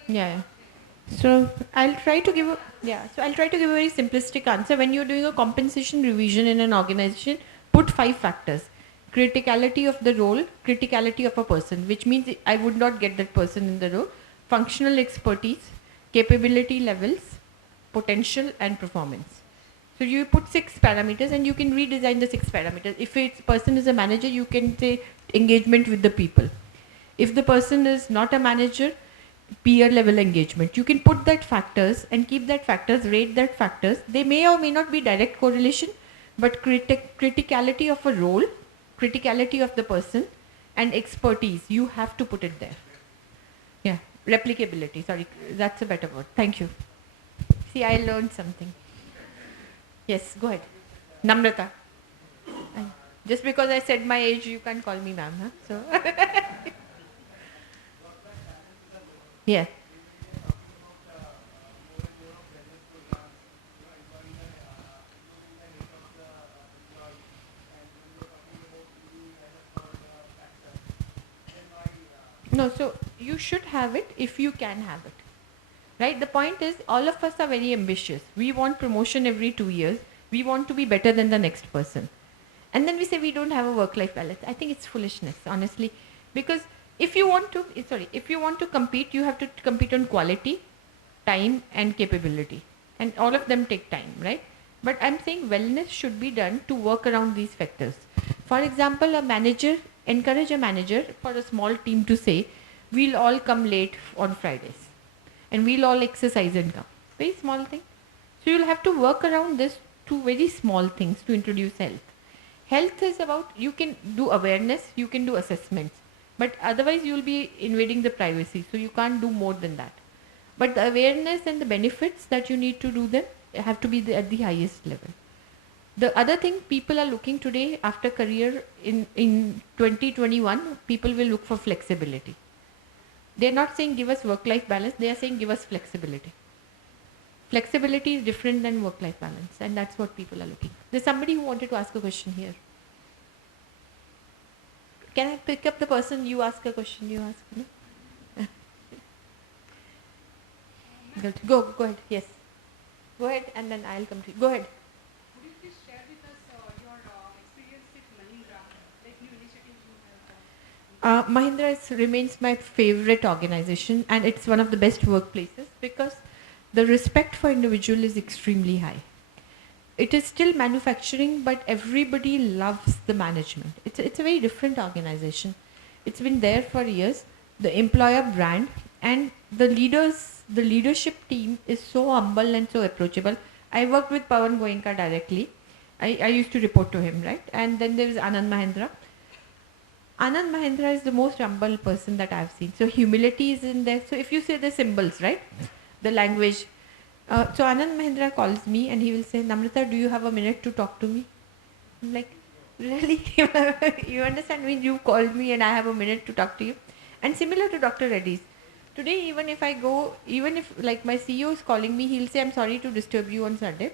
Yeah. So I'll try to give a very simplistic answer. When you're doing a compensation revision in an organization, put 5 factors: criticality of the role, criticality of a person, which means I would not get that person in the role, functional expertise, capability levels, potential, and performance. So you put 6 parameters, and you can redesign the 6 parameters. If a person is a manager, you can say engagement with the people. If the person is not a manager, peer level engagement. You can put that factors and keep that factors, rate that factors. They may or may not be direct correlation, but criticality of a role, criticality of the person, and expertise, you have to put it there. Yeah, replicability, sorry, that's a better word. Thank you. See, I learned something. Yes, go ahead. Namrata. Just because I said my age, you can't call me ma'am, huh? So yeah. No, so you should have it if you can have it. Right? The point is, all of us are very ambitious. We want promotion every 2 years. We want to be better than the next person. And then we say we don't have a work-life balance. I think it's foolishness, honestly. Because if you want to compete, you have to compete on quality, time, and capability. And all of them take time, right? But I'm saying wellness should be done to work around these factors. For example, encourage a manager for a small team to say, we'll all come late on Fridays. And we'll all exercise and come. Very small thing. So you'll have to work around this 2 very small things to introduce health. Health is about, you can do awareness, you can do assessments. But otherwise you'll be invading the privacy. So you can't do more than that. But the awareness and the benefits that you need to do them have to be at the highest level. The other thing people are looking today after career in 2021, people will look for flexibility. They're not saying give us work-life balance, they are saying give us flexibility. Flexibility is different than work-life balance, and that's what people are looking. There's somebody who wanted to ask a question here. Can I pick up the person, you ask a question, you ask? No? Good. Go ahead, yes. Go ahead and then I'll come to you. Go ahead. Would you please share with us your experience with Mahindra, like new initiatives you have done? Mahindra remains my favorite organization, and it's one of the best workplaces because the respect for individual is extremely high. It is still manufacturing, but everybody loves the management. It's a very different organization. It's been there for years. The employer brand and the leadership team is so humble and so approachable. I worked with Pawan Goenka directly. I used to report to him, right? And then there is Anand Mahindra. Anand Mahindra is the most humble person that I've seen. So humility is in there. So if you say the symbols, right? The language. So Anand Mahindra calls me and he will say, Namrata, do you have a minute to talk to me? I'm like, really? You understand me? You called me and I have a minute to talk to you. And similar to Dr. Reddy's. Today, even if like my CEO is calling me, he'll say, I'm sorry to disturb you on Sunday,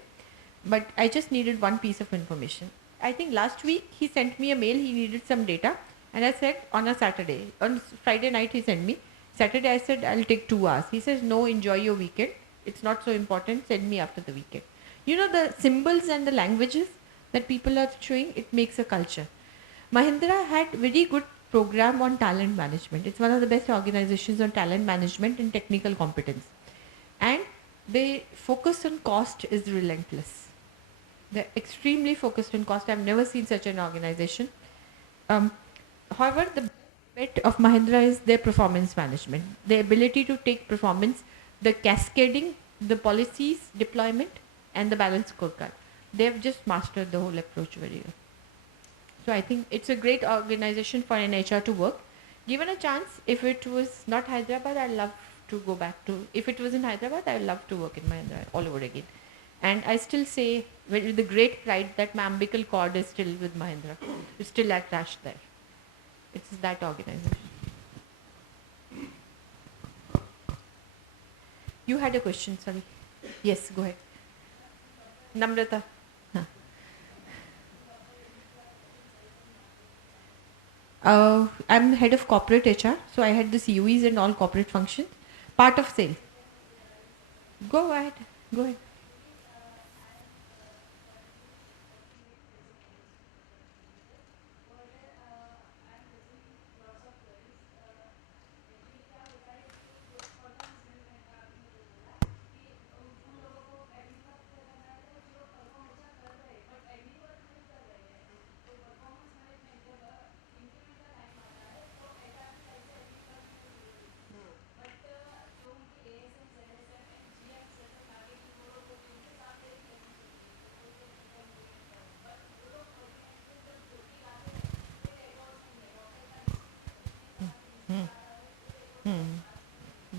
but I just needed one piece of information. I think last week he sent me a mail, he needed some data, and I said on a Saturday. On Friday night he sent me. Saturday I said, I'll take 2 hours. He says, no, enjoy your weekend. It's not so important, send me after the weekend. You know, the symbols and the languages that people are showing, it makes a culture. Mahindra had very good program on talent management. It's one of the best organizations on talent management and technical competence. And the focus on cost is relentless. They're extremely focused on cost. I've never seen such an organization. However, the bit of Mahindra is their performance management, the ability to take performance, the cascading, the policies, deployment, and the balance scorecard. They've just mastered the whole approach very well. So I think it's a great organization for an HR to work. Given a chance, if it was not Hyderabad, I'd love to go back to, if it was in Hyderabad, I'd love to work in Mahindra all over again. And I still say with the great pride that my umbilical cord is still with Mahindra. It's still attached there. It's that organization. You had a question, sorry. Yes, go ahead. Namrata. I'm head of corporate HR, so I had the COEs and all corporate functions. Part of sales. Go ahead. Go ahead.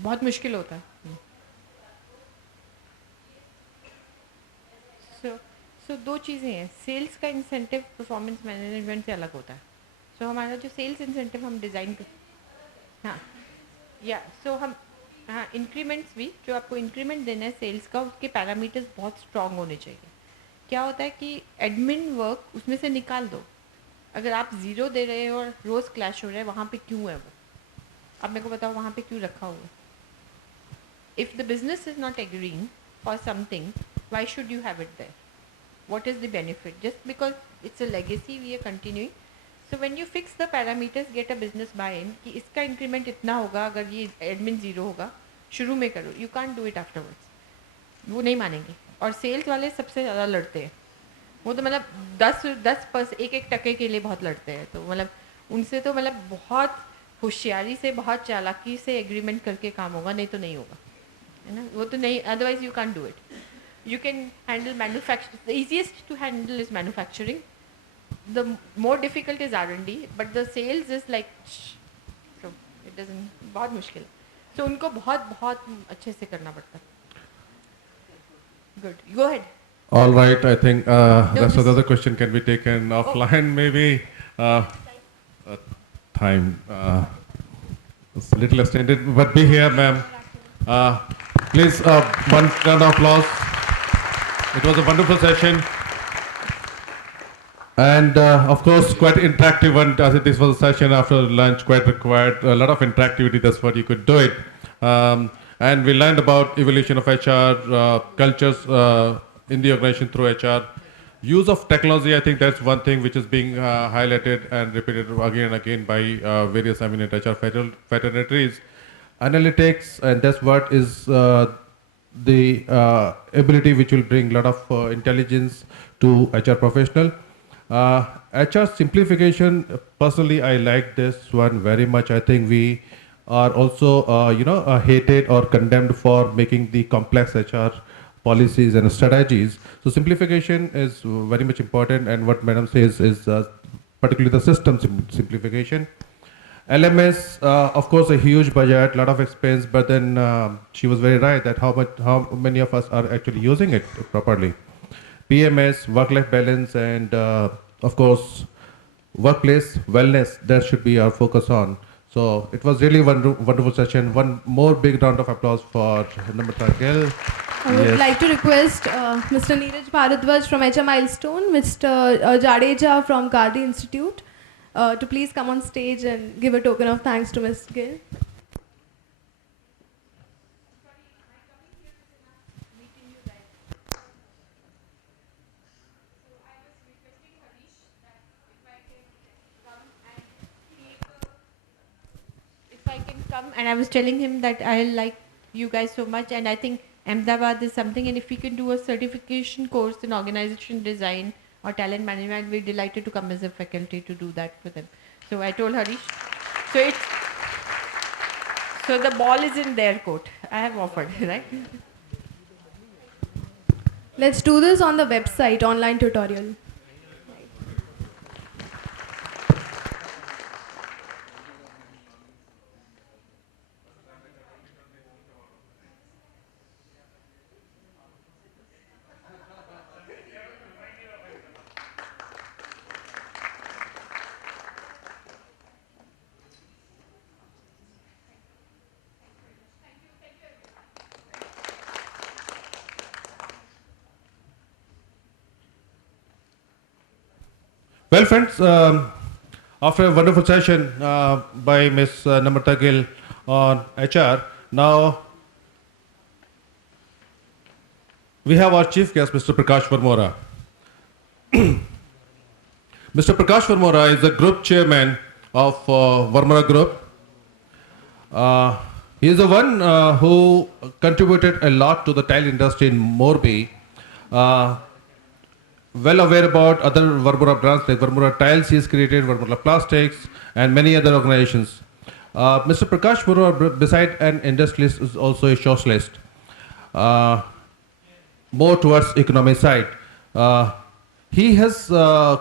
बहुत मुश्किल होता है. So दो चीज़ें हैं. Sales का incentive performance management से अलग होता है. So हमारा जो सेल्स इंसेंटिव हम डिज़ाइन कर, हाँ या सो हम हाँ इंक्रीमेंट्स भी जो आपको इंक्रीमेंट देना है सेल्स का, उसके पैरामीटर्स बहुत स्ट्रांग होने चाहिए. क्या होता है कि एडमिन वर्क उसमें से निकाल दो. अगर आप ज़ीरो दे रहे हो और रोज़ क्लैश हो रहा है, वहाँ पे क्यों है वो? अब मेरे को बताओ वहाँ पे क्यों रखा हुआ है? If the business is not agreeing for something, why should you have it there? What is the benefit? Just because it's a legacy we are continuing. So when you fix the parameters, get a business buy-in कि इसका increment इतना होगा अगर ये admin zero होगा, शुरू में करो. You can't do it afterwards. वो नहीं मानेंगे. और sales वाले सबसे ज़्यादा लड़ते हैं. वो तो मतलब 10% एक टके के लिए बहुत लड़ते हैं. तो मतलब उनसे तो मतलब बहुत होशियारी से, बहुत चालाकी से एग्रीमेंट करके काम होगा, नहीं तो नहीं होगा, है ना. वो तो नहीं, otherwise you can do it. You can handle manufacture. The easiest to handle is manufacturing. The more difficult is R&D, but the sales is like it doesn't, बहुत मुश्किल. सो उनको बहुत बहुत अच्छे से करना पड़ता है. Good, go ahead. All right, I think that's another question can be taken offline, maybe. Time it's a little extended, but be here, ma'am. Please, one round of applause. It was a wonderful session, and of course, quite interactive one. I think this was a session after lunch, quite required a lot of interactivity. That's what you could do it, and we learned about evolution of HR, cultures in the organization through HR. Use of technology, I think that's one thing which is being highlighted and repeated again and again by various eminent HR fraternities. Analytics, and that's what is the ability which will bring a lot of intelligence to HR professional. HR simplification, personally I like this one very much. I think we are also hated or condemned for making the complex HR policies and strategies. So simplification is very much important, and what Madam says is particularly the system simplification. LMS, of course, a huge budget, lot of expense, but then she was very right that how many of us are actually using it properly. PMS, work-life balance, and of course, workplace wellness, that should be our focus on. So it was really wonderful session. One more big round of applause for Namrata Gill. I would like to request Mr. Neeraj Bharadwaj from HR Milestone, Mr. Jadeja from Gandhi Institute to please come on stage and give a token of thanks to Ms. Gill. If I can come, and I was telling him that I like you guys so much, and I think Ahmedabad is something, and if we can do a certification course in organization design or talent management, we're delighted to come as a faculty to do that for them. So I told Harish. So the ball is in their court. I have offered, right? Let's do this on the website, online tutorial. Well, friends, after a wonderful session by Ms. Namrata Gill on HR, now we have our chief guest, Mr. Prakash Varmora. Mr. Prakash Varmora is the group chairman of Varmora Group. He is the one who contributed a lot to the tile industry in Morbi. Well aware about other Varmora brands like Varmora Tiles he has created, Varmora Plastics, and many other organizations. Mr. Prakash Varmora, beside an industrialist, is also a socialist, more towards economic side. He has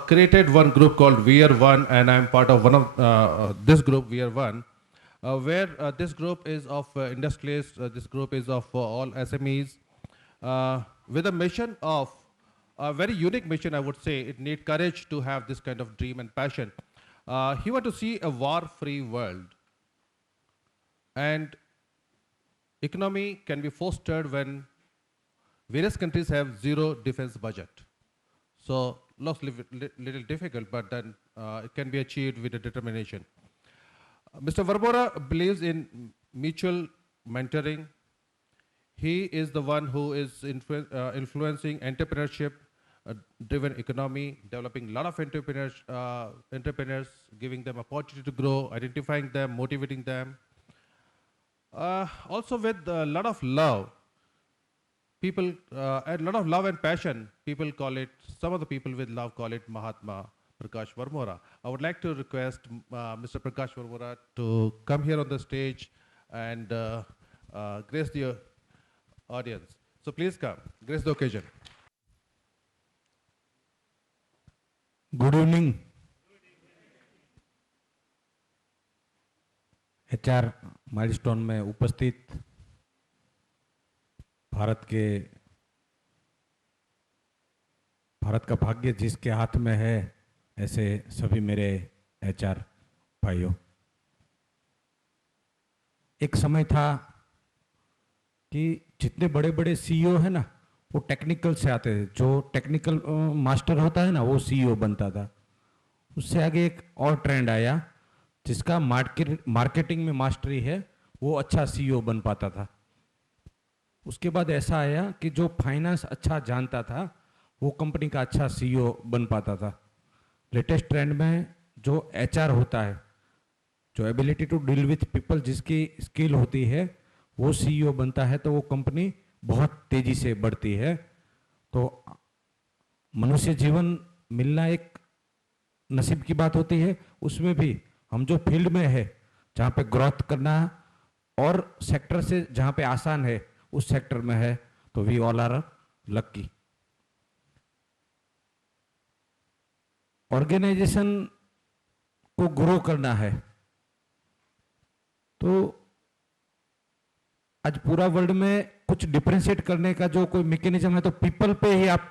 created one group called VR1, and I am part of one of this group, VR1, where this group is of industrialists, this group is of all SMEs, with a mission of a very unique mission, I would say. It needs courage to have this kind of dream and passion. He wants to see a war-free world. And economy can be fostered when various countries have zero defense budget. So, looks little difficult, but then it can be achieved with a determination. Mr. Varmora believes in mutual mentoring. He is the one who is influencing entrepreneurship, driven economy, developing a lot of entrepreneurs, giving them opportunity to grow, identifying them, motivating them. Also with a lot of love. People, a lot of love and passion, people call it, some of the people with love call it Mahatma Prakash Varmora. I would like to request Mr. Prakash Varmora to come here on the stage and grace the audience. So please come, grace the occasion. Good evening HR milestone में उपस्थित भारत का भाग्य जिसके हाथ में है, ऐसे सभी मेरे HR भाइयों। एक समय था कि जितने बड़े बड़े CEO है ना, वो टेक्निकल से आते थे। जो टेक्निकल मास्टर होता है ना, वो CEO बनता था। उससे आगे एक और ट्रेंड आया, जिसका मार्केटिंग में मास्टरी है, वो अच्छा CEO बन पाता था। उसके बाद ऐसा आया कि जो फाइनेंस अच्छा जानता था, वो कंपनी का अच्छा CEO बन पाता था। लेटेस्ट ट्रेंड में जो HR होता है, जो ability to deal with people, जिसकी स्किल होती है, वो CEO बनता है, तो वो कंपनी बहुत तेजी से बढ़ती है। तो मनुष्य जीवन मिलना एक नसीब की बात होती है। उसमें भी हम जो फील्ड में है, जहाँ पे ग्रोथ करना और सेक्टर से जहाँ पे आसान है, उस सेक्टर में है, तो we all are lucky. Organisation को ग्रो करना है, तो आज पूरा वर्ल्ड में कुछ डिफरेंशिएट करने का जो कोई मैकेनिज्म है, तो पीपल पे ही आप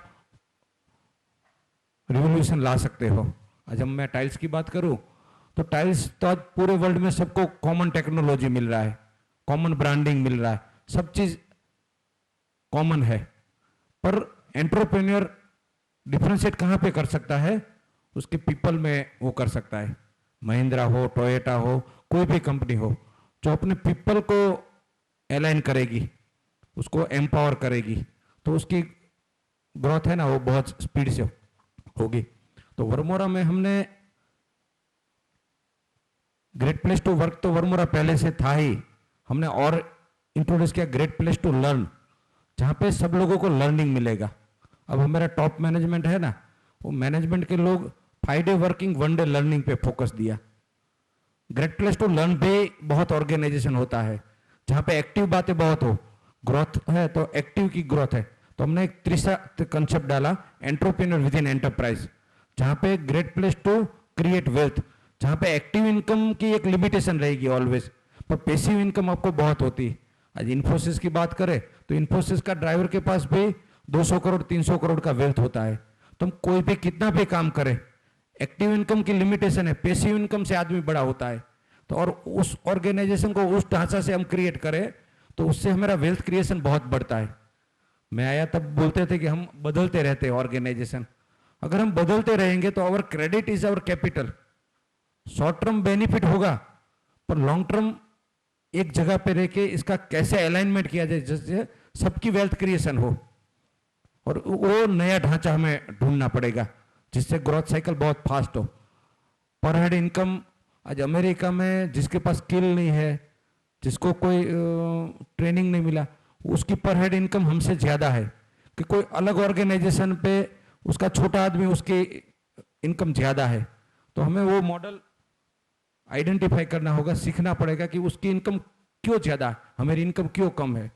रिवॉल्यूशन ला सकते हो। आज हम मैं टाइल्स की बात करूं, तो टाइल्स तो आज पूरे वर्ल्ड में सबको कॉमन टेक्नोलॉजी मिल रहा है, कॉमन ब्रांडिंग मिल रहा है, सब चीज कॉमन है। पर एंटरप्रेन्योर डिफरेंशिएट कहाँ पे कर सकता है? उसके पीपल में वो कर सकता है। महिंद्रा हो, टोयोटा हो, कोई भी कंपनी हो, जो अपने पीपल को अलाइन करेगी, उसको एम्पावर करेगी, तो उसकी ग्रोथ है ना, वो बहुत स्पीड से होगी। तो वर्मोरा में हमने ग्रेट प्लेस टू वर्क, तो वर्मोरा पहले से था ही, हमने और इंट्रोड्यूस किया ग्रेट प्लेस टू लर्न। जहाँ पे सब लोगों को लर्निंग मिलेगा। अब हमारा टॉप मैनेजमेंट है ना, वो मैनेजमेंट के लोग 5 डे वर्किंग 1 डे लर्निंग पे फोकस दिया। ग्रेट प्लेस टू लर्न भी बहुत ऑर्गेनाइजेशन होता है जहाँ पे एक्टिव बातें बहुत हो, ग्रोथ है तो एक्टिव की ग्रोथ है, तो हमने एक तीसरा कंसेप्ट डाला, एंटरप्रेन्योर विद इन एंटरप्राइज, जहाँ पे great place to create wealth, जहाँ पे एक्टिव इनकम की एक लिमिटेशन रहेगी ऑलवेज, पर पैसिव इनकम आपको बहुत होती है। आज इन्फोसिस की बात करें तो इन्फोसिस का ड्राइवर के पास भी 200 करोड़ 300 करोड़ का वेल्थ होता है। तो हम कोई भी कितना भी काम करें, एक्टिव इनकम की लिमिटेशन है, पैसिव इनकम से आदमी बड़ा होता है। तो और उस ऑर्गेनाइजेशन को उस ढांचा से हम क्रिएट करें तो उससे हमारा वेल्थ क्रिएशन बहुत बढ़ता है। मैं आया तब बोलते थे कि हम बदलते रहते हैं ऑर्गेनाइजेशन, अगर हम बदलते रहेंगे तो our credit is our capital. Short term benefit होगा पर लॉन्ग टर्म एक जगह पे रह के इसका कैसे अलाइनमेंट किया जाए जिससे सबकी वेल्थ क्रिएशन हो, और वो नया ढांचा हमें ढूंढना पड़ेगा जिससे ग्रोथ साइकिल बहुत फास्ट हो। पर हेड इनकम आज अमेरिका में जिसके पास स्किल नहीं है, जिसको कोई ट्रेनिंग नहीं मिला, उसकी पर हेड इनकम हमसे ज़्यादा है कि कोई अलग ऑर्गेनाइजेशन पे उसका छोटा आदमी उसकी इनकम ज़्यादा है। तो हमें वो मॉडल आइडेंटिफाई करना होगा, सीखना पड़ेगा कि उसकी इनकम क्यों ज़्यादा है, हमारी इनकम क्यों कम है।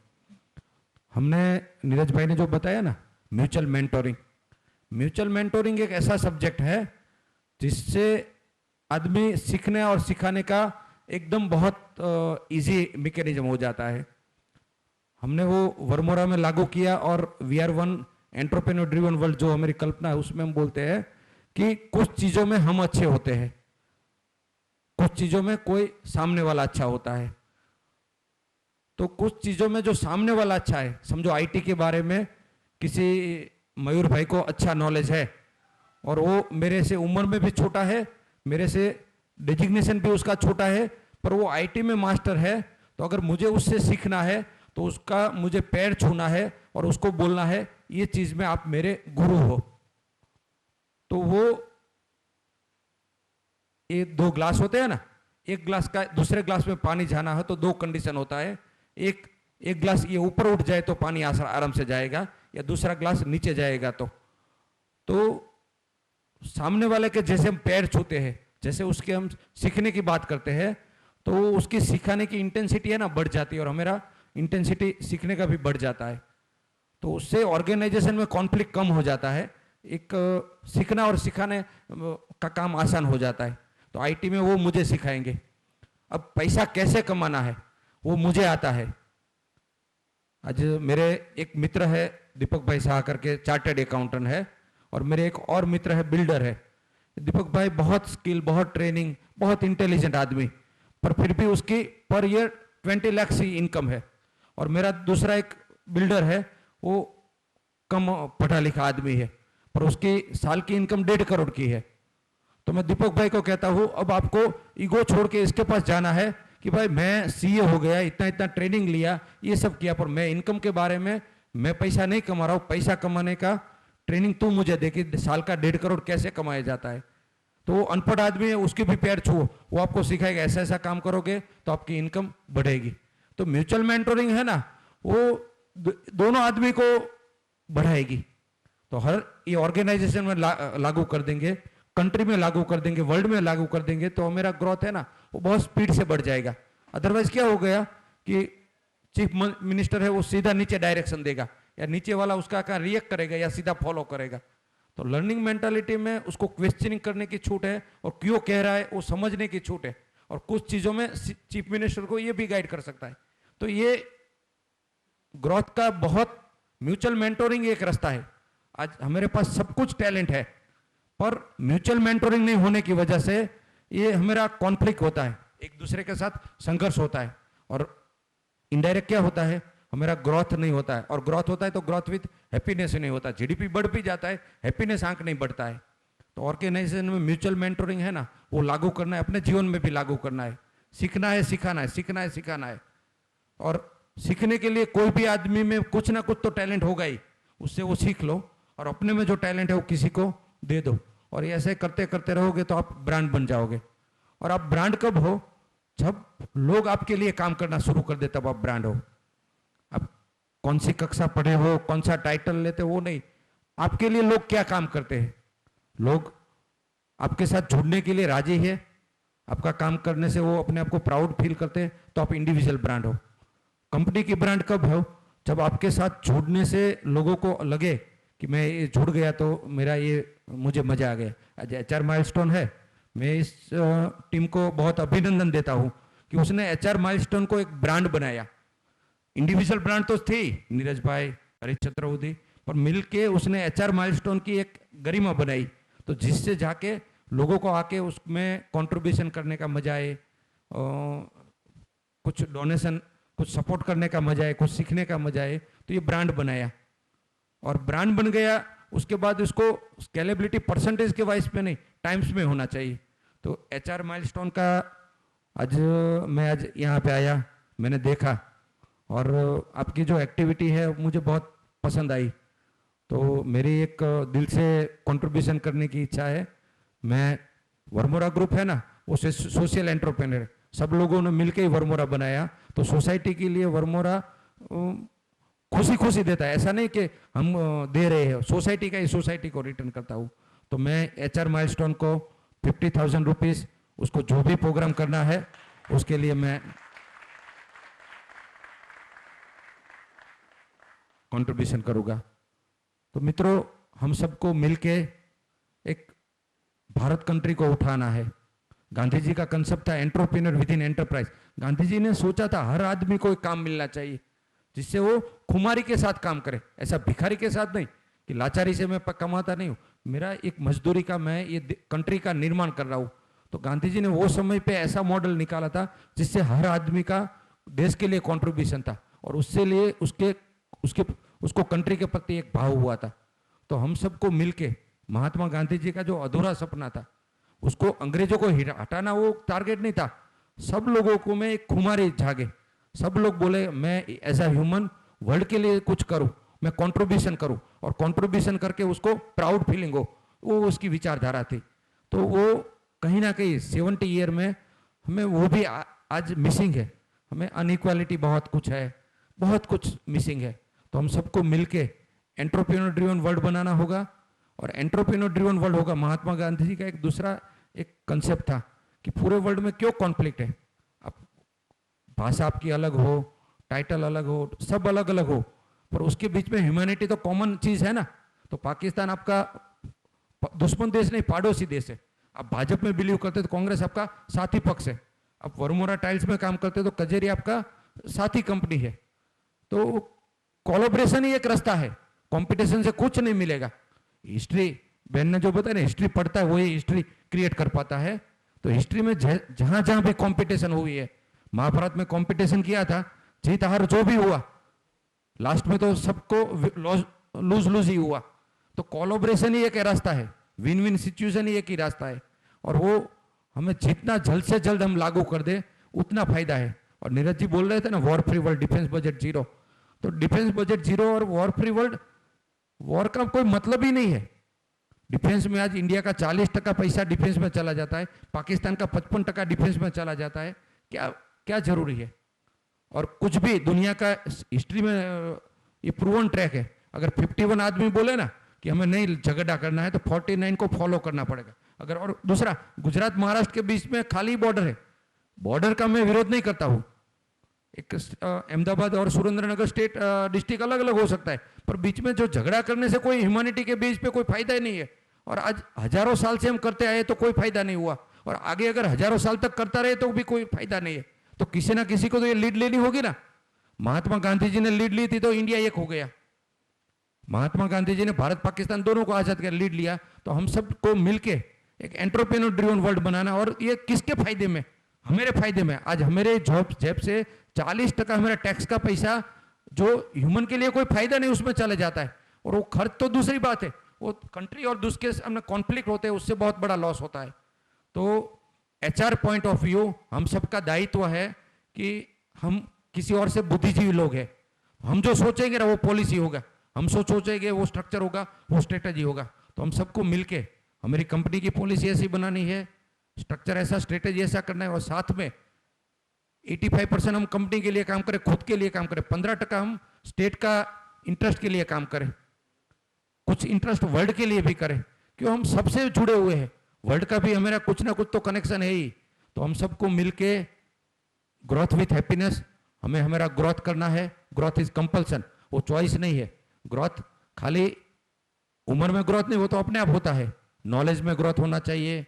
हमने नीरज भाई ने जो बताया ना म्यूचुअल मेंटोरिंग, म्यूचुअल मेंटोरिंग एक ऐसा सब्जेक्ट है जिससे आदमी सीखने और सिखाने का एकदम बहुत इजी मैकेनिज्म हो जाता है। हमने वो वर्मोरा में लागू किया और we are one entrepreneur driven world जो हमारी कल्पना है उसमें हम बोलते हैं कि कुछ चीज़ों में हम अच्छे होते हैं, कुछ चीज़ों में कोई सामने वाला अच्छा होता है। तो कुछ चीज़ों में जो सामने वाला अच्छा है, समझो आईटी के बारे में किसी मयूर भाई को अच्छा नॉलेज है और वो मेरे से उम्र में भी छोटा है, मेरे से डिजिग्नेशन भी उसका छोटा है, पर वो आईटी में मास्टर है, तो अगर मुझे उससे सीखना है तो उसका मुझे पैर छूना है और उसको बोलना है ये चीज़ में आप मेरे गुरु हो। तो वो ये 2 ग्लास होते हैं ना, एक ग्लास का दूसरे ग्लास में पानी जाना है तो 2 कंडीशन होता है, एक ग्लास ये ऊपर उठ जाए तो पानी आराम से जाएगा, या दूसरा ग्लास नीचे जाएगा। तो सामने वाले के जैसे हम पैर छूते हैं, जैसे उसके हम सीखने की बात करते हैं तो उसकी सिखाने की इंटेंसिटी है ना बढ़ जाती है और हमारा इंटेंसिटी सीखने का भी बढ़ जाता है। तो उससे ऑर्गेनाइजेशन में कॉन्फ्लिक्ट कम हो जाता है, एक सीखना और सिखाने का काम आसान हो जाता है। तो आईटी में वो मुझे सिखाएंगे। अब पैसा कैसे कमाना है वो मुझे आता है। आज मेरे एक मित्र है दीपक भाई शाह करके, चार्टर्ड अकाउंटेंट है, और मेरे एक और मित्र है बिल्डर है। दीपक भाई बहुत स्किल, बहुत ट्रेनिंग, बहुत इंटेलिजेंट आदमी, पर फिर भी उसकी पर ईयर 20 लाख की इनकम है। और मेरा दूसरा एक बिल्डर है, वो कम पढ़ा लिखा आदमी है पर उसकी साल की इनकम 1.5 करोड़ की है। तो मैं दीपक भाई को कहता हूँ अब आपको ईगो छोड़ के इसके पास जाना है कि भाई मैं सीए हो गया, इतना इतना ट्रेनिंग लिया, ये सब किया, पर मैं इनकम के बारे में मैं पैसा नहीं कमा रहा हूँ, पैसा कमाने का ट्रेनिंग तू मुझे दे कि साल का 1.5 करोड़ कैसे कमाया जाता है। तो वो अनपढ़ आदमी है, उसके भी पैर छुओ, वो आपको सिखाएगा ऐसा ऐसा काम करोगे तो आपकी इनकम बढ़ेगी। तो म्यूचुअल मेंटोरिंग है ना, वो दोनों आदमी को बढ़ाएगी। तो हर ये ऑर्गेनाइजेशन में लागू कर देंगे, कंट्री में लागू कर देंगे, वर्ल्ड में लागू कर देंगे तो मेरा ग्रोथ है ना वो बहुत स्पीड से बढ़ जाएगा। अदरवाइज क्या हो गया कि चीफ मिनिस्टर है वो सीधा नीचे डायरेक्शन देगा, या नीचे वाला उसका क्या रिएक्ट करेगा या सीधा फॉलो करेगा। तो लर्निंग मेंटालिटी में उसको क्वेश्चनिंग करने की छूट है और क्यों कह रहा है वो समझने की छूट है, और कुछ चीज़ों में चीफ मिनिस्टर को ये भी गाइड कर सकता है। तो ये ग्रोथ का बहुत म्यूचुअल मेंटोरिंग एक रास्ता है। आज हमारे पास सब कुछ टैलेंट है पर म्यूचुअल मेंटोरिंग नहीं होने की वजह से ये हमारा कॉन्फ्लिक्ट होता है, एक दूसरे के साथ संघर्ष होता है, और इनडायरेक्ट क्या होता है हमारा ग्रोथ नहीं होता है, और ग्रोथ होता है तो ग्रोथ विद हैप्पीनेस नहीं होता, जीडीपी बढ़ भी जाता है, हैप्पीनेस आंक नहीं बढ़ता है। तो ऑर्गेनाइजेशन में म्यूचुअल मेंटोरिंग है ना वो लागू करना है, अपने जीवन में भी लागू करना है, सीखना है सिखाना है, सीखना है सिखाना है। और सीखने के लिए कोई भी आदमी में कुछ ना कुछ तो टैलेंट होगा ही, उससे वो सीख लो, और अपने में जो टैलेंट है वो किसी को दे दो, और ऐसे करते करते रहोगे तो आप ब्रांड बन जाओगे। और आप ब्रांड कब हो, जब लोग आपके लिए काम करना शुरू कर दे तब आप ब्रांड हो। अब कौन सी कक्षा पढ़े हो, कौन सा टाइटल लेते हो, वो नहीं। आपके लिए लोग क्या काम करते हैं, लोग आपके साथ जुड़ने के लिए राजी है, आपका काम करने से वो अपने आप को प्राउड फील करते हैं, तो आप इंडिविजुअल ब्रांड हो। कंपनी की ब्रांड कब हो, जब आपके साथ जुड़ने से लोगों को लगे कि मैं ये जुड़ गया तो मेरा ये मुझे मजा आ गया। आज HR माइलस्टोन है, मैं इस टीम को बहुत अभिनंदन देता हूँ कि उसने HR माइलस्टोन को एक ब्रांड बनाया। इंडिविजुअल ब्रांड तो थी नीरज भाई, हरीश चतुर्वेदी, पर मिलके उसने HR माइलस्टोन की एक गरिमा बनाई, तो जिससे जाके लोगों को आके उसमें कंट्रीब्यूशन करने का मजा आए, कुछ डोनेशन, कुछ सपोर्ट करने का मजा आए, कुछ सीखने का मजा आए, तो ये ब्रांड बनाया। और ब्रांड बन गया, उसके बाद उसको स्केलेबिलिटी परसेंटेज के वाइज पे नहीं, टाइम्स में होना चाहिए। तो HR माइलस्टोन का आज मैं आज यहाँ पे आया, मैंने देखा और आपकी जो एक्टिविटी है मुझे बहुत पसंद आई, तो मेरी एक दिल से कंट्रीब्यूशन करने की इच्छा है। मैं वर्मोरा ग्रुप है ना, वो सोशल एंटरप्रेन्योर है, सब लोगों ने मिलकर ही वर्मोरा बनाया, तो सोसाइटी के लिए वर्मोरा खुशी खुशी देता है, ऐसा नहीं कि हम दे रहे हैं, सोसाइटी का ही सोसाइटी को रिटर्न करता हूँ। तो मैं HR माइलस्टोन को 50,000 रुपीज़, उसको जो भी प्रोग्राम करना है उसके लिए मैं कंट्रीब्यूशन करूँगा। तो मित्रों, हम सबको मिलके एक भारत कंट्री को उठाना है। गांधी जी का कंसेप्ट था entrepreneur with in enterprise. Gandhi ji ने सोचा था हर आदमी को एक काम मिलना चाहिए जिससे वो खुमारी के साथ काम करे, ऐसा भिखारी के साथ नहीं कि लाचारी से मैं कमाता नहीं हूँ, मेरा एक मजदूरी का, मैं ये कंट्री का निर्माण कर रहा हूँ। तो गांधी जी ने वो समय पे ऐसा मॉडल निकाला था जिससे हर आदमी का देश के लिए कॉन्ट्रीब्यूशन था और उससे लिए उसको कंट्री के प्रति एक भाव हुआ था। तो हम सबको मिलके महात्मा गांधी जी का जो अधूरा सपना था उसको अंग्रेजों को हटाना वो टारगेट नहीं था, सब लोगों को में एक खुमारी जागे, सब लोग बोले मैं एज अ ह्यूमन वर्ल्ड के लिए कुछ करूं, मैं कंट्रीब्यूशन करूं और कंट्रीब्यूशन करके उसको प्राउड फीलिंग हो, वो उसकी विचारधारा थी। तो वो कहीं ना कहीं 70 ईयर में हमें वो भी आज मिसिंग है, हमें अनइक्वालिटी बहुत कुछ है, बहुत कुछ मिसिंग है। तो हम सबको मिलके एंटरप्रेन्योर ड्रिवन वर्ल्ड बनाना होगा और एंटरप्रेन्योर ड्रिवन वर्ल्ड होगा। महात्मा गांधी जी का एक दूसरा एक कंसेप्ट था कि पूरे वर्ल्ड में क्यों कॉन्फ्लिक्ट है, अब भाषा आपकी अलग हो, टाइटल अलग हो, सब अलग अलग हो, पर उसके बीच में ह्यूमैनिटी तो कॉमन चीज है ना। तो पाकिस्तान आपका दुश्मन देश नहीं, पड़ोसी देश है। आप भाजपा में बिलीव करते तो कांग्रेस आपका साथी पक्ष है, आप वर्मोरा टाइल्स में काम करते तो कजेरी आपका साथी कंपनी है। तो कोलैबोरेशन ही एक रास्ता है, कंपटीशन से कुछ नहीं मिलेगा। हिस्ट्री बहन ने जो बताया ना, हिस्ट्री पढ़ता है वही हिस्ट्री क्रिएट कर पाता है। तो हिस्ट्री में जहां जहां भी कंपटीशन हुई है, महाभारत में कंपटीशन किया था, जीत हार जो भी हुआ लास्ट में तो सबको लूज लूज ही हुआ। तो कोलैबोरेशन ही एक रास्ता है, विन विन सिचुएशन ही एक ही रास्ता है और वो हमें जितना जल्द से जल्द हम लागू कर दे उतना फायदा है। और नीरज जी बोल रहे थे ना war free world, defence budget zero, तो डिफेंस बजट जीरो और वॉर फ्री वर्ल्ड, वॉर का कोई मतलब ही नहीं है। डिफेंस में आज इंडिया का 40% पैसा डिफेंस में चला जाता है, पाकिस्तान का 55% डिफेंस में चला जाता है, क्या क्या जरूरी है। और कुछ भी दुनिया का हिस्ट्री में ये प्रूवन ट्रैक है, अगर 51 आदमी बोले ना कि हमें नहीं झगड़ा करना है तो 49 को फॉलो करना पड़ेगा। अगर और दूसरा, गुजरात महाराष्ट्र के बीच में खाली बॉर्डर है, बॉर्डर का मैं विरोध नहीं करता हूँ, एक अहमदाबाद और सुरेंद्रनगर स्टेट डिस्ट्रिक्ट अलग अलग हो सकता है, पर बीच में जो झगड़ा करने से कोई ह्यूमैनिटी के बीच पे कोई फायदा ही नहीं है। और आज हजारों साल से हम करते आए तो कोई फायदा नहीं हुआ, और आगे अगर हजारों साल तक करता रहे तो भी कोई फायदा नहीं है। तो किसी ना किसी को तो ये लीड लेनी होगी ना। महात्मा गांधी जी ने लीड ली थी तो इंडिया एक हो गया। महात्मा गांधी जी ने भारत पाकिस्तान दोनों को आजाद कर लीड लिया, तो हम सबको मिलके एक एंटरप्रेन्योर ड्रिवन वर्ल्ड बनाना। और ये किसके फायदे में, हमारे फायदे में। आज हमारे जॉब जेब से 40% हमारा टैक्स का पैसा जो ह्यूमन के लिए कोई फायदा नहीं उसमें चले जाता है, और वो खर्च तो दूसरी बात है, वो कंट्री और दूसरे के कॉन्फ्लिक्ट होते हैं, उससे बहुत बड़ा लॉस होता है। तो HR पॉइंट ऑफ व्यू हम सबका दायित्व है कि हम किसी और से बुद्धिजीवी लोग हैं, हम जो सोचेंगे ना वो पॉलिसी होगा, हम सोचेंगे वो स्ट्रक्चर होगा, वो स्ट्रेटेजी होगा। तो हम सबको मिलके हमारी कंपनी की पॉलिसी ऐसी बनानी है, स्ट्रक्चर ऐसा, स्ट्रेटेजी ऐसा करना है, और साथ में 85% हम कंपनी के लिए काम करें, खुद के लिए काम करें, 15% हम स्टेट का इंटरेस्ट के लिए काम करें, कुछ इंटरेस्ट वर्ल्ड के लिए भी करें, क्यों हम सबसे जुड़े हुए हैं, वर्ल्ड का भी हमारा कुछ ना कुछ तो कनेक्शन है ही। तो हम सबको मिलके ग्रोथ विथ हैप्पीनेस, हमें हमारा ग्रोथ करना है। ग्रोथ इज कंपल्सन, वो चॉइस नहीं है। ग्रोथ खाली उम्र में ग्रोथ नहीं, वो तो अपने आप होता है। नॉलेज में ग्रोथ होना चाहिए,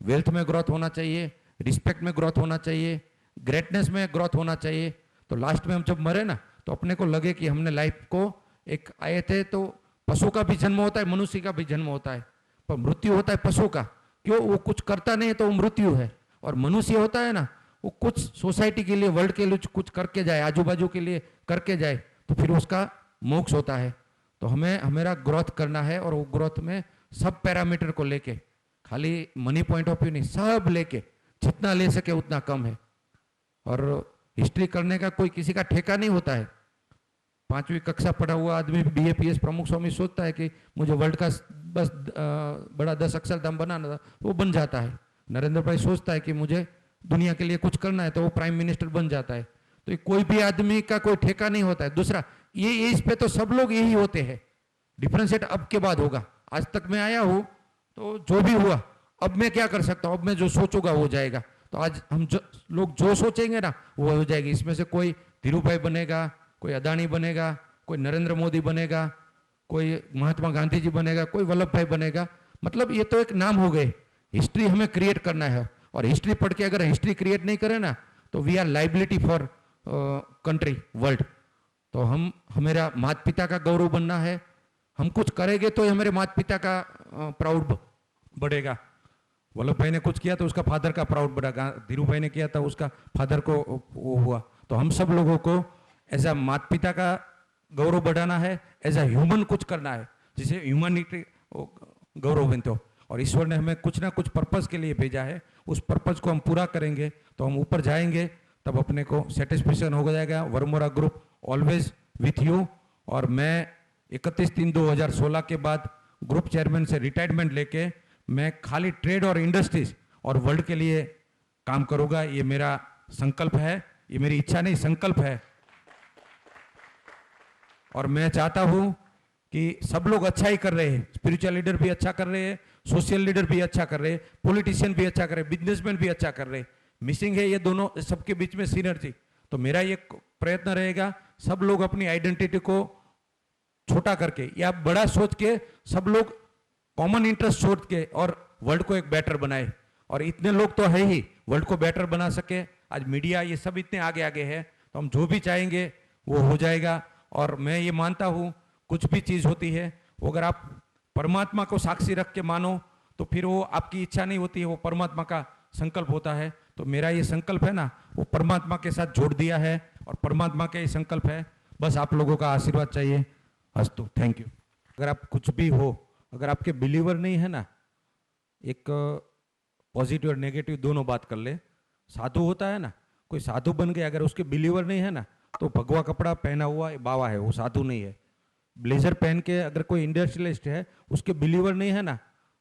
वेल्थ में ग्रोथ होना चाहिए, रिस्पेक्ट में ग्रोथ होना चाहिए, ग्रेटनेस में ग्रोथ होना चाहिए। तो लास्ट में हम जब मरे ना, तो अपने को लगे कि हमने लाइफ को एक आए थे। तो पशु का भी जन्म होता है, मनुष्य का भी जन्म होता है, पर मृत्यु होता है पशु का। क्यों? वो कुछ करता नहीं है तो वो मृत्यु है। और मनुष्य होता है ना, वो कुछ सोसाइटी के लिए, वर्ल्ड के लिए कुछ करके जाए, आजू बाजू के लिए करके जाए, तो फिर उसका मोक्ष होता है। तो हमें हमारा ग्रोथ करना है, और वो ग्रोथ में सब पैरामीटर को लेके, खाली मनी पॉइंट ऑफ व्यू नहीं, सब लेके जितना ले सके उतना कम है। और हिस्ट्री करने का कोई किसी का ठेका नहीं होता है। 5वीं कक्षा पढ़ा हुआ आदमी BAPS प्रमुख स्वामी सोचता है कि मुझे वर्ल्ड का बस बड़ा 10 अक्षरधाम बनाना था, वो बन जाता है। नरेंद्र भाई सोचता है कि मुझे दुनिया के लिए कुछ करना है, तो वो प्राइम मिनिस्टर बन जाता है। तो ये कोई भी आदमी का कोई ठेका नहीं होता है। दूसरा, ये एज पे तो सब लोग यही होते हैं। डिफरेंशिएट अब के बाद होगा। आज तक मैं आया हूँ, तो जो भी हुआ, अब मैं क्या कर सकता हूँ? अब मैं जो सोचूंगा वो जाएगा। तो आज हम लोग जो सोचेंगे ना, वो हो जाएगी। इसमें से कोई धीरू भाई बनेगा, कोई अदानी बनेगा, कोई नरेंद्र मोदी बनेगा, कोई महात्मा गांधी जी बनेगा, कोई वल्लभ भाई बनेगा। मतलब ये तो एक नाम हो गए। हिस्ट्री हमें क्रिएट करना है, और हिस्ट्री पढ़ के अगर हिस्ट्री क्रिएट नहीं करें ना, तो we are liability for country, world. तो हमारा माता पिता का गौरव बनना है। हम कुछ करेंगे तो हमारे माता पिता का प्राउड बढ़ेगा। वल्लभ भाई ने कुछ किया तो उसका फादर का प्राउड बढ़ेगा, धीरू भाई ने किया था उसका फादर को वो हुआ। तो हम सब लोगों को एज अ माता पिता का गौरव बढ़ाना है, एज अ ह्यूमन कुछ करना है, जिसे ह्यूमनिटी गौरव बनते हो। और ईश्वर ने हमें कुछ ना कुछ पर्पस के लिए भेजा है, उस पर्पस को हम पूरा करेंगे तो हम ऊपर जाएंगे, तब अपने को सेटिस्फेक्शन हो जाएगा। Varmora group always with you. और मैं 31/3/2016 के बाद ग्रुप चेयरमैन से रिटायरमेंट लेके मैं खाली ट्रेड और इंडस्ट्रीज और वर्ल्ड के लिए काम करूंगा। ये मेरा संकल्प है, ये मेरी इच्छा नहीं, संकल्प है। और मैं चाहता हूं कि सब लोग अच्छा ही कर रहे हैं। स्पिरिचुअल लीडर भी अच्छा कर रहे हैं, सोशल लीडर भी अच्छा कर रहे हैं, पॉलिटिशियन भी अच्छा कर रहे हैं, बिजनेसमैन भी अच्छा कर रहे हैं। मिसिंग है ये दोनों, सबके बीच में सिनर्जी। तो मेरा ये प्रयत्न रहेगा, सब लोग अपनी आइडेंटिटी को छोटा करके या बड़ा सोच के, सब लोग कॉमन इंटरेस्ट सोच के और वर्ल्ड को एक बेटर बनाए। और इतने लोग तो है ही वर्ल्ड को बेटर बना सके। आज मीडिया ये सब इतने आगे आगे है, तो हम जो भी चाहेंगे वो हो जाएगा। और मैं ये मानता हूँ, कुछ भी चीज़ होती है वो अगर आप परमात्मा को साक्षी रख के मानो, तो फिर वो आपकी इच्छा नहीं होती है, वो परमात्मा का संकल्प होता है। तो मेरा ये संकल्प है ना, वो परमात्मा के साथ जोड़ दिया है, और परमात्मा का ये संकल्प है। बस आप लोगों का आशीर्वाद चाहिए। अस्तु, थैंक यू। अगर आप कुछ भी हो, अगर आपके बिलीवर नहीं है ना, एक पॉजिटिव और नेगेटिव दोनों बात कर ले। साधु होता है ना, कोई साधु बन गया, अगर उसके बिलीवर नहीं है ना, तो भगवा कपड़ा पहना हुआ बाबा है, वो साधु नहीं है। ब्लेजर पहन के अगर कोई इंडस्ट्रियलिस्ट है, उसके बिलीवर नहीं है ना,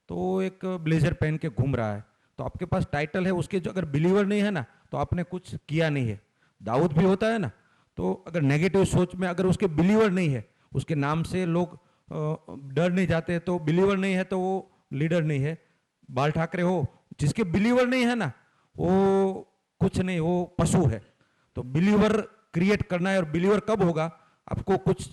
तो वो एक ब्लेजर पहन के घूम रहा है। तो आपके पास टाइटल है, उसके जो अगर बिलीवर नहीं है ना, तो आपने कुछ किया नहीं है। दाऊद भी होता है ना, तो अगर नेगेटिव सोच में अगर उसके बिलीवर नहीं है, उसके नाम से लोग डर नहीं जाते, तो बिलीवर नहीं है तो वो लीडर नहीं है। बाल ठाकरे हो, जिसके बिलीवर नहीं है ना, वो कुछ नहीं, वो पशु है। तो बिलीवर क्रिएट करना है, और बिलीवर कब होगा? आपको कुछ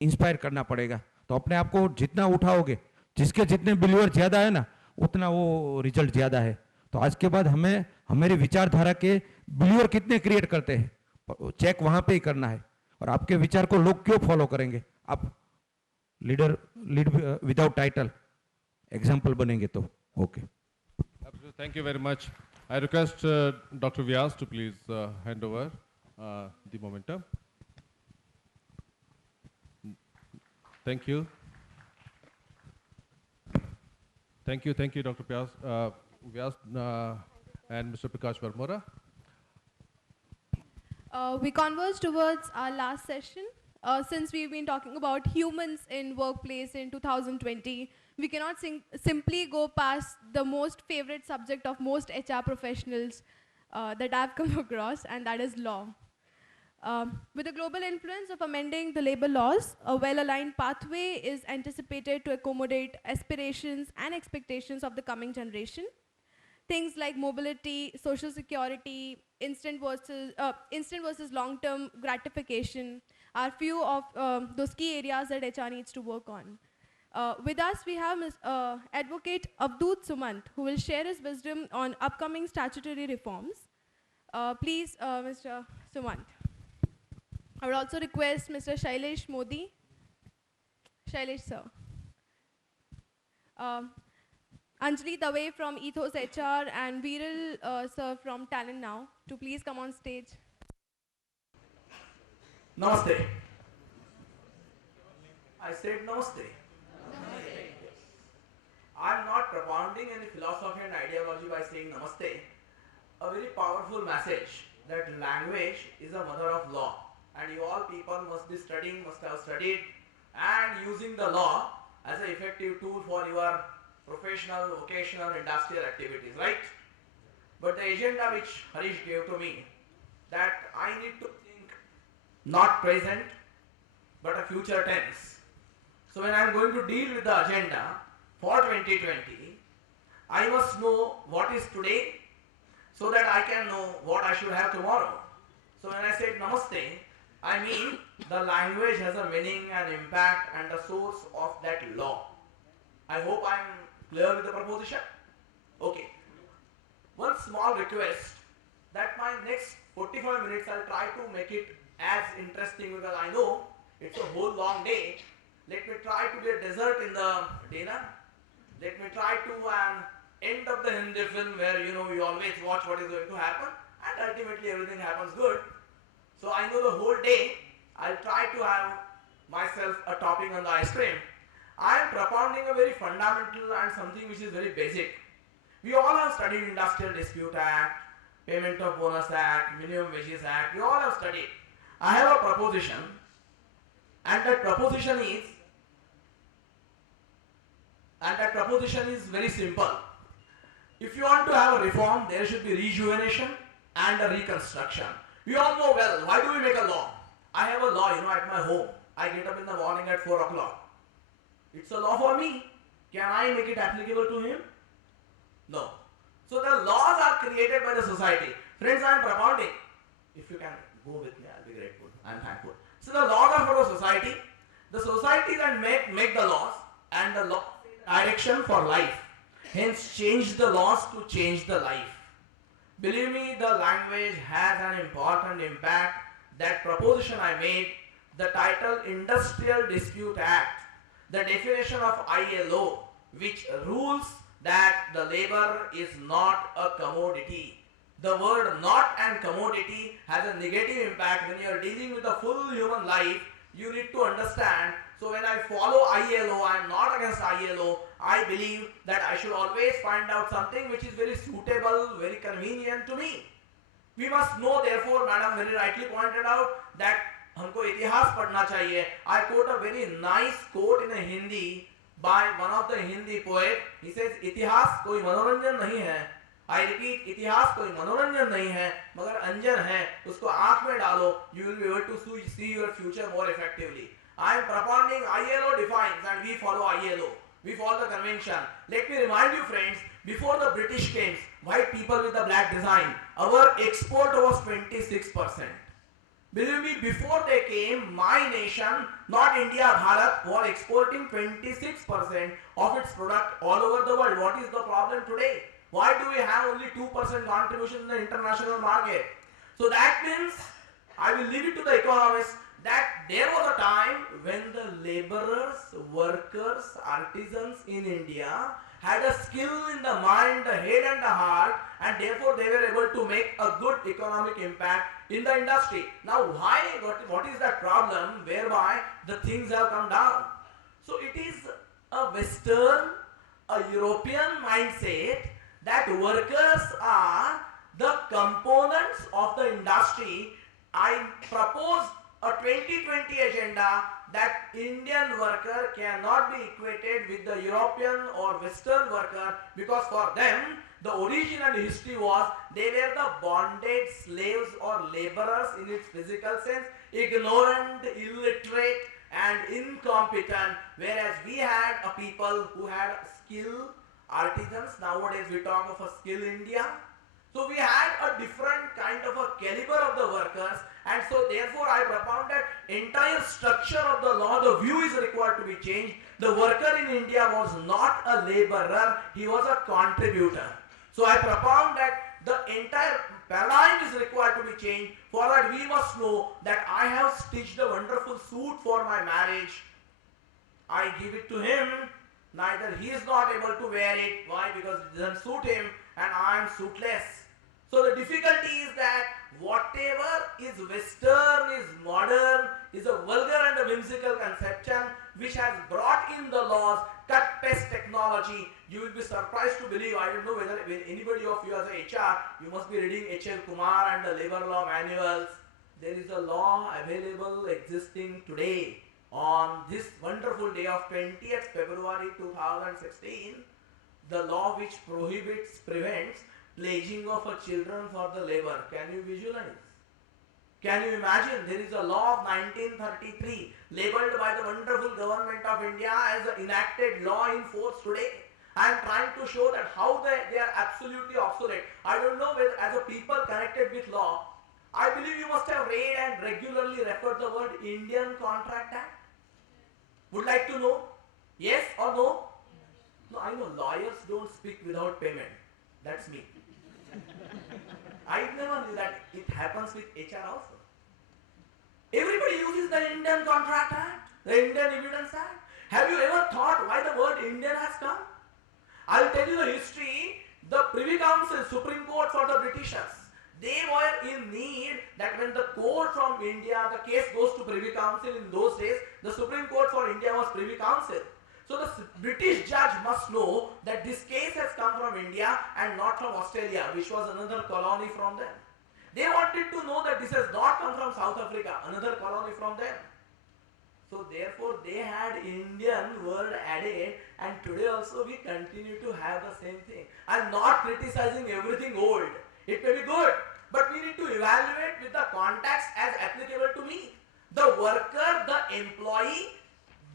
इंस्पायर करना पड़ेगा। तो अपने आप को जितना उठाओगे, जिसके जितने बिलीवर ज्यादा है ना, उतना वो रिजल्ट ज्यादा है। तो आज के बाद हमें हमारी विचारधारा के बिलीवर कितने क्रिएट करते हैं, चेक वहां पे ही करना है। और आपके विचार को लोग क्यों फॉलो करेंगे? आप लीड विदाउट टाइटल एग्जाम्पल बनेंगे तो okay. Thank you very much. I request Dr. Vyas to please hand over the momentum. Thank you. Thank you, Dr. Vyas and Mr. Prakash Varmora. We converge towards our last session. Since we've been talking about humans in workplace in 2020, we cannot simply go past the most favorite subject of most HR professionals that I've come across, and that is law. With the global influence of amending the labor laws, a well-aligned pathway is anticipated to accommodate aspirations and expectations of the coming generation. Things like mobility, social security, instant versus long-term gratification are few of those key areas that HR needs to work on. With us, we have Advocate Avdoot Sumant, who will share his wisdom on upcoming statutory reforms. Please, Mr. Sumant. I would also request Mr. Shailesh Modi. Shailesh, sir. Anjali Dave from Ethos HR and Viral sir from Talent Now to please come on stage. Namaste. I said namaste. I am not propounding any philosophy and ideology by saying namaste. A very powerful message that language is a mother of law, and you all people must be studying, must have studied, and using the law as an effective tool for your professional, vocational, industrial activities, right? But the agenda which Harish gave to me, that I need to think not present, but a future tense. So when I am going to deal with the agenda for 2020, I must know what is today so that I can know what I should have tomorrow. So when I said namaste, I mean the language has a meaning and impact and the source of that law. I hope I am clear with the proposition? Okay. One small request that my next 45 minutes I'll try to make it as interesting because I know it's a whole long day. Let me try to be a dessert in the dinner. Let me try to end of the Hindi film where you always watch what is going to happen and ultimately everything happens good. So I know the whole day I'll try to have myself a topping on the ice cream. I am propounding a very fundamental and something which is very basic. We all have studied Industrial Dispute Act, Payment of Bonus Act, Minimum Wages Act, we all have studied. I have a proposition and that proposition is very simple. If you want to have a reform, there should be rejuvenation and a reconstruction. We all know well, why do we make a law? I have a law, at my home. I get up in the morning at 4 o'clock. It's a law for me. Can I make it applicable to him? No. So the laws are created by the society. Friends, I am propounding. If you can go with me, I'll be grateful. I am thankful. So the laws are for the society. The society then make the laws and the law direction for life. Hence, change the laws to change the life. Believe me, the language has an important impact. That proposition I made, the title Industrial Dispute Act, the definition of ILO, which rules that the labor is not a commodity. The word not and commodity has a negative impact when you are dealing with a full human life. You need to understand. So when I follow ILO, I am not against ILO. I believe that I should always find out something which is very suitable, very convenient to me. We must know, therefore, Madam very rightly pointed out that हमको इतिहास पढ़ना चाहिए. I quote a very nice quote in a Hindi by one of the Hindi poet. He says, इतिहास कोई मनोरंजन नहीं है. I repeat, इतिहास कोई मनोरंजन नहीं है, मगर अंजन है. उसको आँख में डालो. You will be able to see your future more effectively. I am propounding ILO defines and we follow ILO. We follow the convention. Let me remind you, friends, before the British came, white people with the black design, our export was 26%. Believe me, before they came, my nation, not India, Bharat, was exporting 26% of its product all over the world. What is the problem today? Why do we have only 2% contribution in the international market? So that means, I will leave it to the economists, that there was a time when the laborers, workers, artisans in India had a skill in the mind, the head and the heart, and therefore they were able to make a good economic impact in the industry. Now what is that problem whereby the things have come down? So it is a Western, a European mindset that workers are the components of the industry. I propose a 2020 agenda that Indian worker cannot be equated with the European or Western worker, because for them The origin and history was they were the bonded slaves or laborers in its physical sense, ignorant, illiterate and incompetent, whereas we had a people who had skill, artisans. Nowadays we talk of a skill India. So we had a different kind of a caliber of the workers, and so therefore I propound that entire structure of the law, the view is required to be changed. The worker in India was not a laborer, he was a contributor. So I propound that the entire paradigm is required to be changed. For that we must know that I have stitched a wonderful suit for my marriage. I give it to him, neither he is not able to wear it. Why? Because it doesn't suit him and I am suitless. So the difficulty is that whatever is Western, is modern, is a vulgar and a whimsical conception which has brought in the laws, cut-paste technology. You will be surprised to believe, I don't know whether anybody of you as a HR, you must be reading H.L. Kumar and the labor law manuals. There is a law available existing today on this wonderful day of 20th February 2016, the law which prevents pledging of a children for the labor. Can you visualize? Can you imagine? There is a law of 1933 labeled by the wonderful government of India as an enacted law in force today. I am trying to show that how they are absolutely obsolete. I don't know whether as a people connected with law, I believe you must have read and regularly referred the word Indian Contract Act. Would like to know? Yes or no? No, I know lawyers don't speak without payment. That's me. I never knew that it happens with HR also. Everybody uses the Indian Contract Act, the Indian Evidence Act. Have you ever thought why the word Indian has come? I'll tell you the history. The Privy Council, Supreme Court for the Britishers, they were in need that when the court from India, the case goes to Privy Council in those days, the Supreme Court for India was Privy Council. So the British judge must know that this case has come from India and not from Australia, which was another colony from them. They wanted to know that this has not come from South Africa, another colony from them. So therefore they had Indian word added, and today also we continue to have the same thing. I am not criticizing everything old. It may be good, but we need to evaluate with the context as applicable to me. The worker, the employee,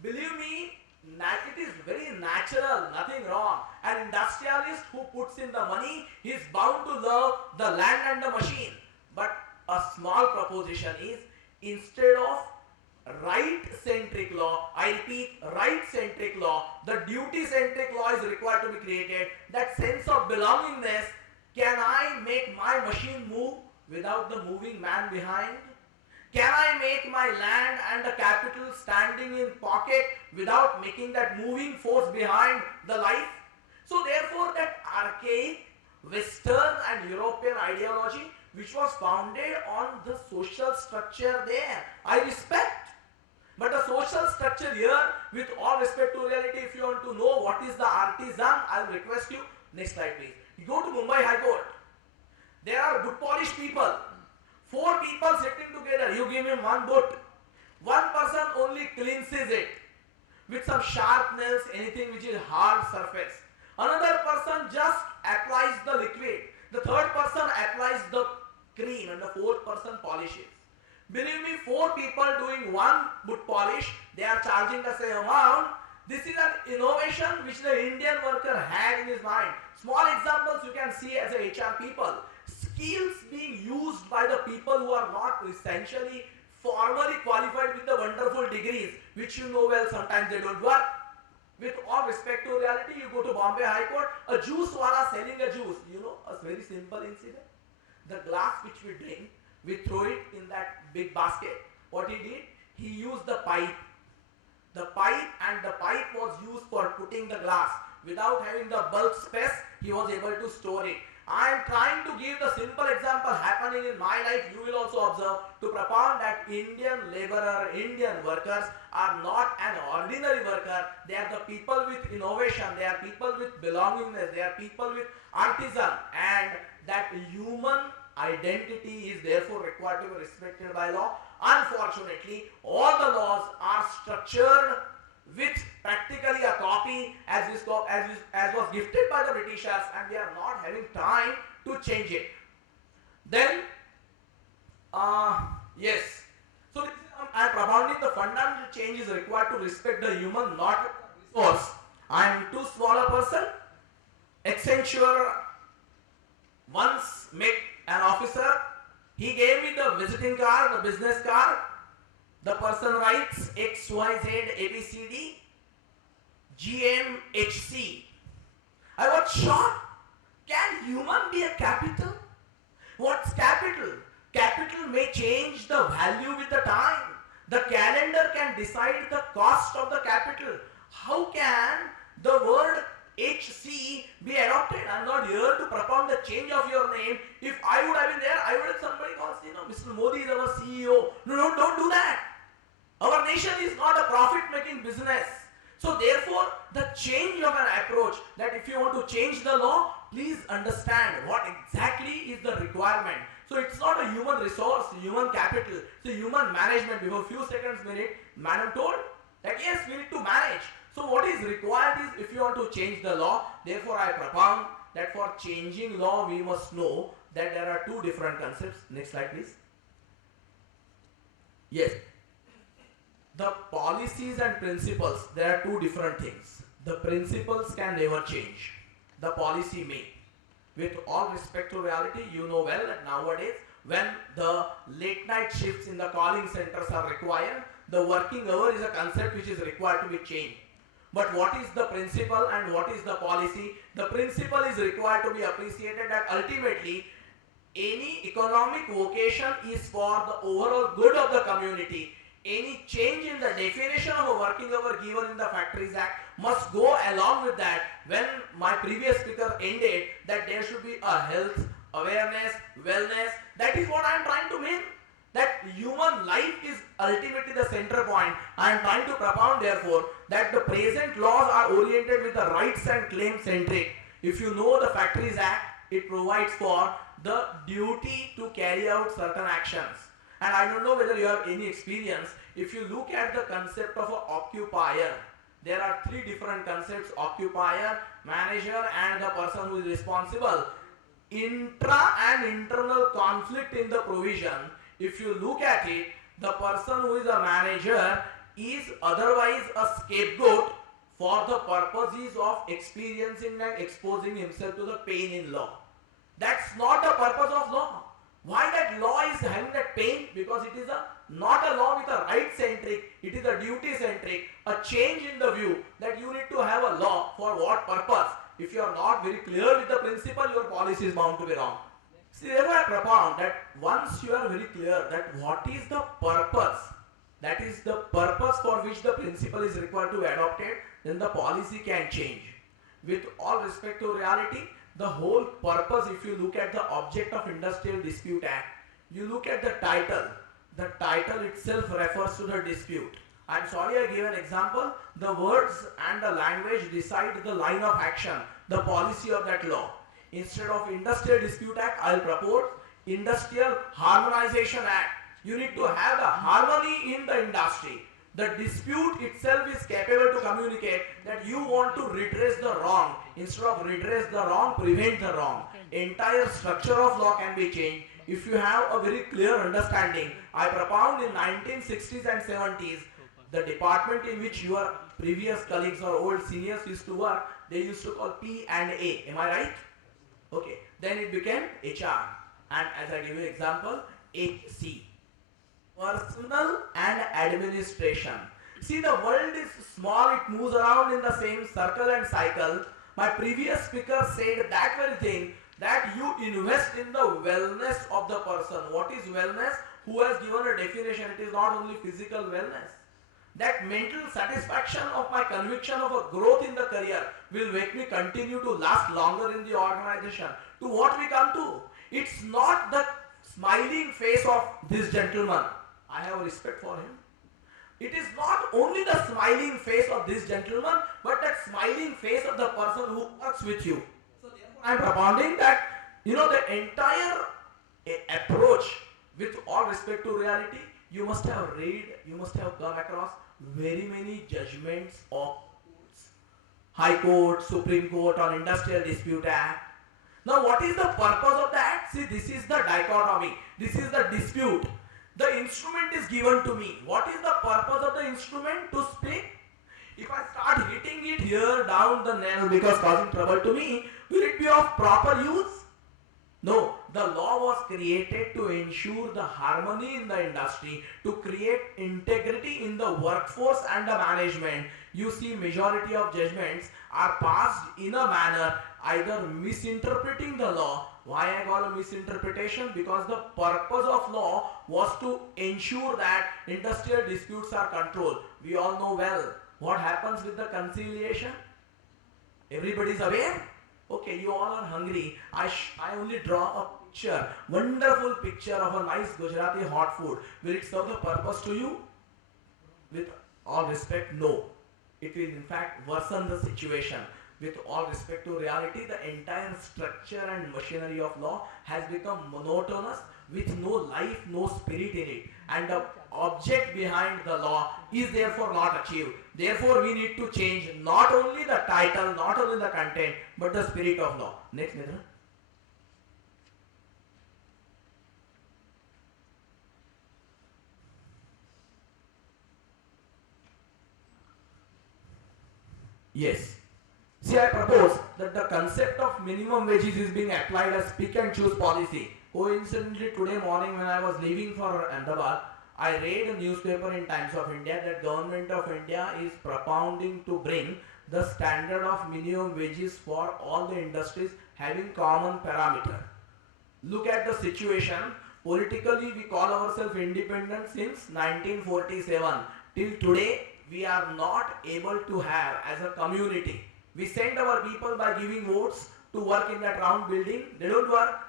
believe me, it is very natural, nothing wrong. An industrialist who puts in the money, he is bound to love the land and the machine. But a small proposition is, instead of right-centric law, I repeat, right-centric law, the duty-centric law is required to be created. That sense of belongingness, can I make my machine move without the moving man behind? Can I make my land and the capital standing in pocket without making that moving force behind the life? So therefore that archaic Western and European ideology which was founded on the social structure there, I respect. But the social structure here, with all respect to reality, if you want to know what is the artisan, I will request you, next slide please. You go to Mumbai High Court. There are good polished people. 4 people sitting together, you give him one boot. One person only cleanses it with some sharpness, anything which is hard surface. Another person just applies the liquid. The third person applies the cream and the fourth person polishes. Believe me, 4 people doing one boot polish, they are charging the same amount. This is an innovation which the Indian worker had in his mind. Small examples you can see as a HR people. Skills being used by the people who are not essentially formally qualified with the wonderful degrees, which you know well, sometimes they don't work. With all respect to reality, you go to Bombay High Court, a juice wala selling a juice, you know, a very simple incident. The glass which we drink, we throw it in that big basket. What he did, he used the pipe. The pipe was used for putting the glass. Without having the bulk space, he was able to store it. I am trying to give the simple example happening in my life. You will also observe to propound that Indian laborer, Indian workers are not an ordinary worker. They are the people with innovation. They are people with belongingness. They are people with artisan, and that human identity is therefore required to be respected by law. Unfortunately, all the laws are structured with practically a copy as was gifted by the the Britishers and we are not having time to change it. Then, yes. So I am propounding the fundamental change is required to respect the human, not resource. I am too small a person. Accenture once met an officer. He gave me the visiting card, the business card. The person writes XYZ ABCD GMHC. I was shocked. Can human be a capital? What's capital? Capital may change the value with the time. The calendar can decide the cost of the capital. How can the word HC be adopted? I'm not here to propound the change of your name. If I would have been there, I would have somebody calls, Mr. Modi is our CEO. No, don't do that. Our nation is not a profit-making business. So therefore, the change of an approach, that if you want to change the law, please understand what exactly is the requirement. So it's not a human resource, human capital, it's a human management. Before a few seconds minute, madam told that yes, we need to manage. So what is required is if you want to change the law, therefore I propound that for changing law, we must know that there are two different concepts. Next slide please. Yes. The policies and principles, there are two different things. The principles can never change. The policy may. With all respect to reality, you know well that nowadays when the late night shifts in the calling centers are required, the working hour is a concept which is required to be changed. But what is the principle and what is the policy? The principle is required to be appreciated that ultimately any economic vocation is for the overall good of the community. Any change in the definition of a working hour given in the Factories Act must go along with that. When my previous speaker ended that there should be a health, awareness, wellness, that is what I am trying to mean. That human life is ultimately the center point. I am trying to propound therefore that the present laws are oriented with the rights and claims centric. If you know the Factories Act, it provides for the duty to carry out certain actions. And I don't know whether you have any experience. If you look at the concept of an occupier, there are three different concepts: occupier, manager, and the person who is responsible. Intra and internal conflict in the provision. If you look at it, the person who is a manager is otherwise a scapegoat for the purposes of experiencing and exposing himself to the pain in law. That's not the purpose of law. Why that law is having that pain? Because it is not a law with a right-centric, it is a duty-centric, a change in the view that you need to have a law for what purpose. If you are not very clear with the principle, your policy is bound to be wrong. See, therefore I propound that once you are very clear that what is the purpose, that is the purpose for which the principle is required to be adopted, then the policy can change. With all respect to reality, the whole purpose, if you look at the object of Industrial Dispute Act, you look at the title itself refers to the dispute. I'm sorry I gave an example. The words and the language decide the line of action, the policy of that law. Instead of Industrial Dispute Act, I'll propose Industrial Harmonization Act. You need to have the harmony in the industry. The dispute itself is capable to communicate that you want to redress the wrong. Instead of redress the wrong, prevent the wrong. Entire structure of law can be changed. If you have a very clear understanding, I propound in 1960s and 70s, the department in which your previous colleagues or old seniors used to work, they used to call P and A. Am I right? Okay. Then it became HR. And as I give you example, HC. Personal and administration. See, the world is small, it moves around in the same circle and cycle. My previous speaker said that very thing, that you invest in the wellness of the person. What is wellness? Who has given a definition? It is not only physical wellness. That mental satisfaction of my conviction of a growth in the career will make me continue to last longer in the organization. To what we come to? It's not the smiling face of this gentleman. I have respect for him. It is not only the smiling face of this gentleman, but that smiling face of the person who works with you. So therefore I am propounding that, the entire approach, with all respect to reality, you must have read, you must have come across very many judgments of courts. High Court, Supreme Court or Industrial Dispute Act. Now what is the purpose of that? See, this is the dichotomy. This is the dispute. The instrument is given to me. What is the purpose of the instrument? To speak. If I start hitting it here down the nail because causing trouble to me, will it be of proper use? No, the law was created to ensure the harmony in the industry, to create integrity in the workforce and the management. You see, majority of judgments are passed in a manner either misinterpreting the law. Why I call a misinterpretation? Because the purpose of law was to ensure that industrial disputes are controlled. We all know well what happens with the conciliation. Everybody is aware? Okay, you all are hungry. I only draw a picture, wonderful picture of a nice Gujarati hot food. Will it serve the purpose to you? With all respect, no. It will in fact worsen the situation. With all respect to reality, the entire structure and machinery of law has become monotonous with no life, no spirit in it. And the object behind the law is therefore not achieved. Therefore, we need to change not only the title, not only the content, but the spirit of law. Next, Nidra. Yes. See, I propose that the concept of minimum wages is being applied as pick and choose policy. Coincidentally, today morning when I was leaving for Ahmedabad, I read a newspaper in Times of India that Government of India is propounding to bring the standard of minimum wages for all the industries having common parameter. Look at the situation. Politically, we call ourselves independent since 1947. Till today, we are not able to have as a community. We send our people by giving votes to work in that round building. They don't work.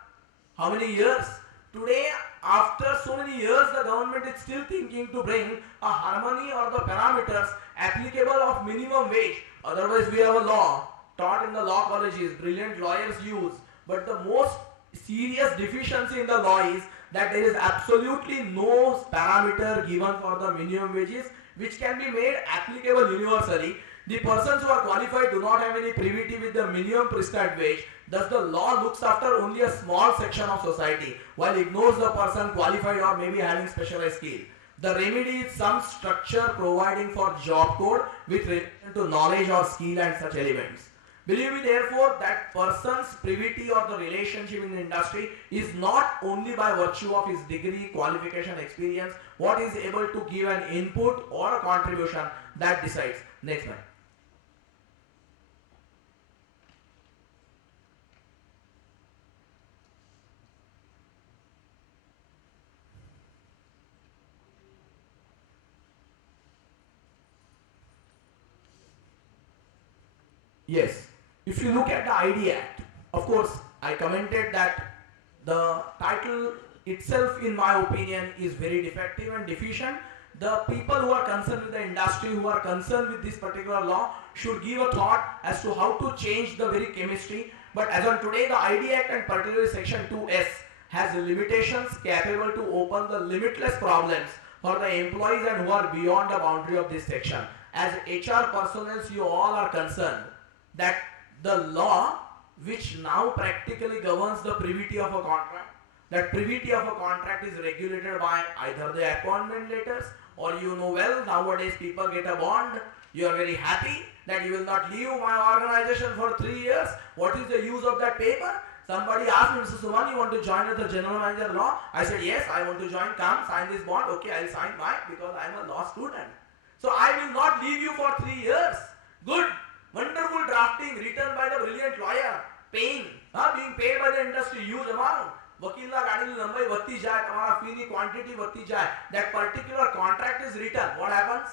How many years? Today, after so many years, the government is still thinking to bring a harmony or the parameters applicable of minimum wage. Otherwise, we have a law taught in the law colleges, brilliant lawyers use. But the most serious deficiency in the law is that there is absolutely no parameter given for the minimum wages which can be made applicable universally. The persons who are qualified do not have any privity with the minimum prescribed wage. Thus the law looks after only a small section of society while ignores the person qualified or maybe having specialized skill. The remedy is some structure providing for job code with relation to knowledge or skill and such elements. Believe me therefore that person's privity or the relationship in the industry is not only by virtue of his degree, qualification, experience, what is able to give an input or a contribution that decides. Next one. Yes, if you look at the ID Act, of course, I commented that the title itself, in my opinion, is very defective and deficient. The people who are concerned with the industry, who are concerned with this particular law, should give a thought as to how to change the very chemistry. But as on today, the ID Act and particularly Section 2S has limitations capable to open the limitless problems for the employees and who are beyond the boundary of this section. As HR personnel, you all are concerned that the law which now practically governs the privity of a contract, that privity of a contract is regulated by either the appointment letters or you know well nowadays people get a bond. You are very happy that you will not leave my organization for 3 years. What is the use of that paper? Somebody asked me, Mr. Suman, you want to join as a general manager law? I said, yes, I want to join. Come, sign this bond. Okay, I'll sign mine because I'm a law student. So I will not leave you for 3 years. Good. Wonderful drafting written by the brilliant lawyer, paying, being paid by the industry, huge amount. वकील गाड़ी लंबाई बढ़ती जाए, तुम्हारा fee की quantity बढ़ती जाए. That particular contract is written. What happens?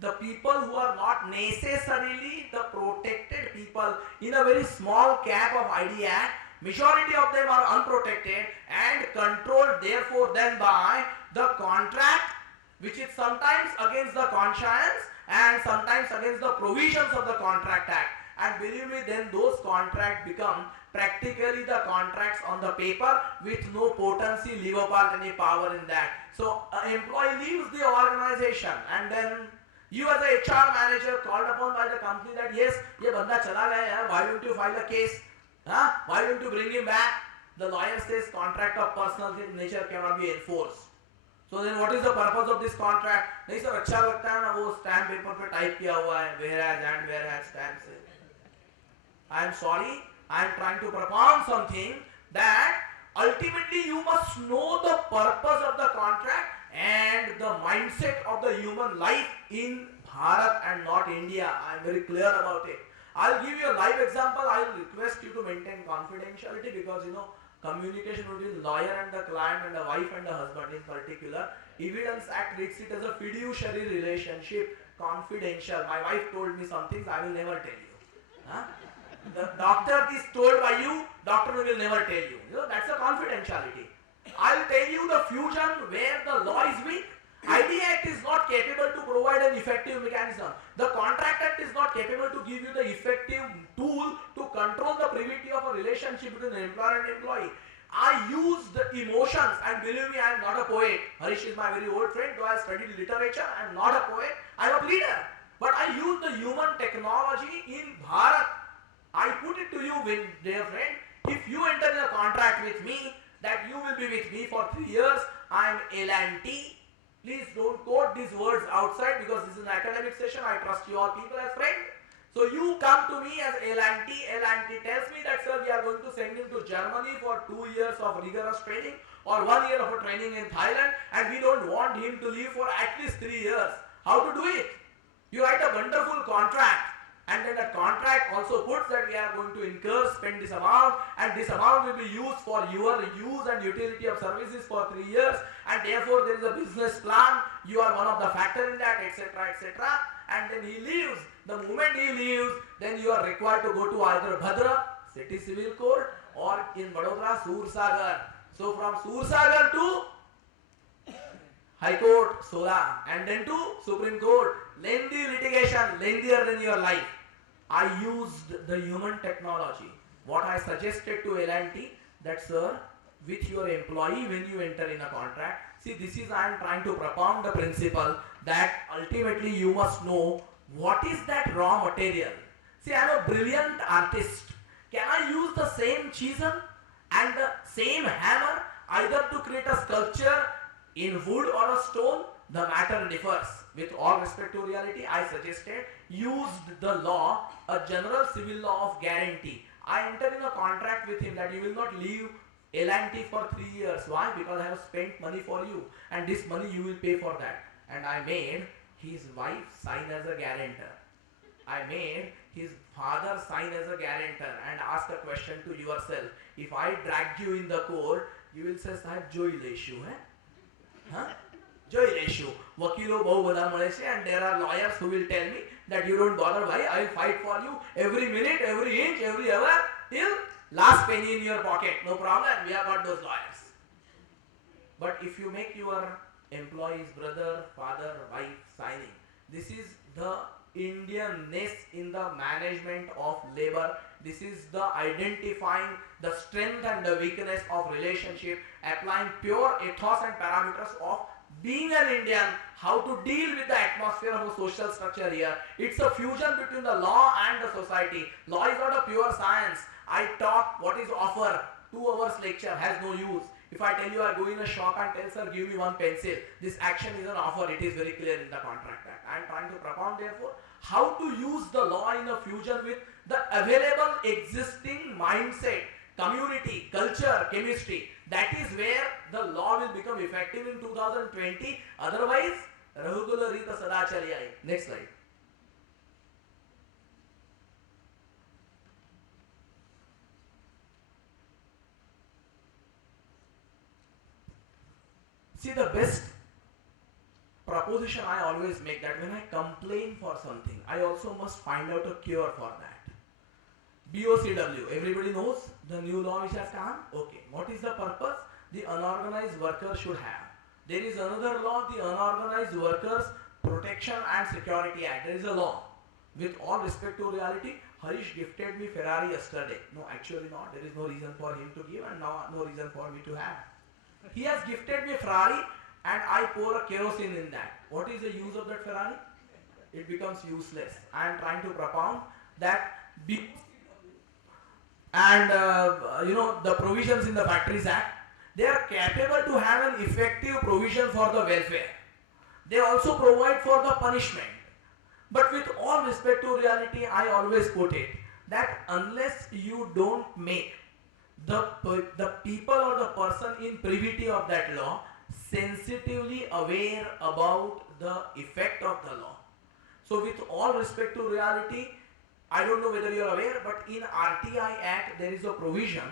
The people who are not necessarily the protected people in a very small cap of ID Act, majority of them are unprotected and controlled therefore then by the contract, which is sometimes against the conscience and sometimes against the provisions of the Contract Act. And believe me, then those contracts become practically the contracts on the paper with no potency, leave apart any power in that. So an employee leaves the organization and then You as a HR manager called upon by the company that yes, ये बंदा चला गया है, why don't you file a case? Huh? Why don't you bring him back? The lawyer says contract of personal nature cannot be enforced. So then what is the purpose of this contract? नहीं sir अच्छा लगता है ना वो stamp paper पे type किया हुआ है whereas and whereas stamp से. I am sorry, I am trying to propound something that ultimately you must know the purpose of the contract and the mindset of the human life in Bharat and not India. I am very clear about it. I'll give you a live example. I'll request you to maintain confidentiality because communication between lawyer and the client and the wife and the husband in particular. Evidence Act treats it as a fiduciary relationship, confidential. My wife told me some things I will never tell you. Huh? The doctor is told by you, doctor will never tell you. That's a confidentiality. I'll tell you the fusion where the law is weak. ID Act is not capable to provide an effective mechanism. The Contract Act is not capable to give you the effective tool to control the privity of a relationship between an employer and employee. I use the emotions, and believe me, I am not a poet. Harish is my very old friend, though I studied literature. I am not a poet, I am a pleader. But I use the human technology in Bharat. I put it to you, dear friend, if you enter in a contract with me, that you will be with me for 3 years, I am L&T. Please don't quote these words outside because this is an academic session. I trust you all people as friends. So you come to me as L&T. L&T tells me that, sir, we are going to send him to Germany for 2 years of rigorous training or 1 year of a training in Thailand, and we don't want him to leave for at least 3 years. How to do it? You write a wonderful contract. And then that contract also puts that we are going to spend this amount, and this amount will be used for your use and utility of services for 3 years, and therefore there is a business plan, you are one of the factor in that, etc., etc. And then he leaves. The moment he leaves, then you are required to go to either Bhadra, City Civil Court, or in Vadodara, Sursagar. So from Sursagar to High Court, Sola, and then to Supreme Court. Lengthy litigation, lengthier than your life. I used the human technology. What I suggested to L&T, that sir, with your employee when you enter in a contract, see this is I am trying to propound the principle that ultimately you must know what is that raw material. See, I am a brilliant artist. Can I use the same chisel and the same hammer either to create a sculpture in wood or a stone? The matter differs. With all respect to reality, I suggested used the law, a general civil law of guarantee. I entered in a contract with him that you will not leave L&T for 3 years. Why? Because I have spent money for you, and this money you will pay for that. And I made his wife sign as a guarantor. I made his father sign as a guarantor and asked a question to yourself. If I dragged you in the court, you will say, Sahib, joy issue hai? Huh? Joy issue. Vakilo bahut bada male se, and there are lawyers who will tell me that you don't bother, bhai, I will fight for you every minute, every inch, every hour, till last penny in your pocket. No problem, we have got those lawyers. But if you make your employee's brother, father, wife signing, this is the Indianness in the management of labor. This is the identifying the strength and the weakness of relationship, applying pure ethos and parameters of being an Indian, how to deal with the atmosphere of a social structure here. It's a fusion between the law and the society. Law is not a pure science. I taught what is offer. 2 hours lecture has no use. If I tell you I go in a shop and tell sir give me one pencil, this action is an offer. It is very clear in the Contract Act. I am trying to propound therefore how to use the law in a fusion with the available existing mindset, community, culture, chemistry. That is where the law will become effective in 2020. Otherwise, Rahugula Rita Sada Chali Aayi. Next slide. See, the best proposition I always make that when I complain for something, I also must find out a cure for that. BOCW, everybody knows the new law which has come? Okay, what is the purpose? The unorganized worker should have. There is another law, the Unorganized Workers Protection and Security Act. There is a law. With all respect to reality, Harish gifted me Ferrari yesterday. No, actually not. There is no reason for him to give and now no reason for me to have. He has gifted me Ferrari and I pour a kerosene in that. What is the use of that Ferrari? it becomes useless. I am trying to propound that and the provisions in the Factories Act, they are capable to have an effective provision for the welfare. They also provide for the punishment. But with all respect to reality, I always put it that unless you don't make the people or the person in privity of that law sensitively aware about the effect of the law. So with all respect to reality, I don't know whether you are aware, but in RTI Act there is a provision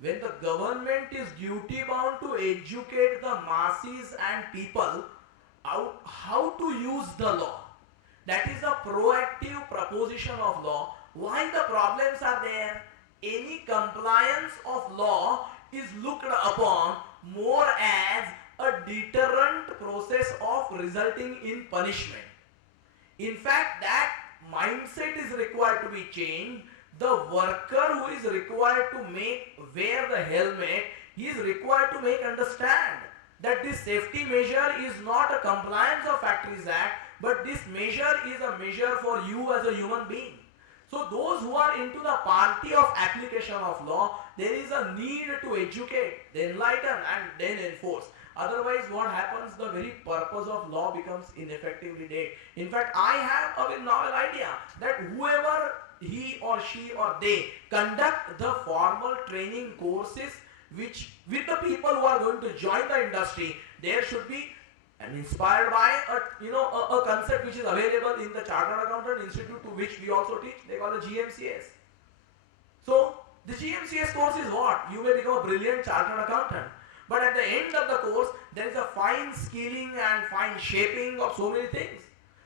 when the government is duty bound to educate the masses and people out how to use the law. That is a proactive proposition of law. Why the problems are there? Any compliance of law is looked upon more as a deterrent process of resulting in punishment. In fact, that mindset is required to be changed. The worker who is required to wear the helmet, he is required to understand that this safety measure is not a compliance of Factories Act, but this measure is a measure for you as a human being. So those who are into the party of application of law, there is a need to educate, enlighten and then enforce. Otherwise what happens, the very purpose of law becomes ineffectively dead. In fact, I have a very novel idea that whoever he or she or they conduct the formal training courses which with the people who are going to join the industry, there should be and inspired by a concept which is available in the Chartered Accountant Institute, to which we also teach. They call it GMCS. So the GMCS course is what? You may become a brilliant chartered accountant, but at the end of the course there is a fine skilling and fine shaping of so many things.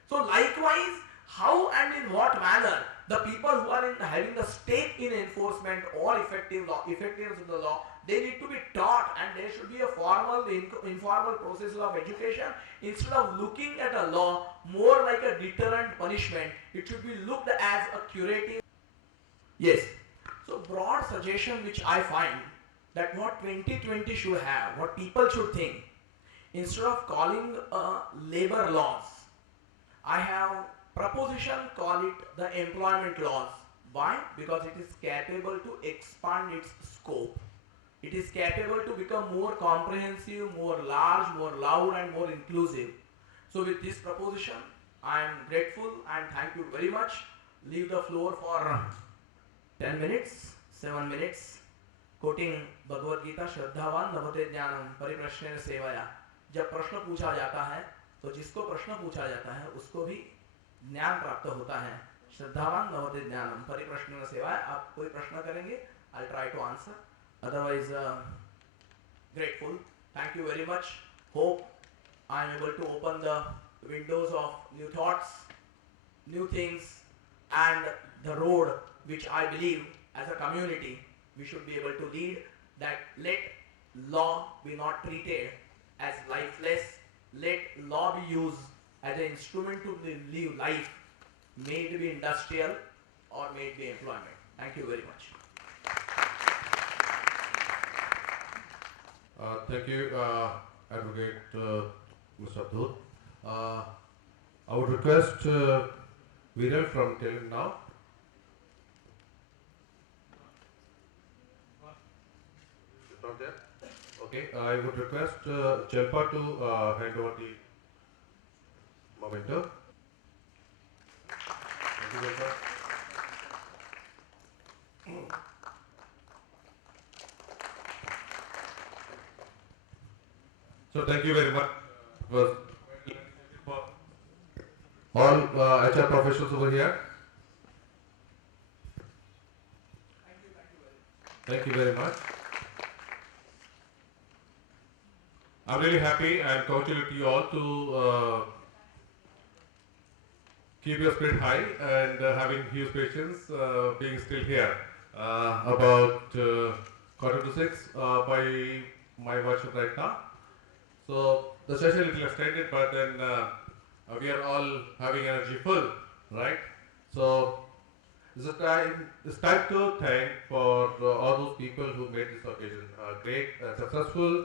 So likewise, how and in what manner the people who are having the stake in enforcement or effectiveness of the law, they need to be taught, and there should be a formal, informal process of education. Instead of looking at a law more like a deterrent punishment, it should be looked as a curative. Yes. So broad suggestion which I find that what 2020 should have, what people should think, instead of calling labor laws, I have proposition, call it the employment laws. Why? Because it is capable to expand its scope. It is capable to become more comprehensive, more large, more loud and more inclusive. So with this proposition, I am grateful and thank you very much. Leave the floor for 10 minutes, 7 minutes, quoting Bhagavad Gita, श्रद्धावान नभते ज्ञानम परिप्रश्नेन सेवया. जब प्रश्न पूछा जाता है तो जिसको प्रश्न पूछा जाता है उसको भी ज्ञान प्राप्त होता है. श्रद्धावान नभते ज्ञानम परिप्रश्नेन सेवया. आप कोई प्रश्न करेंगे, I'll try to answer. Otherwise, grateful. Thank you very much. Hope I am able to open the windows of new thoughts, new things, and the road which I believe as a community we should be able to lead, that let law be not treated as lifeless, let law be used as an instrument to live life, may it be industrial or may it be employment. Thank you very much. Thank you, Advocate Mr. Abdul. I would request Viral from Telangana now. Not there? Okay, I would request Chelpa to hand over the memento. Thank you, Chelpa. So thank you very much for all HR professionals over here. Thank you very much. I'm really happy and congratulate you all to keep your spirit high and having huge patience, being still here. About 5:45 by my watch right now. So the session is a little extended, but then we are all having energy full, right? So it's time to thank for all those people who made this occasion great and successful.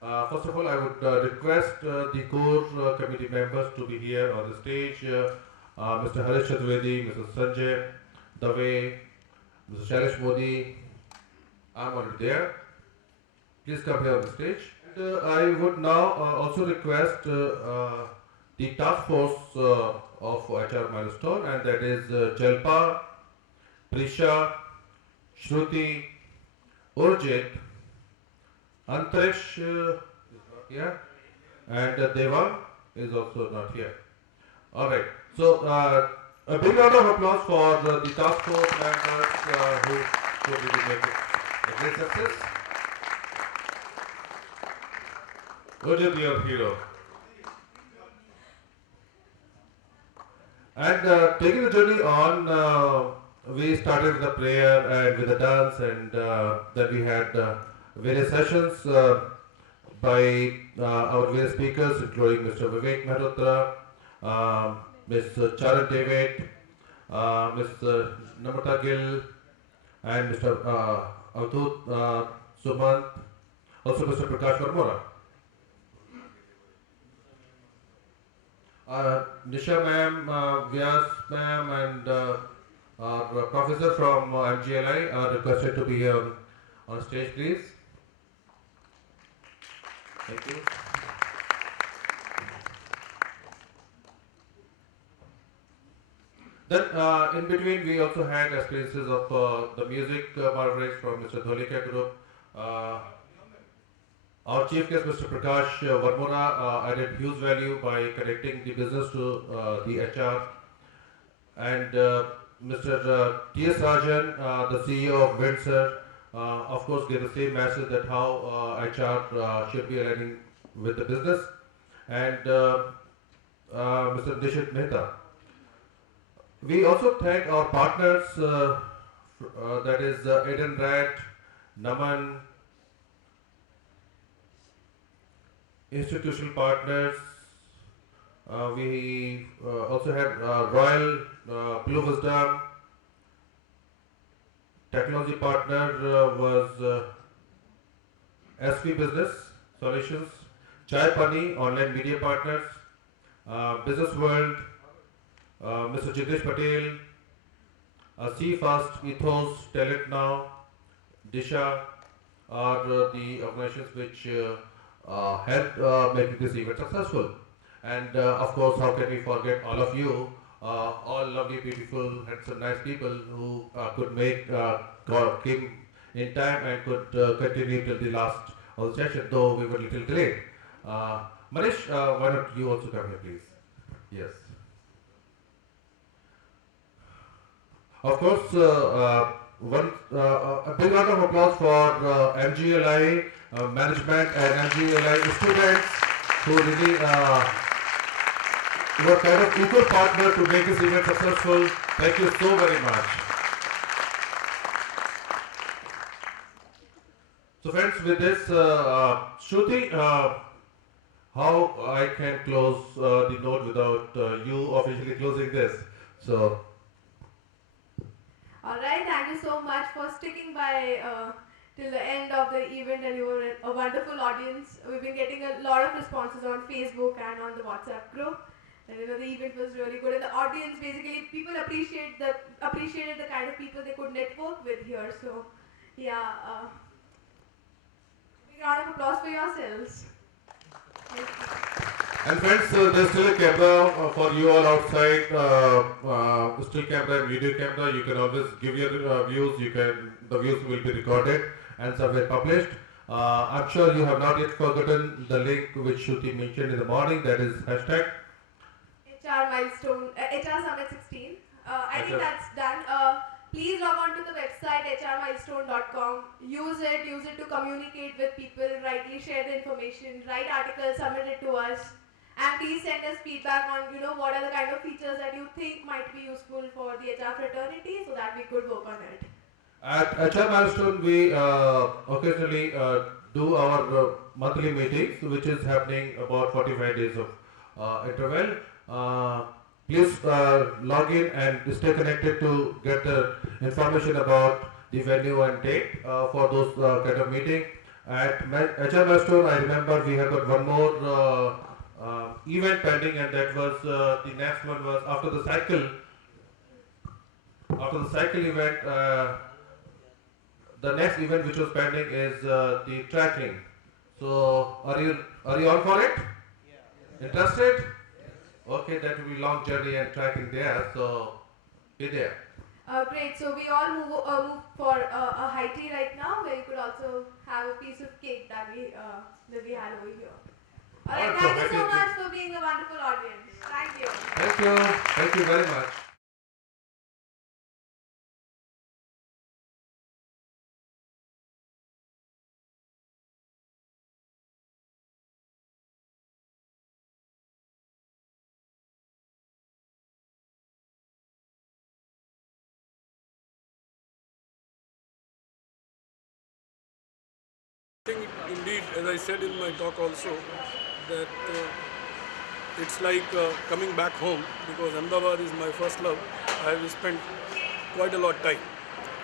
First of all, I would request the core committee members to be here on the stage. Mr. Harish Chaturvedi, Mr. Sanjay Dave, Mr. Shailesh Modi. I'm already there. Please come here on the stage. And I would now also request the task force of HR Milestone, and that is Jalpa, Prisha, Shruti, Urjit, Antarish is not here, and Deva is also not here. All right. So a big round of applause for the task force members who really make it a great success. Urjit, your hero. And taking the journey on, we started with a prayer and with a dance, and then we had various sessions by our various speakers, including Mr. Vivek Mehrotra, Ms. Charan David, Ms. Namrata Gill, and Mr. Avdut Sumant, also Mr. Prakash Varmora. Nisha ma'am, Vyas ma'am, and our professor from MGLI are requested to be here on stage, please. Thank you. Then in between we also had experiences of the music marvelous from Mr. Dholika Group. Our chief guest, Mr. Prakash Varmora, added huge value by connecting the business to the HR. And Mr. T.S. Rajan, the CEO of Windsor, of course gave the same message that how HR should be aligning with the business. And Mr. Nishit Mehta. We also thank our partners, that is Edenred, Naman, institutional partners. We also had Royal Blue Wisdom. Technology partner was SV Business Solutions, Chai Pani, online media partners, Business World, Mr. Jignesh Patel, C Fast, Ethos, Talent Now, Disha are the organizations which helped make this event successful. And of course, how can we forget all of you, all lovely, beautiful, handsome, nice people who could make came in time and could continue till the last of the session, though we were a little delayed. Manish, why don't you also come here, please? Yes. Of course, a big round of applause for MGLI management and MGLI students who really were kind of equal partner to make this event successful. Thank you so very much. So friends, with this, Shruti, how I can close the note without you officially closing this? So. Alright, thank you so much for sticking by till the end of the event, and you were a wonderful audience. We've been getting a lot of responses on Facebook and on the WhatsApp group. And the event was really good, and the audience, basically people appreciated the kind of people they could network with here. So yeah, big round of applause for yourselves. And friends, there's still a camera for you all outside, still camera and video camera. You can always give your views. The views will be recorded and somewhere published. I'm sure you have not yet forgotten the link which Shruti mentioned in the morning, that is hashtag HR Milestone, HR Summit 16. I think that's done. Please log on to the website hrmilestone.com. Use it to communicate with people, rightly share the information, write articles, submit it to us. And please send us feedback on, what are the kind of features that you think might be useful for the HR fraternity so that we could work on it. At HR Milestone, we occasionally do our monthly meetings, which is happening about 45 days of interval. Please log in and stay connected to get the information about the venue and date for those kind of meeting. At HR Milestone, I remember we have got one more event pending, and that was the next one was after the cycle. After the cycle event, the next event which was pending is the tracking. So are you all for it? Interested? Okay, that will be long journey and tracking there. So be there. Great. So we all move for a high tea right now, where you could also have a piece of cake that we had over here. All right. Thank you so much for being a wonderful audience. Thank you. Thank you. Thank you very much. I think indeed, as I said in my talk also, that it's like coming back home, because Ahmedabad is my first love. I have spent quite a lot of time.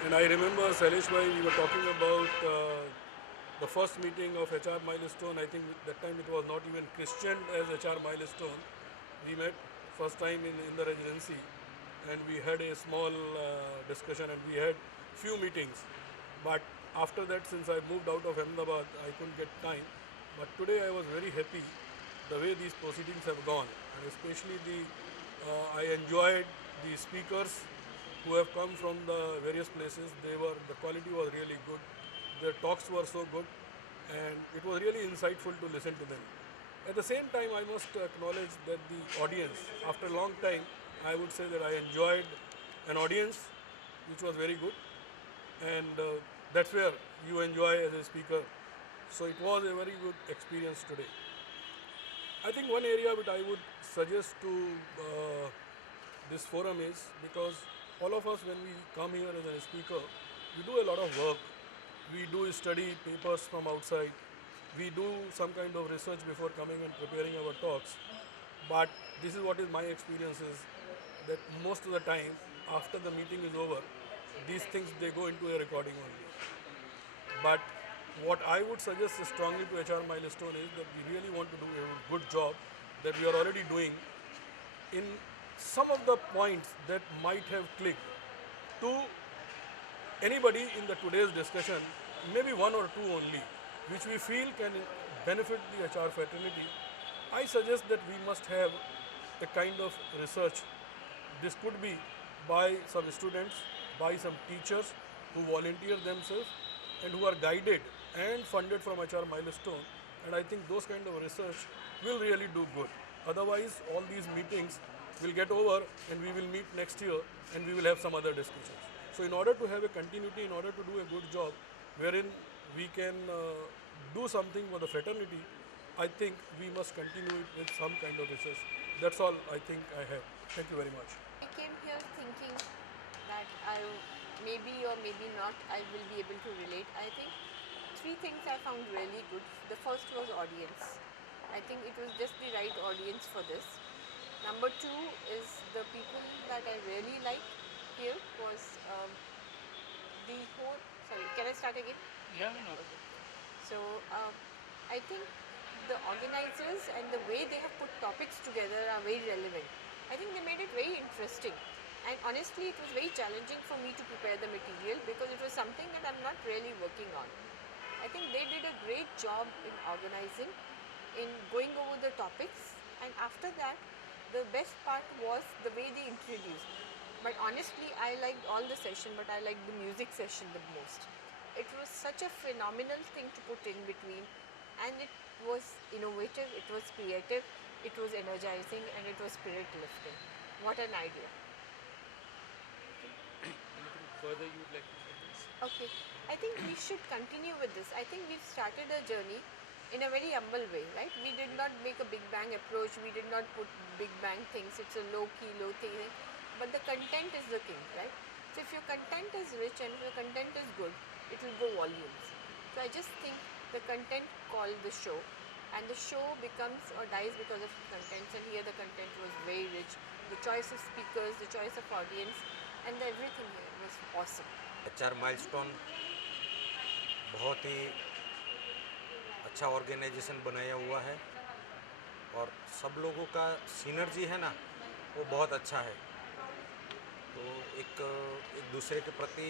And I remember Sailesh bhai, we were talking about the first meeting of HR Milestone. I think that time it was not even christened as HR Milestone. We met first time in the residency, and we had a small discussion, and we had few meetings. But after that, since I moved out of Ahmedabad, I couldn't get time. But today I was very happy the way these proceedings have gone, and especially I enjoyed the speakers who have come from the various places. The quality was really good. Their talks were so good, and it was really insightful to listen to them. At the same time, I must acknowledge that the audience, after a long time, I would say that I enjoyed an audience which was very good, and that's where you enjoy as a speaker. So it was a very good experience today. I think one area which I would suggest to this forum is, because all of us, when we come here as a speaker, we do a lot of work. We do study papers from outside. We do some kind of research before coming and preparing our talks. But this is what is my experience is, that most of the time, after the meeting is over, these things, they go into a recording only. But what I would suggest strongly to HR Milestone is that we really want to do a good job that we are already doing in some of the points that might have clicked to anybody in the today's discussion, maybe one or two only, which we feel can benefit the HR fraternity. I suggest that we must have a kind of research. This could be by some students, by some teachers who volunteer themselves and who are guided and funded from HR Milestone. And I think those kind of research will really do good. Otherwise, all these meetings will get over and we will meet next year and we will have some other discussions. So in order to have a continuity, in order to do a good job wherein we can do something for the fraternity, I think we must continue it with some kind of research. That's all I think I have. Thank you very much. I came here thinking that maybe or maybe not I will be able to relate. I think three things I found really good. The first was audience. I think it was just the right audience for this. Number two is the people that I really liked here was the whole, sorry, can I start again? Yeah, no. Okay. So I think the organizers and the way they have put topics together are very relevant. I think they made it very interesting. And honestly, it was very challenging for me to prepare the material because it was something that I'm not really working on. I think they did a great job in organizing, in going over the topics, and after that, the best part was the way they introduced. But honestly, I liked all the session, but I liked the music session the most. It was such a phenomenal thing to put in between, and it was innovative, it was creative, it was energizing, and it was spirit lifting. What an idea. Anything further you would like to say this? Okay, I think we should continue with this. I think we've started a journey in a very humble way, right? We did not make a big bang approach, we did not put big bang things, it's a low key, low thing, but the content is the king, right? So if your content is rich and if your content is good, it will go volumes. So I just think the content called the show, and the show becomes or dies because of the contents, and here the content was very rich. The choice of speakers, the choice of audience, and everything here was awesome. HR Milestone बहुत ही अच्छा organisation बनाया हुआ है और सब लोगों का synergy है ना वो बहुत अच्छा है। तो एक दूसरे के प्रति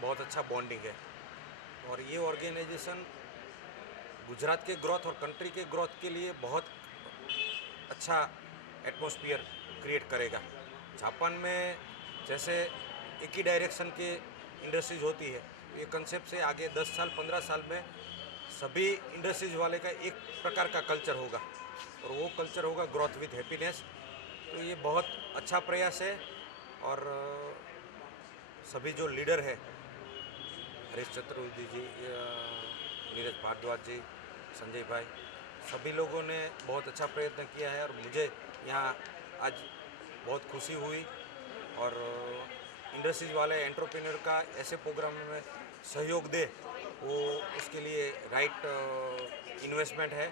बहुत अच्छा बॉन्डिंग है और ये ऑर्गेनाइजेशन गुजरात के ग्रोथ और कंट्री के ग्रोथ के लिए बहुत अच्छा एटमॉस्फेयर क्रिएट करेगा। जापान में जैसे एक ही डायरेक्शन के इंडस्ट्रीज होती है, ये कंसेप्ट से आगे 10 साल 15 साल में सभी इंडस्ट्रीज वाले का एक प्रकार का कल्चर होगा और वो कल्चर होगा ग्रोथ विद हैप्पीनेस। तो ये बहुत अच्छा प्रयास है और सभी जो लीडर है हरीश चतुर्वेदी जी, नीरज भारद्वाज जी, संजय भाई, सभी लोगों ने बहुत अच्छा प्रयत्न किया है और मुझे यहाँ आज बहुत खुशी हुई। और इंडस्ट्रीज वाले एंटरप्रेन्योर का ऐसे प्रोग्राम में सहयोग दे वो उसके लिए राइट इन्वेस्टमेंट है।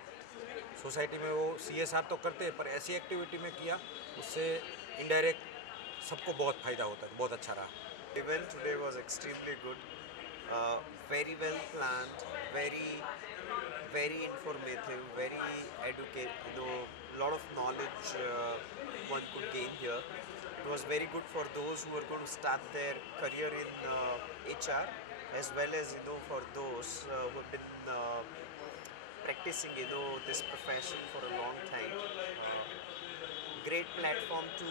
सोसाइटी में वो CSR तो करते हैं पर ऐसी एक्टिविटी में किया उससे इनडायरेक्ट सबको बहुत फ़ायदा होता है। बहुत अच्छा रहा। Event today was extremely good, very well planned, very informative, very educated. Lot of knowledge one could gain here. It was very good for those who are going to start their career in HR, as well as for those who have been practicing this profession for a long time. Great platform to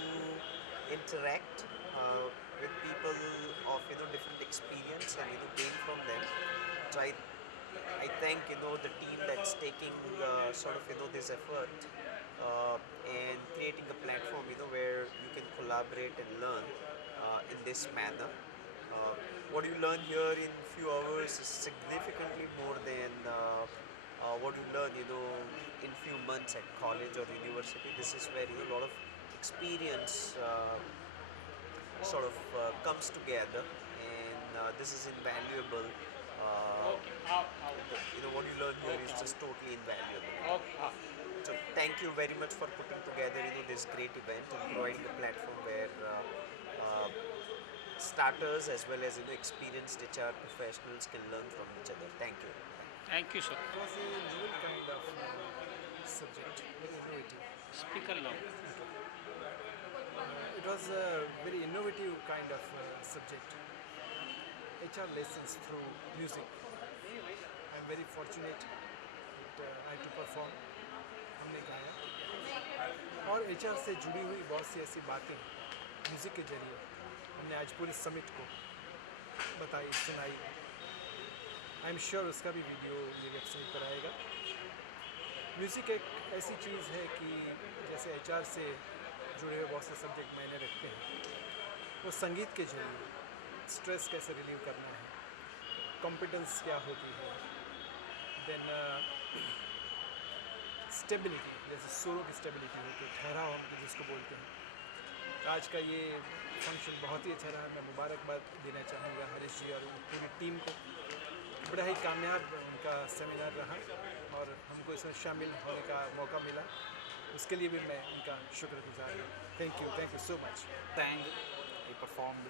interact with people of different experience and gain from them. So I thank the team that's taking sort of this effort and creating a platform where you can collaborate and learn in this manner. What you learn here in few hours is significantly more than what you learn in few months at college or university. This is where a lot of experience sort of comes together, and this is invaluable. What you learn here is just totally invaluable. So thank you very much for putting together this great event and providing a platform where starters as well as experienced HR professionals can learn from each other. Thank you. Thank you, sir. It was a new kind of subject, very innovative. Speak along. It was a very innovative kind of subject. HR lessons through music. I am very fortunate that I had to perform. हमने गाया और HR से जुड़ी हुई बहुत सी ऐसी बातें music के जरिए हमने आज पूरे समिट को बताई, सुनाई। आई एम श्योर उसका भी वीडियो ये वेबसाइट पर आएगा। म्यूज़िक एक ऐसी चीज़ है कि जैसे HR से जुड़े हुए बहुत से सब्जेक्ट मायने रखते हैं, वो संगीत के जरिए स्ट्रेस कैसे रिलीव करना है, कॉम्पिटेंस क्या होती है, देन स्टेबिलिटी, जैसे सुरों की स्टेबिलिटी होती है, ठहराव हम जिसको बोलते हैं। तो आज का ये फंक्शन बहुत ही अच्छा रहा। मैं मुबारकबाद देना चाहूँगा हरीश जी और पूरी टीम को। बड़ा ही कामयाब उनका सेमिनार रहा और हमको इसमें शामिल होने का मौका मिला, उसके लिए भी मैं उनका शुक्रगुजार हूँ। Thank you so much. Sang, I performed,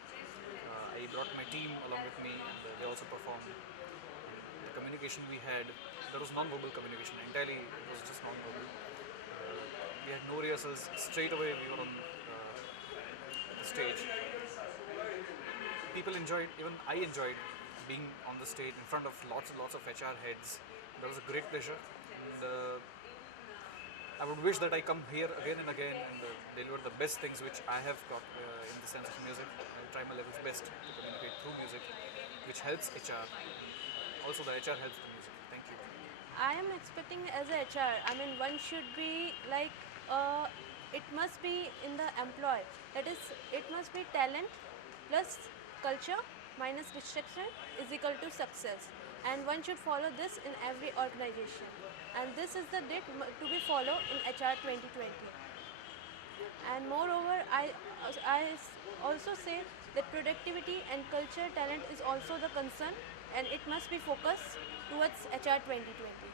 I brought my team along with me and they also performed. The communication we had, there was non-verbal communication entirely, it was just non-verbal. We had no rehearsals, straight away we were on the stage. People enjoyed, even I enjoyed being on the stage in front of lots and lots of HR heads. That was a great pleasure, and I would wish that I come here again and again and deliver the best things which I have got in the sense of music. I'll try my level's best to communicate through music, which helps HR. Also, the HR helps the music. Thank you. I am expecting as a HR, I mean, one should be like, it must be in the employee. That is, it must be talent plus culture minus restriction is equal to success. And one should follow this in every organization. And this is the date to be followed in HR 2020. And moreover, I also say that productivity and culture talent is also the concern, and it must be focused towards HR 2020.